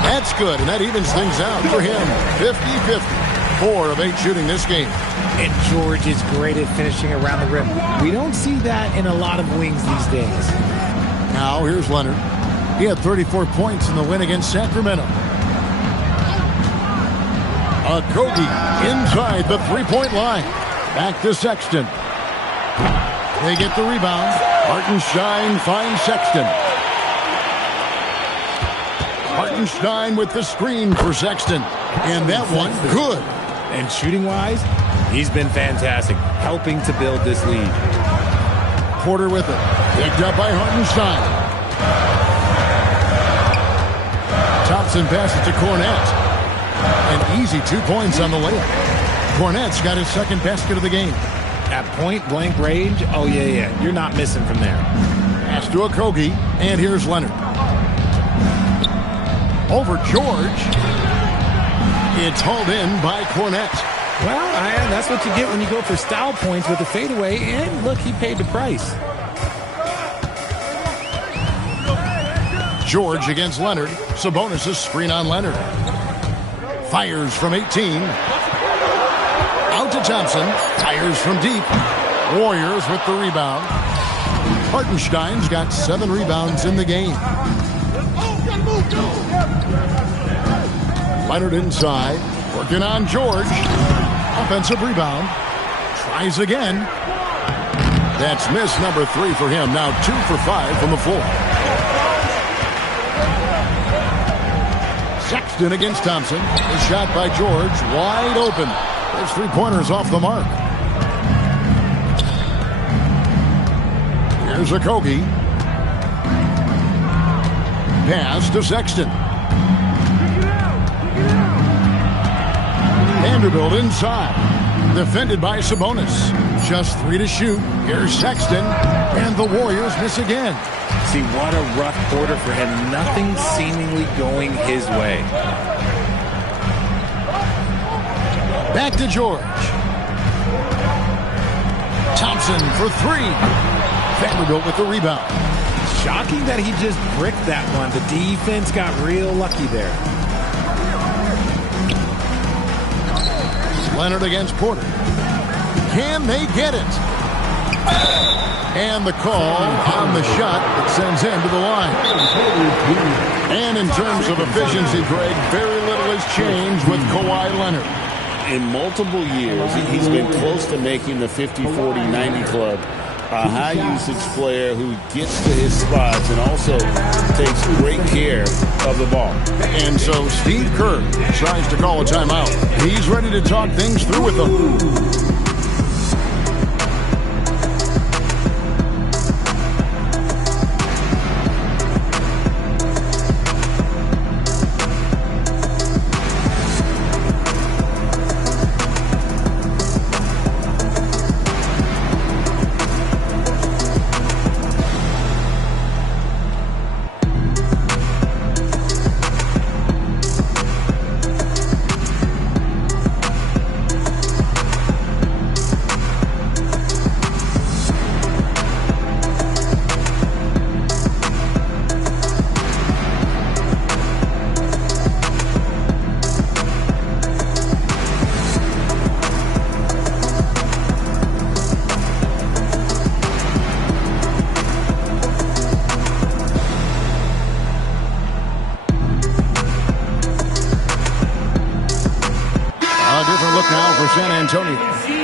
That's good, and that evens things out for him. 50-50. 4 of 8 shooting this game. And George is great at finishing around the rim. We don't see that in a lot of wings these days. Now here's Leonard. He had 34 points in the win against Sacramento. Okogie inside the three-point line. Back to Sexton. They get the rebound. Hartenstein finds Sexton. Hartenstein with the screen for Sexton. And that one, good. And shooting-wise, he's been fantastic, helping to build this lead. Porter with it. Picked up by Hartenstein. Thompson passes to Cornett. An easy 2 points on the layup. Cornett's got his second basket of the game. At point-blank range, oh, yeah. You're not missing from there. Pass to Okogie, and here's Leonard. Over George. It's hauled in by Cornett. Well, that's what you get when you go for style points with a fadeaway, and look, he paid the price. George against Leonard. Sabonis' screen on Leonard. Fires from 18. Out to Thompson. Fires from deep. Warriors with the rebound. Hartenstein's got 7 rebounds in the game. Leonard inside. Working on George. Offensive rebound. Tries again. That's miss number 3 for him. Now 2 for 5 from the floor. Sexton against Thompson. A shot by George. Wide open. There's 3-pointers off the mark. Here's Okogie. Pass to Sexton. Vanderbilt inside. Defended by Sabonis. Just 3 to shoot. Here's Sexton. And the Warriors miss again. See, what a rough quarter for him. Nothing seemingly going his way. Back to George. Thompson for 3. Vanderbilt with the rebound. Shocking that he just bricked that one. The defense got real lucky there. Leonard against Porter. Can they get it? And the call on the shot that sends him to the line. And in terms of efficiency, Greg, very little has changed with Kawhi Leonard. In multiple years, he's been close to making the 50-40-90 club. A high-usage player who gets to his spots and also takes great care of the ball. And so Steve Kerr tries to call a timeout. He's ready to talk things through with them.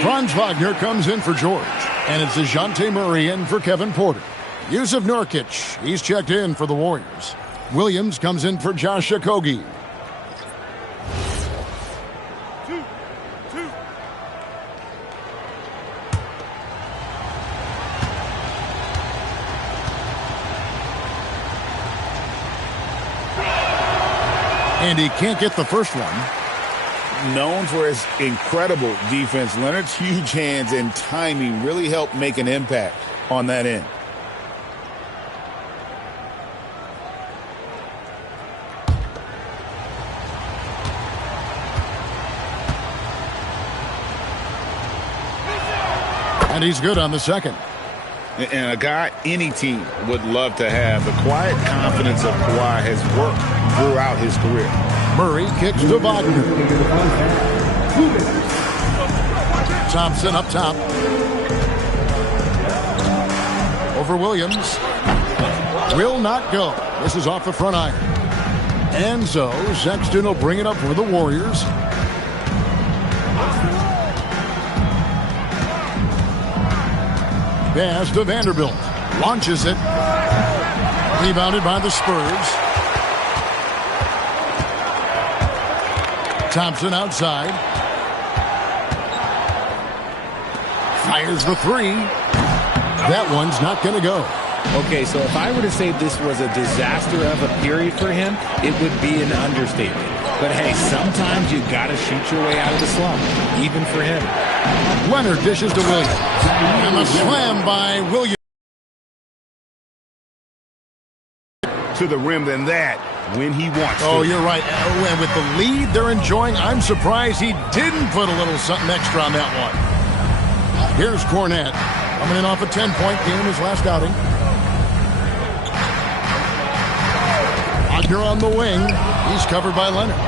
Franz Wagner comes in for George, and it's DeJounte Murray in for Kevin Porter. Yusuf Nurkic, he's checked in for the Warriors. Williams comes in for Josh Okogie. And he can't get the first one. Known for his incredible defense, Leonard's huge hands and timing really helped make an impact on that end. And he's good on the second. And a guy any team would love to have. The quiet confidence of Kawhi has worked throughout his career. Murray kicks to Wagner. Thompson up top. Over Williams. Will not go. This is off the front iron. And so Sexton will bring it up for the Warriors. Pass to Vanderbilt. Launches it. Rebounded by the Spurs. Thompson outside. Fires the three. That one's not going to go. Okay, so if I were to say this was a disaster of a period for him, it would be an understatement. But hey, sometimes you got to shoot your way out of the slump, even for him. Leonard dishes to Williams. And the slam by Williams. To the rim than that when he wants to. Oh, you're right. And with the lead they're enjoying, I'm surprised he didn't put a little something extra on that one. Here's Cornette. Coming in off a 10-point game, his last outing. Wagner on the wing. He's covered by Leonard.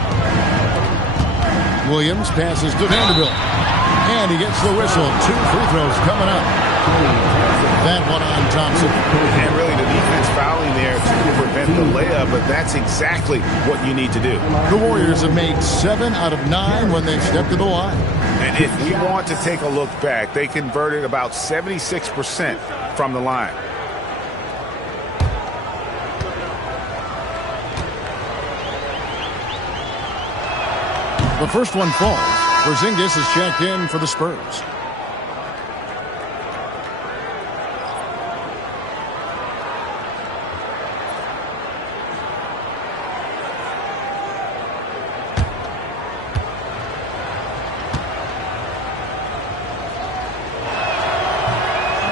Williams passes to Vanderbilt. And he gets the whistle. 2 free throws coming up. That one on Thompson. And really the defense fouling there to prevent the layup, but that's exactly what you need to do. The Warriors have made 7 out of 9 when they've stepped to the line. And if we want to take a look back, they converted about 76% from the line. The first one falls. Porzingis is checked in for the Spurs.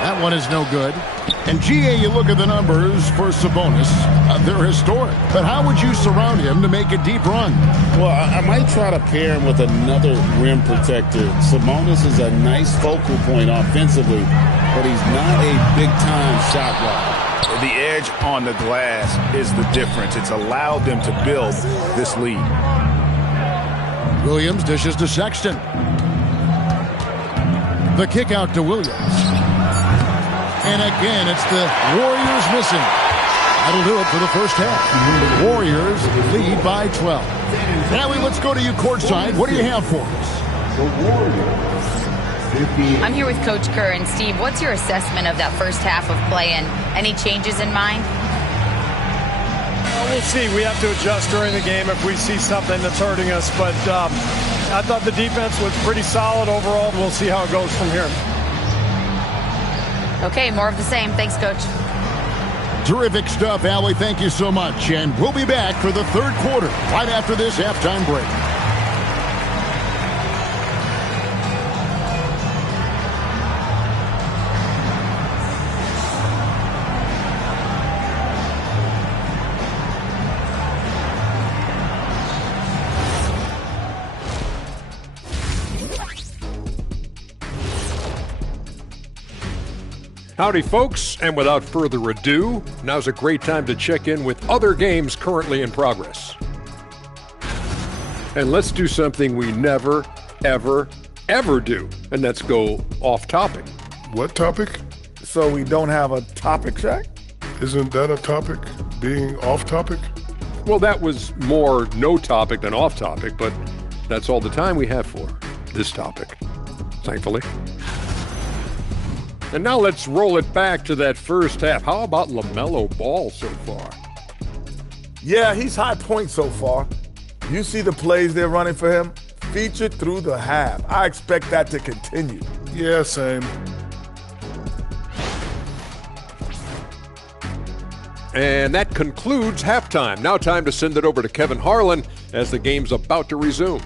That one is no good. And GA, you look at the numbers for Sabonis. They're historic. But how would you surround him to make a deep run? Well, I might try to pair him with another rim protector. Sabonis is a nice focal point offensively, but he's not a big-time shot blocker. The edge on the glass is the difference. It's allowed them to build this lead. Williams dishes to Sexton. The kick out to Williams. And again, it's the Warriors missing. That'll do it for the first half. The Warriors lead by 12. Allie, let's go to you courtside. What do you have for us? I'm here with Coach Kerr. And Steve, what's your assessment of that first half of play and any changes in mind? Well, we'll see. We have to adjust during the game if we see something that's hurting us. But I thought the defense was pretty solid overall. We'll see how it goes from here. Okay, more of the same. Thanks, Coach. Terrific stuff, Allie. Thank you so much. And we'll be back for the third quarter right after this halftime break. Howdy, folks, and without further ado, now's a great time to check in with other games currently in progress. And let's do something we never, ever, ever do, and that's go off topic. What topic? So we don't have a topic, Shaq? Isn't that a topic? Being off topic? Well, that was more no topic than off topic, but that's all the time we have for this topic, thankfully. And now let's roll it back to that first half. How about LaMelo Ball so far? Yeah, he's high point so far. You see the plays they're running for him? Featured through the half. I expect that to continue. Yeah, same. And that concludes halftime. Now time to send it over to Kevin Harlan as the game's about to resume.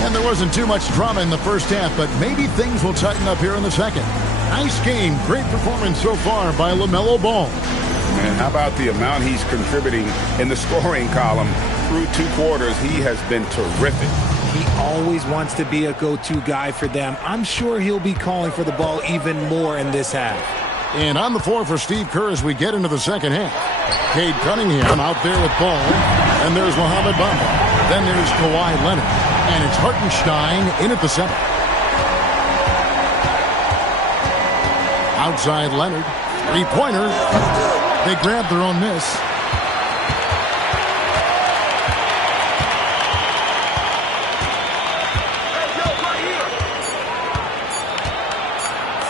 And there wasn't too much drama in the first half, but maybe things will tighten up here in the second. Nice game. Great performance so far by LaMelo Ball. Man, how about the amount he's contributing in the scoring column through 2 quarters? He has been terrific. He always wants to be a go-to guy for them. I'm sure he'll be calling for the ball even more in this half. And on the floor for Steve Kerr as we get into the second half. Cade Cunningham out there with Ball. And there's Mohamed Bamba. Then there's Kawhi Leonard. And it's Hartenstein in at the center. Outside Leonard. Three-pointer. They grab their own miss.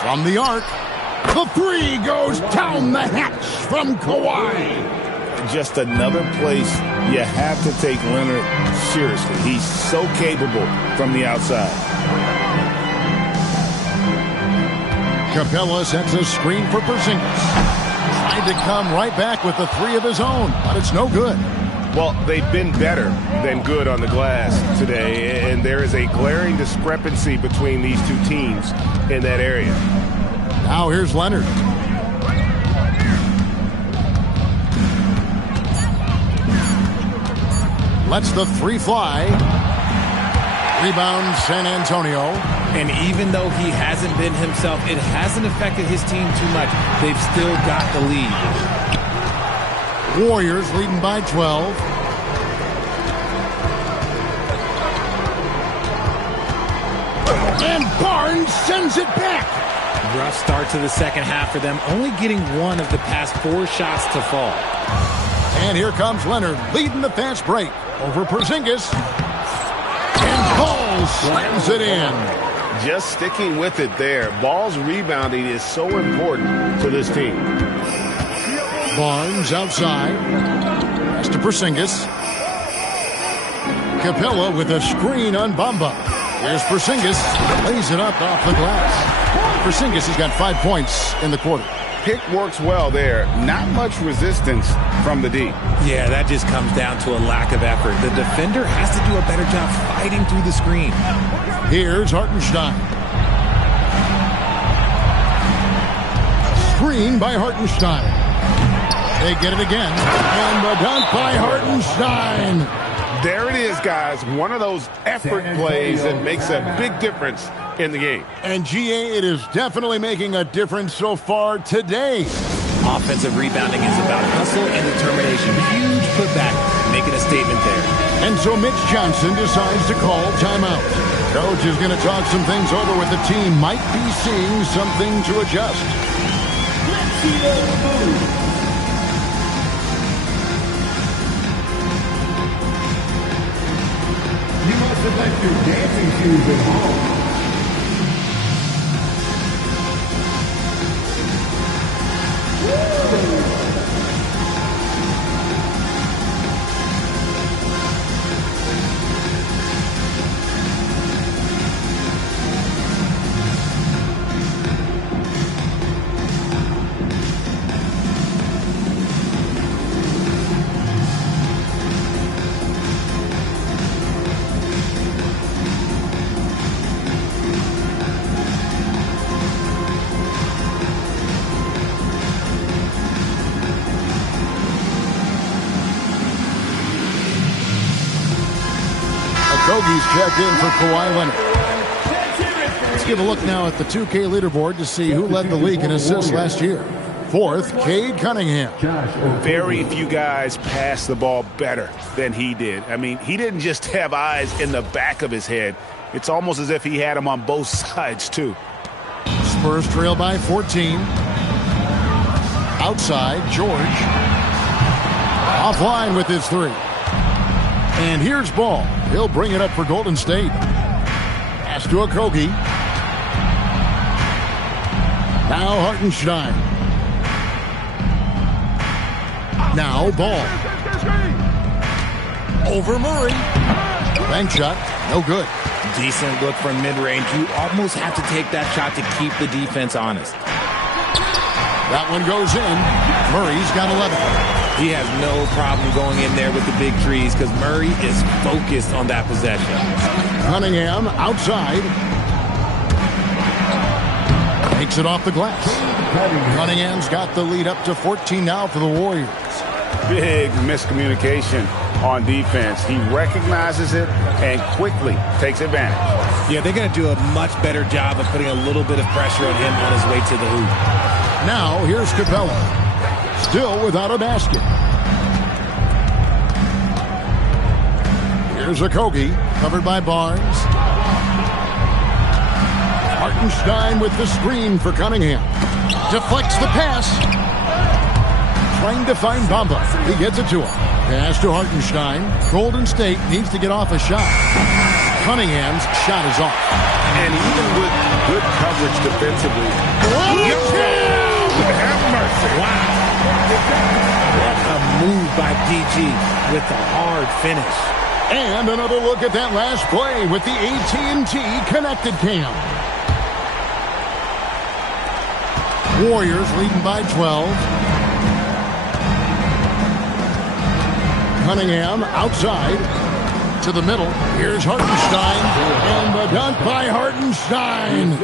From the arc. The three goes down the hatch from Kawhi. Just another place you have to take Leonard seriously. He's so capable from the outside. Capella sets a screen for Porzingis. Tried to come right back with the three of his own, but it's no good. Well, they've been better than good on the glass today, and there is a glaring discrepancy between these two teams in that area. Now here's Leonard. Lets the three fly. Rebound San Antonio. And even though he hasn't been himself, it hasn't affected his team too much. They've still got the lead. Warriors leading by 12. And Barnes sends it back. Rough start to the second half for them, only getting one of the past 4 shots to fall. And here comes Leonard leading the fast break over Porzingis. And Ball slams it in. Just sticking with it there. Ball's rebounding is so important to this team. Barnes outside. Pass to Porzingis. Capella with a screen on Bamba. Here's Porzingis. Lays it up off the glass. Porzingis has got 5 points in the quarter. Pick works well there. Not much resistance from the D. Yeah, that just comes down to a lack of effort. The defender has to do a better job fighting through the screen. Here's Hartenstein. Screen by Hartenstein. They get it again. And the dunk by Hartenstein. There it is, guys. One of those effort plays that makes a big difference in the game. And GA, it is definitely making a difference so far today. Offensive rebounding is about hustle and determination. Huge putback, making a statement there. And so Mitch Johnson decides to call timeout. Coach is going to talk some things over with the team. Might be seeing something to adjust. Let's see those moves. You must have left your dancing shoes at home. Kogi's checked in for Kawhi Leonard. Let's give a look now at the 2K leaderboard to see who led the league in assists last year. 4th, Cade Cunningham. Very few guys pass the ball better than he did. I mean, he didn't just have eyes in the back of his head. It's almost as if he had them on both sides, too. Spurs trail by 14. Outside, George. Offline with his three. And here's Ball. He'll bring it up for Golden State. Pass to Okogie. Now Hartenstein. Now Ball. Over Murray. Bank shot. No good. Decent look from mid-range. You almost have to take that shot to keep the defense honest. That one goes in. Murray's got 11. He has no problem going in there with the big trees because Murray is focused on that possession. Cunningham outside. Takes it off the glass. Cunningham's got the lead up to 14 now for the Warriors. Big miscommunication on defense. He recognizes it and quickly takes advantage. Yeah, they're going to do a much better job of putting a little bit of pressure on him on his way to the hoop. Now here's Capella. Still without a basket. Here's Okogie, covered by Barnes. Hartenstein with the screen for Cunningham. Deflects the pass. Trying to find Bamba. He gets it to him. Pass to Hartenstein. Golden State needs to get off a shot. Cunningham's shot is off. And even with good coverage defensively. Have mercy. Wow. What a move by PG with the hard finish. And another look at that last play with the AT&T Connected Cam. Warriors leading by 12. Cunningham outside to the middle. Here's Hartenstein. And the dunk by Hartenstein.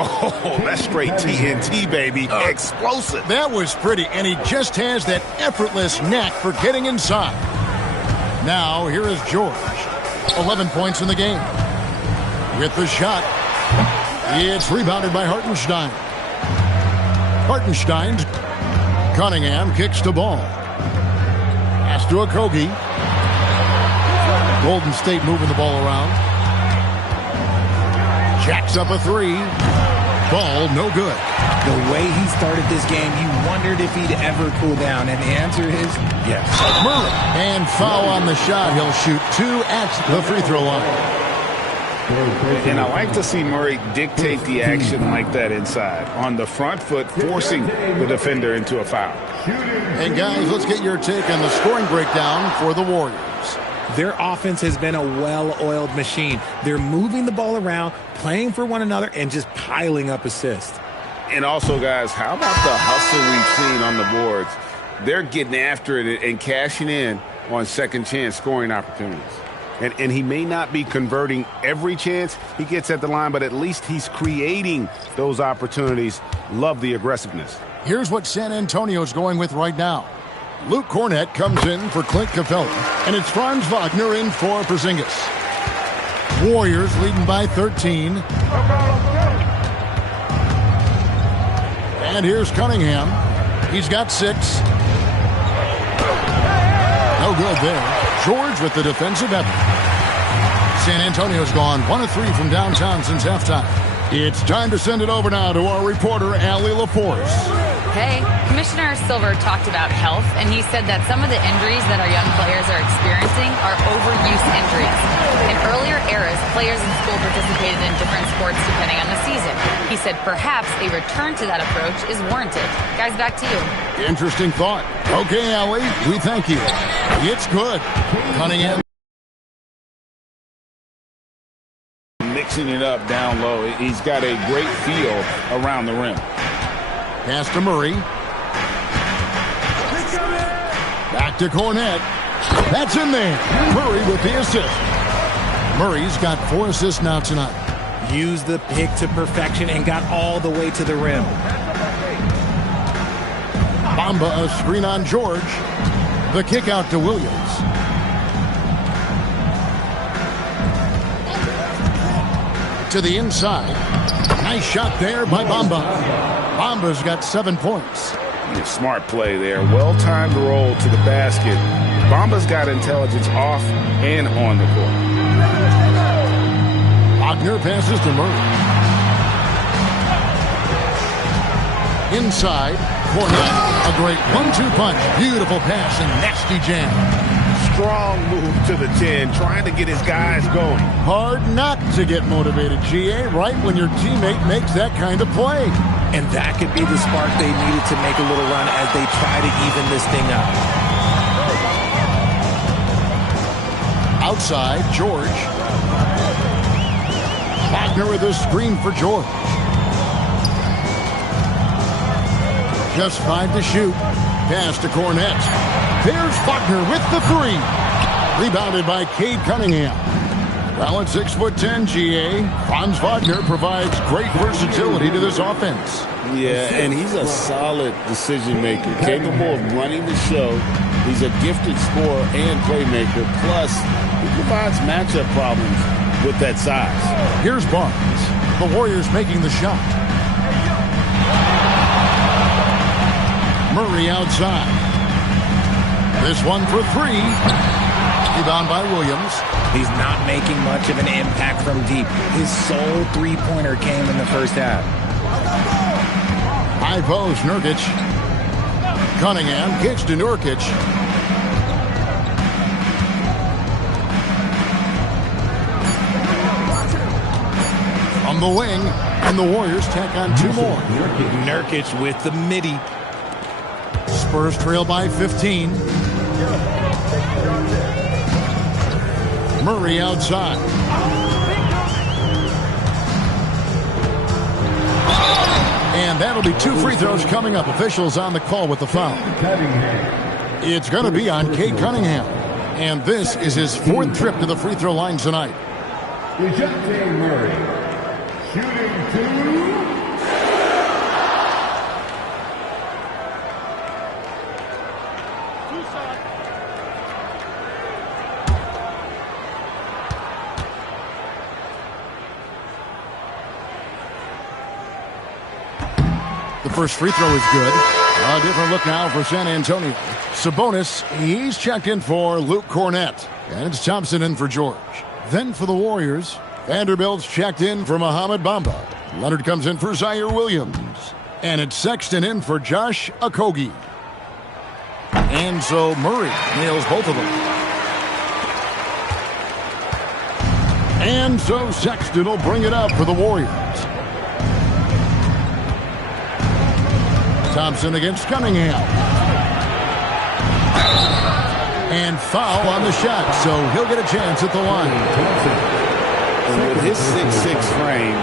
Oh, that's straight TNT, baby. Explosive. That was pretty, and he just has that effortless knack for getting inside. Now, here is George. 11 points in the game. With the shot. It's rebounded by Hartenstein. Hartenstein's. Cunningham kicks the ball. Pass to Okogie. Golden State moving the ball around. Jacks up a three. Ball no good. The way he started this game, you wondered if he'd ever cool down, and the answer is yes. Murray. And foul on the shot. He'll shoot 2 at the free throw line. And I like to see Murray dictate the action like that inside. On the front foot, forcing the defender into a foul. And guys, let's get your take on the scoring breakdown for the Warriors. Their offense has been a well-oiled machine. They're moving the ball around, playing for one another, and just piling up assists. And also, guys, how about the hustle we've seen on the boards? They're getting after it and cashing in on second chance scoring opportunities. And he may not be converting every chance he gets at the line, but at least he's creating those opportunities. Love the aggressiveness. Here's what San Antonio's going with right now. Luke Cornett comes in for Clint Capella, and it's Franz Wagner in for Porzingis. Warriors leading by 13. And here's Cunningham. He's got 6. No good there. George with the defensive effort. San Antonio's gone 1 of 3 from downtown since halftime. It's time to send it over now to our reporter, Allie LaForce. Hey, Commissioner Silver talked about health, and he said that some of the injuries that our young players are experiencing are overuse injuries. In earlier eras, players in school participated in different sports depending on the season. He said perhaps a return to that approach is warranted. Guys, back to you. Interesting thought. Okay, Allie, we thank you. It's good. Cunningham. Mixing it up down low. He's got a great feel around the rim. Pass to Murray. Back to Cornett. That's in there. Murray with the assist. Murray's got 4 assists now tonight. Used the pick to perfection and got all the way to the rim. Bamba a screen on George. The kick out to Williams. To the inside. Nice shot there by Bamba. Bamba's got 7 points. Smart play there. Well-timed roll to the basket. Bamba's got intelligence off and on the court. Wagner passes to Murray. Inside. Cornett. A great 1-2 punch. Beautiful pass and nasty jam. Strong move to the 10, trying to get his guys going. Hard not to get motivated, GA, right when your teammate makes that kind of play. And that could be the spark they needed to make a little run as they try to even this thing up. Outside, George. Wagner with a screen for George. Just 5 to shoot. Pass to Cornette. There's Wagner with the 3. Rebounded by Cade Cunningham. Well, at 6'10", GA, Franz Wagner provides great versatility to this offense. Yeah, and he's a solid decision maker, capable of running the show. He's a gifted scorer and playmaker. Plus, he provides matchup problems with that size. Here's Barnes. The Warriors making the shot. Murray outside. This one for 3. Rebound by Williams. He's not making much of an impact from deep. His sole three-pointer came in the first half. High post, Nurkic. Cunningham kicks to Nurkic. On the wing, and the Warriors tack on 2 more. Nurkic with the midi. Spurs trail by 15. Murray outside. And that'll be 2 free throws coming up. Officials on the call with the foul. It's going to be on Cade Cunningham. And this is his 4th trip to the free throw line tonight. DeJounte Murray, shooting 2. The first free throw is good. A different look now for San Antonio. Sabonis, he's checked in for Luke Cornette. And it's Thompson in for George. Then for the Warriors, Vanderbilt's checked in for Mohamed Bamba. Leonard comes in for Zaire Williams. And it's Sexton in for Josh Okogie. And so Murray nails both of them. And so Sexton will bring it up for the Warriors. Thompson against Cunningham. And foul on the shot, so he'll get a chance at the line. And with his 6'6" frame,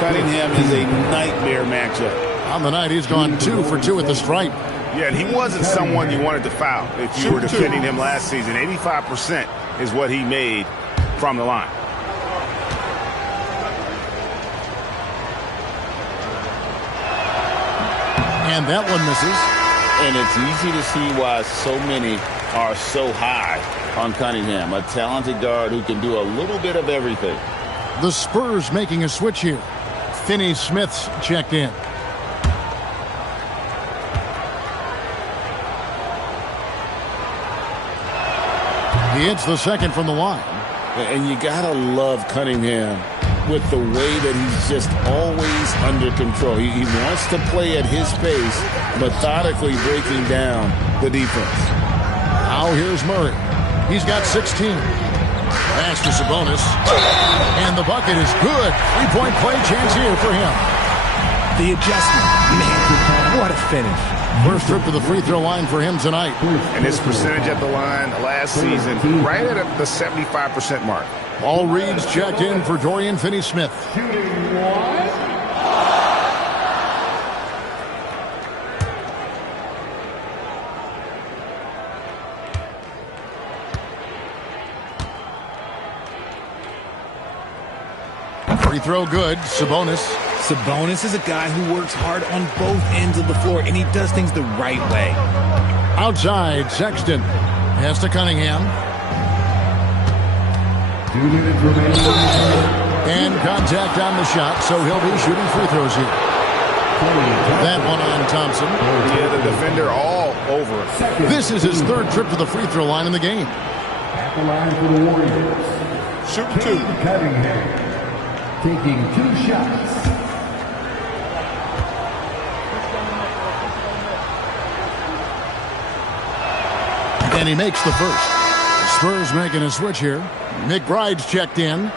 Cunningham is a nightmare matchup. On the night, he's gone 2 for 2 at the stripe. Yeah, and he wasn't someone you wanted to foul if you were defending him last season. 85% is what he made from the line. And that one misses. And it's easy to see why so many are so high on Cunningham. A talented guard who can do a little bit of everything. The Spurs making a switch here. Finney Smith's checked in. He hits the second from the line. And you gotta love Cunningham with the way that he's just always under control. He wants to play at his pace, methodically breaking down the defense. Now here's Murray. He's got 16. Pass to Sabonis. And the bucket is good. 3-point play chance here for him. The adjustment. Man, what a finish. First trip to the free throw line for him tonight. And his percentage at the line last season, right at the 75% mark. Paul Reed's checked in for Dorian Finney-Smith. Free throw good. Sabonis. Sabonis is a guy who works hard on both ends of the floor, and he does things the right way. Outside, Sexton. Pass to Cunningham. 2 minutes remaining. And contact on the shot, so he'll be shooting free throws here. That one on Thompson. Yeah, the defender all over it. This is his 3rd trip to the free throw line in the game. At the line for the Warriors. Shooting 2. Cunningham taking 2 shots. And he makes the first. The Spurs making a switch here. McBride's checked in.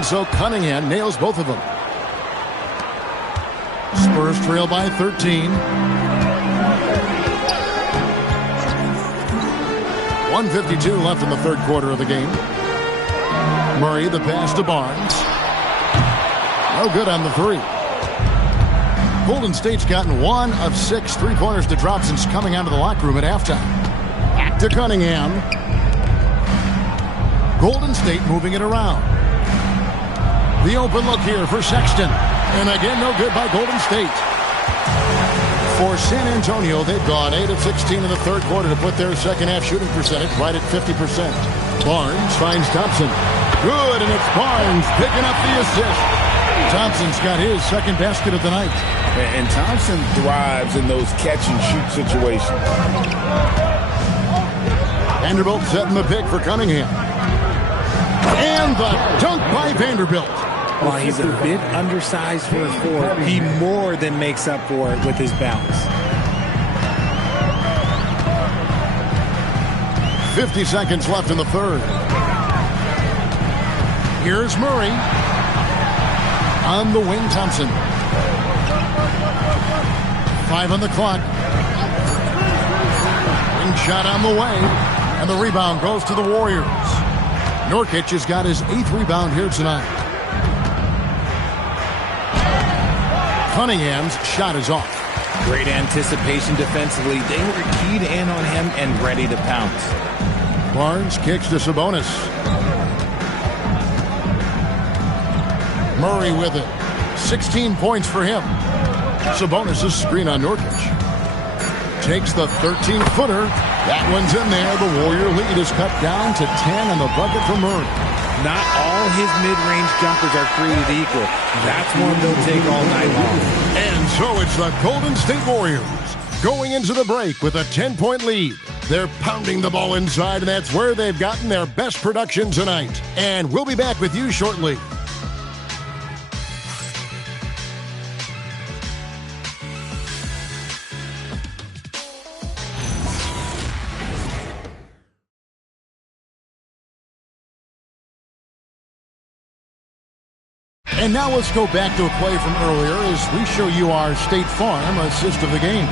And so Cunningham nails both of them. Spurs trail by 13. 1:52 left in the third quarter of the game. Murray, the pass to Barnes. No good on the three. Golden State's gotten 1 of 6 three-pointers to drop since coming out of the locker room at halftime. Back to Cunningham. Golden State moving it around. The open look here for Sexton. And again, no good by Golden State. For San Antonio, they've gone 8 of 16 in the third quarter to put their second-half shooting percentage right at 50%. Barnes finds Thompson. Good, and it's Barnes picking up the assist. Thompson's got his second basket of the night. And Thompson thrives in those catch-and-shoot situations. Vanderbilt setting the pick for Cunningham. And the dunk by Vanderbilt. While he's a bit undersized for a forward, he more than makes up for it with his bounce. 50 seconds left in the third. Here's Murray. On the wing, Thompson. 5 on the clock. Wing shot on the way. And the rebound goes to the Warriors. Nurkic has got his 8th rebound here tonight. Cunningham's shot is off. Great anticipation defensively. They were keyed in on him and ready to pounce. Barnes kicks to Sabonis. Murray with it. 16 points for him. Sabonis' screen on Nurkic. Takes the 13-footer. That one's in there. The Warrior lead is cut down to 10 on the bucket for Murray. Not all his mid-range jumpers are created equal. That's one they'll take all night long. And so it's the Golden State Warriors going into the break with a 10-point lead. They're pounding the ball inside, and that's where they've gotten their best production tonight. And we'll be back with you shortly. And now let's go back to a play from earlier as we show you our State Farm assist of the game.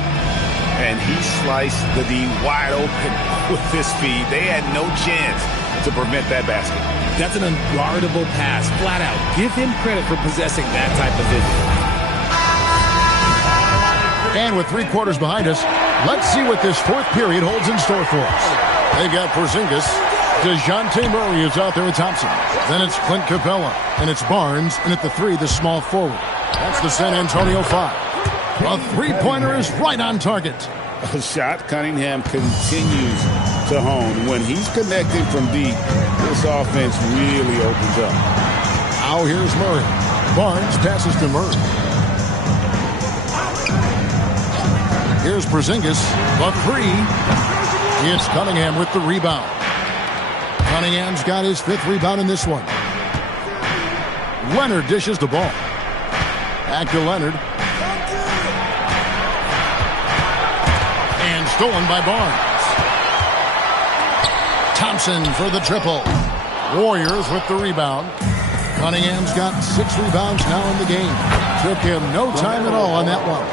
And he sliced the D wide open with his speed. They had no chance to prevent that basket. That's an unguardable pass, flat out. Give him credit for possessing that type of vision. And with 3 quarters behind us, let's see what this fourth period holds in store for us. They've got Porzingis. DeJounte Murray is out there with Thompson. Then it's Clint Capella. And it's Barnes. And at the 3, the small forward. That's the San Antonio 5. A three-pointer is right on target. A shot Cunningham continues to hone. When he's connecting from deep, this offense really opens up. Now here's Murray. Barnes passes to Murray. Here's Porzingis. The 3. It's Cunningham with the rebound. Cunningham's got his 5th rebound in this one. Leonard dishes the ball. Back to Leonard. And stolen by Barnes. Thompson for the triple. Warriors with the rebound. Cunningham's got 6 rebounds now in the game. Took him no time at all on that one.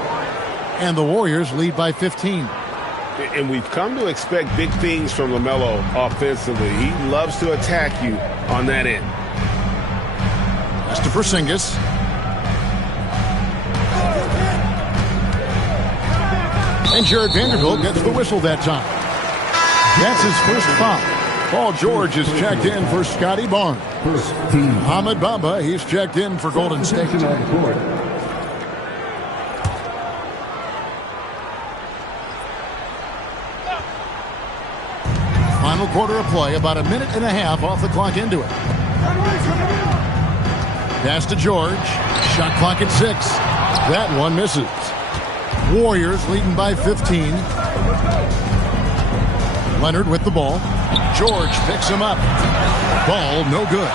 And the Warriors lead by 15. And we've come to expect big things from LaMelo offensively. He loves to attack you on that end. That's to Porzingis. And Jared Vanderbilt gets the whistle that time. That's his first foul. Paul George is checked in for Scotty Barnes. Ahmed Bamba, he's checked in for Golden State. Final quarter of play, about a minute and a half off the clock into it. Pass to George. Shot clock at 6. That one misses. Warriors leading by 15. Leonard with the ball. George picks him up. Ball no good.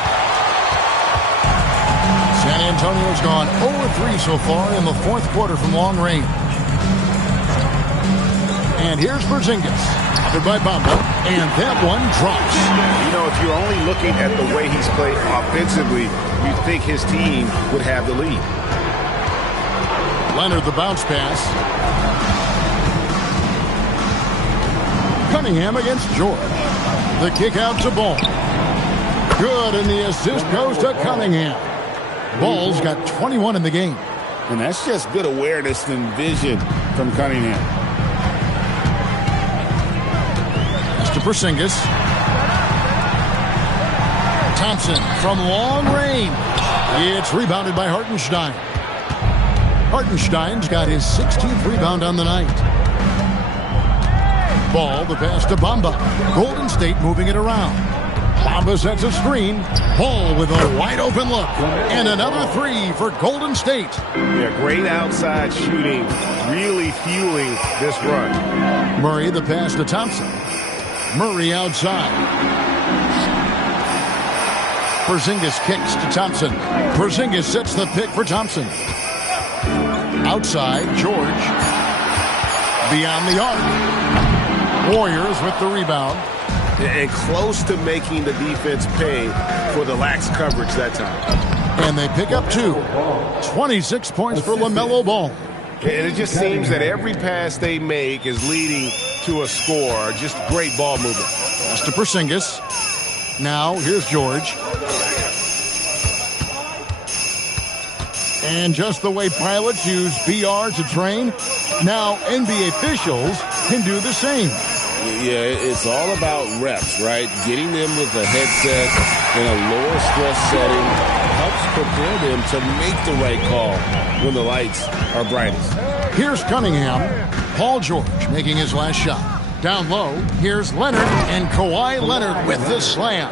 San Antonio's gone 0-3 so far in the fourth quarter from long range. And here's Porzingis. Covered by Bamba, and that one drops. You know, if you're only looking at the way he's played offensively, you'd think his team would have the lead. Leonard, the bounce pass. Cunningham against George. The kick out to Ball. Good, and the assist goes to Cunningham. Ball's got 21 in the game. And that's just good awareness and vision from Cunningham. That's to Porzingis. Thompson from long range. It's rebounded by Hartenstein. Hartenstein's got his 16th rebound on the night. Ball, the pass to Bamba. Golden State moving it around. Bamba sets a screen. Ball with a wide open look. And another three for Golden State. Yeah, great outside shooting, really fueling this run. Murray, the pass to Thompson. Murray outside. Porzingis kicks to Thompson. Porzingis sets the pick for Thompson. Outside, George. Beyond the arc. Warriors with the rebound. And close to making the defense pay for the lax coverage that time. And they pick up two. 26 points for LaMelo Ball. And it just seems that every pass they make is leading to a score. Just great ball movement. That's to Porzingis. Now, here's George. And just the way pilots use VR to train, now NBA officials can do the same. Yeah, it's all about reps, right? Getting them with a headset in a lower stress setting helps prepare them to make the right call when the lights are brightest. Here's Cunningham. Paul George making his last shot. Down low, here's Leonard, and Kawhi Leonard with the slam.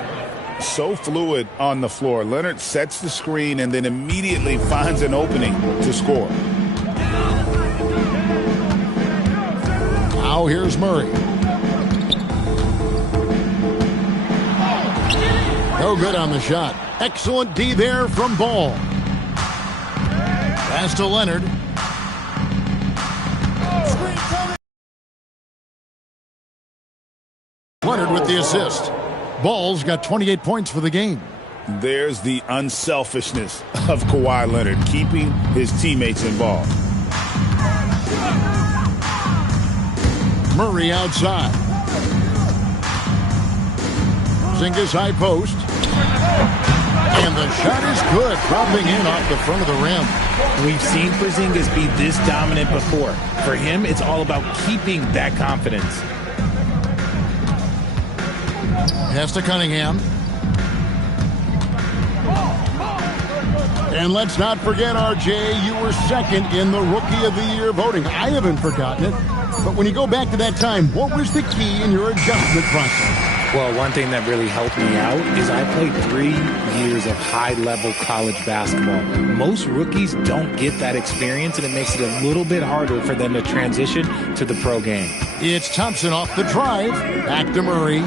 So fluid on the floor. Leonard sets the screen and then immediately finds an opening to score. Now here's Murray. No good on the shot. Excellent D there from Ball. Pass to Leonard. Leonard with the assist. Ball's got 28 points for the game. There's the unselfishness of Kawhi Leonard, keeping his teammates involved. Murray outside. Porzingis high post. And the shot is good, dropping in off the front of the rim. We've seen Porzingis be this dominant before. For him, it's all about keeping that confidence. Pass to Cunningham. And let's not forget, RJ, you were second in the Rookie of the Year voting. I haven't forgotten it. But when you go back to that time, what was the key in your adjustment process? Well, one thing that really helped me out is I played 3 years of high-level college basketball. Most rookies don't get that experience, and it makes it a little bit harder for them to transition to the pro game. It's Thompson off the drive. Back to Murray.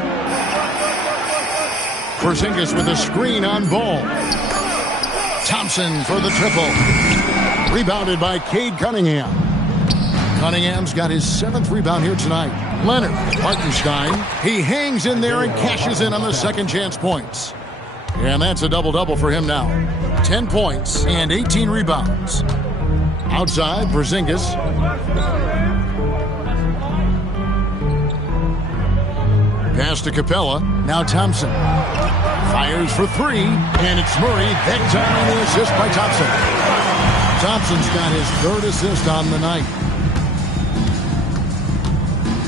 Porzingis with a screen on Ball. Thompson for the triple. Rebounded by Cade Cunningham. Cunningham's got his 7th rebound here tonight. Leonard, Hartenstein. He hangs in there and cashes in on the second chance points. And that's a double-double for him now. 10 points and 18 rebounds. Outside, Porzingis. Pass to Capella. Now Thompson. Fires for 3, and it's Murray. That time on the assist by Thompson. Thompson's got his 3rd assist on the night.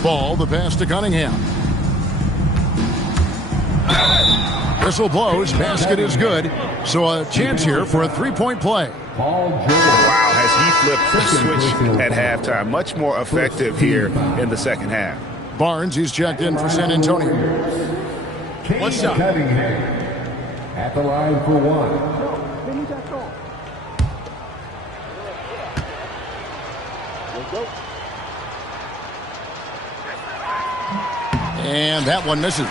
Ball, the pass to Cunningham. Whistle blows, basket is good. So a chance here for a 3-point play. Wow, has he flipped the switch at halftime. Much more effective here in the second half. Barnes, he's checked in for San Antonio. One shot. At the line for 1. And that one misses.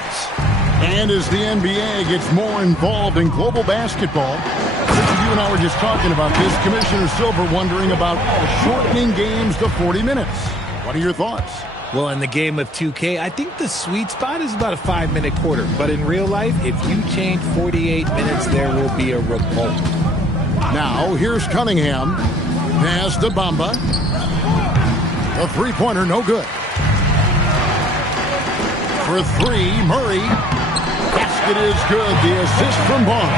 And as the NBA gets more involved in global basketball, you and I were just talking about this, Commissioner Silver wondering about shortening games to 40 minutes. What are your thoughts? Well, in the game of 2K, I think the sweet spot is about a 5-minute quarter. But in real life, if you change 48 minutes, there will be a revolt. Now, here's Cunningham. Pass to Bamba. A three-pointer, no good. For three, Murray. Basket is good. The assist from Barnes.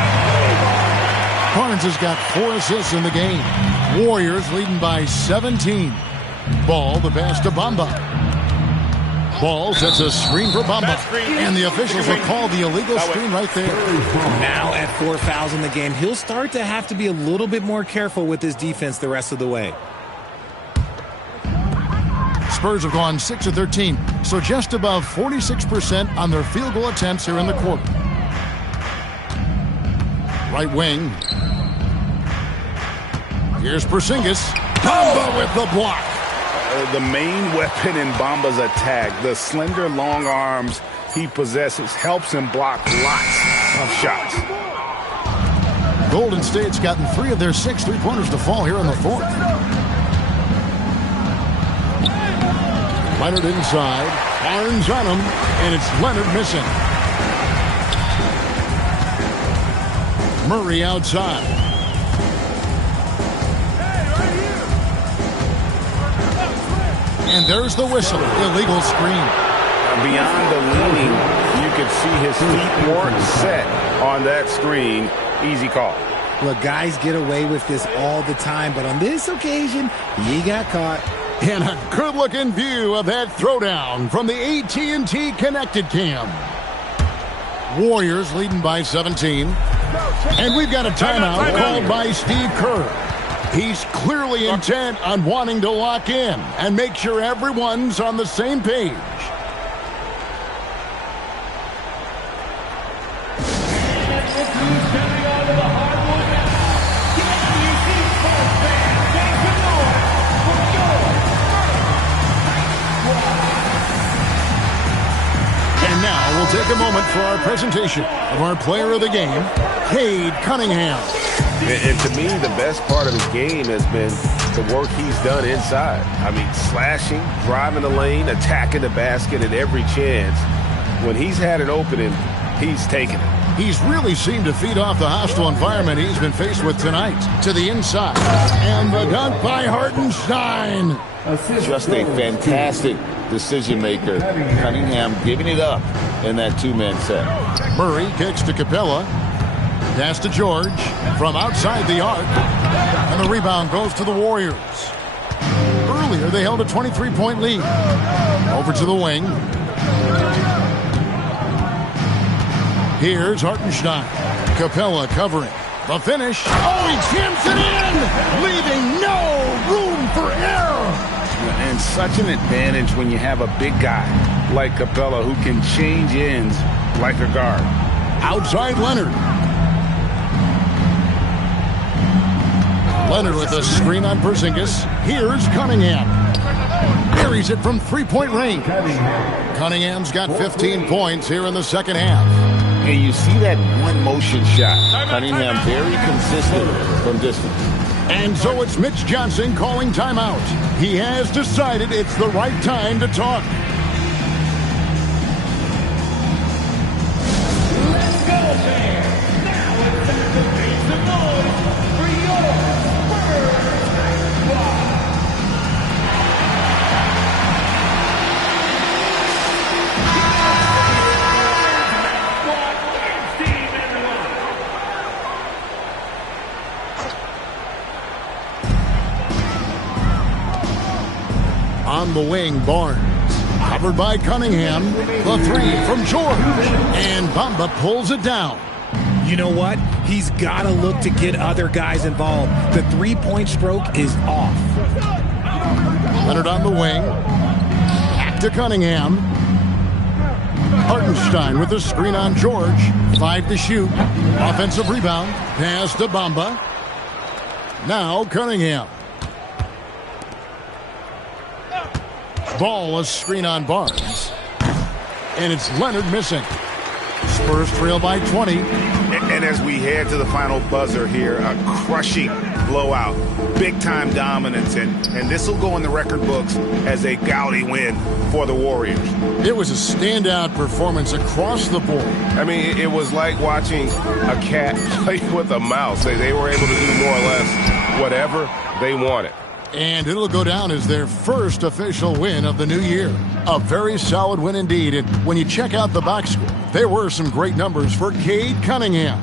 Barnes has got 4 assists in the game. Warriors leading by 17. Ball, the pass to Bamba. Ball sets a screen for Bamba. And the officials will call the illegal screen right there. Now at 4 fouls in the game, he'll start to have to be a little bit more careful with his defense the rest of the way. Spurs have gone 6 of 13, so just above 46% on their field goal attempts here in the quarter. Right wing. Here's Porzingis. Bamba with the block. The main weapon in Bamba's attack, the slender long arms he possesses, helps him block lots of shots. Golden State's gotten 3 of their 6 three-pointers to fall here in the fourth. Leonard inside. Barnes on him, and it's Leonard missing. Murray outside. And there's the whistle. Illegal screen. Beyond the leaning, you could see his feet weren't set on that screen. Easy call. Look, guys get away with this all the time, but on this occasion, he got caught. And a good-looking view of that throwdown from the AT&T Connected Cam. Warriors leading by 17. And we've got a timeout called by Steve Kerr. He's clearly intent on wanting to lock in and make sure everyone's on the same page. And now we'll take a moment for our presentation of our player of the game, Cade Cunningham. And to me, the best part of his game has been the work he's done inside. I mean, slashing, driving the lane, attacking the basket at every chance. When he's had an opening, he's taken it. He's really seemed to feed off the hostile environment he's been faced with tonight. To the inside. And the dunk by Hartenstein. Just a fantastic decision maker. Cunningham giving it up in that two-man set. Murray kicks to Capella. Pass to George from outside the arc. And the rebound goes to the Warriors. Earlier, they held a 23-point lead. Over to the wing. Here's Hartenstein. Capella covering. The finish. Oh, he jams it in! Leaving no room for error! And such an advantage when you have a big guy like Capella who can change ends like a guard. Outside Leonard. Leonard with a screen on Porzingis. Here's Cunningham. Buries it from three-point range. Cunningham's got 15 points here in the second half. And you see that one-motion shot. Cunningham very consistent from distance. And so it's Mitch Johnson calling timeout. He has decided it's the right time to talk. Let's go, fans. Now it's time to make some noise for your first squad. On the wing, Barnes. Covered by Cunningham. The three from George. And Bamba pulls it down. You know what? He's got to look to get other guys involved. The three-point stroke is off. Leonard on the wing. Back to Cunningham. Hartenstein with the screen on George. 5 to shoot. Offensive rebound. Pass to Bamba. Now Cunningham. Ball, a screen on Barnes. And it's Leonard missing. Spurs trail by 20. And as we head to the final buzzer here, a crushing blowout, big-time dominance, and this will go in the record books as a gaudy win for the Warriors. It was a standout performance across the board. I mean, it was like watching a cat play with a mouse. They were able to do more or less whatever they wanted. And it'll go down as their first official win of the new year. A very solid win indeed. And when you check out the box score, there were some great numbers for Cade Cunningham.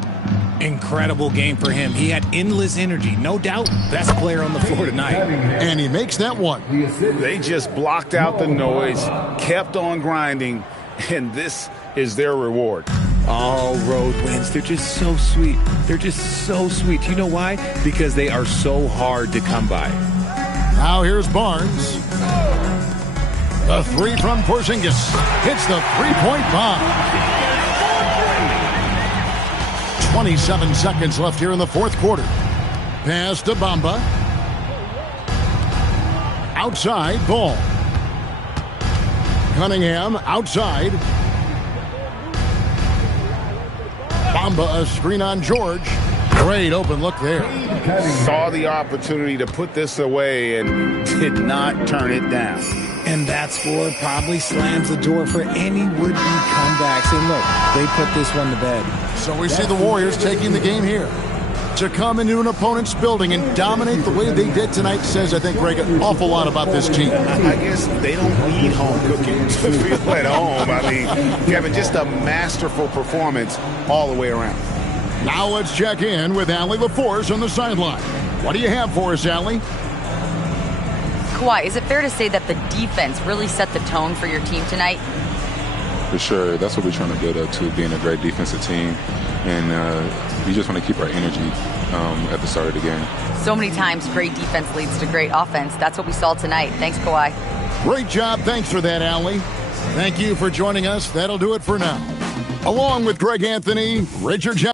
Incredible game for him. He had endless energy. No doubt, best player on the floor tonight. And he makes that one. They just blocked out the noise, kept on grinding, and this is their reward. All road wins. They're just so sweet. They're just so sweet. You know why? Because they are so hard to come by. Now here's Barnes. The three from Porzingis hits the three-point bomb. 27 seconds left here in the fourth quarter. Pass to Bamba. Outside, Ball. Cunningham outside. Bamba, a screen on George. Great open look there. Saw the opportunity to put this away and did not turn it down. And that score probably slams the door for any would-be comebacks. And look, they put this one to bed. So we see the Warriors taking the game here. To come into an opponent's building and dominate the way they did tonight says, I think, Greg, an awful lot about this team. I guess they don't need home cooking to feel at home. I mean, Kevin, just a masterful performance all the way around. Now let's check in with Allie LaForce on the sideline. What do you have for us, Allie? Kawhi, is it fair to say that the defense really set the tone for your team tonight? For sure. That's what we're trying to build up to, being a great defensive team. And we just want to keep our energy at the start of the game. So many times, great defense leads to great offense. That's what we saw tonight. Thanks, Kawhi. Great job. Thanks for that, Allie. Thank you for joining us. That'll do it for now. Along with Greg Anthony, Richard Johnson.